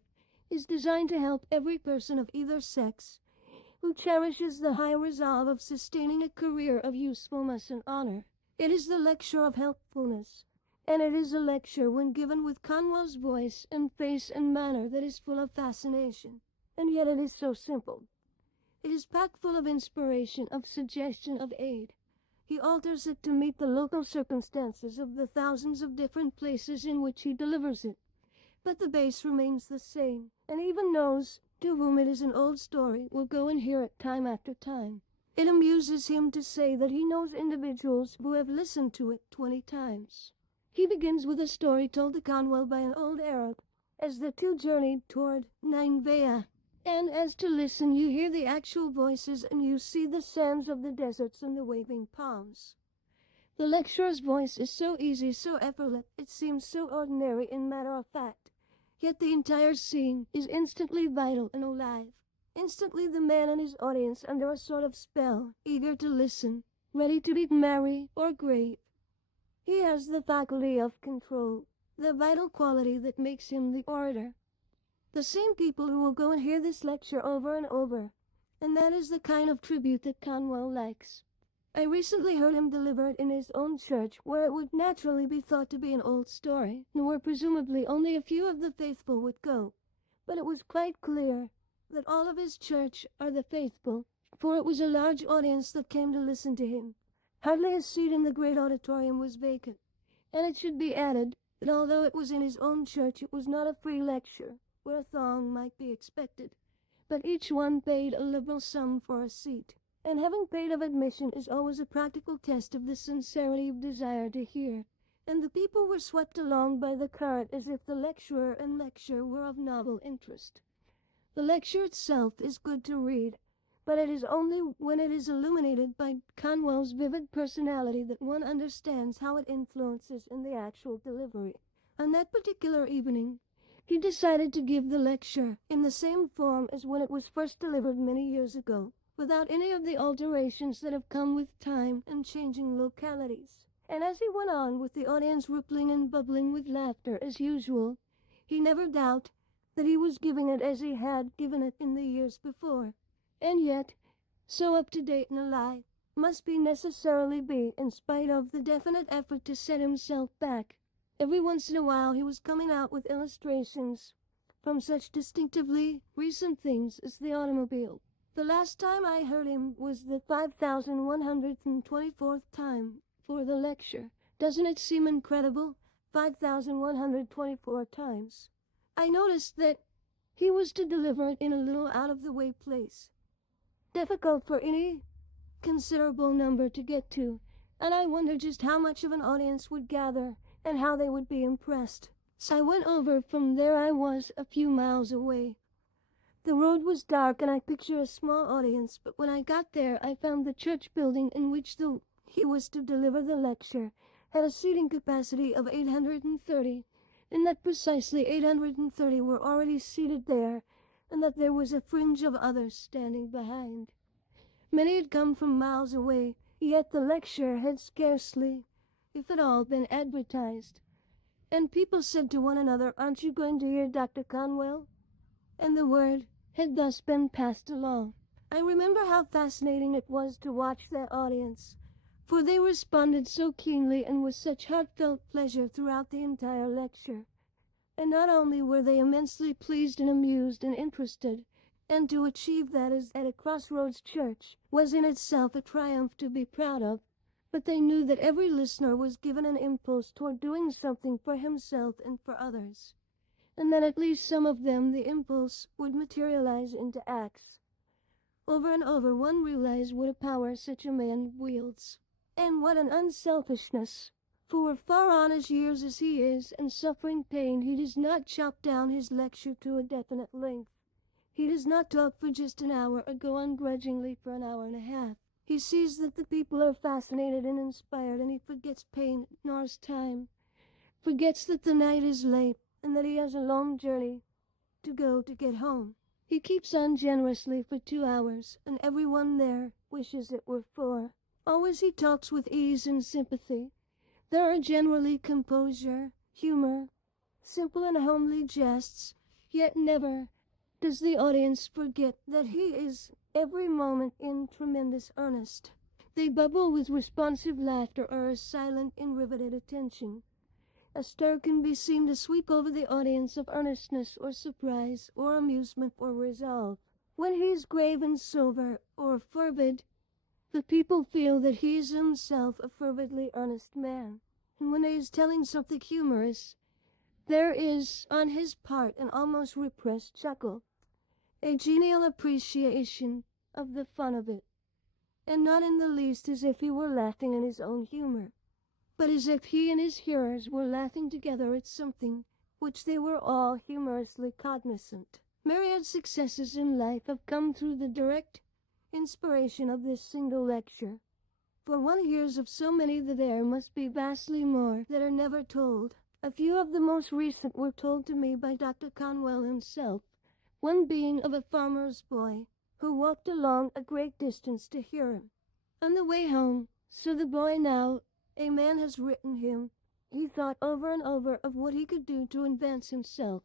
is designed to help every person of either sex who cherishes the high resolve of sustaining a career of usefulness and honor. It is the lecture of helpfulness, and it is a lecture, when given with Conwell's voice and face and manner, that is full of fascination, and yet it is so simple. It is packed full of inspiration, of suggestion, of aid. He alters it to meet the local circumstances of the thousands of different places in which he delivers it. But the base remains the same, and even those to whom it is an old story will go and hear it time after time. It amuses him to say that he knows individuals who have listened to it 20 times. He begins with a story told to Conwell by an old Arab as the two journeyed toward Nineveh. And as to listen, you hear the actual voices and you see the sands of the deserts and the waving palms. The lecturer's voice is so easy, so effortless, it seems so ordinary and matter-of-fact. Yet the entire scene is instantly vital and alive. Instantly the man and his audience under a sort of spell, eager to listen, ready to be merry or grave. He has the faculty of control, the vital quality that makes him the orator. The same people who will go and hear this lecture over and over, and that is the kind of tribute that Conwell likes. I recently heard him deliver it in his own church, where it would naturally be thought to be an old story, and where presumably only a few of the faithful would go. But it was quite clear that all of his church are the faithful, for it was a large audience that came to listen to him. Hardly a seat in the great auditorium was vacant, and it should be added that although it was in his own church, it was not a free lecture, where a thong might be expected, but each one paid a liberal sum for a seat, and having paid of admission is always a practical test of the sincerity of desire to hear, and the people were swept along by the current as if the lecturer and lecture were of novel interest. The lecture itself is good to read, but it is only when it is illuminated by Conwell's vivid personality that one understands how it influences in the actual delivery. On that particular evening, he decided to give the lecture in the same form as when it was first delivered many years ago, without any of the alterations that have come with time and changing localities. And as he went on, with the audience rippling and bubbling with laughter as usual, he never doubted that he was giving it as he had given it in the years before. And yet, so up-to-date and alive, must he necessarily be, in spite of the definite effort to set himself back. Every once in a while he was coming out with illustrations from such distinctively recent things as the automobile. The last time I heard him was the 5,124th time for the lecture. Doesn't it seem incredible? 5,124 times. I noticed that he was to deliver it in a little out-of-the-way place, difficult for any considerable number to get to, and I wondered just how much of an audience would gather and how they would be impressed. So I went over from there. I was a few miles away. The road was dark and I pictured a small audience, but when I got there I found the church building in which he was to deliver the lecture had a seating capacity of 830, and that precisely 830 were already seated there, and that there was a fringe of others standing behind. Many had come from miles away, yet the lecture had scarcely, if at all, been advertised. And people said to one another, "Aren't you going to hear Dr. Conwell?" And the word had thus been passed along. I remember how fascinating it was to watch that audience, for they responded so keenly and with such heartfelt pleasure throughout the entire lecture. And not only were they immensely pleased and amused and interested, and to achieve that as at a crossroads church was in itself a triumph to be proud of, but they knew that every listener was given an impulse toward doing something for himself and for others, and that at least some of them the impulse would materialize into acts. Over and over one realized what a power such a man wields, and what an unselfishness. For far on his years as he is, and suffering pain, he does not chop down his lecture to a definite length. He does not talk for just an hour or go on grudgingly for an hour and a half. He sees that the people are fascinated and inspired, and he forgets pain, ignores time, forgets that the night is late, and that he has a long journey to go to get home. He keeps on generously for 2 hours, and everyone there wishes it were 4. Always he talks with ease and sympathy. There are generally composure, humor, simple and homely jests, yet never does the audience forget that he is every moment in tremendous earnest. They bubble with responsive laughter or are silent in riveted attention. A stir can be seen to sweep over the audience of earnestness or surprise or amusement or resolve. When he is grave and sober or fervid, The people feel that he is himself a fervently earnest man, and when he is telling something humorous, there is, on his part, an almost repressed chuckle, a genial appreciation of the fun of it, and not in the least as if he were laughing at his own humor, but as if he and his hearers were laughing together at something which they were all humorously cognizant. Myriad successes in life have come through the direct inspiration of this single lecture, for one hears of so many that there must be vastly more that are never told. A few of the most recent were told to me by Dr. Conwell himself, one being of a farmer's boy who walked along a great distance to hear him. On the way home, so the boy now, a man has written him, he thought over and over of what he could do to advance himself,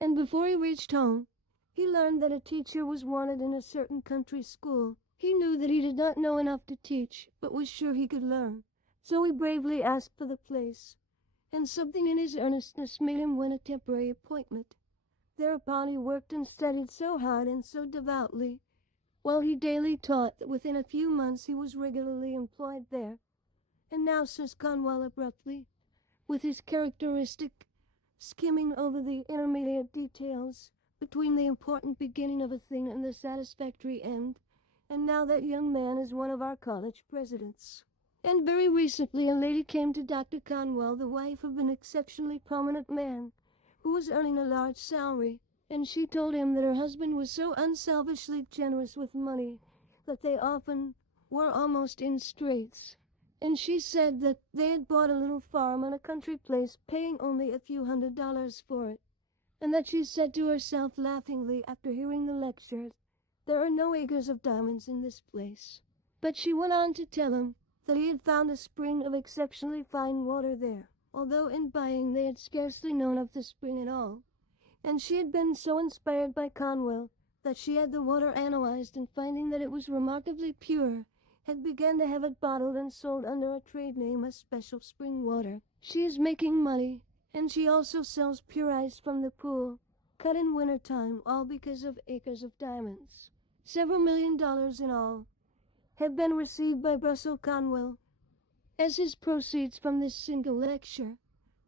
and before he reached home, he learned that a teacher was wanted in a certain country school. He knew that he did not know enough to teach, but was sure he could learn, so he bravely asked for the place, and something in his earnestness made him win a temporary appointment. Thereupon he worked and studied so hard and so devoutly, while he daily taught, that within a few months he was regularly employed there. And now, says Conwell abruptly, with his characteristic skimming over the intermediate details between the important beginning of a thing and the satisfactory end, and now that young man is one of our college presidents. And very recently a lady came to Dr. Conwell, the wife of an exceptionally prominent man who was earning a large salary, and she told him that her husband was so unselfishly generous with money that they often were almost in straits. And she said that they had bought a little farm on a country place, paying only a few $100s for it, and that she said to herself laughingly after hearing the lecture, "There are no acres of diamonds in this place." But she went on to tell him that he had found a spring of exceptionally fine water there, although in buying they had scarcely known of the spring at all, and she had been so inspired by Conwell that she had the water analyzed, and finding that it was remarkably pure, had begun to have it bottled and sold under a trade name as special spring water. She is making money, and she also sells pure ice from the pool, cut in winter time, all because of acres of diamonds. Several $1,000,000 in all have been received by Russell Conwell as his proceeds from this single lecture.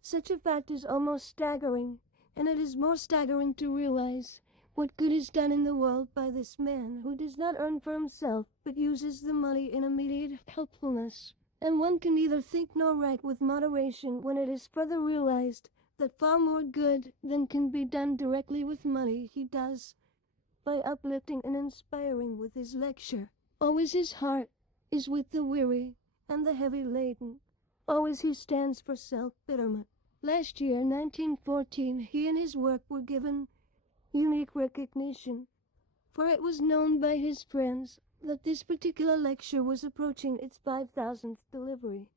Such a fact is almost staggering, and it is more staggering to realize what good is done in the world by this man, who does not earn for himself, but uses the money in immediate helpfulness. And one can neither think nor write with moderation when it is further realized that far more good than can be done directly with money he does by uplifting and inspiring with his lecture. Always his heart is with the weary and the heavy laden. Always he stands for self-betterment. Last year, 1914, he and his work were given unique recognition, for it was known by his friends that this particular lecture was approaching its 5,000th delivery,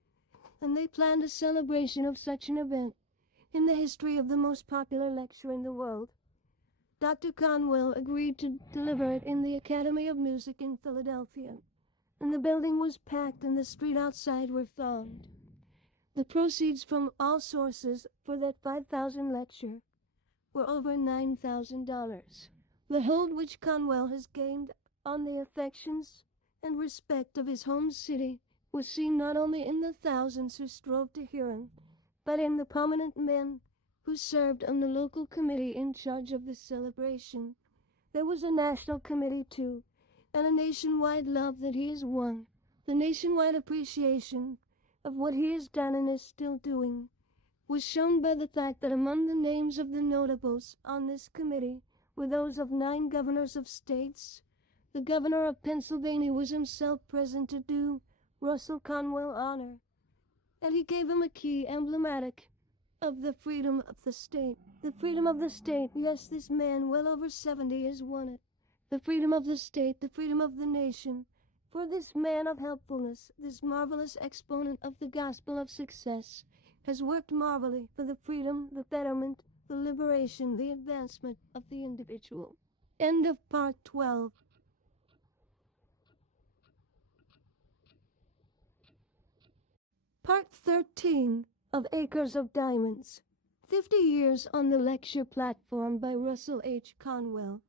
and they planned a celebration of such an event in the history of the most popular lecture in the world. Dr. Conwell agreed to deliver it in the Academy of Music in Philadelphia, and the building was packed and the street outside were thronged. The proceeds from all sources for that 5,000 lecture were over $9,000. The hold which Conwell has gained on the affections and respect of his home city was seen not only in the thousands who strove to hear him, but in the prominent men who served on the local committee in charge of this celebration. There was a national committee too, and a nationwide love that he has won, the nationwide appreciation of what he has done and is still doing, was shown by the fact that among the names of the notables on this committee were those of 9 governors of states. The governor of Pennsylvania was himself present to do Russell Conwell honor, and he gave him a key emblematic of the freedom of the state. The freedom of the state, yes, this man, well over 70, has won it. The freedom of the state, the freedom of the nation. For this man of helpfulness, this marvelous exponent of the gospel of success, has worked marvelly for the freedom, the betterment, the liberation, the advancement of the individual. End of Part 12. Part 13 of Acres of Diamonds. 50 Years on the Lecture Platform by Russell H. Conwell.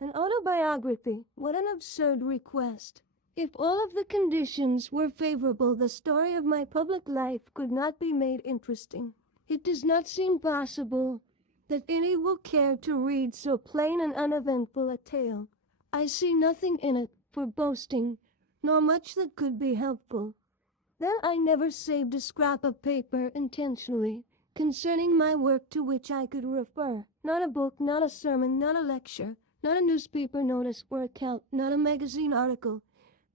An autobiography, what an absurd request. If all of the conditions were favorable, the story of my public life could not be made interesting. It does not seem possible that any will care to read so plain and uneventful a tale. I see nothing in it for boasting, nor much that could be helpful. Then I never saved a scrap of paper intentionally concerning my work to which I could refer. Not a book, not a sermon, not a lecture, not a newspaper notice or account, not a magazine article,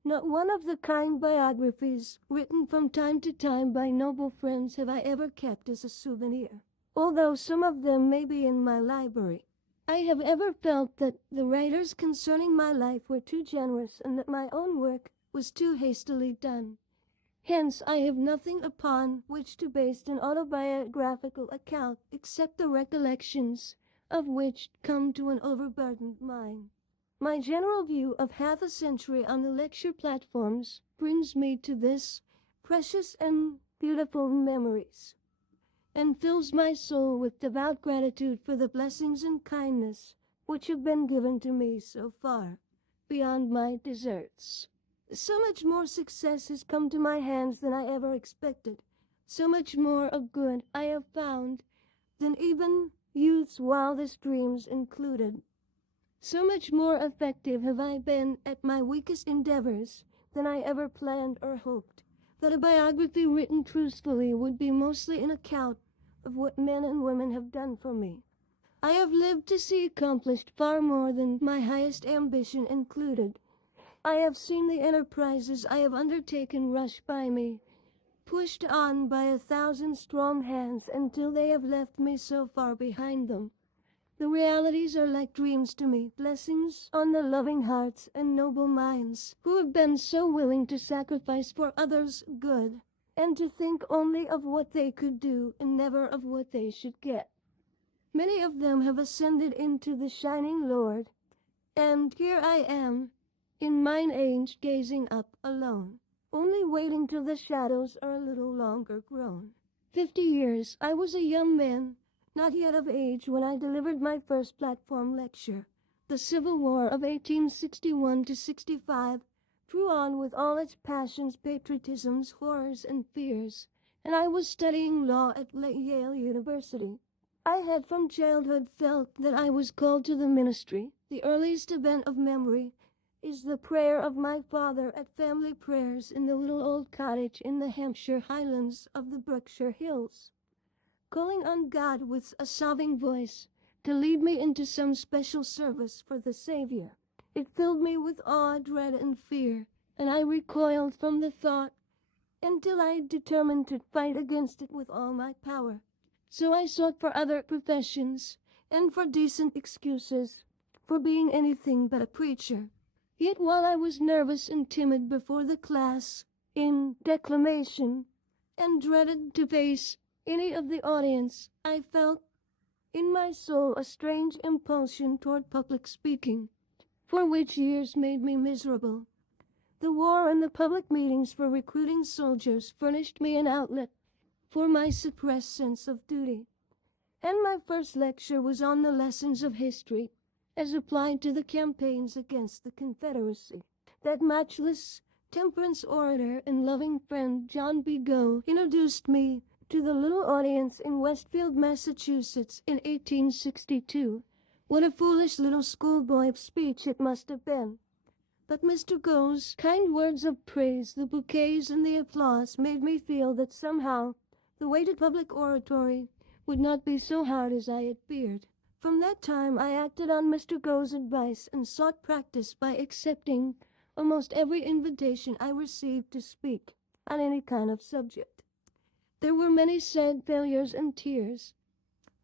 not one of the kind biographies written from time to time by noble friends have I ever kept as a souvenir, although some of them may be in my library. I have ever felt that the writers concerning my life were too generous and that my own work was too hastily done. Hence I have nothing upon which to base an autobiographical account except the recollections of which come to an overburdened mind. My general view of half a century on the lecture platforms brings me to this precious and beautiful memories, and fills my soul with devout gratitude for the blessings and kindness which have been given to me so far, beyond my deserts. So much more success has come to my hands than I ever expected. So much more of good I have found than even youth's wildest dreams included. So much more effective have I been at my weakest endeavors than I ever planned or hoped, that a biography written truthfully would be mostly an account of what men and women have done for me. I have lived to see accomplished far more than my highest ambition included. I have seen the enterprises I have undertaken rush by me, pushed on by 1,000 strong hands until they have left me so far behind them. The realities are like dreams to me, blessings on the loving hearts and noble minds who have been so willing to sacrifice for others' good, and to think only of what they could do and never of what they should get. Many of them have ascended into the shining Lord, and here I am, in mine age, gazing up alone, only waiting till the shadows are a little longer grown. 50 years, I was a young man, not yet of age, when I delivered my first platform lecture. The Civil War of 1861 to 65 drew on with all its passions, patriotisms, horrors, and fears, and I was studying law at Yale University. I had from childhood felt that I was called to the ministry. The earliest event of memory is the prayer of my father at family prayers in the little old cottage in the Hampshire Highlands of the Berkshire Hills, calling on God with a sobbing voice to lead me into some special service for the Savior. It filled me with awe, dread, and fear, and I recoiled from the thought until I determined to fight against it with all my power. So I sought for other professions and for decent excuses for being anything but a preacher. Yet while I was nervous and timid before the class in declamation and dreaded to face any of the audience, I felt in my soul a strange impulsion toward public speaking, for which years made me miserable. The war and the public meetings for recruiting soldiers furnished me an outlet for my suppressed sense of duty, and my first lecture was on the lessons of history as applied to the campaigns against the Confederacy. That matchless temperance orator and loving friend John B. Gough introduced me to the little audience in Westfield, Massachusetts in 1862. What a foolish little schoolboy speech it must have been. But Mr. Gough's kind words of praise, the bouquets and the applause, made me feel that somehow the way to public oratory would not be so hard as I had feared. From that time I acted on Mr. Gough's advice and sought practice by accepting almost every invitation I received to speak on any kind of subject. There were many sad failures and tears,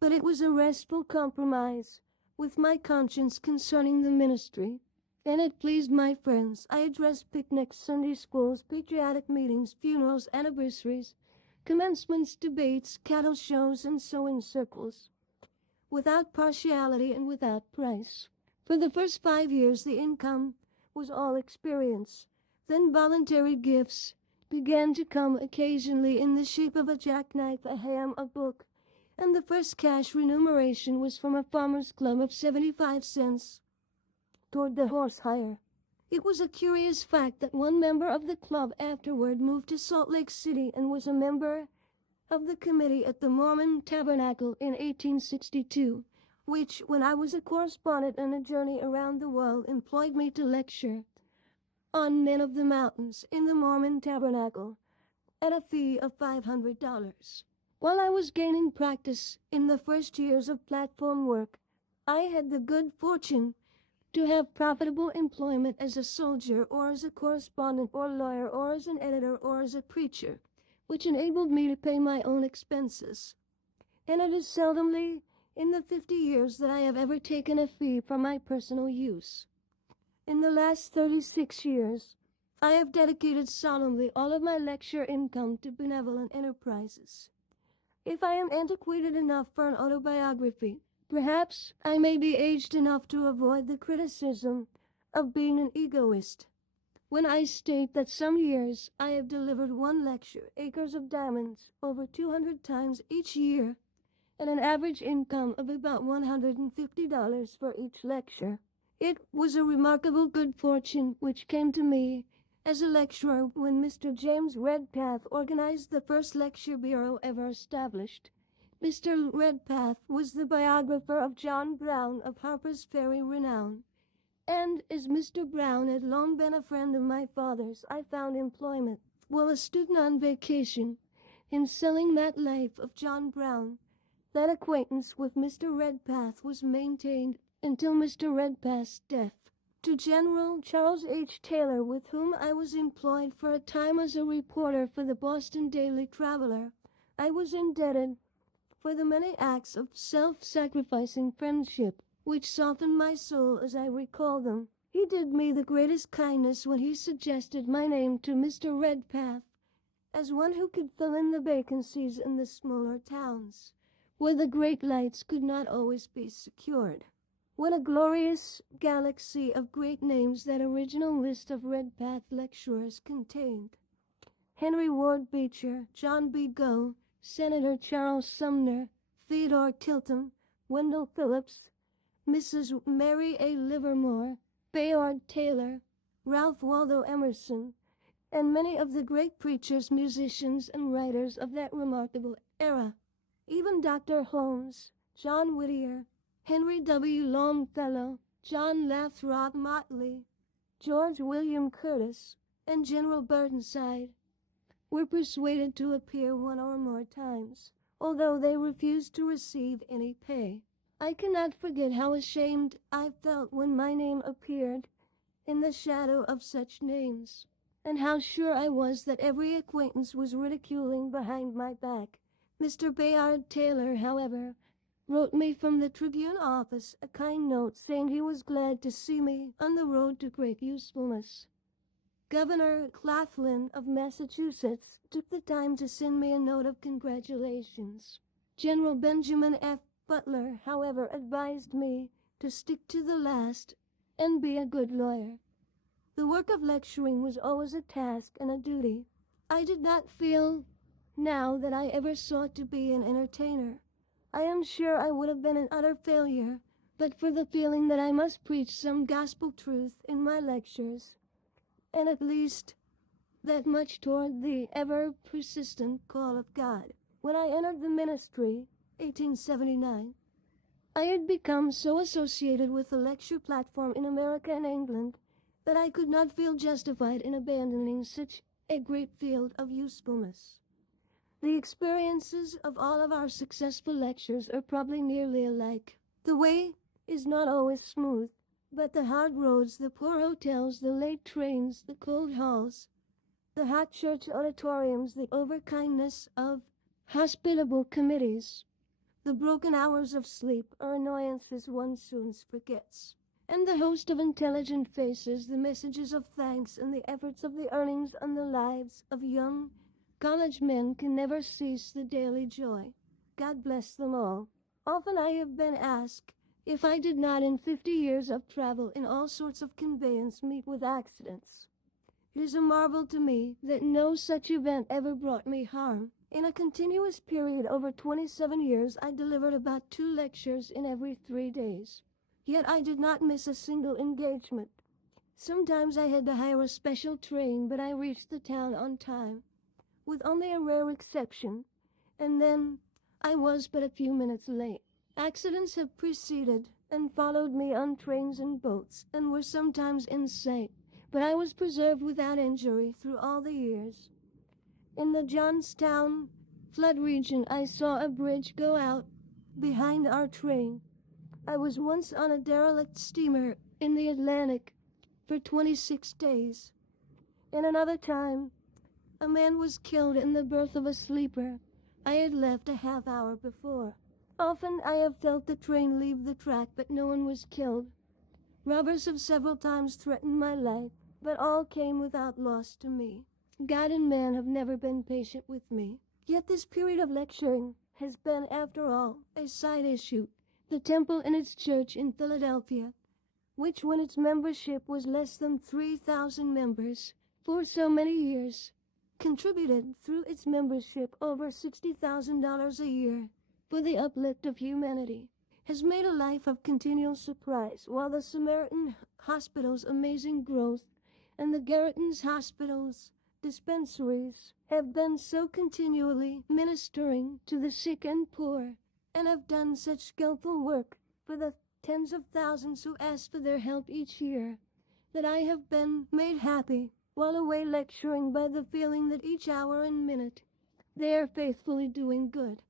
but it was a restful compromise with my conscience concerning the ministry, and it pleased my friends. I addressed picnics, Sunday schools, patriotic meetings, funerals, anniversaries, commencements, debates, cattle shows, and sewing circles, without partiality and without price. For the first 5 years the income was all experience. Then voluntary gifts began to come occasionally in the shape of a jackknife, a ham, a book, and the first cash remuneration was from a farmer's club of 75 cents toward the horse hire. It was a curious fact that one member of the club afterward moved to Salt Lake City and was a member of the committee at the Mormon Tabernacle in 1862, which, when I was a correspondent on a journey around the world, employed me to lecture on Men of the Mountains in the Mormon Tabernacle at a fee of $500. While I was gaining practice in the first years of platform work, I had the good fortune to have profitable employment as a soldier or as a correspondent or lawyer or as an editor or as a preacher, which enabled me to pay my own expenses. And it is seldomly in the 50 years that I have ever taken a fee for my personal use. In the last 36 years, I have dedicated solemnly all of my lecture income to benevolent enterprises. If I am antiquated enough for an autobiography, perhaps I may be aged enough to avoid the criticism of being an egoist when I state that some years I have delivered one lecture, Acres of Diamonds, over 200 times each year, at an average income of about $150 for each lecture. It was a remarkable good fortune which came to me as a lecturer when Mr. James Redpath organized the first lecture bureau ever established. Mr. Redpath was the biographer of John Brown of Harper's Ferry renown, and as Mr. Brown had long been a friend of my father's, I found employment, while a student on vacation, in selling that life of John Brown. That acquaintance with Mr. Redpath was maintained until Mr. Redpath's death. To General Charles H. Taylor, with whom I was employed for a time as a reporter for the Boston Daily Traveler, I was indebted for the many acts of self-sacrificing friendship which softened my soul as I recall them. He did me the greatest kindness when he suggested my name to Mr. Redpath as one who could fill in the vacancies in the smaller towns, where the great lights could not always be secured. What a glorious galaxy of great names that original list of Redpath lecturers contained. Henry Ward Beecher, John B. Gough, Senator Charles Sumner, Theodore Tilton, Wendell Phillips, Mrs. Mary A. Livermore, Bayard Taylor, Ralph Waldo Emerson, and many of the great preachers, musicians, and writers of that remarkable era. Even Dr. Holmes, John Whittier, Henry W. Longfellow, John Lathrop Motley, George William Curtis, and General Burnside were persuaded to appear one or more times, although they refused to receive any pay. I cannot forget how ashamed I felt when my name appeared in the shadow of such names, and how sure I was that every acquaintance was ridiculing behind my back. Mr. Bayard Taylor, however, wrote me from the Tribune office a kind note saying he was glad to see me on the road to great usefulness. Governor Claflin of Massachusetts took the time to send me a note of congratulations. General Benjamin F. Butler, however, advised me to stick to the last and be a good lawyer. The work of lecturing was always a task and a duty. I did not feel now that I ever sought to be an entertainer. I am sure I would have been an utter failure but for the feeling that I must preach some gospel truth in my lectures, and at least that much toward the ever-persistent call of God. When I entered the ministry, 1879, I had become so associated with the lecture platform in America and England that I could not feel justified in abandoning such a great field of usefulness. The experiences of all of our successful lectures are probably nearly alike. The way is not always smooth, but the hard roads, the poor hotels, the late trains, the cold halls, the hot church auditoriums, the overkindness of hospitable committees, the broken hours of sleep are annoyances one soon forgets, and the host of intelligent faces, the messages of thanks, and the efforts of the earnings on the lives of young college men can never cease the daily joy. God bless them all. Often I have been asked if I did not in 50 years of travel in all sorts of conveyance meet with accidents. It is a marvel to me that no such event ever brought me harm. In a continuous period over 27 years, I delivered about 2 lectures in every 3 days. Yet I did not miss a single engagement. Sometimes I had to hire a special train, but I reached the town on time, with only a rare exception, and then I was but a few minutes late. Accidents have preceded and followed me on trains and boats, and were sometimes in sight, but I was preserved without injury through all the years. In the Johnstown flood region, I saw a bridge go out behind our train. I was once on a derelict steamer in the Atlantic for 26 days. In another time, a man was killed in the berth of a sleeper I had left a half hour before. Often I have felt the train leave the track, but no one was killed. Robbers have several times threatened my life, but all came without loss to me. God and man have never been patient with me. Yet this period of lecturing has been, after all, a side issue. The temple and its church in Philadelphia, which when its membership was less than 3,000 members for so many years, contributed through its membership over $60,000 a year for the uplift of humanity, has made a life of continual surprise, while the Samaritan Hospital's amazing growth and the Garrettons Hospital's dispensaries have been so continually ministering to the sick and poor, and have done such skillful work for the tens of thousands who ask for their help each year, that I have been made happy while away lecturing by the feeling that each hour and minute they are faithfully doing good.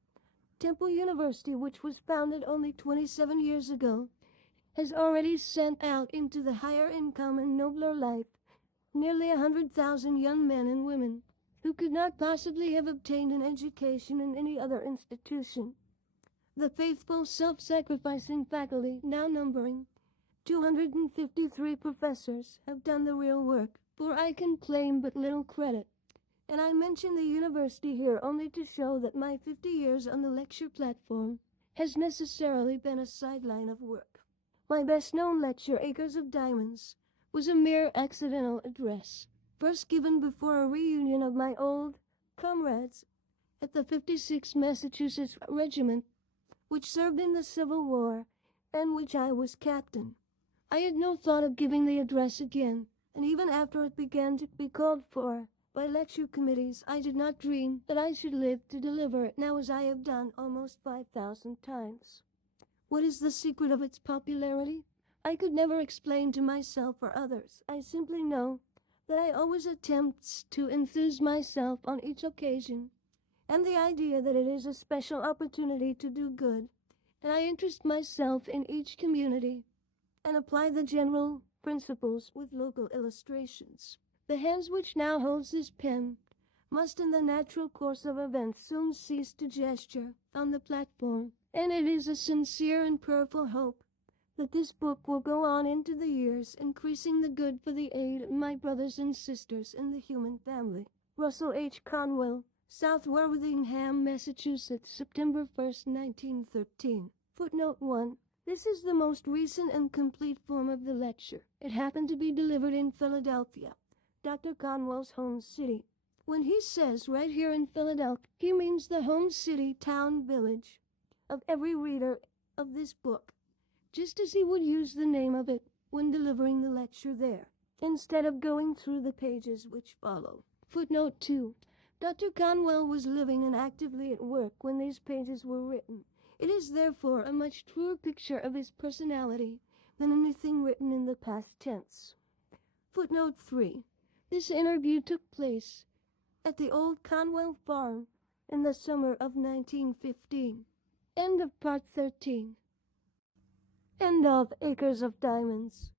Temple University, which was founded only 27 years ago, has already sent out into the higher income and nobler life nearly 100,000 young men and women who could not possibly have obtained an education in any other institution. The faithful, self-sacrificing faculty, now numbering 253 professors, have done the real work, for I can claim but little credit. And I mention the university here only to show that my 50 years on the lecture platform has necessarily been a sideline of work. My best-known lecture, Acres of Diamonds, was a mere accidental address, first given before a reunion of my old comrades at the 56th Massachusetts Regiment, which served in the Civil War, and which I was captain. I had no thought of giving the address again, and even after it began to be called for by lecture committees, I did not dream that I should live to deliver it now, as I have done almost 5,000 times. What is the secret of its popularity? I could never explain to myself or others. I simply know that I always attempt to enthuse myself on each occasion, and the idea that it is a special opportunity to do good, and I interest myself in each community and apply the general principles with local illustrations. The hands which now holds this pen must in the natural course of events soon cease to gesture on the platform, and it is a sincere and prayerful hope that this book will go on into the years, increasing the good for the aid of my brothers and sisters in the human family. Russell H. Conwell, South Worthington, Massachusetts, September 1st, 1913. Footnote 1. This is the most recent and complete form of the lecture. It happened to be delivered in Philadelphia, Dr. Conwell's home city. When he says right here in Philadelphia, he means the home city, town, village of every reader of this book, just as he would use the name of it when delivering the lecture there, instead of going through the pages which follow. Footnote 2. Dr. Conwell was living and actively at work when these pages were written. It is therefore a much truer picture of his personality than anything written in the past tense. Footnote 3. This interview took place at the old Conwell farm in the summer of 1915. End of part 13. End of Acres of Diamonds.